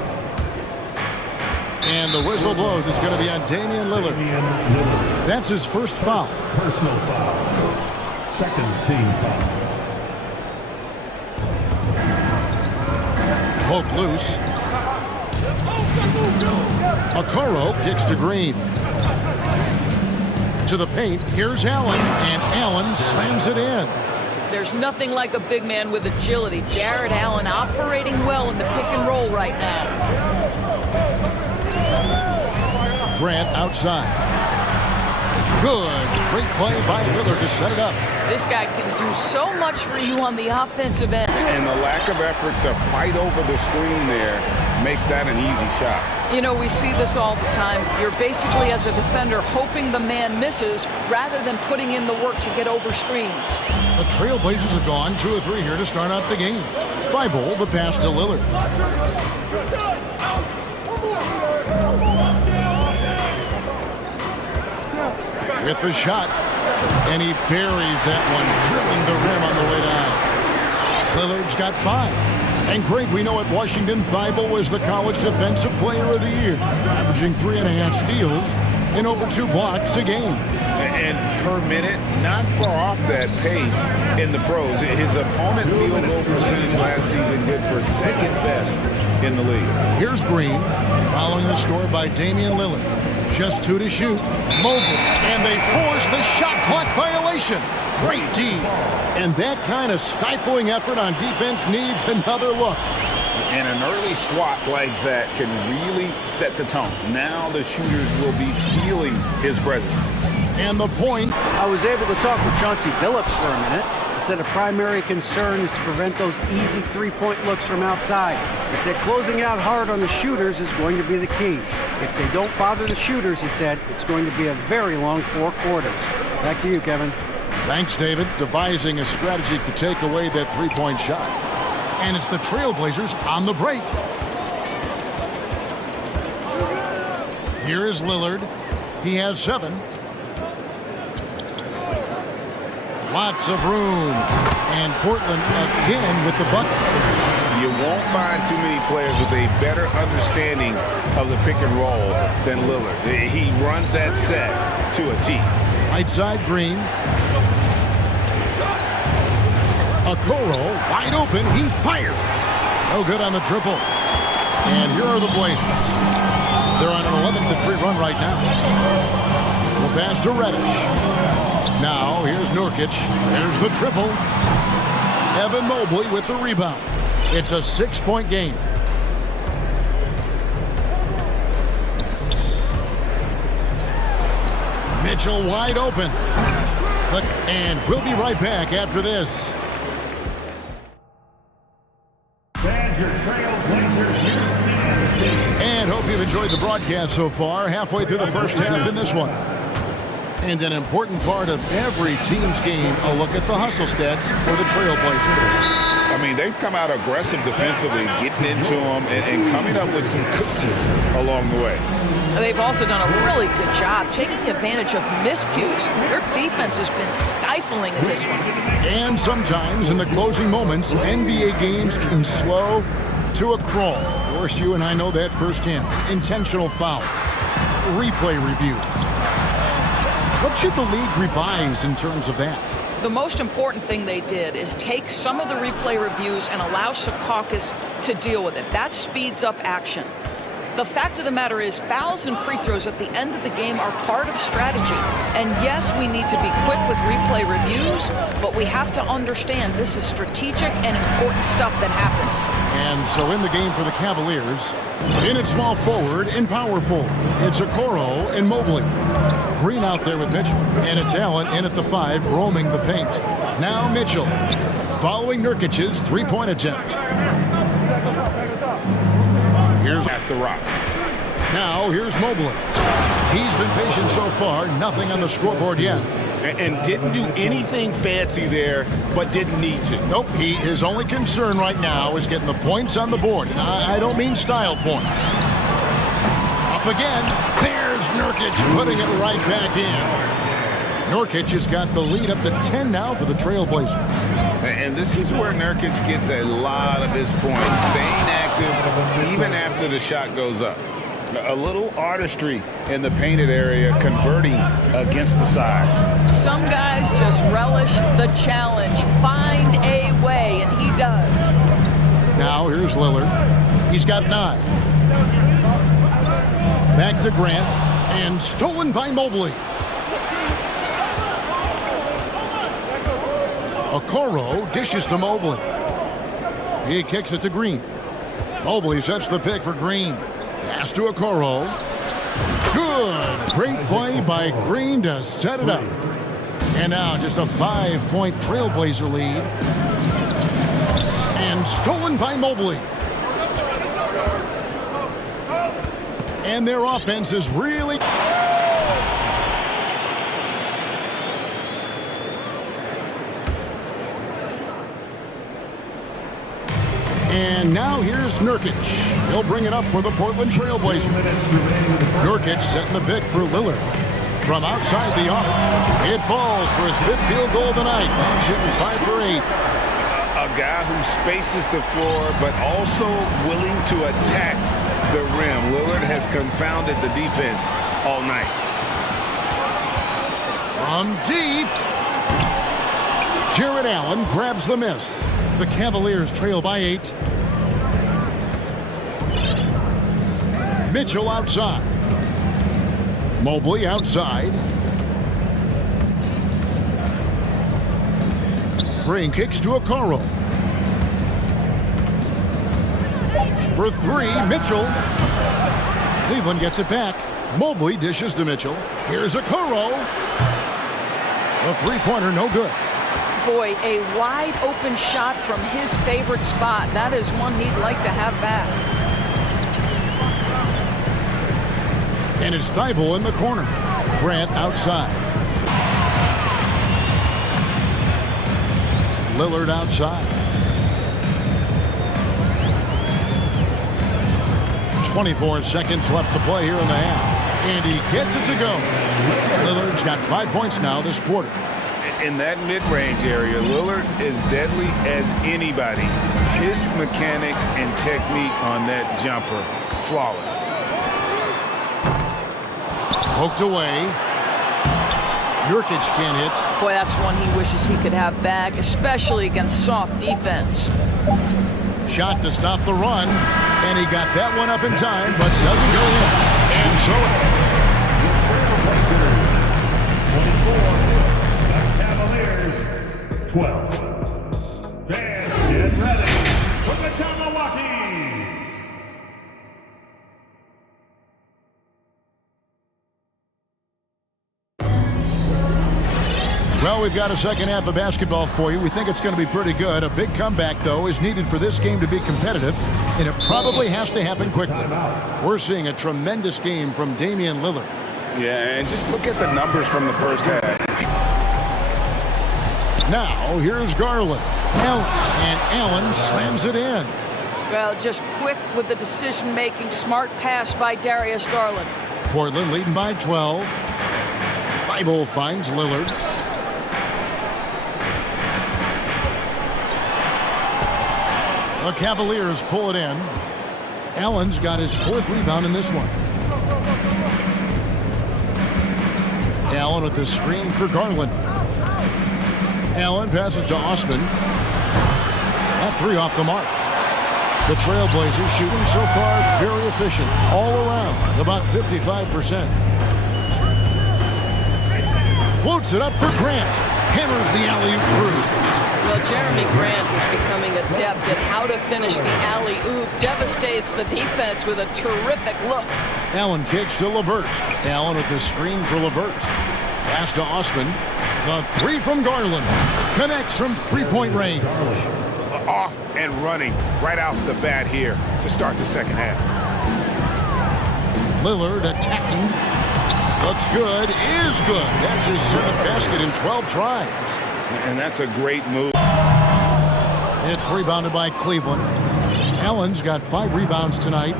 And the whistle blows. It's going to be on Damian Lillard. That's his first foul. Personal foul. Second team foul. Poke loose. Okoro kicks to Green. To the paint. Here's Allen. And Allen slams it in. There's nothing like a big man with agility. Jared Allen operating well in the pick and roll right now. Grant outside. Good. Great play by Lillard to set it up. This guy can do so much for you on the offensive end. And the lack of effort to fight over the screen there makes that an easy shot. You know, we see this all the time. You're basically, as a defender, hoping the man misses rather than putting in the work to get over screens. The Trailblazers have gone 2 of 3 here to start out the game. Thybulle, the pass to Lillard. With the shot, and he buries that one, drilling the rim on the way down. Lillard's got 5. And Greg, we know at Washington, Thybulle was the college defensive player of the year, averaging 3.5 steals and over 2 blocks a game. And per minute, not far off that pace in the pros. His opponent field goal percentage last season good for second best in the league. Here's Green, following the score by Damian Lillard. Just 2 to shoot. Mobley, and they force the shot clock violation. Great D. And that kind of stifling effort on defense needs another look. And an early swat like that can really set the tone. Now the shooters will be feeling his presence. And the point. I was able to talk with Chauncey Billups for a minute. He said a primary concern is to prevent those easy three-point looks from outside. He said closing out hard on the shooters is going to be the key. If they don't bother the shooters, he said, it's going to be a very long 4 quarters. Back to you, Kevin. Thanks, David. Devising a strategy to take away that 3-point shot. And it's the Trailblazers on the break. Here is Lillard. He has 7. Lots of room. And Portland again with the bucket. You won't find too many players with a better understanding of the pick and roll than Lillard. He runs that set to a T. Right side Green. Okoro wide open. He fires. No good on the triple. And here are the Blazers. They're on an 11-3 run right now. The pass to Reddish. Now here's Nurkic. There's the triple. Evan Mobley with the rebound. It's a 6-point game. Mitchell wide open. And we'll be right back after this. And hope you've enjoyed the broadcast so far. Halfway through the first half in this one. And an important part of every team's game, a look at the hustle stats for the Trailblazers. I mean, they've come out aggressive defensively, getting into them and coming up with some cookies along the way. They've also done a really good job taking advantage of miscues. Their defense has been stifling in this one. And sometimes in the closing moments, NBA games can slow to a crawl. Of course, you and I know that firsthand. Intentional foul, replay reviews. What should the league revise in terms of that? The most important thing they did is take some of the replay reviews and allow Secaucus to deal with it. That speeds up action. The fact of the matter is fouls and free throws at the end of the game are part of strategy. And yes, we need to be quick with replay reviews, but we have to understand this is strategic and important stuff that happens. And so in the game for the Cavaliers, in at small forward and power forward, it's Okoro and Mobley. Green out there with Mitchell, and it's Allen in at the 5, roaming the paint. Now Mitchell, following Nurkic's three-point attempt. That's the rock. Now here's Mobley. He's been patient so far, nothing on the scoreboard yet. And didn't do anything fancy there, but didn't need to. Nope, his only concern right now is getting the points on the board. And I don't mean style points. Up again, there's Nurkic putting it right back in. Nurkic has got the lead up to 10 now for the Trailblazers. And this is where Nurkic gets a lot of his points, staying active even after the shot goes up. A little artistry in the painted area, converting against the sides. Some guys just relish the challenge, find a way, and he does. Now here's Lillard. He's got 9. Back to Grant, and stolen by Mobley. Okoro dishes to Mobley. He kicks it to Green. Mobley sets the pick for Green. Pass to Okoro. Good. Great play by Green to set it up. And now just a 5-point Trailblazer lead. And stolen by Mobley. And their offense is really... And now here's Nurkic. He'll bring it up for the Portland Trailblazers. Nurkic setting the pick for Lillard. From outside the arc, it falls for his 5th field goal of the night. And shooting 5 for 8. A guy who spaces the floor, but also willing to attack the rim. Lillard has confounded the defense all night. From deep, Jared Allen grabs the miss. The Cavaliers trail by 8. Mitchell outside. Mobley outside. Green kicks to Okoro. For 3, Mitchell. Cleveland gets it back. Mobley dishes to Mitchell. Here's Okoro. The three-pointer no good. Boy, a wide open shot from his favorite spot. That is one he'd like to have back. And it's Thibault in the corner. Grant outside. Lillard outside. 24 seconds left to play here in the half. And he gets it to go. Lillard's got 5 points now this quarter. In that mid-range area, Lillard is deadly as anybody. His mechanics and technique on that jumper, flawless. Poked away. Nurkic can't hit. Boy, that's one he wishes he could have back, especially against soft defense. Shot to stop the run, and he got that one up in time, but doesn't go in. And so Cavaliers 12. Fans get ready for the Milwaukee. Well, we've got a second half of basketball for you. We think it's going to be pretty good. A big comeback, though, is needed for this game to be competitive, and it probably has to happen quickly. We're seeing a tremendous game from Damian Lillard. Yeah, and just look at the numbers from the first half. Now, here's Garland. And Allen slams it in. Well, just quick with the decision-making, smart pass by Darius Garland. Portland leading by 12. Thibault finds Lillard. The Cavaliers pull it in. Allen's got his 4th rebound in this one. Allen with the screen for Garland. Allen passes to Osman. That three off the mark. The Trailblazers shooting so far very efficient all around, about 55%. Floats it up for Grant. Hammers the alley-oop through. Well, Jeremy Grant is becoming adept at how to finish the alley-oop. Devastates the defense with a terrific look. Allen kicks to LeVert. Allen with the screen for LeVert. Pass to Osman. The three from Garland. Connects from three-point range. Off and running right out the bat here to start the second half. Lillard attacking. Looks good. Is good. That's his seventh basket in 12 tries. And that's a great move. It's rebounded by Cleveland. Allen's got 5 rebounds tonight.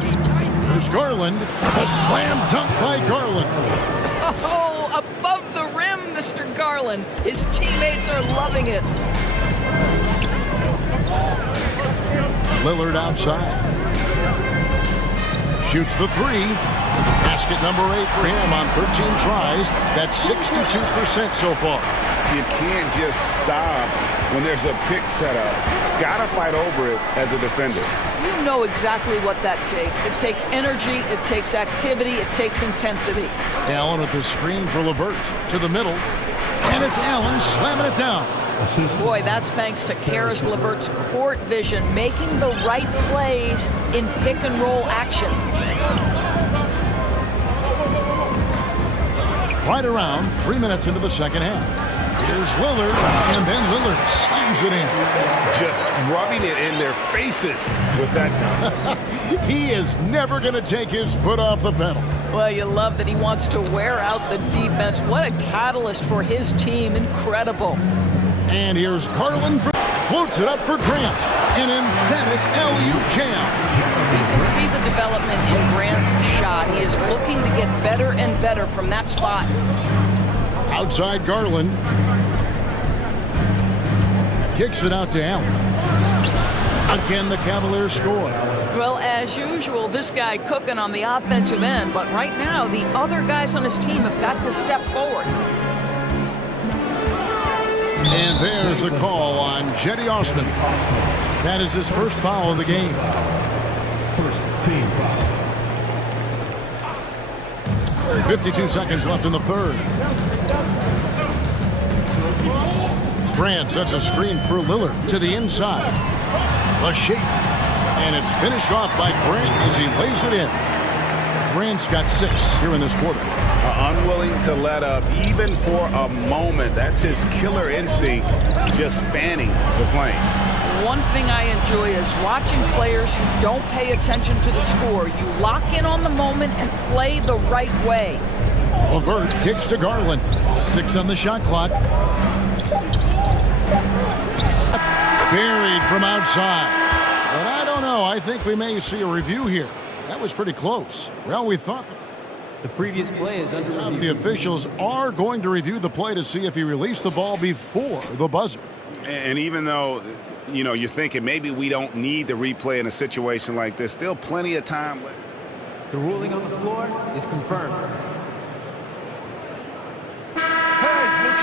There's Garland. A slam dunk by Garland. Oh, above the rim, Mr. Garland. His teammates are loving it. Lillard outside. Shoots the three. Basket number 8 for him on 13 tries. That's 62% so far. You can't just stop when there's a pick set up. Gotta fight over it as a defender. You know exactly what that takes. It takes energy, it takes activity, it takes intensity. Allen with the screen for LeVert to the middle. And it's Allen slamming it down. Boy, that's thanks to Karis LeVert's court vision, making the right plays in pick-and-roll action. Right around 3 minutes into the second half. Here's Lillard, and then Lillard slams it in. Just rubbing it in their faces with that dunk. He is never going to take his foot off the pedal. Well, you love that he wants to wear out the defense. What a catalyst for his team. Incredible. And here's Garland. Floats it up for Grant. An emphatic alley-oop jam. You can see the development in Grant's shot. He is looking to get better and better from that spot. Outside Garland. Kicks it out to Allen. Again, the Cavaliers score. Well, as usual, this guy cooking on the offensive end. But right now, the other guys on his team have got to step forward. And there's the call on Jetty Osman. That is his first foul of the game. First team foul. 52 seconds left in the third. Grant sets a screen for Lillard to the inside. A shake. And it's finished off by Grant as he lays it in. Grant's got 6 here in this quarter. Unwilling to let up even for a moment. That's his killer instinct, just fanning the flame. One thing I enjoy is watching players who don't pay attention to the score. You lock in on the moment and play the right way. LeVert kicks to Garland. 6 on the shot clock. Buried from outside. But I don't know. I think we may see a review here. That was pretty close. Well, we thought the previous play is under review. The officials are going to review the play to see if he released the ball before the buzzer. And even though, you know, you're thinking maybe we don't need the replay in a situation like this, still plenty of time left. The ruling on the floor is confirmed.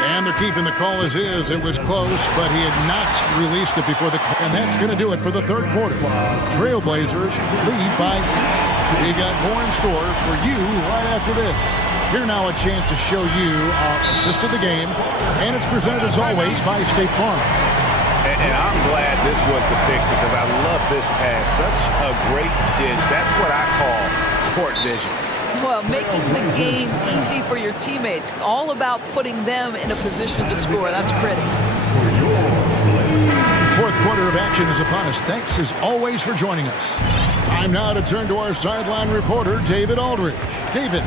And they're keeping the call as is. It was close, but he had not released it before the call. And that's going to do it for the third quarter. Trailblazers lead by 8. We got more in store for you right after this. Here now a chance to show you our assist of the game. And it's presented as always by State Farm. And I'm glad this was the pick because I love this pass. Such a great dish. That's what I call court vision. Well, making the game easy for your teammates. All about putting them in a position to score. That's pretty. Fourth quarter of action is upon us. Thanks as always for joining us. Time now to turn to our sideline reporter, David Aldridge. David.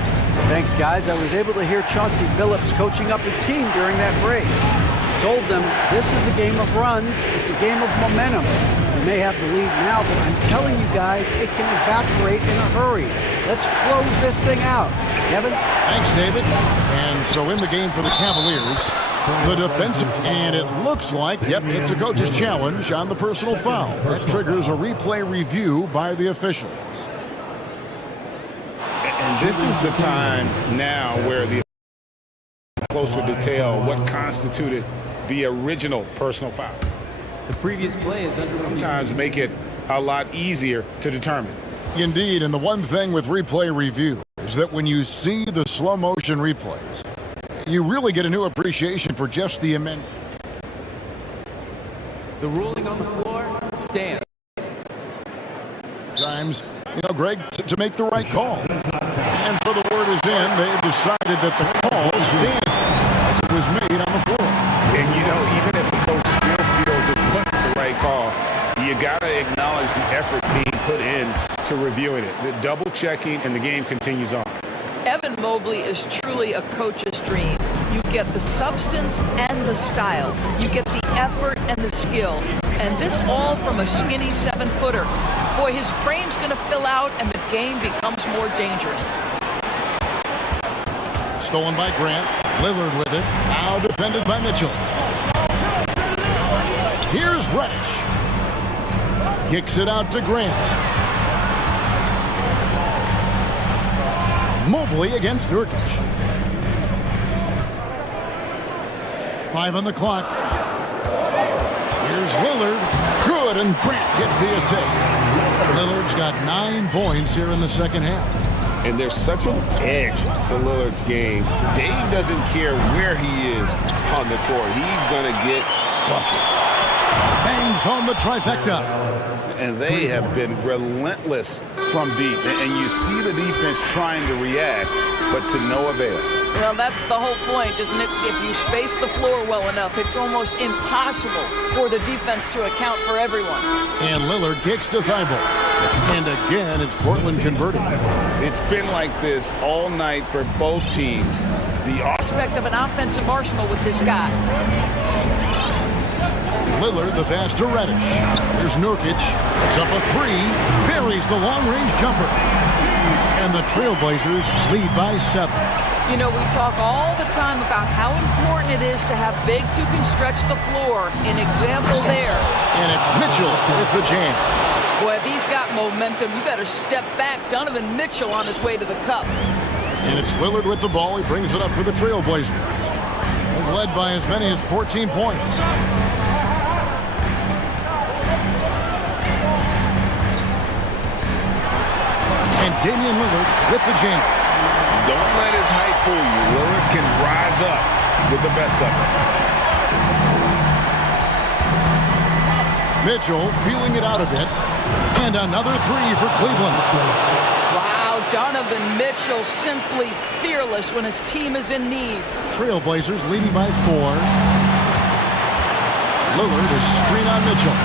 Thanks, guys. I was able to hear Chauncey Billups coaching up his team during that break. Told them this is a game of runs. It's a game of momentum. We may have the lead now, but I'm telling you guys, it can evaporate in a hurry. Let's close this thing out. Kevin? Thanks, David. And so in the game for the Cavaliers, the defensive, and it looks like, yep, it's a coach's challenge on the personal foul. That triggers a replay review by the officials. And this is the time now where the closer detail what constituted the original personal foul. The previous play is under review. Sometimes make it a lot easier to determine. Indeed, and the one thing with replay review is that when you see the slow motion replays, you really get a new appreciation for just the immense. The ruling on the floor stands. Times, Greg, to make the right call. And so the word is in, they've decided that the call stands as it was made on the floor. And even if the coach still feels this wasn't the right call, you got to acknowledge the effort being put in to reviewing it. The double checking, and the game continues on. Evan Mobley is truly a coach's dream. You get the substance and the style. You get the effort and the skill. And this all from a skinny 7-footer. Boy, his frame's going to fill out and the game becomes more dangerous. Stolen by Grant. Lillard with it. Now defended by Mitchell. Here's Reddish. Kicks it out to Grant. Mobley against Nurkic. 5 on the clock. Here's Lillard. Good, and Grant gets the assist. Lillard's got 9 points here in the second half. And there's such an edge to Lillard's game. Dave doesn't care where he is on the court. He's going to get buckets. Bangs home the trifecta. And they have been relentless from deep. And you see the defense trying to react, but to no avail. Well, that's the whole point, isn't it? If you space the floor well enough, it's almost impossible for the defense to account for everyone. And Lillard kicks to Thibault. And again, it's Portland converting. It's been like this all night for both teams. The aspect of an offensive arsenal with this guy. Lillard, the pass to Reddish. Here's Nurkic. It's up a 3. Buries the long-range jumper. And the Trailblazers lead by 7. We talk all the time about how important it is to have bigs who can stretch the floor. An example there. And it's Mitchell with the jam. Boy, if he's got momentum, you better step back. Donovan Mitchell on his way to the cup. And it's Lillard with the ball. He brings it up for the Trailblazers. They've led by as many as 14 points. And Damian Lillard with the jam. Don't let his height fool you. Lillard can rise up with the best of it. Mitchell feeling it out a bit. And another 3 for Cleveland. Wow, Donovan Mitchell simply fearless when his team is in need. Trailblazers leading by 4. Lillard is screen on Mitchell.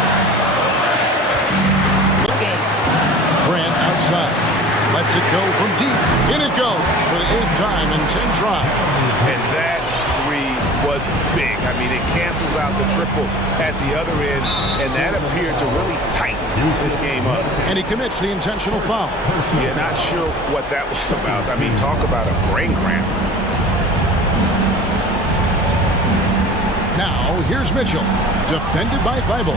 Grant outside. Lets it go from deep. In it goes for the 8th time in 10 tries. And that 3 was big. I mean, it cancels out the triple at the other end, and that appeared to really tighten this game up. And he commits the intentional foul. Yeah, not sure what that was about. I mean, talk about a brain cramp. Now, here's Mitchell, defended by Thibault.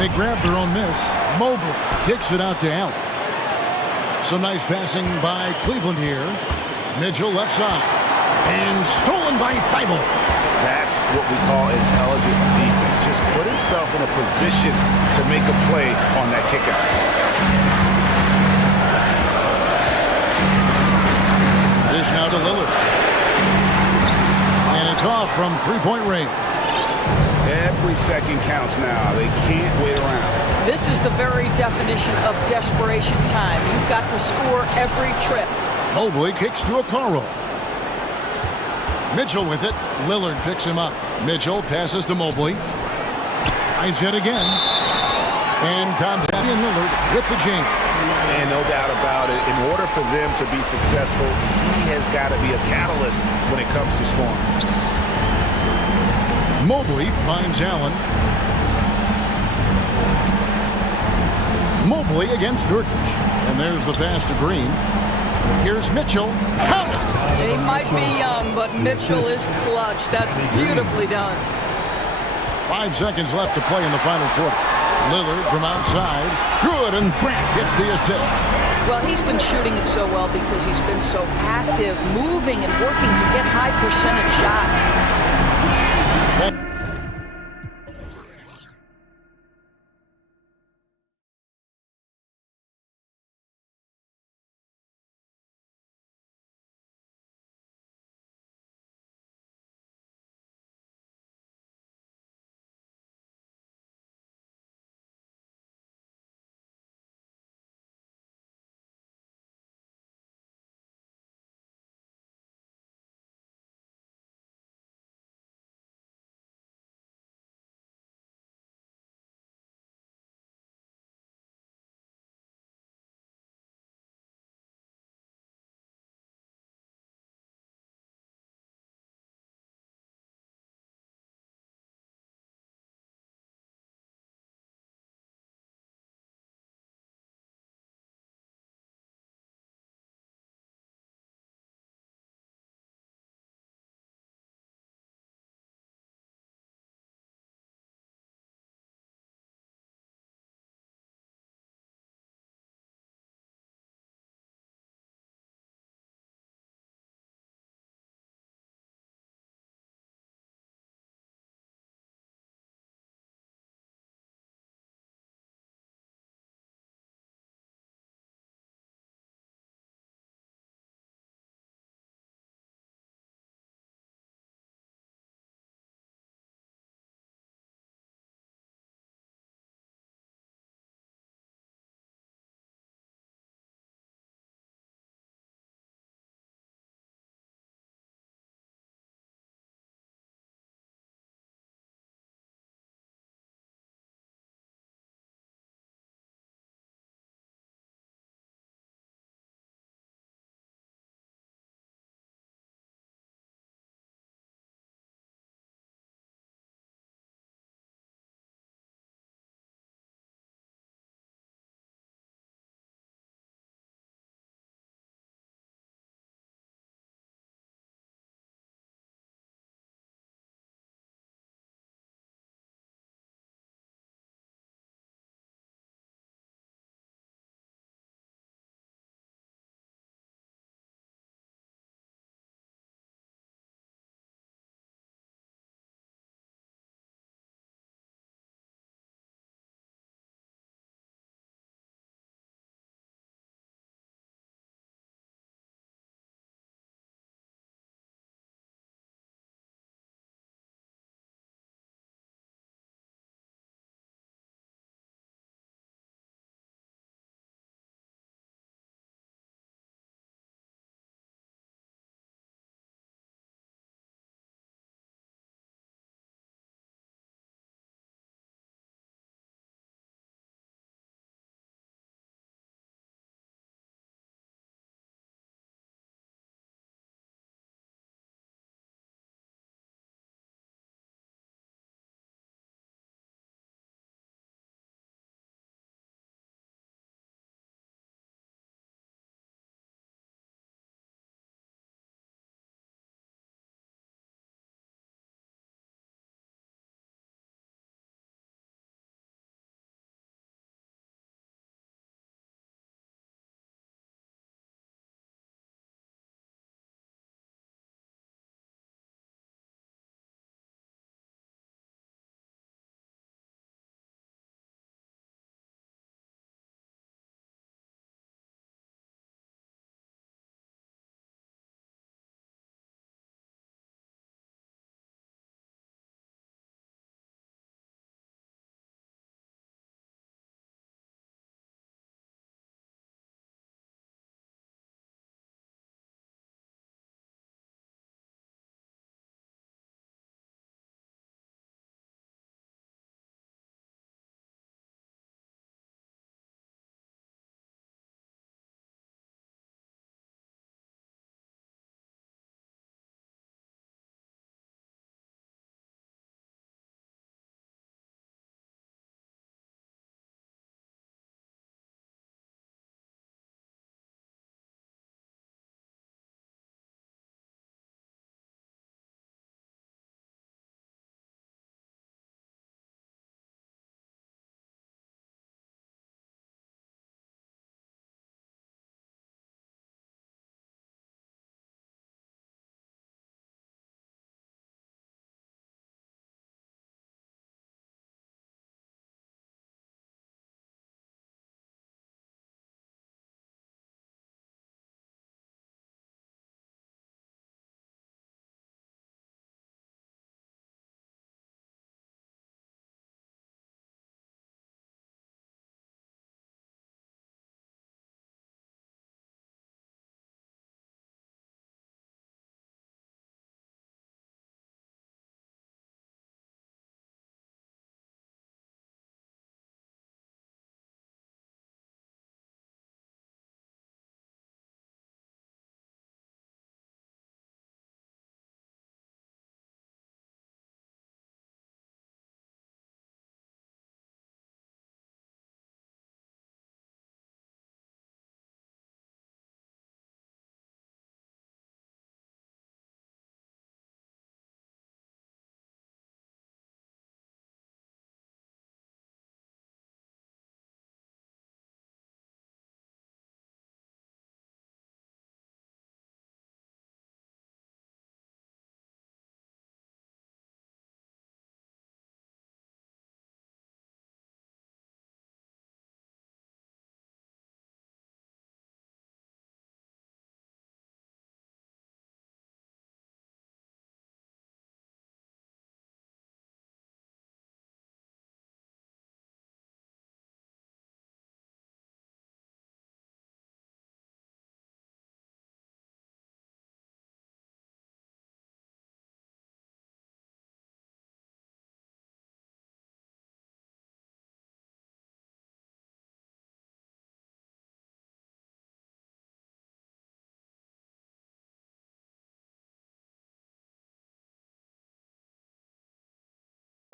They grab their own miss. Mobley kicks it out to Allen. Some nice passing by Cleveland here. Mitchell left side. And stolen by Thibault. That's what we call intelligent defense. Just put himself in a position to make a play on that kickout. Dish now to Lillard. And it's off from 3-point range. Every second counts now. They can't wait around. This is the very definition of desperation time. You've got to score every trip. Mobley kicks to a car roll. Mitchell with it. Lillard picks him up. Mitchell passes to Mobley. Tries yet again. And contact in Lillard with the jam. And no doubt about it, in order for them to be successful, he has got to be a catalyst when it comes to scoring. Mobley finds Allen. Mobley against Nurkic. And there's the pass to Green. Here's Mitchell. Count it! He might be young, but Mitchell is clutch. That's beautifully done. 5 seconds left to play in the final quarter. Lillard from outside. Good, and Grant gets the assist. Well, he's been shooting it so well because he's been so active, moving and working to get high percentage shots.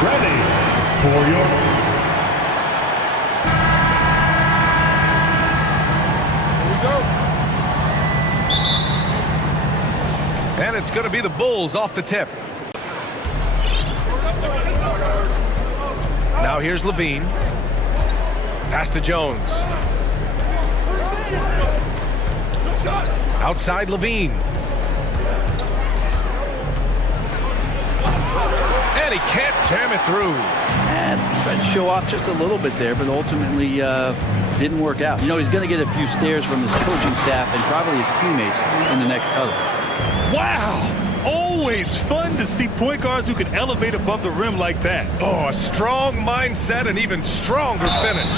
ready for your... And it's going to be the Bulls off the tip. Now here's Levine. Pass to Jones. Outside Levine. And he can't jam it through. And tried to show off just a little bit there, but ultimately didn't work out. You know, he's going to get a few stares from his coaching staff and probably his teammates in the next huddle. Wow! Always fun to see point guards who can elevate above the rim like that. Oh, a strong mindset and even stronger finish.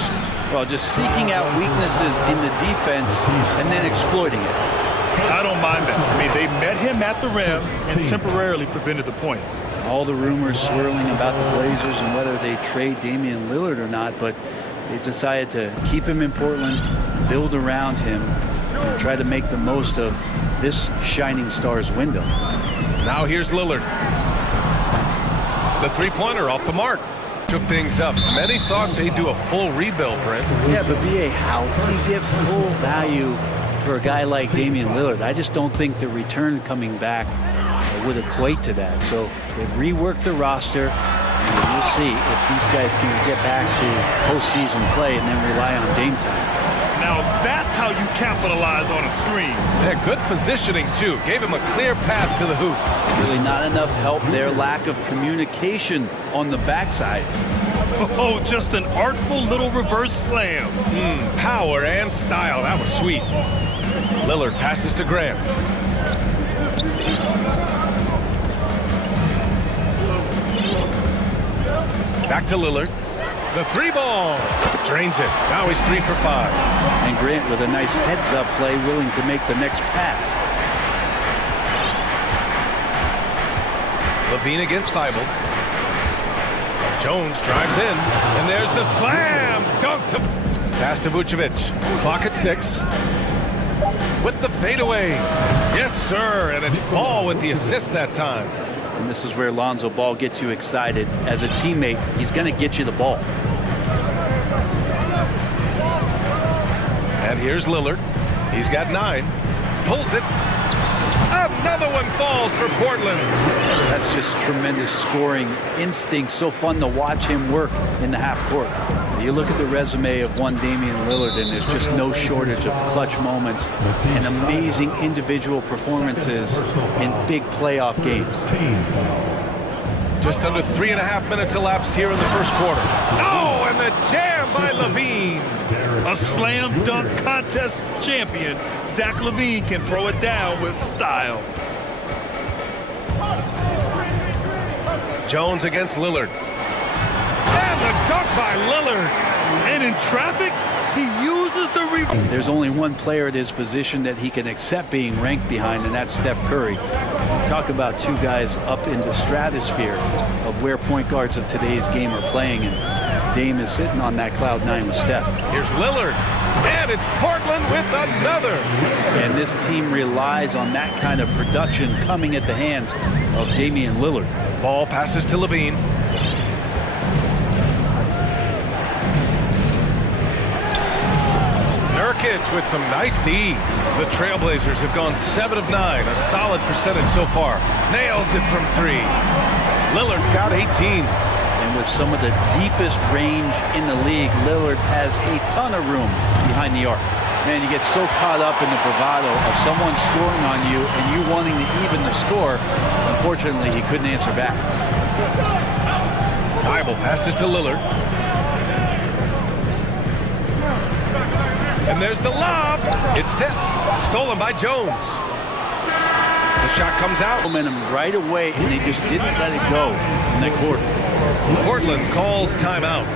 Well, just seeking out weaknesses in the defense and then exploiting it. I don't mind that. I mean, they met him at the rim and temporarily prevented the points. All the rumors swirling about the Blazers and whether they trade Damian Lillard or not, but they've decided to keep him in Portland, build around him, and try to make the most of this shining star's window. Now here's Lillard. The three-pointer off the mark. Took things up. Many thought they'd do a full rebuild, Brent. Yeah, but B.A., how can you give full value for a guy like Damian Lillard? I just don't think the return coming back would equate to that. So they've reworked the roster, and we'll see if these guys can get back to postseason play and then rely on Dame time. Now that's how you capitalize on a screen. Yeah, good positioning, too. Gave him a clear path to the hoop. Really not enough help there. Lack of communication on the backside. Oh, just an artful little reverse slam. Power and style. That was sweet. Lillard passes to Grant. Back to Lillard. The three ball. Drains it. Now he's 3 for 5. And Grant with a nice heads-up play, willing to make the next pass. Levine against Thibault. Jones drives in. And there's the slam. Dunk to... Pass to Vucevic. Clock at 6. With the fadeaway. Yes, sir. And it's Ball with the assist that time. And this is where Lonzo Ball gets you excited. As a teammate, he's going to get you the ball. And here's Lillard. He's got 9. Pulls it. Another one falls for Portland. That's just tremendous scoring instinct. So fun to watch him work in the half court. You look at the resume of one Damian Lillard, and there's just no shortage of clutch moments and amazing individual performances in big playoff games. Just under 3.5 minutes elapsed here in the first quarter. Oh, and the jam by Levine. A slam dunk contest champion. Zach Levine can throw it down with style. Jones against Lillard. And the dunk by Lillard. And in traffic, he uses the rebound. There's only one player at his position that he can accept being ranked behind, and that's Steph Curry. Talk about two guys up in the stratosphere of where point guards of today's game are playing, and Dame is sitting on that cloud 9 with Steph. Here's Lillard, and it's Portland with another. And this team relies on that kind of production coming at the hands of Damian Lillard. Ball passes to Levine. Nurkic with some nice D. The Trailblazers have gone 7 of 9, a solid percentage so far. Nails it from 3. Lillard's got 18. And with some of the deepest range in the league, Lillard has a ton of room behind the arc. Man, you get so caught up in the bravado of someone scoring on you and you wanting to even the score. Unfortunately, he couldn't answer back. Thibault passes to Lillard. And there's the lob. It's tipped. Stolen by Jones. The shot comes out. Momentum right away, and they just didn't let it go in that quarter. Portland calls timeout.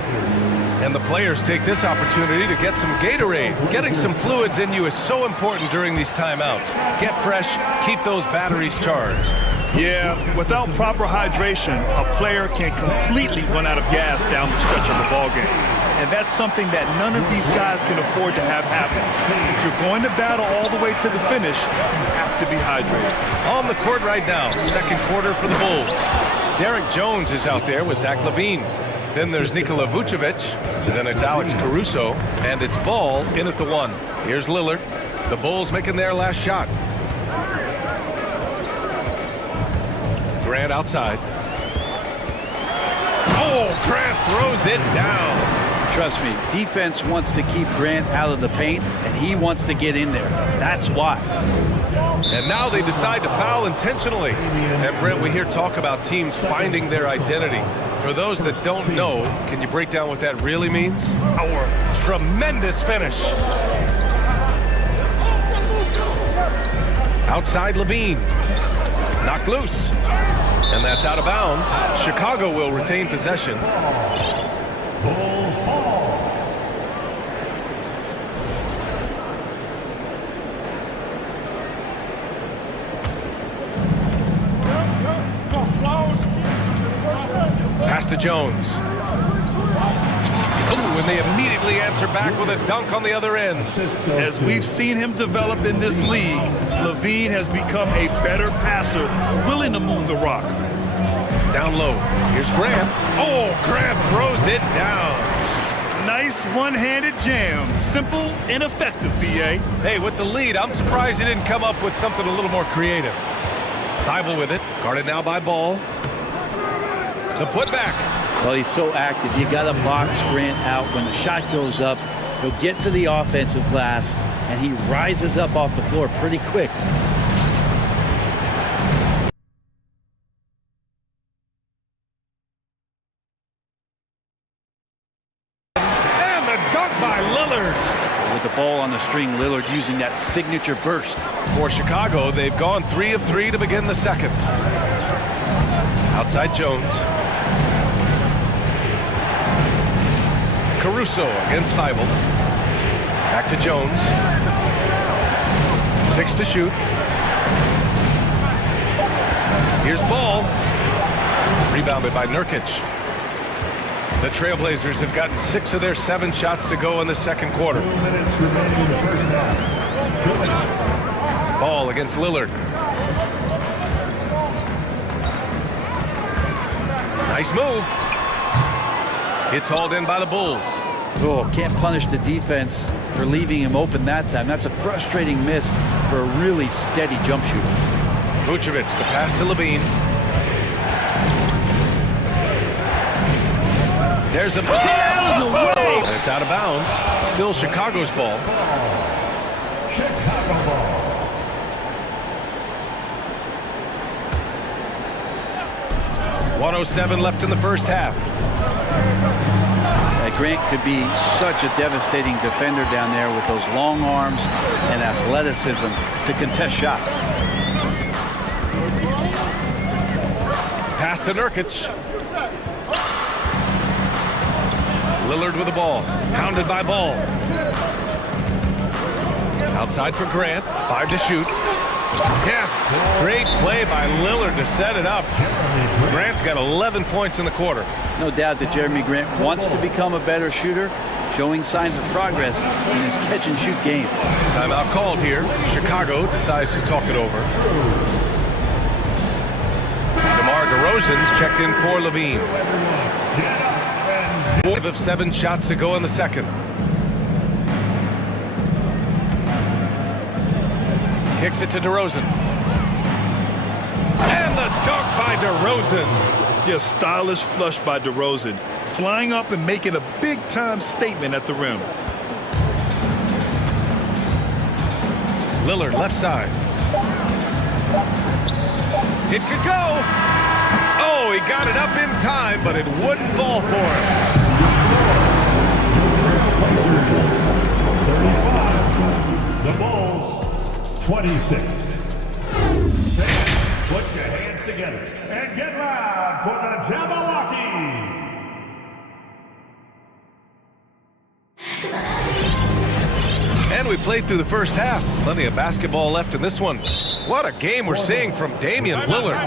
And the players take this opportunity to get some Gatorade. Getting some fluids in you is so important during these timeouts. Get fresh, keep those batteries charged. Yeah, without proper hydration, a player can completely run out of gas down the stretch of a ball game. And that's something that none of these guys can afford to have happen. If you're going to battle all the way to the finish, you have to be hydrated. On the court right now, second quarter for the Bulls. Derek Jones is out there with Zach LaVine. Then there's Nikola Vucevic. So then it's Alex Caruso. And it's Ball in at the 1. Here's Lillard. The Bulls making their last shot. Grant outside. Oh, Grant throws it down. Trust me, defense wants to keep Grant out of the paint, and he wants to get in there. That's why. And now they decide to foul intentionally. And Brent, we hear talk about teams finding their identity. For those that don't know, can you break down what that really means? Our tremendous finish. Outside LaVine. Knocked loose. And that's out of bounds. Chicago will retain possession. Pass to Jones. Ooh, and they immediately answer back with a dunk on the other end. As we've seen him develop in this league, LaVine has become a better passer, willing to move the rock. Down low. Here's Grant. Oh, Grant throws it down. Nice one-handed jam. Simple and effective, B.A. Hey, with the lead, I'm surprised he didn't come up with something a little more creative. Thibault with it. Guarded now by Ball. The putback. Well, he's so active. You got to box Grant out. When the shot goes up, he'll get to the offensive glass, and he rises up off the floor pretty quick. And the dunk by Lillard. With the ball on the string, Lillard using that signature burst. For Chicago, they've gone 3 of 3 to begin the second. Outside Jones. Caruso against Thibault. Back to Jones. 6 to shoot. Here's Ball. Rebounded by Nurkic. The Trailblazers have gotten 6 of their 7 shots to go in the second quarter. Ball against Lillard. Nice move. It's hauled in by the Bulls. Oh, can't punish the defense for leaving him open that time. That's a frustrating miss for a really steady jump shooter. Vucevic, the pass to LaVine. There's a and it's out of bounds. Still Chicago's ball. Chicago ball. .107 left in the first half. Grant could be such a devastating defender down there with those long arms and athleticism to contest shots. Pass to Nurkic. Lillard with the ball. Pounded by Ball. Outside for Grant. 5 to shoot. Yes! Great play by Lillard to set it up. Grant's got 11 points in the quarter. No doubt that Jeremy Grant wants to become a better shooter, showing signs of progress in his catch-and-shoot game. Timeout called here. Chicago decides to talk it over. DeMar DeRozan's checked in for LaVine. 4 of 7 shots to go in the second. Kicks it to DeRozan. And the dunk by DeRozan. Yeah, stylish flush by DeRozan. Flying up and making a big-time statement at the rim. Lillard, left side. It could go. Oh, he got it up in time, but it wouldn't fall for him. 35. The Bulls, 26. Put your hands together and get loud for the Jabberwocky. And we played through the first half. Plenty of basketball left in this one. What a game we're seeing from Damian Lillard.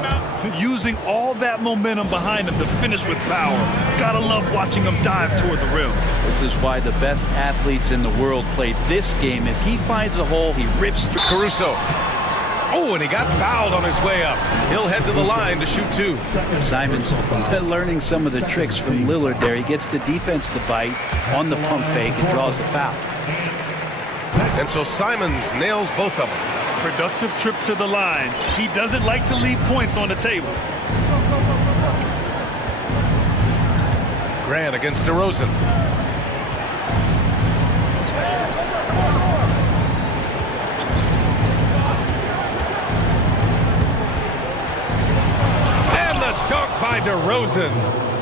Using all that momentum behind him to finish with power. Gotta love watching him dive toward the rim. This is why the best athletes in the world play this game. If he finds a hole, he rips through. Caruso. Oh, and he got fouled on his way up. He'll head to the line to shoot 2. Simon's learning some of the tricks from Lillard there. He gets the defense to bite on the pump fake and draws the foul. And so Simons nails both of them. Productive trip to the line. He doesn't like to leave points on the table. Grant against DeRozan. And the dunk by DeRozan.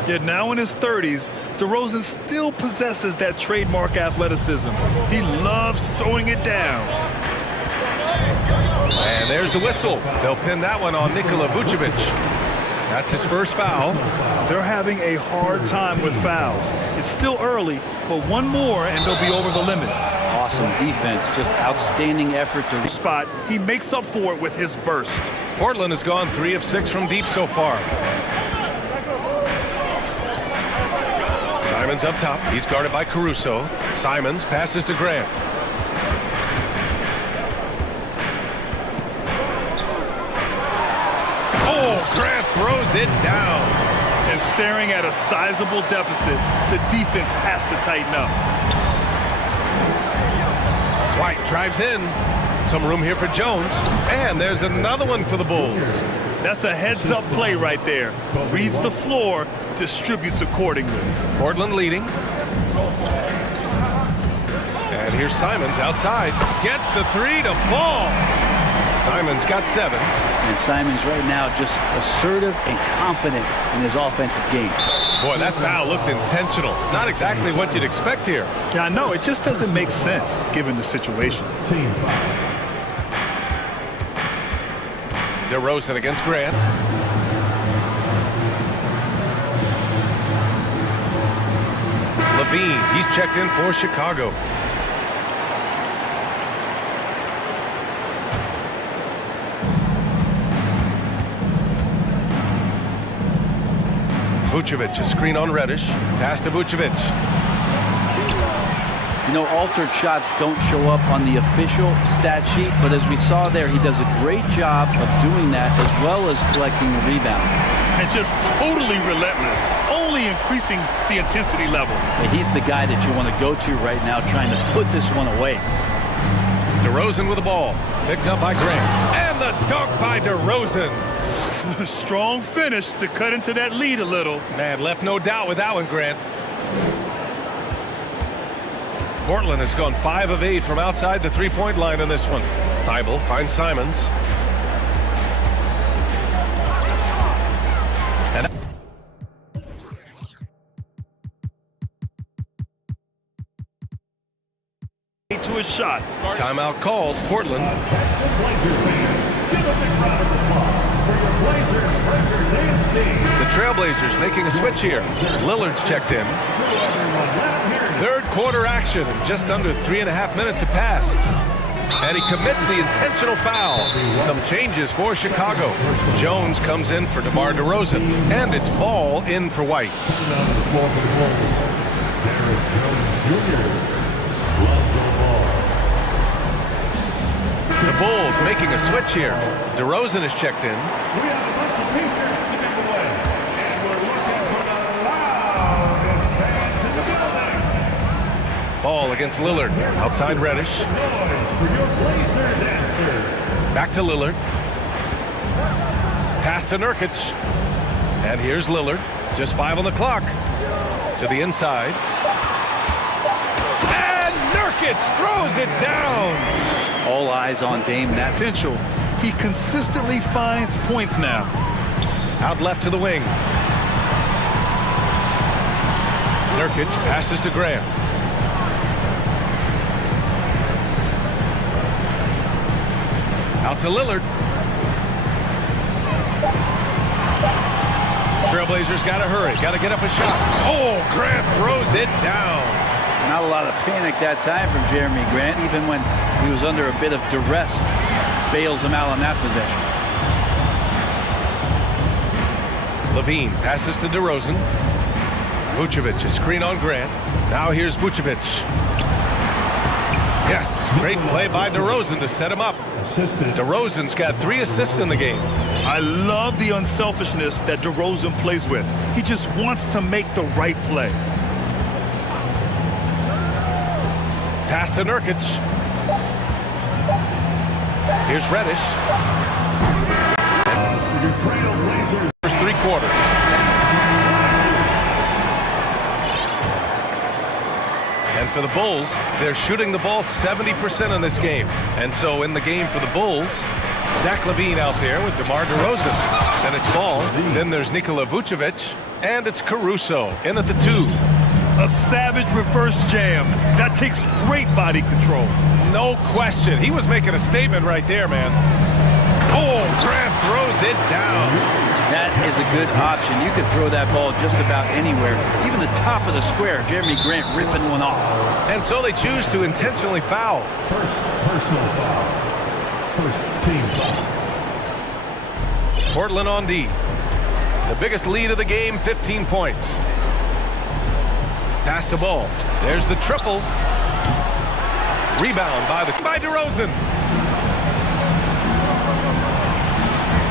Yet now in his 30s, DeRozan still possesses that trademark athleticism. He loves throwing it down. And there's the whistle. They'll pin that one on Nikola Vucevic. That's his first foul. They're having a hard time with fouls. It's still early, but one more and they'll be over the limit. Awesome defense, just outstanding effort to spot. He makes up for it with his burst. Portland has gone 3 of 6 from deep so far. Simons up top. He's guarded by Caruso. Simons passes to Grant. Grant throws it down. And staring at a sizable deficit, the defense has to tighten up. White drives in. Some room here for Jones. And there's another one for the Bulls. That's a heads-up play right there. Reads the floor, distributes accordingly. Portland leading. And here's Simons outside. Gets the 3 to fall. Simons got 7. And Simons right now just assertive and confident in his offensive game. Boy, that foul looked intentional. Not exactly what you'd expect here. Yeah, I know. It just doesn't make sense given the situation. DeRozan against Grant. Levine, he's checked in for Chicago. Vucevic, a screen on Reddish. Pass to Vucevic. You know, altered shots don't show up on the official stat sheet, but as we saw there, he does a great job of doing that as well as collecting the rebound. And just totally relentless, only increasing the intensity level. And he's the guy that you want to go to right now trying to put this one away. DeRozan with the ball. Picked up by Grant. And the dunk by DeRozan. Strong finish to cut into that lead a little. Man, left no doubt with that one, Grant. Portland has gone 5 of 8 from outside the three-point line in this one. Thibault finds Simons. And to his shot. Timeout called. Portland. The Trailblazers making a switch here. Lillard's checked in. Third quarter action, and just under 3.5 minutes have passed. And he commits the intentional foul. Some changes for Chicago. Jones comes in for DeMar DeRozan. And it's ball in for White. The Bulls making a switch here. DeRozan is checked in. Ball against Lillard. Outside Reddish. Back to Lillard. Pass to Nurkic. And here's Lillard. Just 5 on the clock. To the inside. And Nurkic throws it down. All eyes on Dame. That potential. He consistently finds points now. Out left to the wing. Nurkic passes to Graham. Out to Lillard. Trailblazers got to hurry. Got to get up a shot. Oh, Grant throws it down. Not a lot of panic that time from Jeremy Grant, even when he was under a bit of duress. Bails him out on that possession. Levine passes to DeRozan. Vucevic, a screen on Grant. Now here's Vucevic. Yes, great play by DeRozan to set him up. DeRozan's got 3 assists in the game. I love the unselfishness that DeRozan plays with. He just wants to make the right play. Pass to Nurkic. Here's Reddish. First 3 quarters. And for the Bulls, they're shooting the ball 70% in this game. And so in the game for the Bulls, Zach LaVine out there with DeMar DeRozan. Then it's Ball. Then there's Nikola Vucevic. And it's Caruso in at the 2. A savage reverse jam. That takes great body control. No question. He was making a statement right there, man. Oh, Grant throws it down. That is a good option. You can throw that ball just about anywhere, even the top of the square. Jeremy Grant ripping one off. And so they choose to intentionally foul. First personal foul. First team foul. Portland on D. The biggest lead of the game, 15 points. Pass to Ball. There's the triple. Rebound by DeRozan.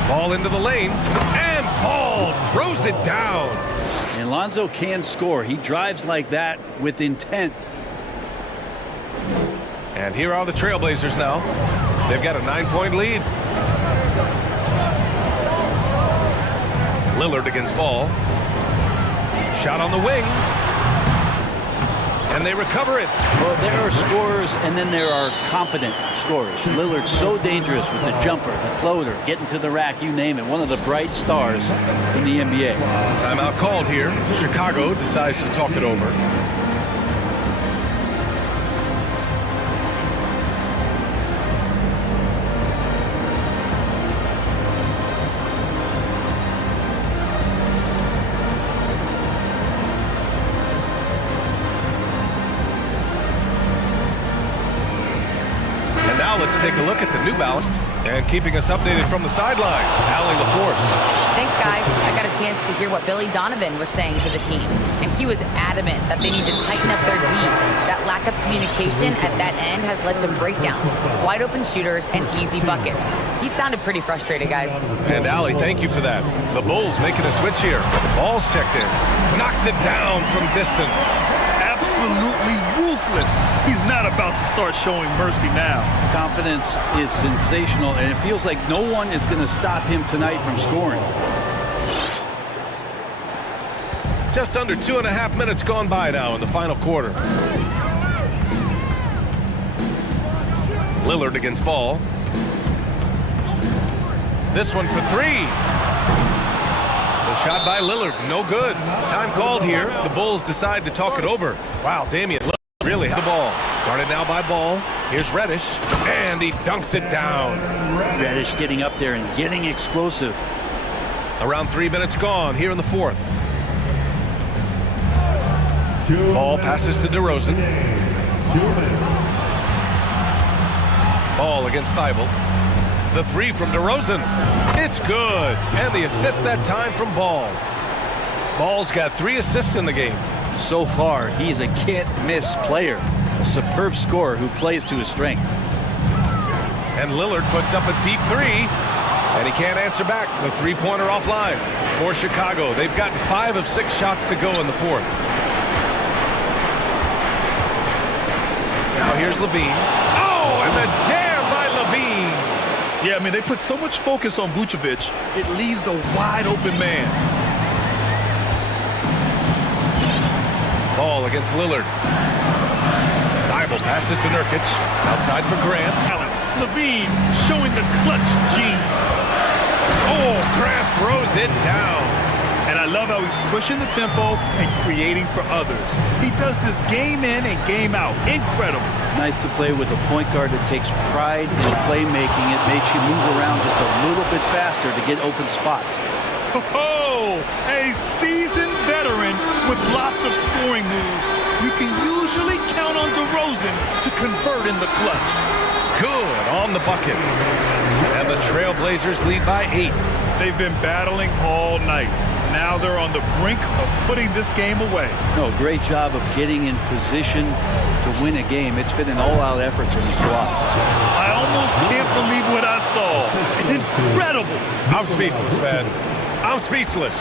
Ball into the lane, and Ball throws it down. And Lonzo can score. He drives like that with intent. And here are the Trailblazers now. They've got a 9-point lead. Lillard against Ball. Shot on the wing. And they recover it. Well, there are scorers, and then there are confident scorers. Lillard's so dangerous with the jumper, the floater, getting to the rack, you name it. One of the bright stars in the NBA. Timeout called here. Chicago decides to talk it over. Let's take a look at the New Balance and keeping us updated from the sideline, Allie LaForce. Thanks, guys. I got a chance to hear what Billy Donovan was saying to the team, and he was adamant that they need to tighten up their D. That lack of communication at that end has led to breakdowns, wide open shooters, and easy buckets. He sounded pretty frustrated, guys. And Allie, thank you for that. The Bulls making a switch here. Ball's checked in. Knocks it down from distance. Absolutely ruthless. He's not about to start showing mercy now. Confidence is sensational, and it feels like no one is going to stop him tonight from scoring. Just under 2.5 minutes gone by now in the final quarter. Lillard against Ball. This one for 3. The shot by Lillard, no good. Time called here. The Bulls decide to talk it over. Wow, Damian Lillard really had the ball. Guarded now by Ball. Here's Reddish, and he dunks it down. Reddish getting up there and getting explosive. Around 3 minutes gone here in the fourth. Ball passes to DeRozan. Ball against Thibault. The 3 from DeRozan. It's good. And the assist that time from Ball. Ball's got 3 assists in the game. So far, he's a can't-miss player. A superb scorer who plays to his strength. And Lillard puts up a deep 3. And he can't answer back. The 3-pointer offline for Chicago. They've gotten 5 of 6 shots to go in the fourth. Now here's LaVine. Oh, and the jam by LaVine. Yeah, I mean, they put so much focus on Vucevic, it leaves a wide open man. Ball against Lillard. Thibault passes to Nurkic. Outside for Grant. LaVine showing the clutch gene. Oh, Grant throws it down. And I love how he's pushing the tempo and creating for others. He does this game in and game out. Incredible. Nice to play with a point guard that takes pride in playmaking. It makes you move around just a little bit faster to get open spots. Oh, a seasoned veteran with lots of scoring moves. You can usually count on DeRozan to convert in the clutch. Good on the bucket. And the Trailblazers lead by 8. They've been battling all night. Now they're on the brink of putting this game away. No, great job of getting in position, to win a game. It's been an all-out effort from the squad. I almost can't believe what I saw. Incredible. I'm speechless, man. I'm speechless.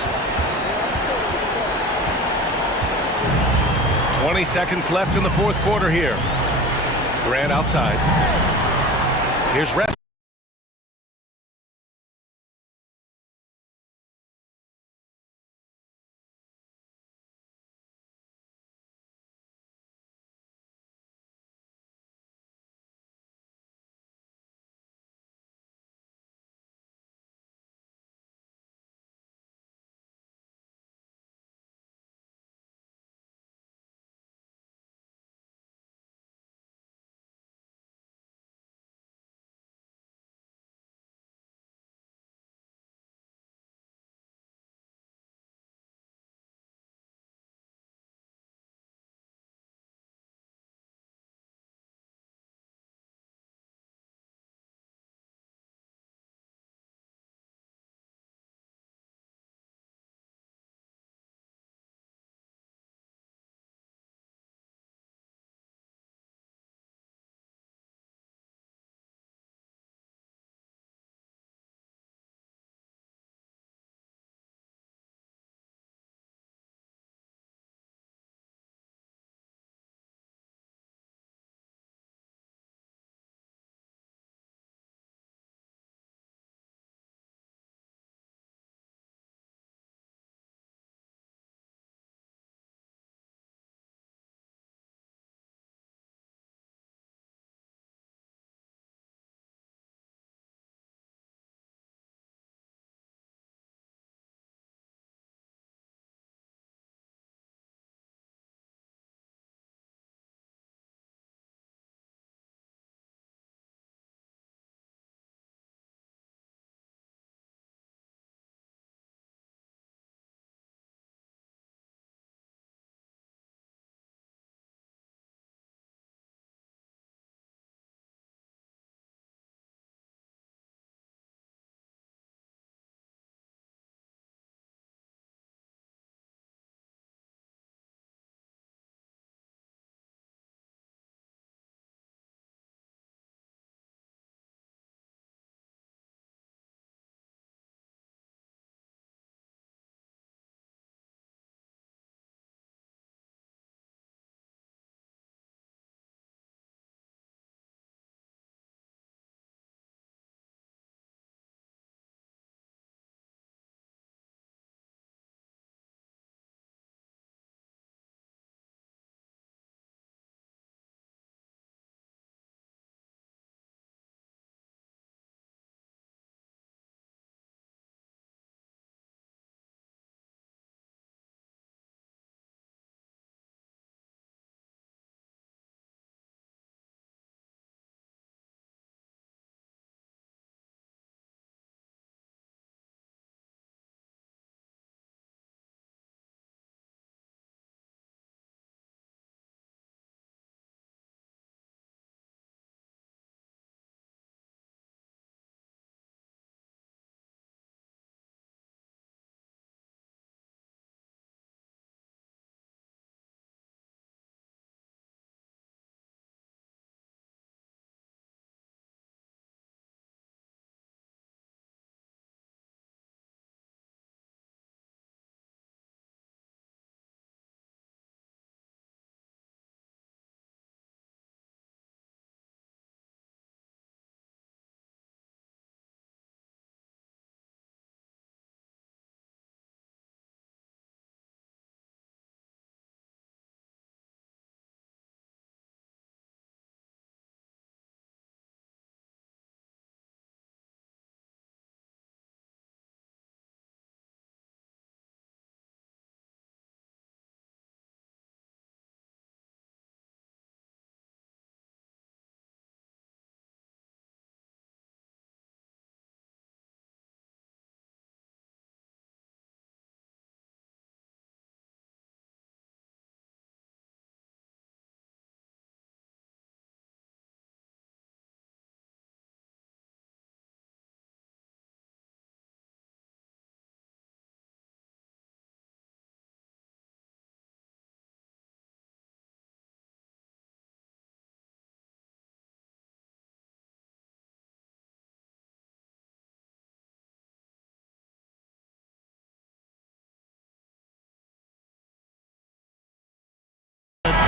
20 seconds left in the fourth quarter here. Grant outside. Here's Red.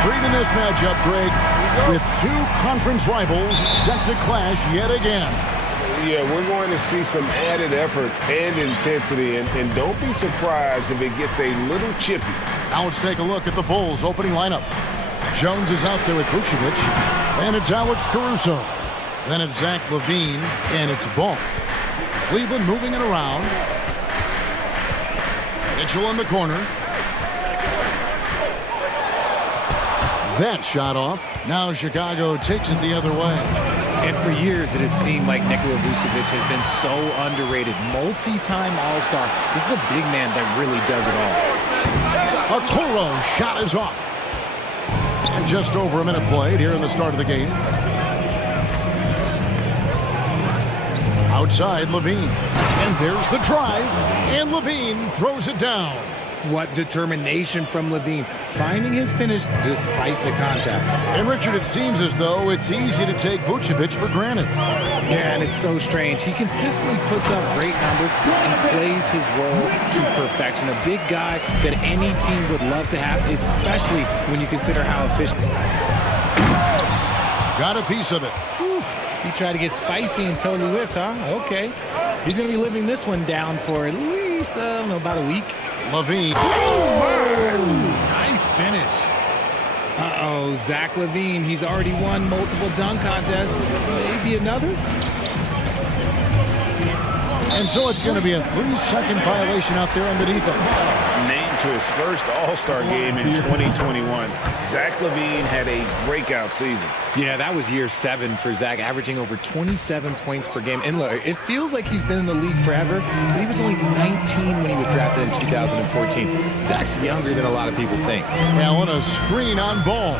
treat in this matchup, Greg, with two conference rivals set to clash yet again. Yeah, we're going to see some added effort and intensity, and don't be surprised if it gets a little chippy. Now let's take a look at the Bulls' opening lineup. Jones is out there with Vucevic, and it's Alex Caruso. Then it's Zach LaVine, and it's Ball. Cleveland moving it around. Mitchell in the corner. That shot off. Now Chicago takes it the other way. And for years, it has seemed like Nikola Vucevic has been so underrated. Multi-time All-Star. This is a big man that really does it all. Okoro shot is off. And just over a minute played here in the start of the game. Outside, LaVine. And there's the drive. And LaVine throws it down. What determination from LaVine, finding his finish despite the contact. And Richard, it seems as though it's easy to take Vucevic for granted. Yeah, and it's so strange. He consistently puts up great numbers and plays his role to perfection. A big guy that any team would love to have, especially when you consider how efficient. Got a piece of it. Whew. He tried to get spicy and totally whiffed, huh? Okay. He's going to be living this one down for at least, I don't know, about a week. LaVine. Nice finish. Uh-oh, Zach LaVine. He's already won multiple dunk contests. Maybe another? And so it's going to be a 3-second violation out there on the defense. Named to his first All-Star game in 2021. Zach LaVine had a breakout season. Yeah, that was year 7 for Zach, averaging over 27 points per game. And look, it feels like he's been in the league forever, but he was only 19 when he was drafted in 2014. Zach's younger than a lot of people think. Allen, a screen on Ball.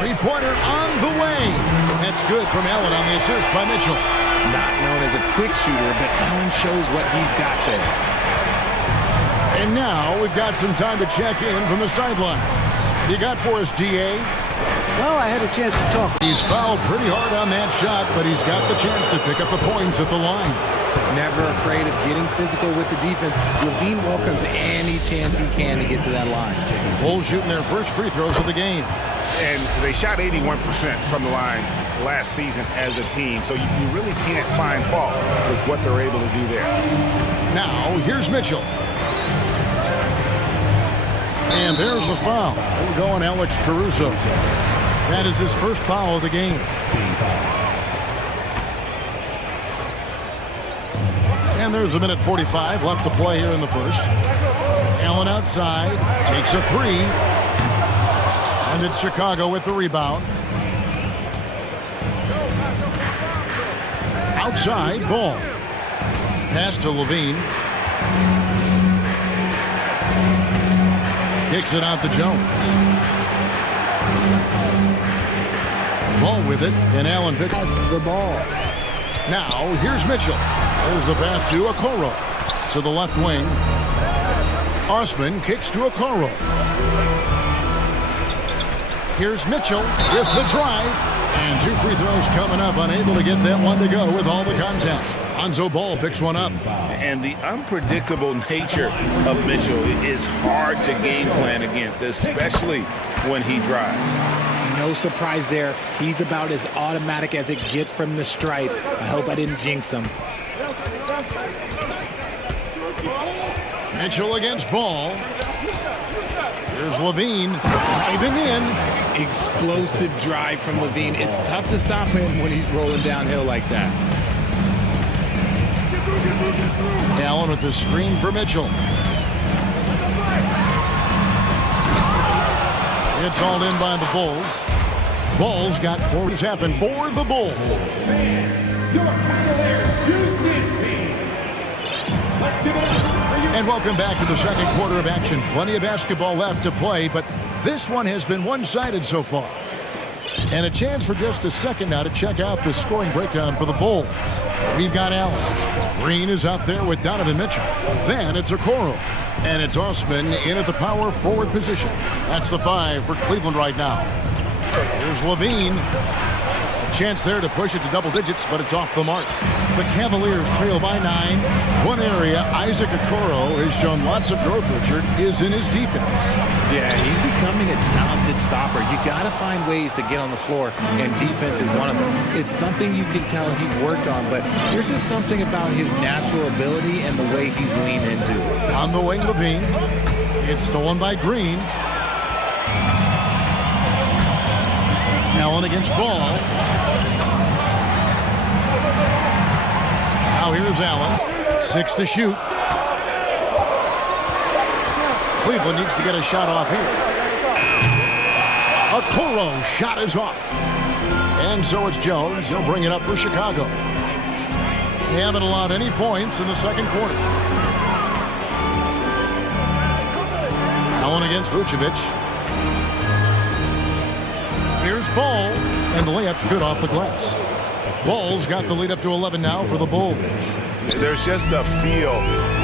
Three-pointer on the way. That's good from Allen on the assist by Mitchell. Not known as a quick shooter, but Allen shows what he's got there. And now we've got some time to check in from the sideline. You got for us, D.A.? Well, I had a chance to talk. He's fouled pretty hard on that shot, but he's got the chance to pick up the points at the line. Never afraid of getting physical with the defense. LaVine welcomes any chance he can to get to that line. Bulls shooting their first free throws of the game. And they shot 81% from the line last season as a team, so you really can't find fault with what they're able to do there. Now, here's Mitchell. And there's the foul. We're going Alex Caruso. That is his first foul of the game. And there's a minute 45 left to play here in the first. Allen outside, takes a three. And it's Chicago with the rebound. Outside, Ball. Pass to LaVine. Kicks it out to Jones. Ball with it, and Allen picks the ball. Now, here's Mitchell. There's the pass to Okoro. To the left wing. Osman kicks to Okoro. Here's Mitchell with the drive. And 2 free throws coming up. Unable to get that one to go with all the contact. Lonzo Ball picks one up. And the unpredictable nature of Mitchell is hard to game plan against, especially when he drives. No surprise there. He's about as automatic as it gets from the stripe. I hope I didn't jinx him. Mitchell against Ball. Here's LaVine driving in. Explosive drive from LaVine. It's tough to stop him when he's rolling downhill like that. Allen with the screen for Mitchell. It's all in by the Bulls. Bulls got 4 happen for the Bulls. And welcome back to the second quarter of action. Plenty of basketball left to play, but this one has been one-sided so far. And a chance for just a second now to check out the scoring breakdown for the Bulls. We've got Allen. Green is out there with Donovan Mitchell. Then it's Okoro. And it's Osman in at the power forward position. That's the 5 for Cleveland right now. Here's LaVine. chance there to push it to double digits, but it's off the mark. The Cavaliers trail by 9. One area Isaac Okoro has shown lots of growth, Richard, is in his defense. Yeah, he's becoming a talented stopper. You got to find ways to get on the floor, and defense is one of them. It's something you can tell he's worked on, but there's just something about his natural ability and the way he's leaned into it. On the wing, Levine. It's stolen by Green. Allen against Ball. Now here's Allen. 6 to shoot. Cleveland needs to get a shot off here. Okoro shot is off. And so it's Jones. He'll bring it up for Chicago. They haven't allowed any points in the second quarter. Allen against Vucevic. Here's Ball, and the layup's good off the glass. Ball's got the lead up to 11 now for the Bulls. There's just a feel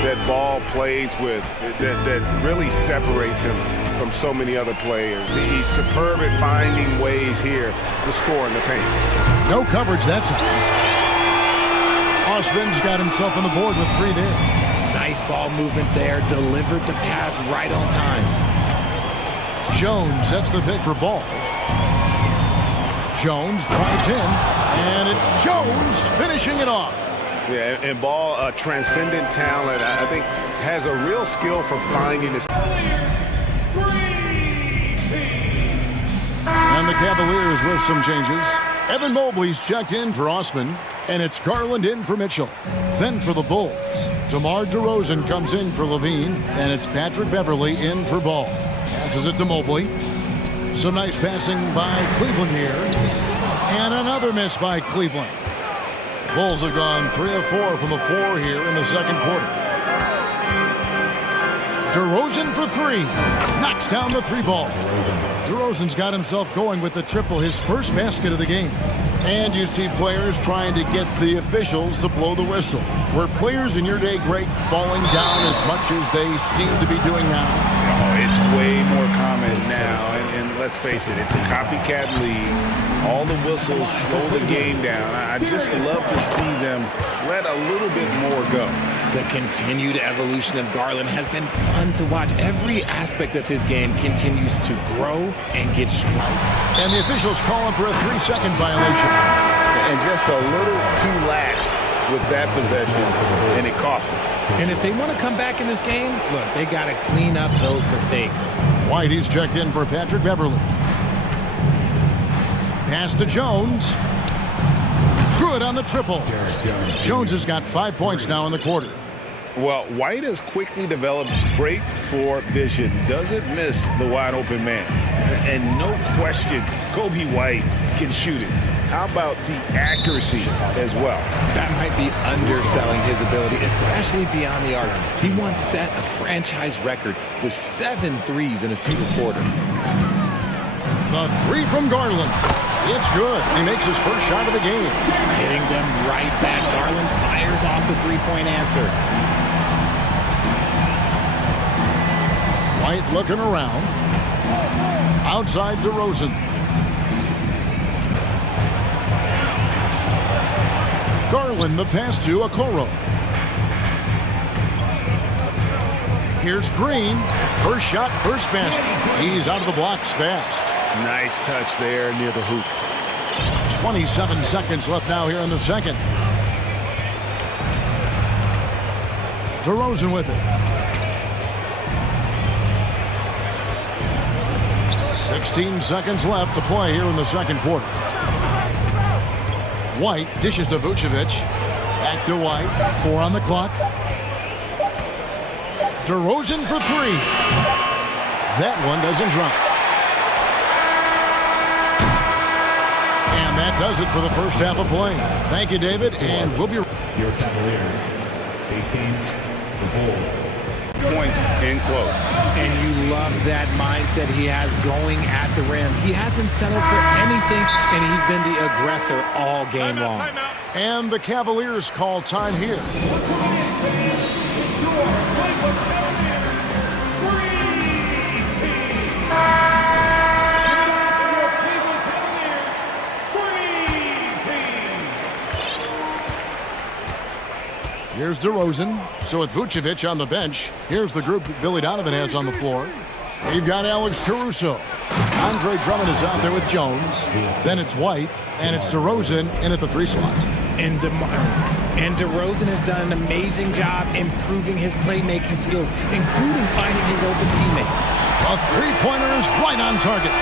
that Ball plays with that really separates him from so many other players. He's superb at finding ways here to score in the paint. No coverage that time. Osman's got himself on the board with 3 there. Nice ball movement there. Delivered the pass right on time. Jones sets the pick for Ball. Jones drives in, and it's Jones finishing it off. Yeah, and Ball, a transcendent talent, I think, has a real skill for finding his. And the Cavaliers with some changes. Evan Mobley's checked in for Osman, and it's Garland in for Mitchell. Then for the Bulls, DeMar DeRozan comes in for Levine, and it's Patrick Beverley in for Ball. Passes it to Mobley. Some nice passing by Cleveland here. And another miss by Cleveland. Bulls have gone 3 of 4 from the floor here in the second quarter. DeRozan for 3. Knocks down the 3-ball. DeRozan's got himself going with the triple, his first basket of the game. And you see players trying to get the officials to blow the whistle. Were players in your day great falling down as much as they seem to be doing now? Oh, it's way more common now, and let's face it, it's a copycat league. All the whistles slow the game down. I just love to see them let a little bit more go. The continued evolution of Garland has been fun to watch. Every aspect of his game continues to grow and get stronger. And the officials call him for a 3-second violation. And just a little too lax with that possession, and it cost them. And if they want to come back in this game, look, they got to clean up those mistakes. White, he's checked in for Patrick Beverley. Pass to Jones. Good on the triple. Jones has got 5 points now in the quarter. Well, White has quickly developed great floor vision. Doesn't miss the wide open man. And no question, Kobe White can shoot it. How about the accuracy as well? That might be underselling his ability, especially beyond the arc. He once set a franchise record with 7 threes in a single quarter. The 3 from Garland. It's good. He makes his first shot of the game. Hitting them right back. Garland fires off the three-point answer. White looking around. Outside DeRozan. Garland the pass to Okoro. Here's Green. First shot, first basket. He's out of the blocks fast. Nice touch there near the hoop. 27 seconds left now here in the second. DeRozan with it. 16 seconds left to play here in the second quarter. White dishes to Vucevic. Back to White. 4 on the clock. DeRozan for 3. That one doesn't drop. And that does it for the first half of play. Thank you, David, and we'll be... Your Cavaliers, 18, the Bulls. Points in close. And you love that mindset he has going at the rim. He hasn't settled for anything, and he's been the aggressor all game long. And the Cavaliers call time here. Here's DeRozan. So with Vucevic on the bench, here's the group that Billy Donovan has on the floor. You've got Alex Caruso. Andre Drummond is out there with Jones. Then it's White, and it's DeRozan in at the 3 slot. And DeRozan has done an amazing job improving his playmaking skills, including finding his open teammates. A three-pointer is right on target.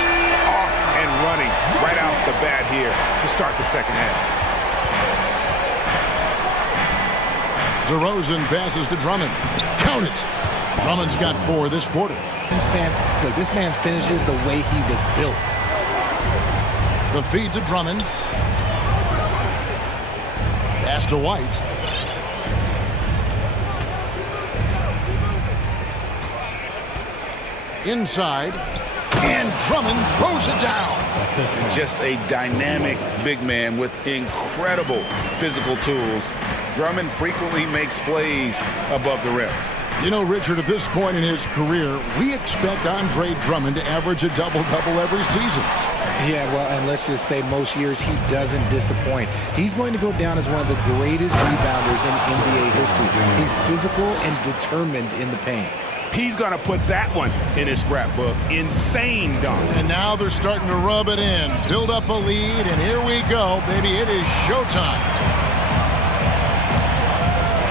Off and running right out the bat here to start the second half. DeRozan passes to Drummond. Count it. Drummond's got 4 this quarter. This man finishes the way he was built. The feed to Drummond. Pass to White. Inside. And Drummond throws it down. Just a dynamic big man with incredible physical tools. Drummond frequently makes plays above the rim. You know, Richard, at this point in his career, we expect Andre Drummond to average a double-double every season. Yeah, well, and let's just say most years he doesn't disappoint. He's going to go down as one of the greatest rebounders in NBA history. He's physical and determined in the paint. He's going to put that one in his scrapbook. Insane dunk. And now they're starting to rub it in, build up a lead, and here we go, baby. It is showtime.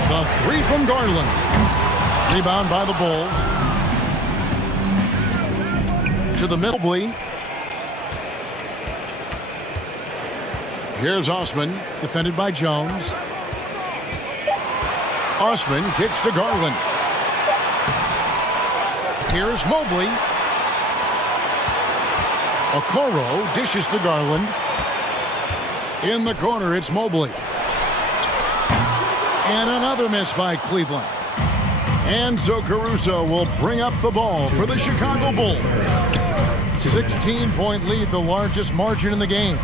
The 3 from Garland. Rebound by the Bulls. To the middle. Here's Osman, defended by Jones. Osman kicks to Garland. Here's Mobley. Okoro dishes to Garland. In the corner, it's Mobley. And another miss by Cleveland. And so Caruso will bring up the ball for the Chicago Bulls. 16-point lead, the largest margin in the game.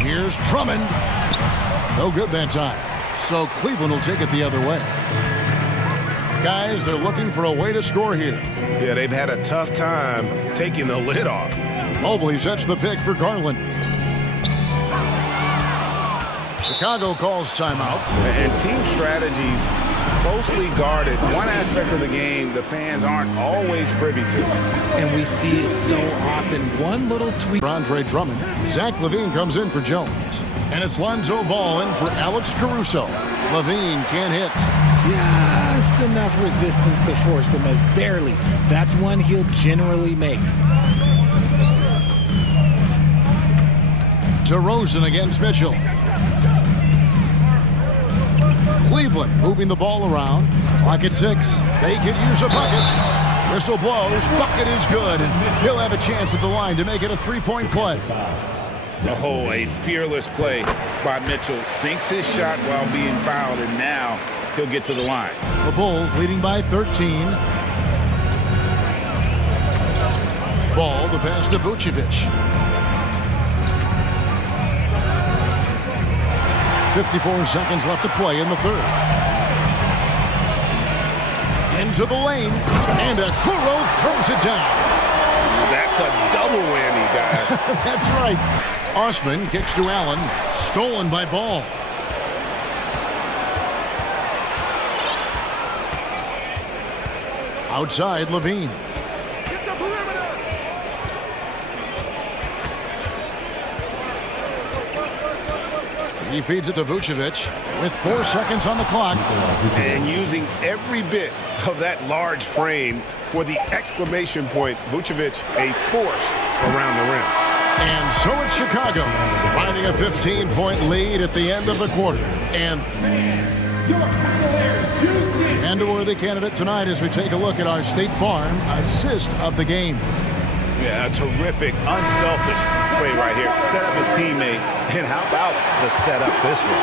Here's Drummond. No good that time. So Cleveland will take it the other way. Guys, they're looking for a way to score here. Yeah, they've had a tough time taking the lid off. Mobley sets the pick for Garland. Chicago calls timeout. And team strategies closely guarded. One aspect of the game the fans aren't always privy to. And we see it so often. One little tweak. Andre Drummond. Zach LaVine comes in for Jones. And it's Lonzo Ball in for Alex Caruso. LaVine can't hit. Just enough resistance to force them as barely. That's one he'll generally make. DeRozan against Mitchell. Cleveland moving the ball around. Clock at 6. They could use a bucket. Whistle blows. Bucket is good. And he'll have a chance at the line to make it a 3-point play. Oh, a fearless play by Mitchell. Sinks his shot while being fouled, and now he'll get to the line. The Bulls leading by 13. Ball, the pass to Vucevic. 54 seconds left to play in the third. Into the lane, and Okoro throws it down. That's a double whammy, guys. That's right. Osman kicks to Allen, stolen by Ball. Outside, LaVine. He feeds it to Vucevic with 4 seconds on the clock. And using every bit of that large frame for the exclamation point, Vucevic, a force around the rim. And so it's Chicago, finding a 15-point lead at the end of the quarter. And a worthy candidate tonight as we take a look at our State Farm assist of the game. Yeah, a terrific, unselfish play right here. Set up his teammate, and how about the setup this one?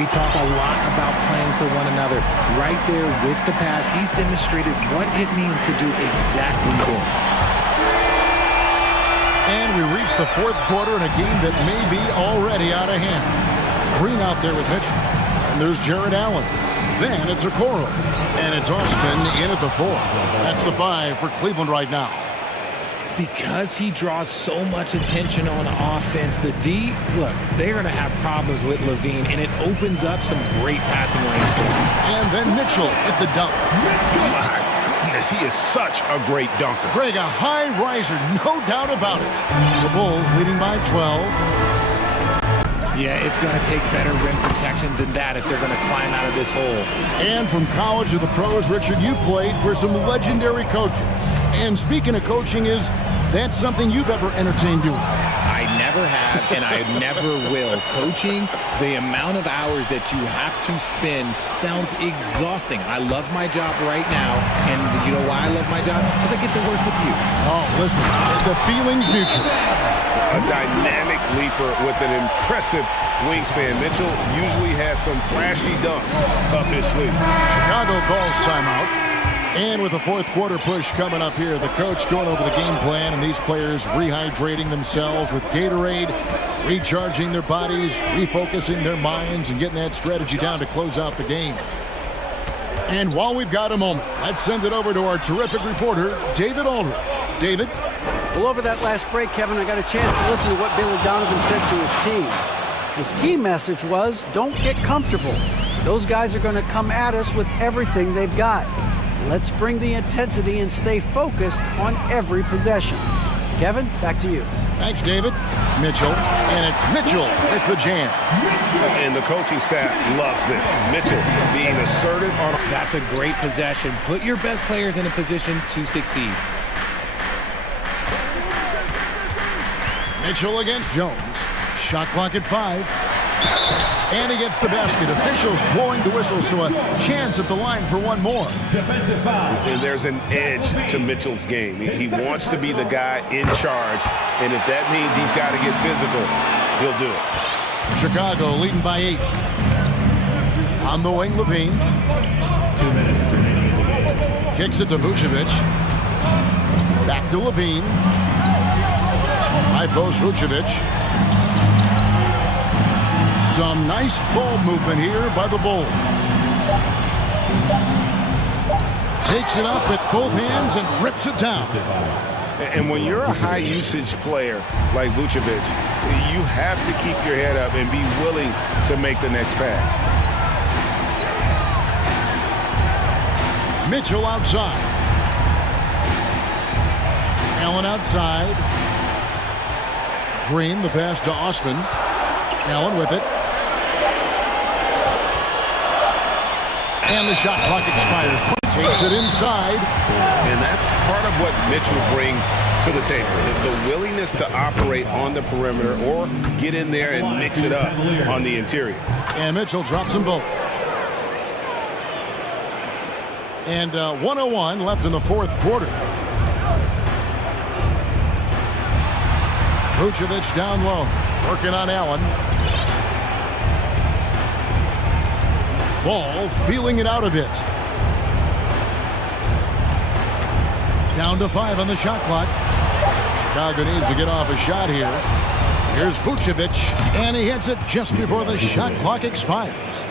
We talk a lot about playing for one another. Right there with the pass, he's demonstrated what it means to do exactly this. And we reach the fourth quarter in a game that may be already out of hand. Green out there with Mitchell. And there's Jared Allen. Then it's Okoro. And it's Osman in at the 4. That's the 5 for Cleveland right now. because he draws so much attention on offense, the D, look, they're going to have problems with Levine, and it opens up some great passing lanes for him. And then Mitchell with the dunk. My goodness, he is such a great dunker. Greg, a high riser, no doubt about it. The Bulls leading by 12. Yeah, it's going to take better rim protection than that if they're going to climb out of this hole. And from college to the pros, Richard, you played for some legendary coaching. And speaking of coaching, is that something you've ever entertained doing? I never have, and I never will. Coaching, the amount of hours that you have to spend sounds exhausting. I love my job right now, and you know why I love my job? Because I get to work with you. Oh, listen, the feeling's mutual. A dynamic leaper with an impressive wingspan. Mitchell usually has some flashy dunks up his sleeve. Chicago calls timeout. And with the fourth quarter push coming up here, the coach going over the game plan, and these players rehydrating themselves with Gatorade, recharging their bodies, refocusing their minds, and getting that strategy down to close out the game. And while we've got a moment, let's send it over to our terrific reporter, David Aldridge. David? Well, over that last break, Kevin, I got a chance to listen to what Billy Donovan said to his team. His key message was, don't get comfortable. Those guys are going to come at us with everything they've got. Let's bring the intensity and stay focused on every possession. Kevin, back to you. Thanks, David. Mitchell, and it's Mitchell with the jam. And the coaching staff loves this. Mitchell being assertive on... That's a great possession. Put your best players in a position to succeed. Mitchell against Jones. Shot clock at 5. And he gets the basket. Officials blowing the whistle, so a chance at the line for one more. Defensive foul. And there's an edge to Mitchell's game. He wants to be the guy in charge, and if that means he's got to get physical, he'll do it. Chicago leading by 8. On the wing, Levine. 2 minutes remaining. Kicks it to Vucevic. Back to Levine. High post Vucevic. Some nice ball movement here by the Bulls. Takes it up with both hands and rips it down. And when you're a high-usage player like Vucevic, you have to keep your head up and be willing to make the next pass. Mitchell outside. Allen outside. Green, the pass to Osman. Allen with it. And the shot clock expires. Takes it inside. And that's part of what Mitchell brings to the table. The willingness to operate on the perimeter or get in there and mix it up on the interior. And Mitchell drops them both. And 1:01 left in the fourth quarter. Vucevic down low. Working on Allen. Ball feeling it out a bit. Down to 5 on the shot clock. Chicago needs to get off a shot here. Here's Vucevic, and he hits it just before the shot clock expires.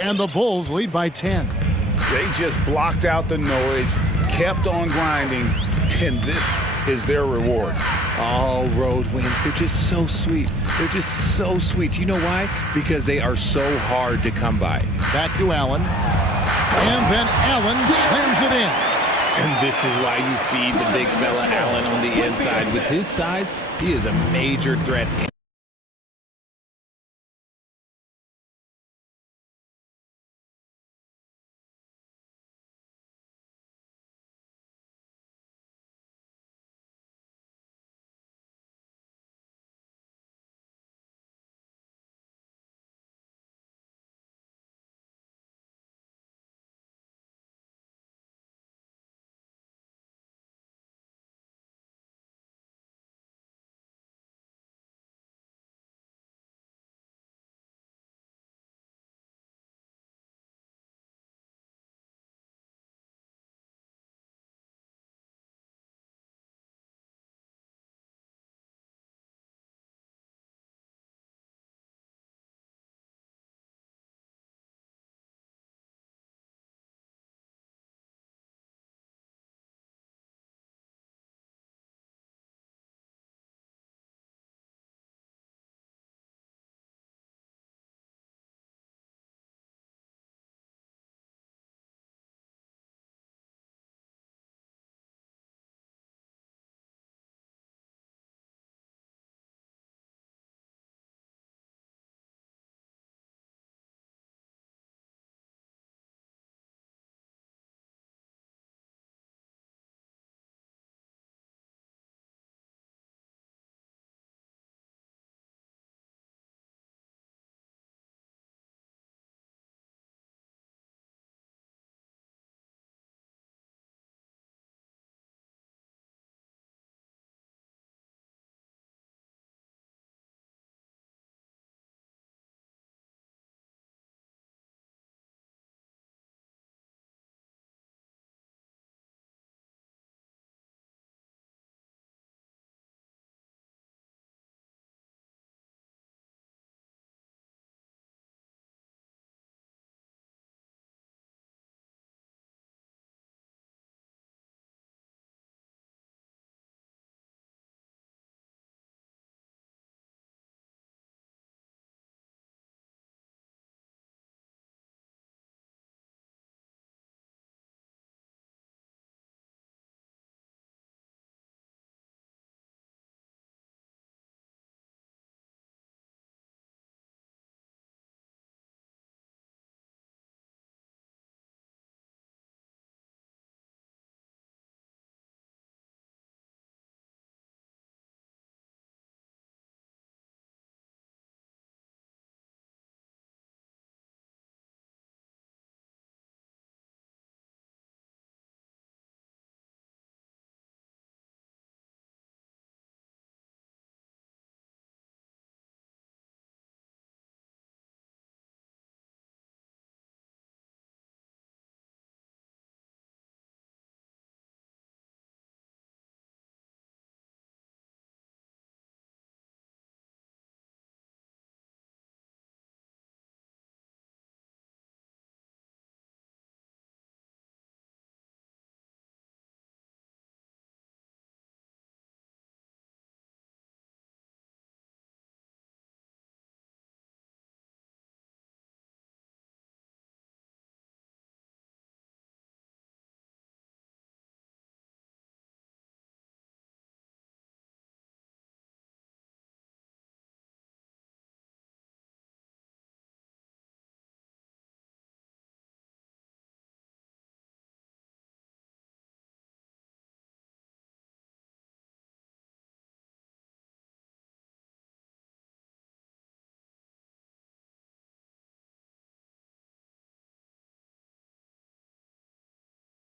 And the Bulls lead by 10. They just blocked out the noise, kept on grinding, and this is their reward. All road wins. They're just so sweet. They're just so sweet. You know why? Because they are so hard to come by. Back to Allen. And then Allen slams it in. And this is why you feed the big fella Allen on the inside. With his size, he is a major threat.